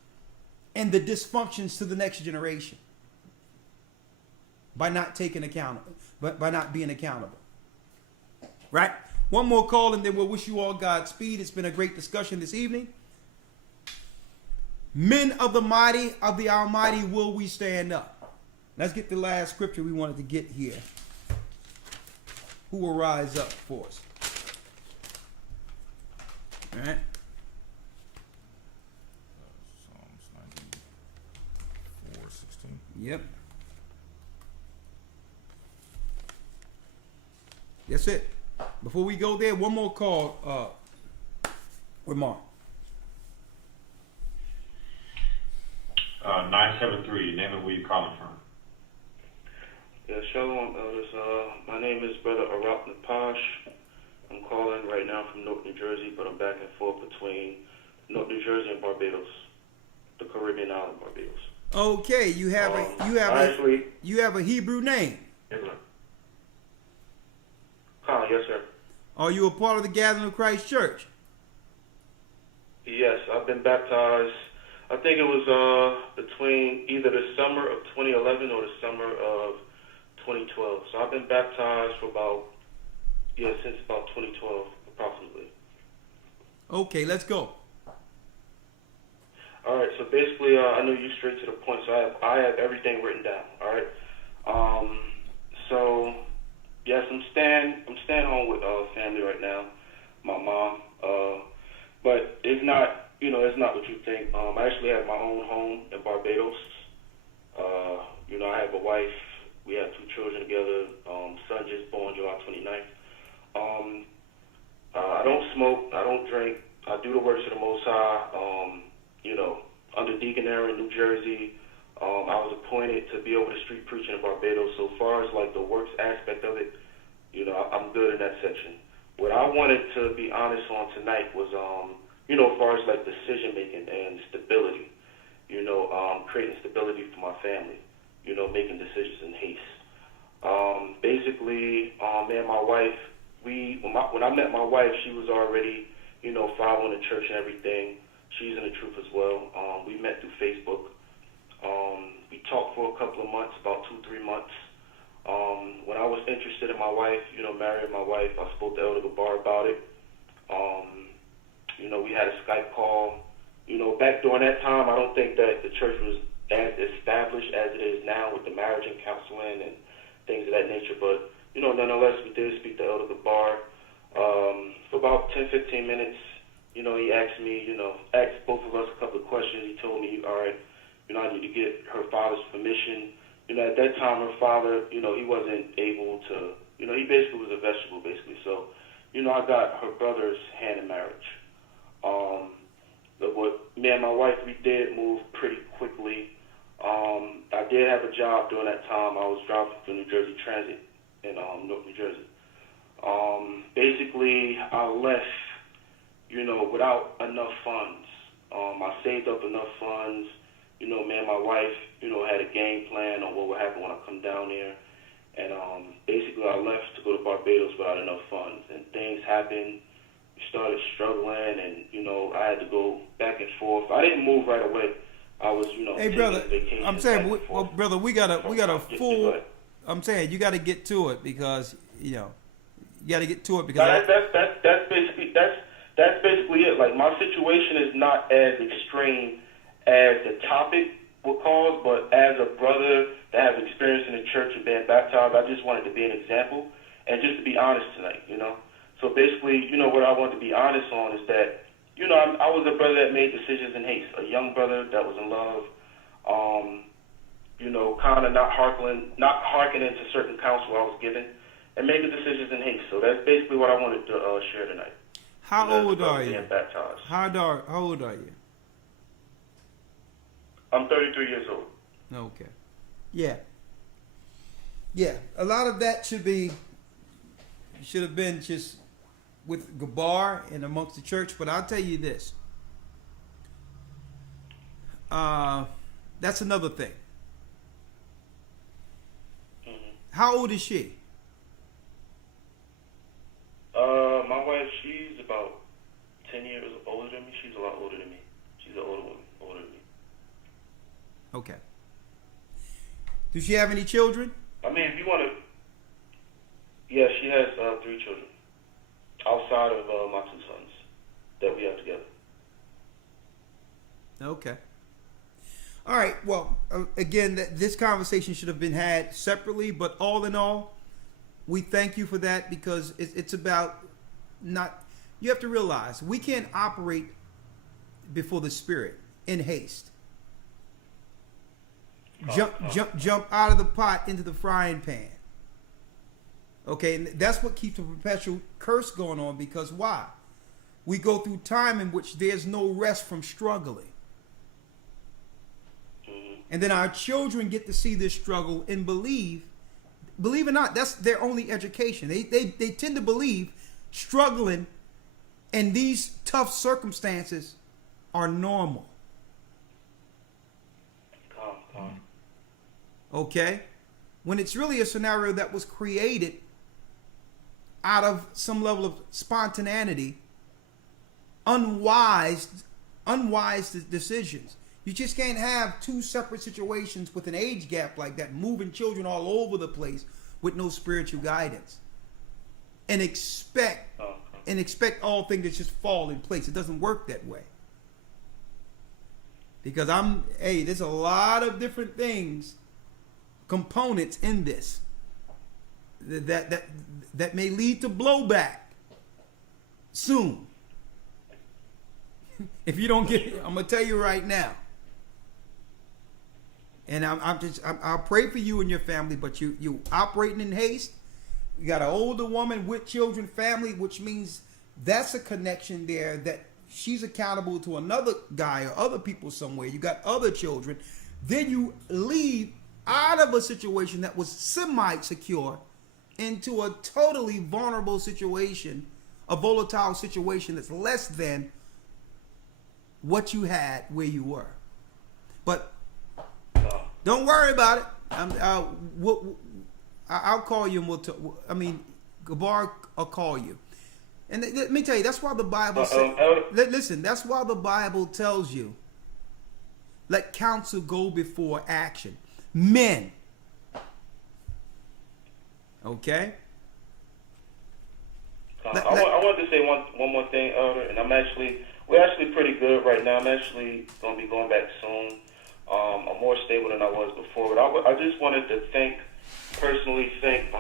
and the dysfunctions to the next generation by not taking accountable, by not being accountable. Right? One more call and then we'll wish you all Godspeed. It's been a great discussion this evening. Men of the mighty, of the Almighty, will we stand up? Let's get the last scripture we wanted to get here. Who will rise up for us? All right. Psalms 94:16. Yep. That's it. Before we go there, one more call with Mark. 973, name and where you calling from. Yeah, shalom, elders. My name is Brother Arak Napash. I'm calling right now from Newark, New Jersey, but I'm back and forth between Newark, New Jersey and Barbados, the Caribbean island Barbados. Okay, you have a Hebrew name. Yes, sir. Yes, sir. Are you a part of the Gathering of Christ Church? Yes, I've been baptized. I think it was between either the summer of 2011 or the summer of 2012. So I've been baptized for since about 2012, approximately. Okay, let's go. All right, so basically, I know you straight to the point, so I have everything written down. All right. So yes, I'm staying home with family right now, my mom. But it's not. It's not what you think. I actually have my own home in Barbados. I have a wife. We have 2 children together. Son just born July 29th. I don't smoke. I don't drink. I do the works of the Most High. Under Deacon Aaron, New Jersey, I was appointed to be over the street preaching in Barbados. So far as like the works aspect of it, I'm good in that section. What I wanted to be honest on tonight was as far as like decision making and stability, creating stability for my family, making decisions in haste. Basically, me and my wife, when I met my wife, she was already, following the church and everything. She's in the truth as well. We met through Facebook. We talked for a couple of months, about 2-3 months. When I was interested in my wife, marrying my wife, I spoke to Elder Gabar about it. We had a Skype call. Back during that time, I don't think that the church was as established as it is now with the marriage and counseling and things of that nature. But, nonetheless, we did speak to Elder Gabar for about 10-15 minutes. He asked me, asked both of us a couple of questions. He told me, all right, I need to get her father's permission. At that time, her father, he wasn't able to, You know, he basically was a vegetable, basically. So, you know, I got her brother's hand in marriage. Me and my wife, we did move pretty quickly. I did have a job during that time. I was driving for New Jersey Transit in Newark, New Jersey. Basically, I left, you know, without enough funds. I saved up enough funds. You know, me and my wife, you know, had a game plan on what would happen when I come down there. And basically, I left to go to Barbados without enough funds. And things happened. We started struggling, and, you know, I had to go back and forth. I didn't move right away. I was, you know, Hey, taking brother, vacations I'm saying, back and forth. brother, we got a full. ahead. I'm saying you got to get to it because you know you got to get to it because. No, that's basically it. Like, my situation is not as extreme as the topic would cause, but as a brother that has experience in the church and being baptized, I just wanted to be an example and just to be honest tonight, you know. So basically, you know, what I wanted to be honest on is that, you know, I was a brother that made decisions in haste, a young brother that was in love, you know, kind of not hearkening to certain counsel I was given, and making decisions in haste. So that's basically what I wanted to share tonight. How old are you? Being baptized. How old are you? I'm 33 years old. Okay. Yeah. Yeah. A lot of that should have been just with Gabar and amongst the church, but I'll tell you this. That's another thing. Mm-hmm. How old is she? My wife, she's about 10 years older than me. She's a lot older than me. She's an older woman, older than me. Okay. Does she have any children? I mean, if you want to, yeah, she has 3 children outside of my 2 sons that we have together. Okay. All right. Well, again, this conversation should have been had separately, but all in all, we thank you for that because it's about not. You have to realize we can't operate before the Spirit in haste. Jump out of the pot into the frying pan. Okay, and that's what keeps a perpetual curse going on because why? We go through time in which there's no rest from struggling. And then our children get to see this struggle and believe it or not, that's their only education. They tend to believe struggling and these tough circumstances are normal. Okay? When it's really a scenario that was created out of some level of spontaneity, unwise decisions. You just can't have 2 separate situations with an age gap like that, moving children all over the place with no spiritual guidance, and expect all things to just fall in place. It doesn't work that way. Because there's a lot of different things, components in this that may lead to blowback soon. If you don't get it, I'm gonna tell you right now. And I'll pray for you and your family, but you operating in haste. You got an older woman with children, family, which means that's a connection there that she's accountable to another guy or other people somewhere. You got other children. Then you leave out of a situation that was semi-secure into a totally vulnerable situation, a volatile situation that's less than what you had where you were. But don't worry about it. I'll call you and we'll talk. Gabar, I'll call you. And let me tell you, that's why the Bible says, listen, that's why the Bible tells you, let counsel go before action. Men. Okay? I wanted to say one more thing, Elder, and we're actually pretty good right now. I'm actually going to be going back soon. I'm more stable than I was before. But I just wanted to personally thank,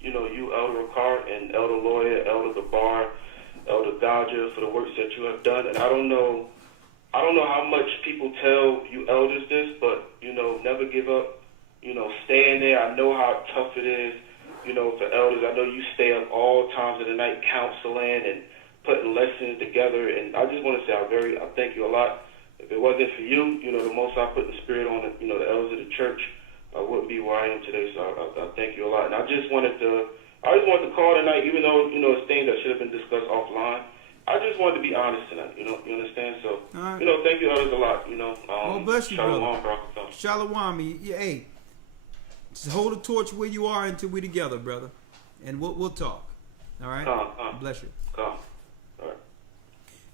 you, Elder Ricard, and Elder Lawyer, Elder Gabar, Elder Dodger, for the works that you have done. And I don't know how much people tell you elders this, but, never give up. Stay in there. I know how tough it is. you know, for elders, I know you stay up all times of the night counseling and putting lessons together, and I just want to say I thank you a lot. If it wasn't for you, you know, the Most High put the Spirit on it, you know, the elders of the church, I wouldn't be where I am today. So I thank you a lot. And I just wanted to call tonight, even though, you know, it's things that should have been discussed offline. I just wanted to be honest tonight, you know, you understand? So, right. you know, thank you others a lot, you know. Oh, bless you, Shalom, brother. brother. Shalom. Hey, just hold the torch where you are until we together, brother. And we'll talk. All right? Bless you. All right.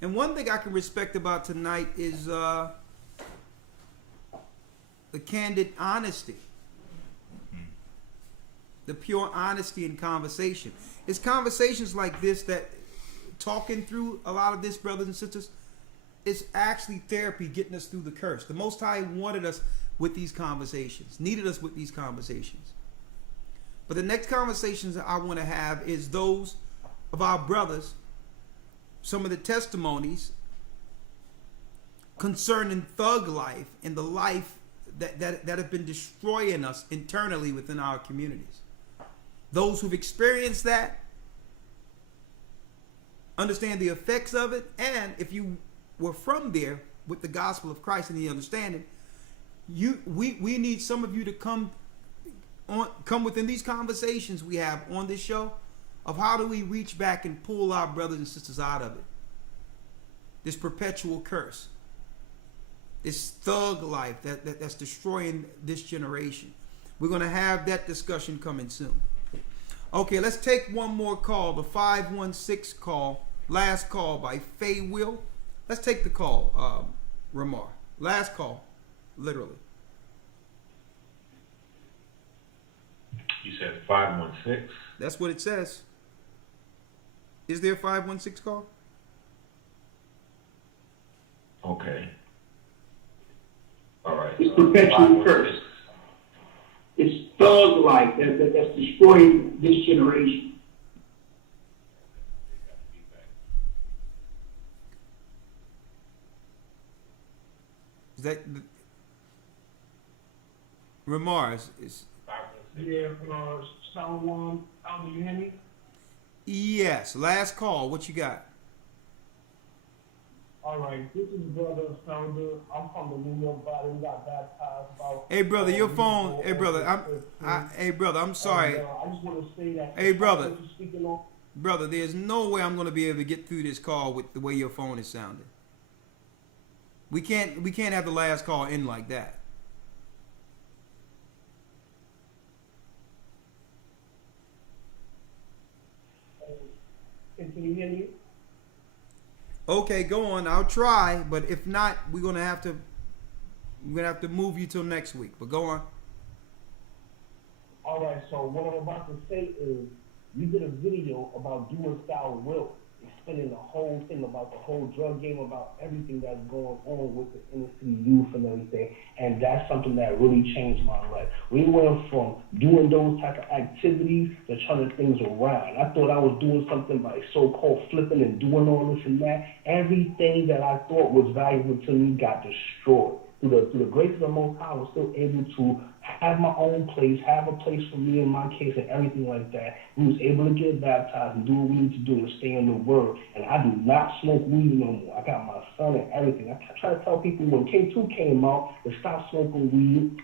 And one thing I can respect about tonight is the candid honesty. The pure honesty in conversation. It's conversations like this that talking through a lot of this, brothers and sisters, it's actually therapy getting us through the curse. The Most High wanted us with these conversations, needed us with these conversations. But the next conversations that I want to have is those of our brothers, some of the testimonies concerning thug life and the life that have been destroying us internally within our communities. Those who've experienced that understand the effects of it, and if you were from there with the gospel of Christ and the understanding, we need some of you to come within these conversations we have on this show of how do we reach back and pull our brothers and sisters out of it. This perpetual curse, this thug life that's destroying this generation. We're going to have that discussion coming soon. Okay, let's take one more call, the 516 call, last call by Faye Will. Let's take the call, Ramar. Last call, literally. You said 516? That's what it says. Is there a 516 call? Okay. All right. It's perpetual curse. It's thug life that's destroying this generation. Is that Ramar? Is Yeah, Solomon, do you hear me? yes. Last call. What you got? All right, this is Brother Sounder. I'm from the New York body. We got baptized about. Hey brother, your phone. Hey brother, hey brother, I'm sorry. I just want to say that. Hey brother, speaking on. brother, there's no way I'm going to be able to get through this call with the way your phone is sounding. We can't have the last call end like that. Can you hear me? Okay, go on. I'll try, but if not, we're gonna have to move you till next week. But go on. All right. So what I'm about to say is, you did a video about doing style will, explaining the whole thing about the whole drug game, about everything that's going on with the inner city youth and everything, and that's something that really changed my life. We went from doing those type of activities to turning things around. I thought I was doing something by so-called flipping and doing all this and that. Everything that I thought was valuable to me got destroyed. Through the grace of the Most High, I was still able to have my own place, have a place for me in my case and everything like that. We was able to get baptized and do what we need to do and stay in the Word. And I do not smoke weed no more. I got my son and everything. I try to tell people when K2 came out to stop smoking weed.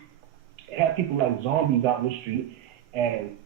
It had people like zombies out in the street. And,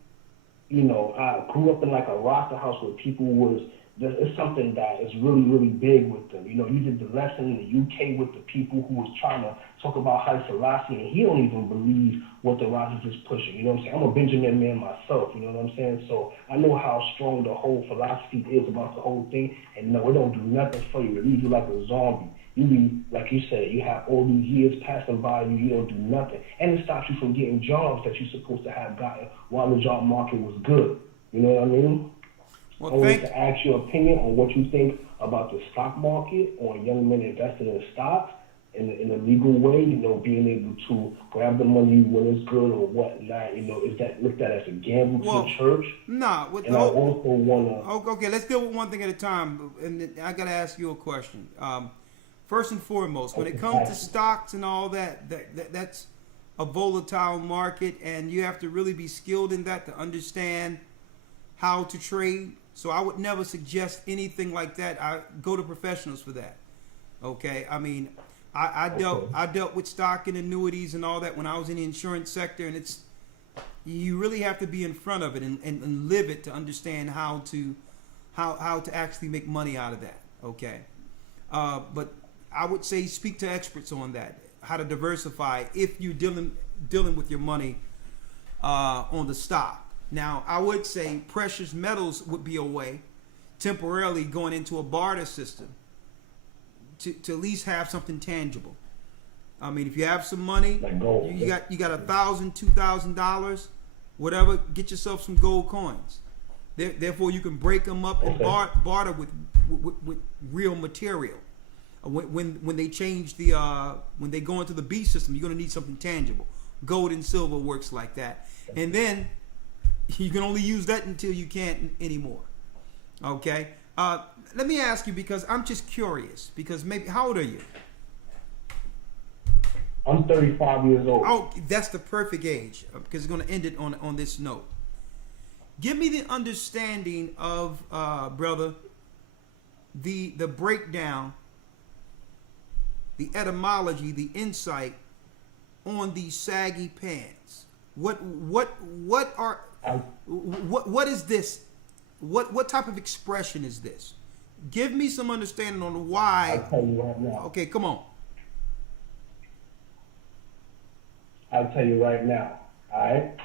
you know, I grew up in like a roster house where people was, it's something that is really, really big with them. You know, you did the lesson in the UK with the people who was trying to talk about Haile Selassie, and he don't even believe what the Rogers is pushing. You know what I'm saying? I'm a Benjamin man myself, you know what I'm saying? So I know how strong the whole philosophy is about the whole thing, and no, it don't do nothing for you. It leaves you like a zombie. You be, like you said, you have all these years passing by you, you don't do nothing. And it stops you from getting jobs that you're supposed to have gotten while the job market was good. You know what I mean? Well, I wanted to ask your opinion on what you think about the stock market, on young men investing in stocks in a legal way, you know, being able to grab the money when it's good or whatnot. You know, is that looked at as a gamble to the church? Nah. And I also want to... Okay, let's deal with one thing at a time. And then I got to ask you a question. First and foremost, when it comes to stocks and all that's a volatile market, and you have to really be skilled in that to understand how to trade. So I would never suggest anything like that. I go to professionals for that. Okay, I mean, I dealt with stock and annuities and all that when I was in the insurance sector, and you really have to be in front of it and live it to understand how to actually make money out of that. Okay, but I would say speak to experts on that, how to diversify if you're dealing with your money on the stock. Now, I would say precious metals would be a way, temporarily going into a barter system, to at least have something tangible. I mean, if you have some money, like gold, you got $1,000, $2,000, whatever, get yourself some gold coins. Therefore, you can break them up and barter with real material. When they change when they go into the beast system, you're going to need something tangible. Gold and silver works like that, and then you can only use that until you can't anymore. Okay. Let me ask you, because I'm just curious, because maybe, how old are you? I'm 35 years old. Oh, that's the perfect age, because it's going to end it on this note. Give me the understanding of, brother, the breakdown, the etymology, the insight on these saggy pants. What is this? What type of expression is this? Give me some understanding on why. I'll tell you right now. Okay, come on. I'll tell you right now. All right.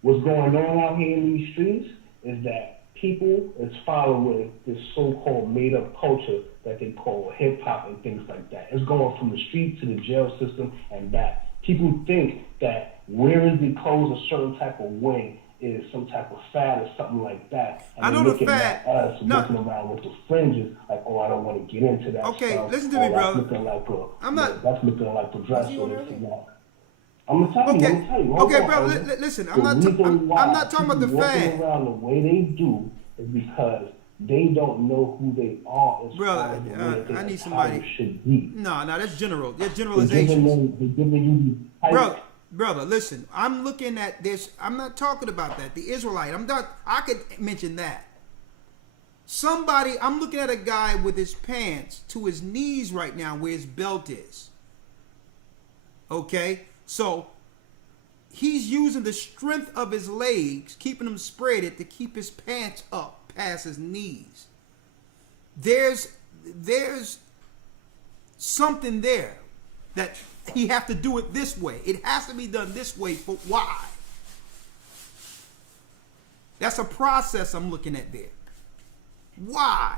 What's going on out here in these streets is that people is following this so-called made-up culture that they call hip-hop and things like that. It's going from the street to the jail system and back. People think that wearing the clothes a certain type of way is some type of fad or something like that. And I know the fad. Us looking around with the fringes, like, oh, I don't want to get into that. Okay, stuff. listen to me, brother. Looking like that's looking like the dress or this and that. I'm gonna tell you. Okay, brother. Listen, I'm not talking about the fad. Around the way they do is because they don't know who they are. Brother, I need somebody. Should be. No, that's general. That's generalizations. They're giving you Brother, listen. I'm looking at this. I'm not talking about that. The Israelite. I could mention that. I'm looking at a guy with his pants to his knees right now, where his belt is. Okay, so he's using the strength of his legs, keeping them spreaded, to keep his pants up past his knees. There's something there that he have to do it this way. It has to be done this way. For why? That's a process I'm looking at there. Why?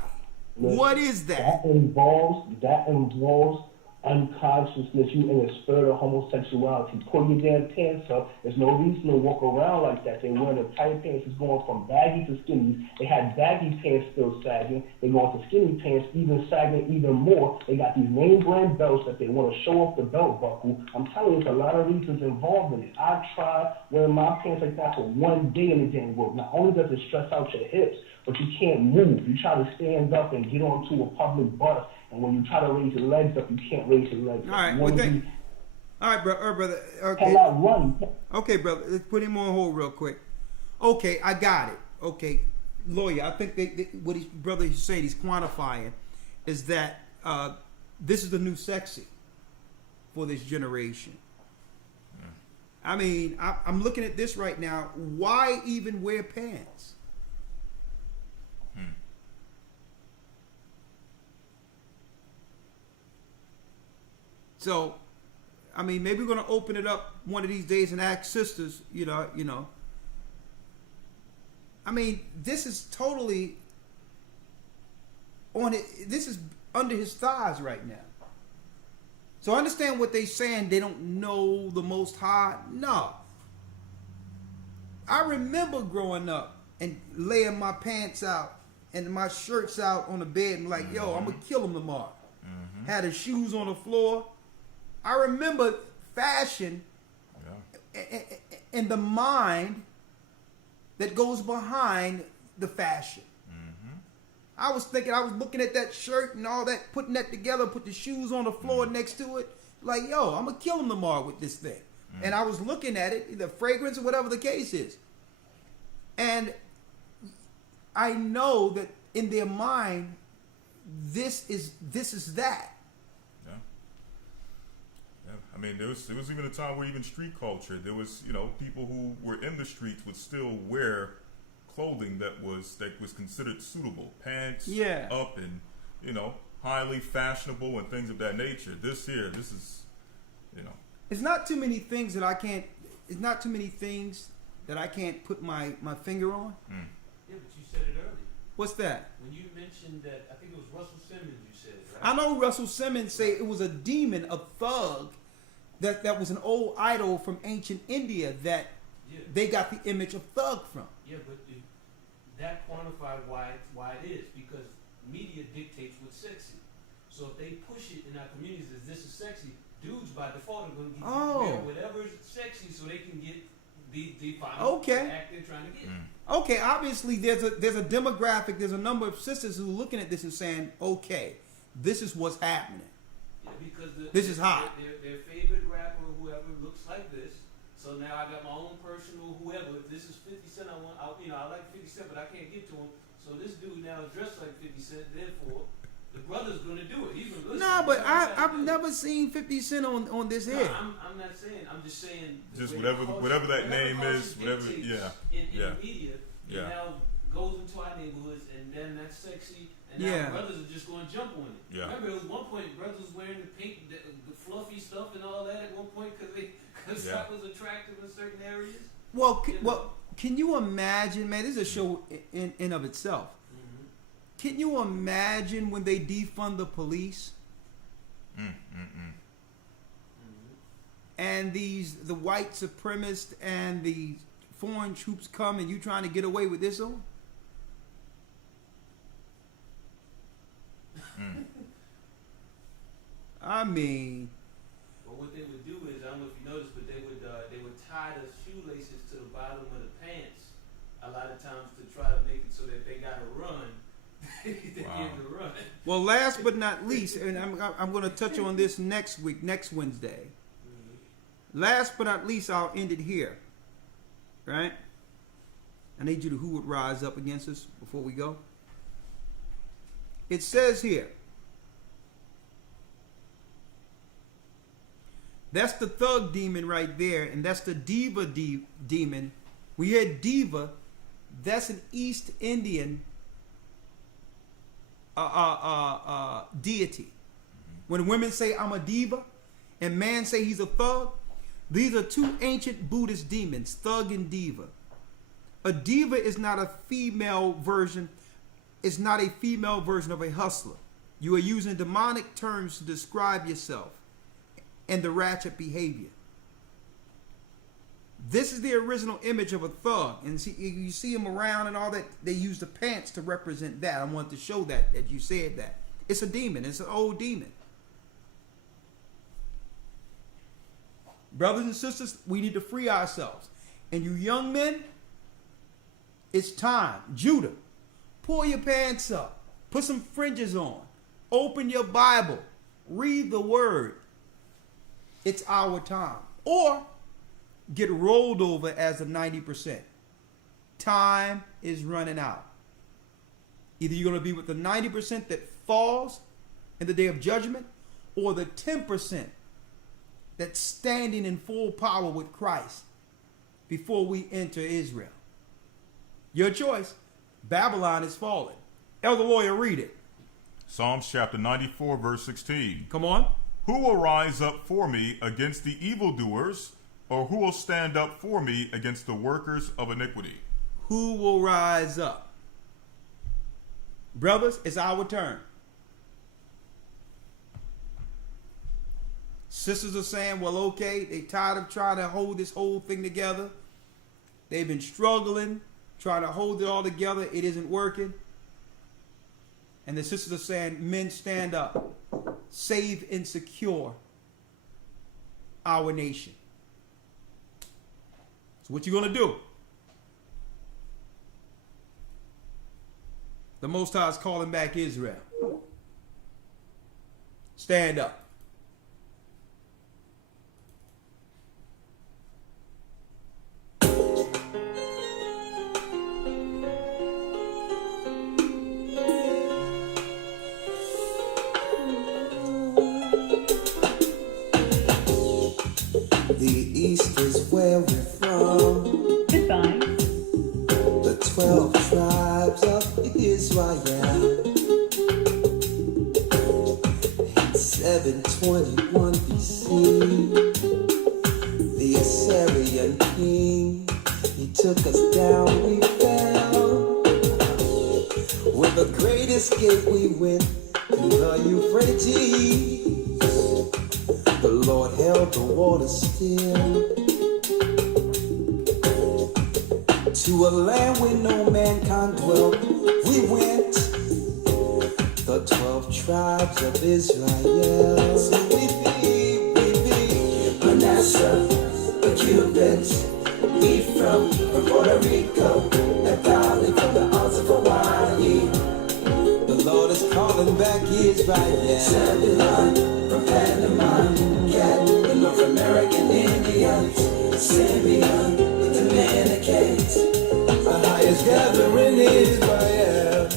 What is that? That involves unconsciousness. You in a spirit of homosexuality. Pull your damn pants up. There's no reason to walk around like that. They wearing the tight pants. It's going from baggy to skinny. They had baggy pants still sagging. They go into skinny pants, even sagging even more. They got these name brand belts that they want to show off the belt buckle. I'm telling you, there's a lot of reasons involved in it. I tried wearing my pants like that for one day and it didn't work. Not only does it stress out your hips, but you can't move. You try to stand up and get onto a public bus, and when you try to raise your legs up, you can't raise your legs up. All right, brother. Okay. Cannot run. Okay, brother. Let's put him on hold real quick. Okay, I got it. Okay, lawyer. I think what his brother is saying, he's quantifying, is that this is the new sexy for this generation. I mean, I'm looking at this right now. Why even wear pants? So, I mean, maybe we're going to open it up one of these days and ask sisters, you know. I mean, this is totally on it. This is under his thighs right now. So I understand what they're saying. They don't know the Most High. No. I remember growing up and laying my pants out and my shirts out on the bed and like, yo, I'm going to kill him tomorrow. Had his shoes on the floor. I remember fashion and the mind that goes behind the fashion. I was looking at that shirt and all that, putting that together, put the shoes on the floor next to it. Like, yo, I'm going to kill him tomorrow with this thing. And I was looking at it, the fragrance or whatever the case is. And I know that in their mind, this is that. Yeah. Yeah. I mean, there was even a time where even street culture, there was, people who were in the streets would still wear clothing that was considered suitable. Pants up and, highly fashionable and things of that nature. This is, It's not too many things that I can't put my finger on. Mm. Yeah, but you said it earlier. What's that? When you mentioned that, I think it was Russell Simmons you said, right? I know Russell Simmons say it was a demon, a thug, that was an old idol from ancient India that they got the image of thug from. Yeah, but that quantified why it is, because media dictates what's sexy. So if they push it in our communities as this is sexy, dudes by default are going to wear whatever's sexy so they can get the final act they're trying to get. Okay, obviously there's a demographic, there's a number of sisters who are looking at this and saying, okay, this is what's happening. Yeah, because this is hot. Their favorite rapper or whoever looks like this. So now I got my own personal whoever. If this is 50 Cent, I like 50 Cent, but I can't get to him. So this dude now is dressed like 50 Cent. Therefore, the brother's gonna do it. He's gonna listen. No, but I've never seen 50 Cent on this no, head. I'm not saying. I'm just saying. Just whatever that name is, whatever. Yeah. In the media, it Yeah. now goes into our neighborhoods, and then that's sexy. And now brothers are just going to jump on it. Yeah. Remember, it was one point brothers wearing the pink, the fluffy stuff and all that at one point because that was attractive in certain areas. Well, can you imagine, man? This is a show in of itself. Mm-hmm. Can you imagine when they defund the police? And the white supremacists and the foreign troops come and you trying to get away with this on? I mean, well, what they would do is, I don't know if you noticed, but they would tie the shoelaces to the bottom of the pants a lot of times to try to make it so that they got to run. They get to run. Well, last but not least, and I'm going to touch on this next Wednesday. Last but not least, I'll end it here. Right? I need you to who would rise up against us before we go. It says here, that's the thug demon right there, and that's the diva demon. We hear diva, that's an East Indian deity. When women say I'm a diva and man say he's a thug, these are two ancient Buddhist demons, thug and diva. A diva is not a female version. It's not a female version of a hustler. You are using demonic terms to describe yourself and the ratchet behavior. This is the original image of a thug. And you see him around and all that. They use the pants to represent that. I wanted to show that you said that. It's a demon. It's an old demon. Brothers and sisters, we need to free ourselves. And you young men, it's time. Judah, pull your pants up. Put some fringes on. Open your Bible. Read the word. It's our time. Or get rolled over as a 90%. Time is running out. Either you're going to be with the 90% that falls in the day of judgment, or the 10% that's standing in full power with Christ before we enter Israel. Your choice. Babylon is falling. Elder Lawyer, read it. Psalms chapter 94, verse 16. Come on. Who will rise up for me against the evildoers, or who will stand up for me against the workers of iniquity? Who will rise up? Brothers, it's our turn. Sisters are saying, well, okay, they tired of trying to hold this whole thing together. They've been struggling, trying to hold it all together. It isn't working. And the sisters are saying, men, stand up. Save and secure our nation. So what you going to do? The Most High is calling back Israel. Stand up. King. He took us down, we fell. With the great escape we went to the Euphrates. The Lord held the water still. To a land where no mankind dwelt, we went. The 12 tribes of Israel. So we be Manasseh, the Cubans, Ephraim from Puerto Rico, Naphtali from the Isles of Hawaii. The Lord is calling back Israel. Zebulon from Panama, Gad, the North American Indians, Simeon, the Dominicans. The highest gathering is Israel.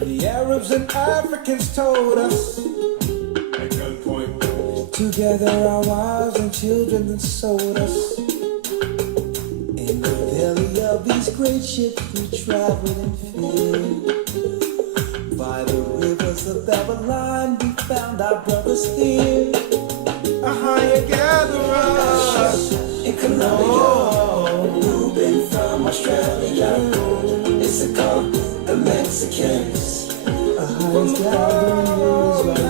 The Arabs and Africans told us at gunpoint. Together our wives and children then sold us. In the belly of these great ships we traveled and filled. By the rivers of Babylon we found our brothers here. A higher gatherer in Colombia, Reuben from Australia, Issachar, the Mexicans. A highest gathering is right.